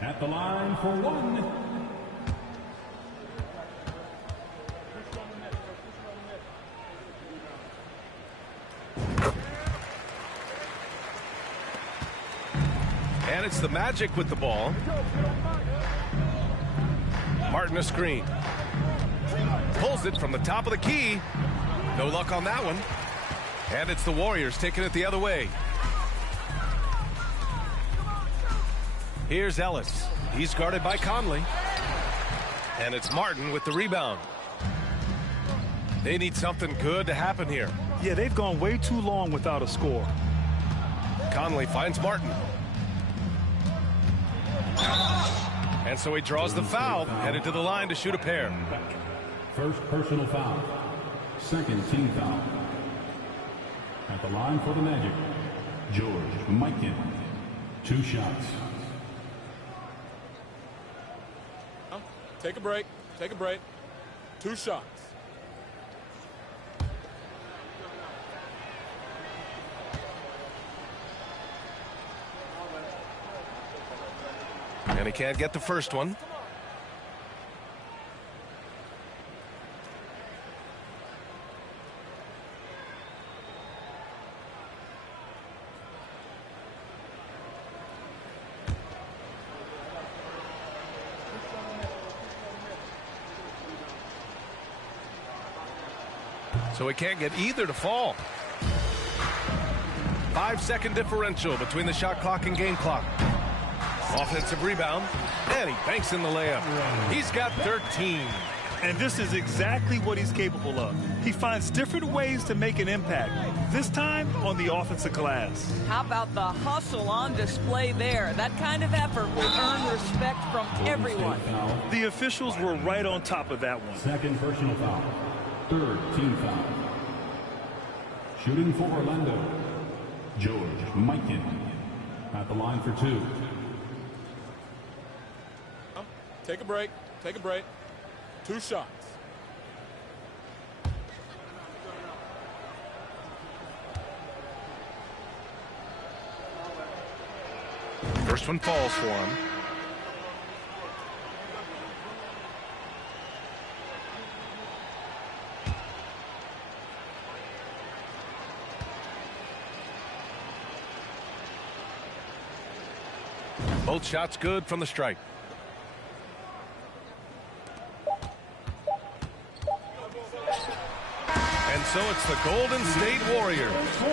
At the line for 1. And it's the Magic with the ball. Martin a screen. Pulls it from the top of the key. No luck on that one. And it's the Warriors taking it the other way. Here's Ellis. He's guarded by Conley. And it's Martin with the rebound. They need something good to happen here. Yeah, they've gone way too long without a score. Conley finds Martin. And so he draws the foul, headed to the line to shoot a pair. First personal foul. Second team foul. At the line for the Magic, George Mikan. 2 shots. Take a break. Take a break. 2 shots. And he can't get the first one. So he can't get either to fall. 5-second differential between the shot clock and game clock. Offensive rebound, and he banks in the layup. He's got 13. And this is exactly what he's capable of. He finds different ways to make an impact, this time on the offensive glass. How about the hustle on display there? That kind of effort will earn respect from everyone. The officials were right on top of that one. Second personal foul. Third team foul. Shooting for Orlando, George Mikan. At the line for 2. Take a break. Take a break. 2 shots. First one falls for him. Both shots good from the stripe. And so it's the Golden State Warriors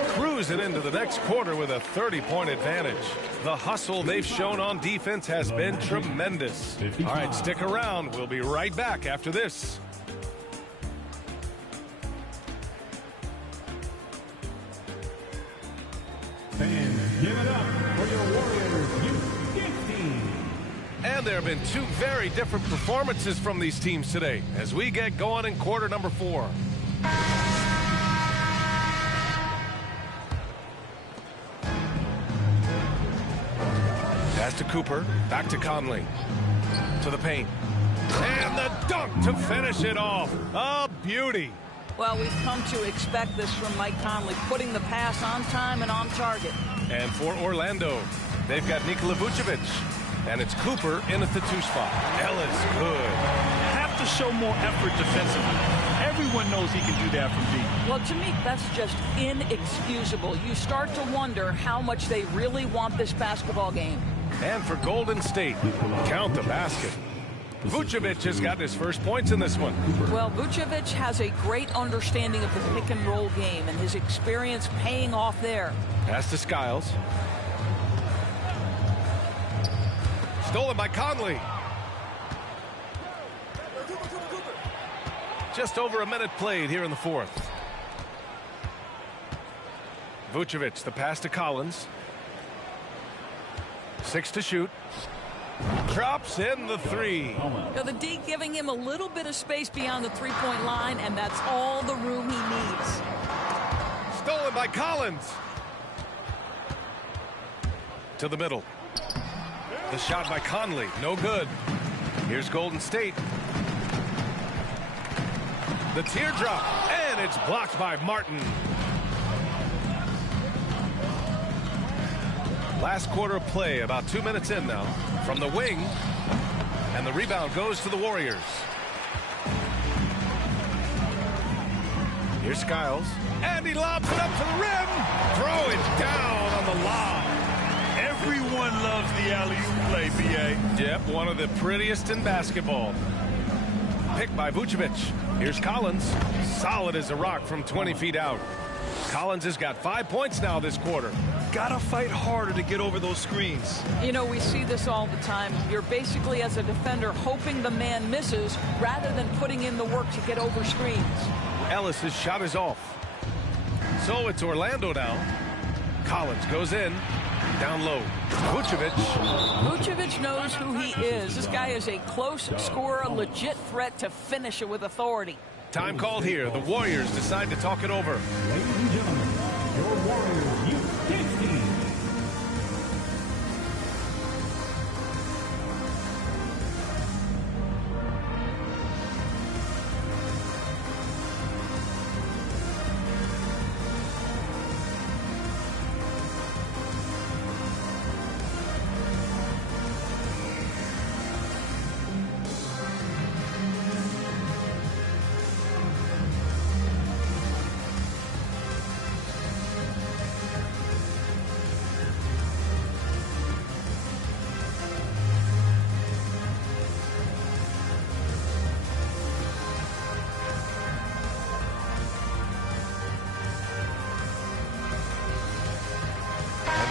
cruising into the next quarter with a 30-point advantage. The hustle they've shown on defense has been tremendous. All right, stick around. We'll be right back after this. And give it up for your Warriors youth team. And And there have been two very different performances from these teams today as we get going in quarter number 4. Pass to Cooper, back to Conley, to the paint. And the dunk to finish it off. A beauty. Well, we've come to expect this from Mike Conley, putting the pass on time and on target. And for Orlando, they've got Nikola Vucevic. And it's Cooper in at the 2 spot. Ellis good. Have to show more effort defensively. Everyone knows he can do that from deep. Well, to me, that's just inexcusable. You start to wonder how much they really want this basketball game. And for Golden State, count the basket. Vucevic has got his first points in this one. Well, Vucevic has a great understanding of the pick-and-roll game, and his experience paying off there. Pass to Skiles. Stolen by Conley. Just over a minute played here in the 4th. Vucevic, the pass to Collins. 6 to shoot. Drops in the 3. Now the D giving him a little bit of space beyond the three-point line, and that's all the room he needs. Stolen by Collins. To the middle. The shot by Conley, no good. Here's Golden State. The teardrop, and it's blocked by Martin. Last quarter of play, about 2 minutes in now. From the wing, and the rebound goes to the Warriors. Here's Skiles, and he lobs it up to the rim. Throw it down on the lob. Everyone loves the alley-oop play, B.A. Yep, one of the prettiest in basketball. Picked by Vucevic. Here's Collins. Solid as a rock from 20 feet out. Collins has got 5 points now this quarter. Gotta fight harder to get over those screens. You know, we see this all the time. You're basically, as a defender, hoping the man misses rather than putting in the work to get over screens. Ellis' shot is off. So it's Orlando now. Collins goes in. Down low. Vucevic. Vucevic knows who he is. This guy is a close scorer, a legit threat to finish it with authority. Time called here. The Warriors decide to talk it over. Ladies and gentlemen, your Warriors Youth Kids team.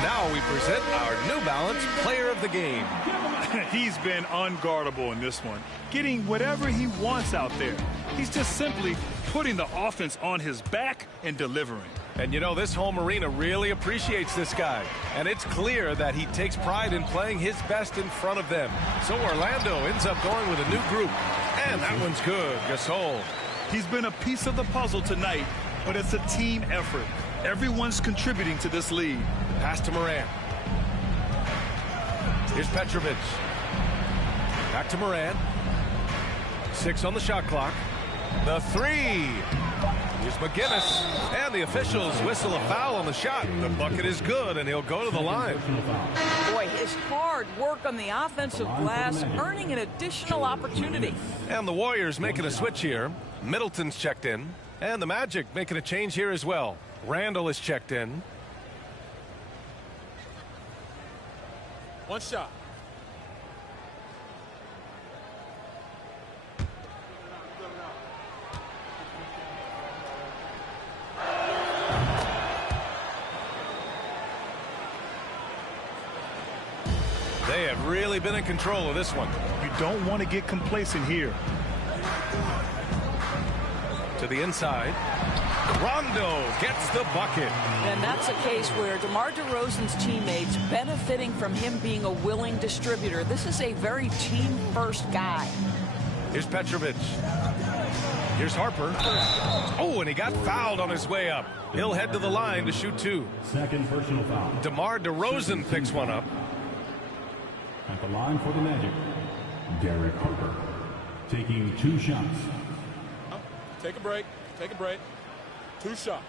Now we present our New Balance Player of the Game. He's been unguardable in this one, getting whatever he wants out there. He's just simply putting the offense on his back and delivering. And you know, this home arena really appreciates this guy. And it's clear that he takes pride in playing his best in front of them. So Orlando ends up going with a new group. And that one's good. Gasol. He's been a piece of the puzzle tonight, but it's a team effort. Everyone's contributing to this lead. Pass to Moran. Here's Petrovic. Back to Moran. 6 on the shot clock. The 3. Here's McGinnis. And the officials whistle a foul on the shot. The bucket is good, and he'll go to the line. Boy, his hard work on the offensive glass, earning an additional opportunity. And the Warriors making a switch here. Middleton's checked in. And the Magic making a change here as well. Randall is checked in. One shot. They have really been in control of this one. You don't want to get complacent here. To the inside. Rondo gets the bucket. And that's a case where DeMar DeRozan's teammates benefiting from him being a willing distributor. This is a very team-first guy. Here's Petrovic. Here's Harper. Oh, and he got fouled on his way up. He'll head to the line to shoot 2. Second personal foul. DeMar DeRozan picks one up. At the line for the Magic, Derek Harper, taking 2 shots. Take a break. Take a break. 2 shots.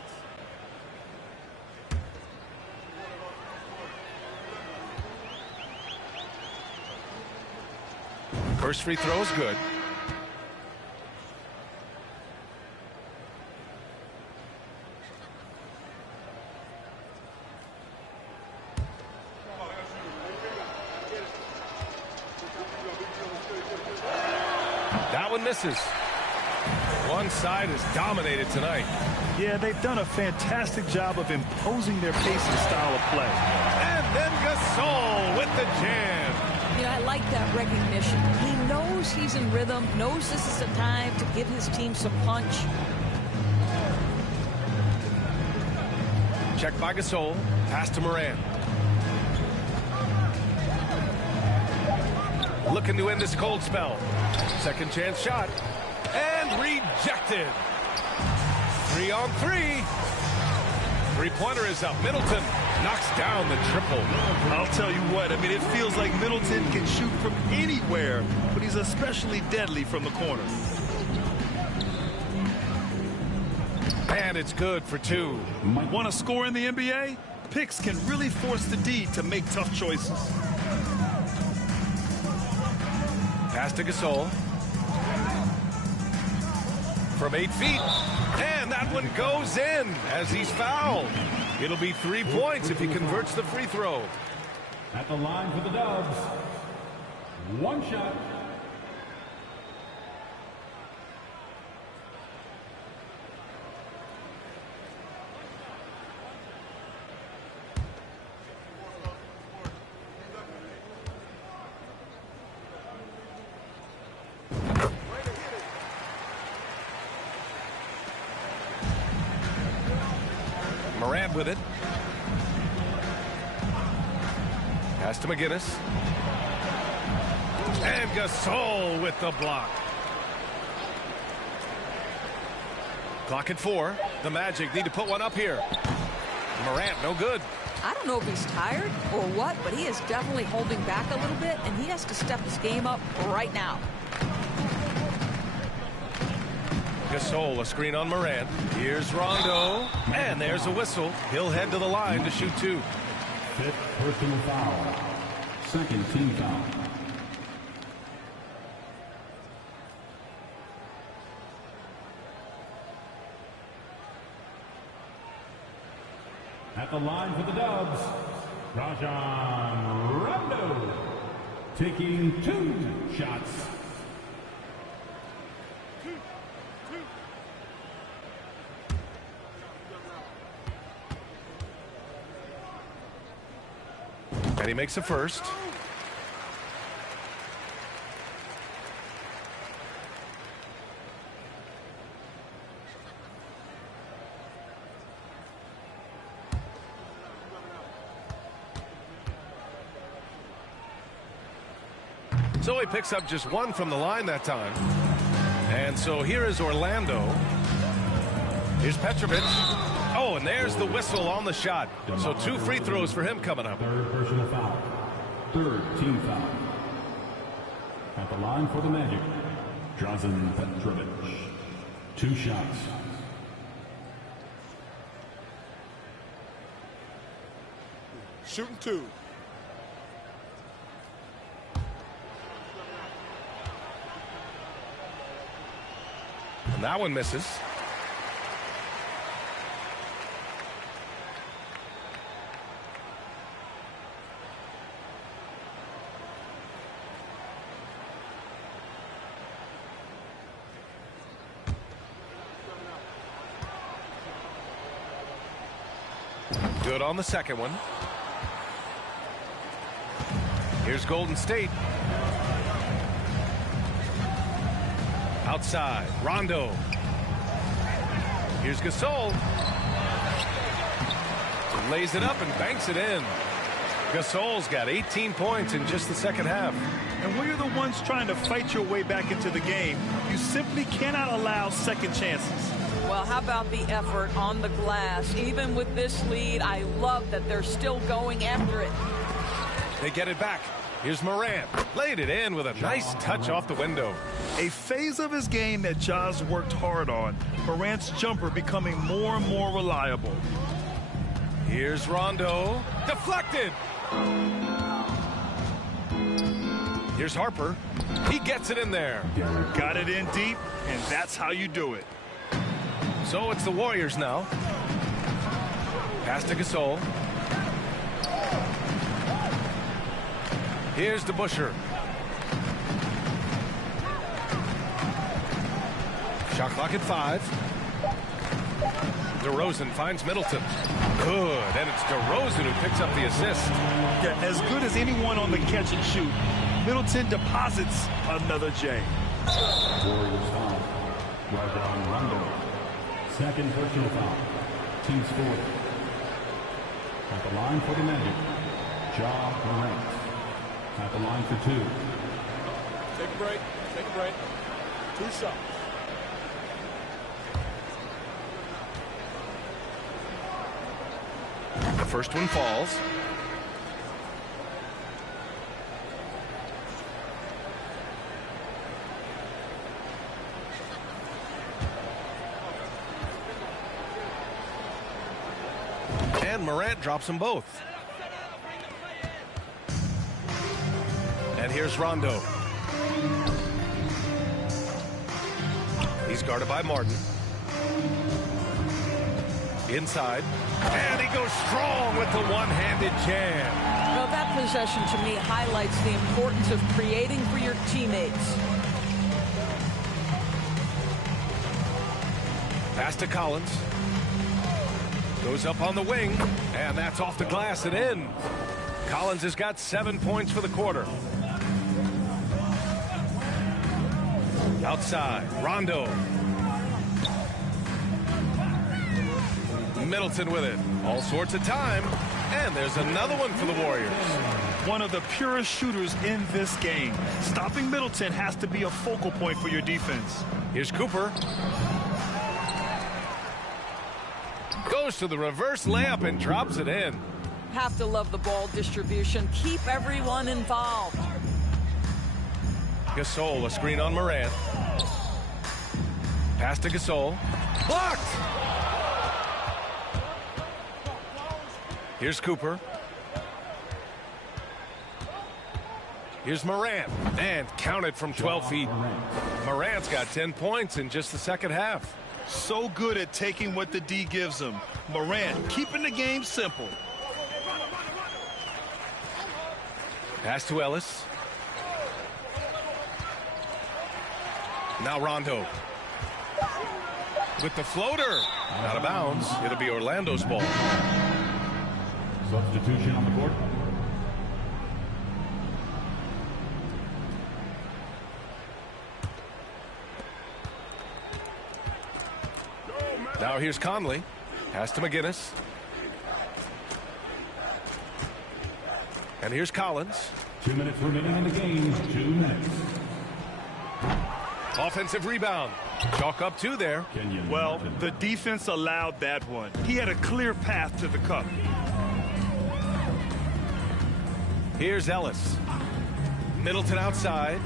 First free throw is good. That one misses. One side is dominated tonight. Yeah, they've done a fantastic job of imposing their pace and style of play. And then Gasol with the jam. You know, I like that recognition. He knows he's in rhythm, knows this is the time to give his team some punch. Check by Gasol. Pass to Morant. Looking to end this cold spell. Second chance shot. And rejected. 3-on-3. Three-pointer is up. Middleton knocks down the triple. I'll tell you what, I mean, it feels like Middleton can shoot from anywhere, but he's especially deadly from the corner. And it's good for 2. Want to score in the NBA? Picks can really force the D to make tough choices. Pass to Gasol. From 8 feet. And that one goes in as he's fouled. It'll be 3 points if he converts the free throw. At the line for the Dubs, 1 shot. Morant with it. Pass to McGinnis. And Gasol with the block. Clock at 4. The Magic need to put one up here. Morant, no good. I don't know if he's tired or what, but he is definitely holding back a little bit, and he has to step his game up right now. Gasol, a screen on Morant. Here's Rondo. And there's a whistle. He'll head to the line to shoot 2. 5th personal foul. 2nd team foul. At the line for the Dubs, Rajon Rondo, taking 2 shots. And he makes a first. So he picks up just 1 from the line that time. And so here is Orlando. Here's Petrovic. Oh, and there's the whistle on the shot. So 2 free throws for him coming up. 3rd personal foul. 3rd team foul. At the line for the Magic, Drazen Petrovic. 2 shots. Shooting 2. And that one misses. Good on the second one. Here's Golden State. Outside, Rondo. Here's Gasol. Lays it up and banks it in. Gasol's got 18 points in just the second half. And when you're the ones trying to fight your way back into the game, you simply cannot allow second chances. Well, how about the effort on the glass? Even with this lead, I love that they're still going after it. They get it back. Here's Morant. Laid it in with a nice touch off the window. A phase of his game that Ja's worked hard on. Morant's jumper becoming more and more reliable. Here's Rondo. Deflected. Here's Harper. He gets it in there. Got it in deep, and that's how you do it. So it's the Warriors now. Pass to Gasol. Here's DeBusschere. Shot clock at 5. DeRozan finds Middleton. Good, and it's DeRozan who picks up the assist. Yeah, as good as anyone on the catch and shoot. Middleton deposits another J. Warriors foul. Rajon Rondo. Second personal foul. Team scored. At the line for the Magic, Ja Morant. At the line for 2. Take a break. Take a break. 2 shots. The first one falls. And Morant drops them both. And here's Rondo. He's guarded by Martin. Inside. And he goes strong with the one-handed jam. Well, that possession to me highlights the importance of creating for your teammates. Pass to Collins. Goes up on the wing, and that's off the glass and in. Collins has got 7 points for the quarter. Outside, Rondo. Middleton with it. All sorts of time. And there's another one for the Warriors. One of the purest shooters in this game. Stopping Middleton has to be a focal point for your defense. Here's Cooper. Goes to the reverse layup and drops it in. Have to love the ball distribution. Keep everyone involved. Gasol, a screen on Morant. Pass to Gasol. Blocked! Here's Cooper. Here's Morant. And counted from 12 feet. Morant's got 10 points in just the second half. So good at taking what the D gives him. Morant keeping the game simple. Pass to Ellis. Now Rondo. With the floater. Out of bounds. It'll be Orlando's ball. Substitution on the court. Now here's Conley. Pass to McGinnis. And here's Collins. 2 minutes remaining in the game. 2 minutes. Offensive rebound. Chalk up 2 there. Well, the defense allowed that one. He had a clear path to the cup. Here's Ellis. Middleton outside.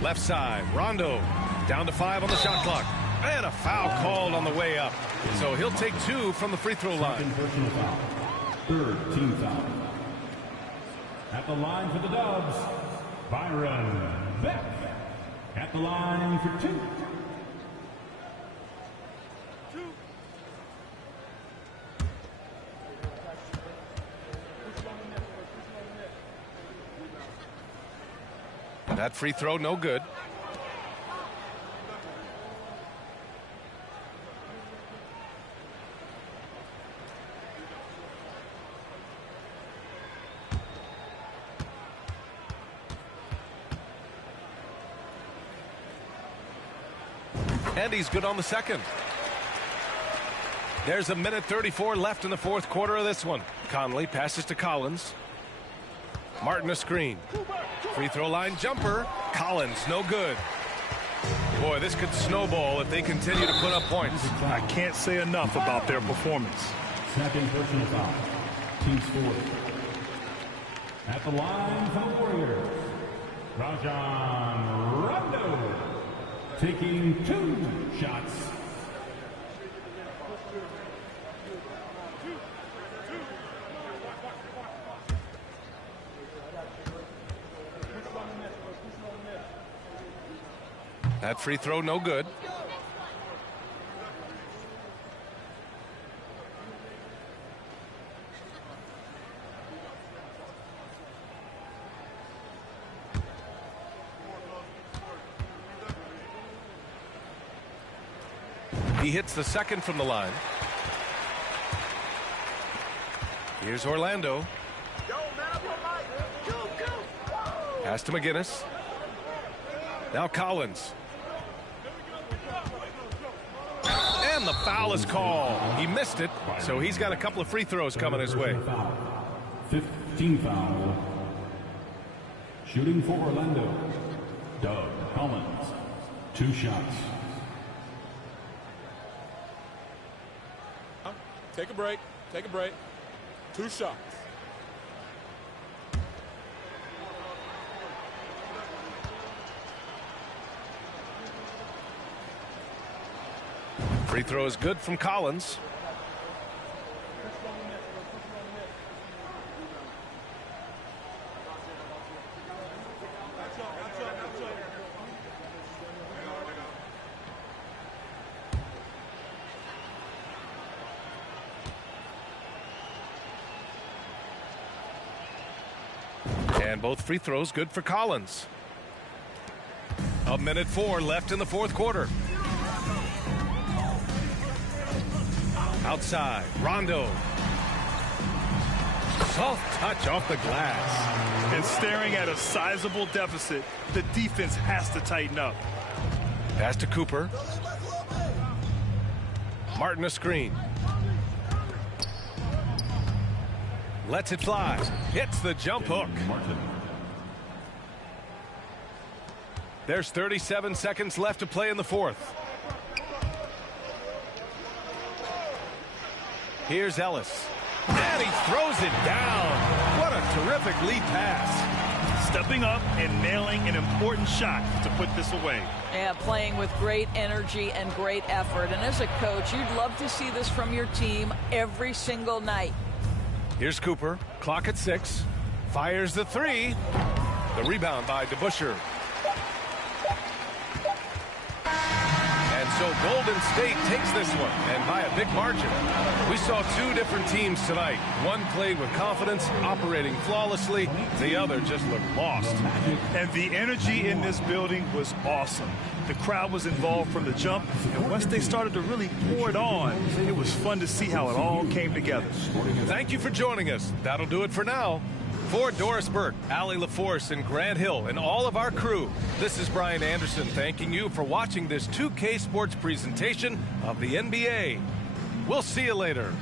Left side. Rondo. Down to 5 on the shot clock. And a foul called on the way up. So he'll take 2 from the free throw line. Second personal foul. Third team foul. At the line for the Dubs, Byron Beck. At the line for 2. That free throw no good. And he's good on the second. There's 1:34 left in the fourth quarter of this one. Conley passes to Collins. Martin a screen. Free throw line jumper. Collins, no good. Boy, this could snowball if they continue to put up points. I can't say enough about their performance. Second personal foul. Team fourth. At the line for the Warriors, Rajon Rondo taking 2 shots. That free throw, no good. He hits the second from the line. Here's Orlando. Pass to McGinnis. Now Collins. And the foul is called. He missed it, so he's got a couple of free throws coming his way. 15 foul. Shooting for Orlando, Doug Collins. 2 shots. Take a break. Take a break. 2 shots. Free throw is good from Collins. And both free throws good for Collins. 1:04 left in the fourth quarter. Outside, Rondo. Soft touch off the glass. And staring at a sizable deficit, the defense has to tighten up. Pass to Cooper. Martin a screen. Lets it fly. Hits the jump hook. There's 37 seconds left to play in the fourth. Here's Ellis. And he throws it down. What a terrific lead pass. Stepping up and nailing an important shot to put this away. Yeah, playing with great energy and great effort. And as a coach, you'd love to see this from your team every single night. Here's Cooper. Clock at 6. Fires the 3. The rebound by DeBusschere. And so Golden State takes this one, and by a big margin. We saw 2 different teams tonight. One played with confidence, operating flawlessly. The other just looked lost. And the energy in this building was awesome. The crowd was involved from the jump, and once they started to really pour it on, it was fun to see how it all came together. Thank you for joining us. That'll do it for now. For Doris Burke, Allie LaForce, and Grant Hill, and all of our crew, this is Brian Anderson thanking you for watching this 2K Sports presentation of the NBA. We'll see you later.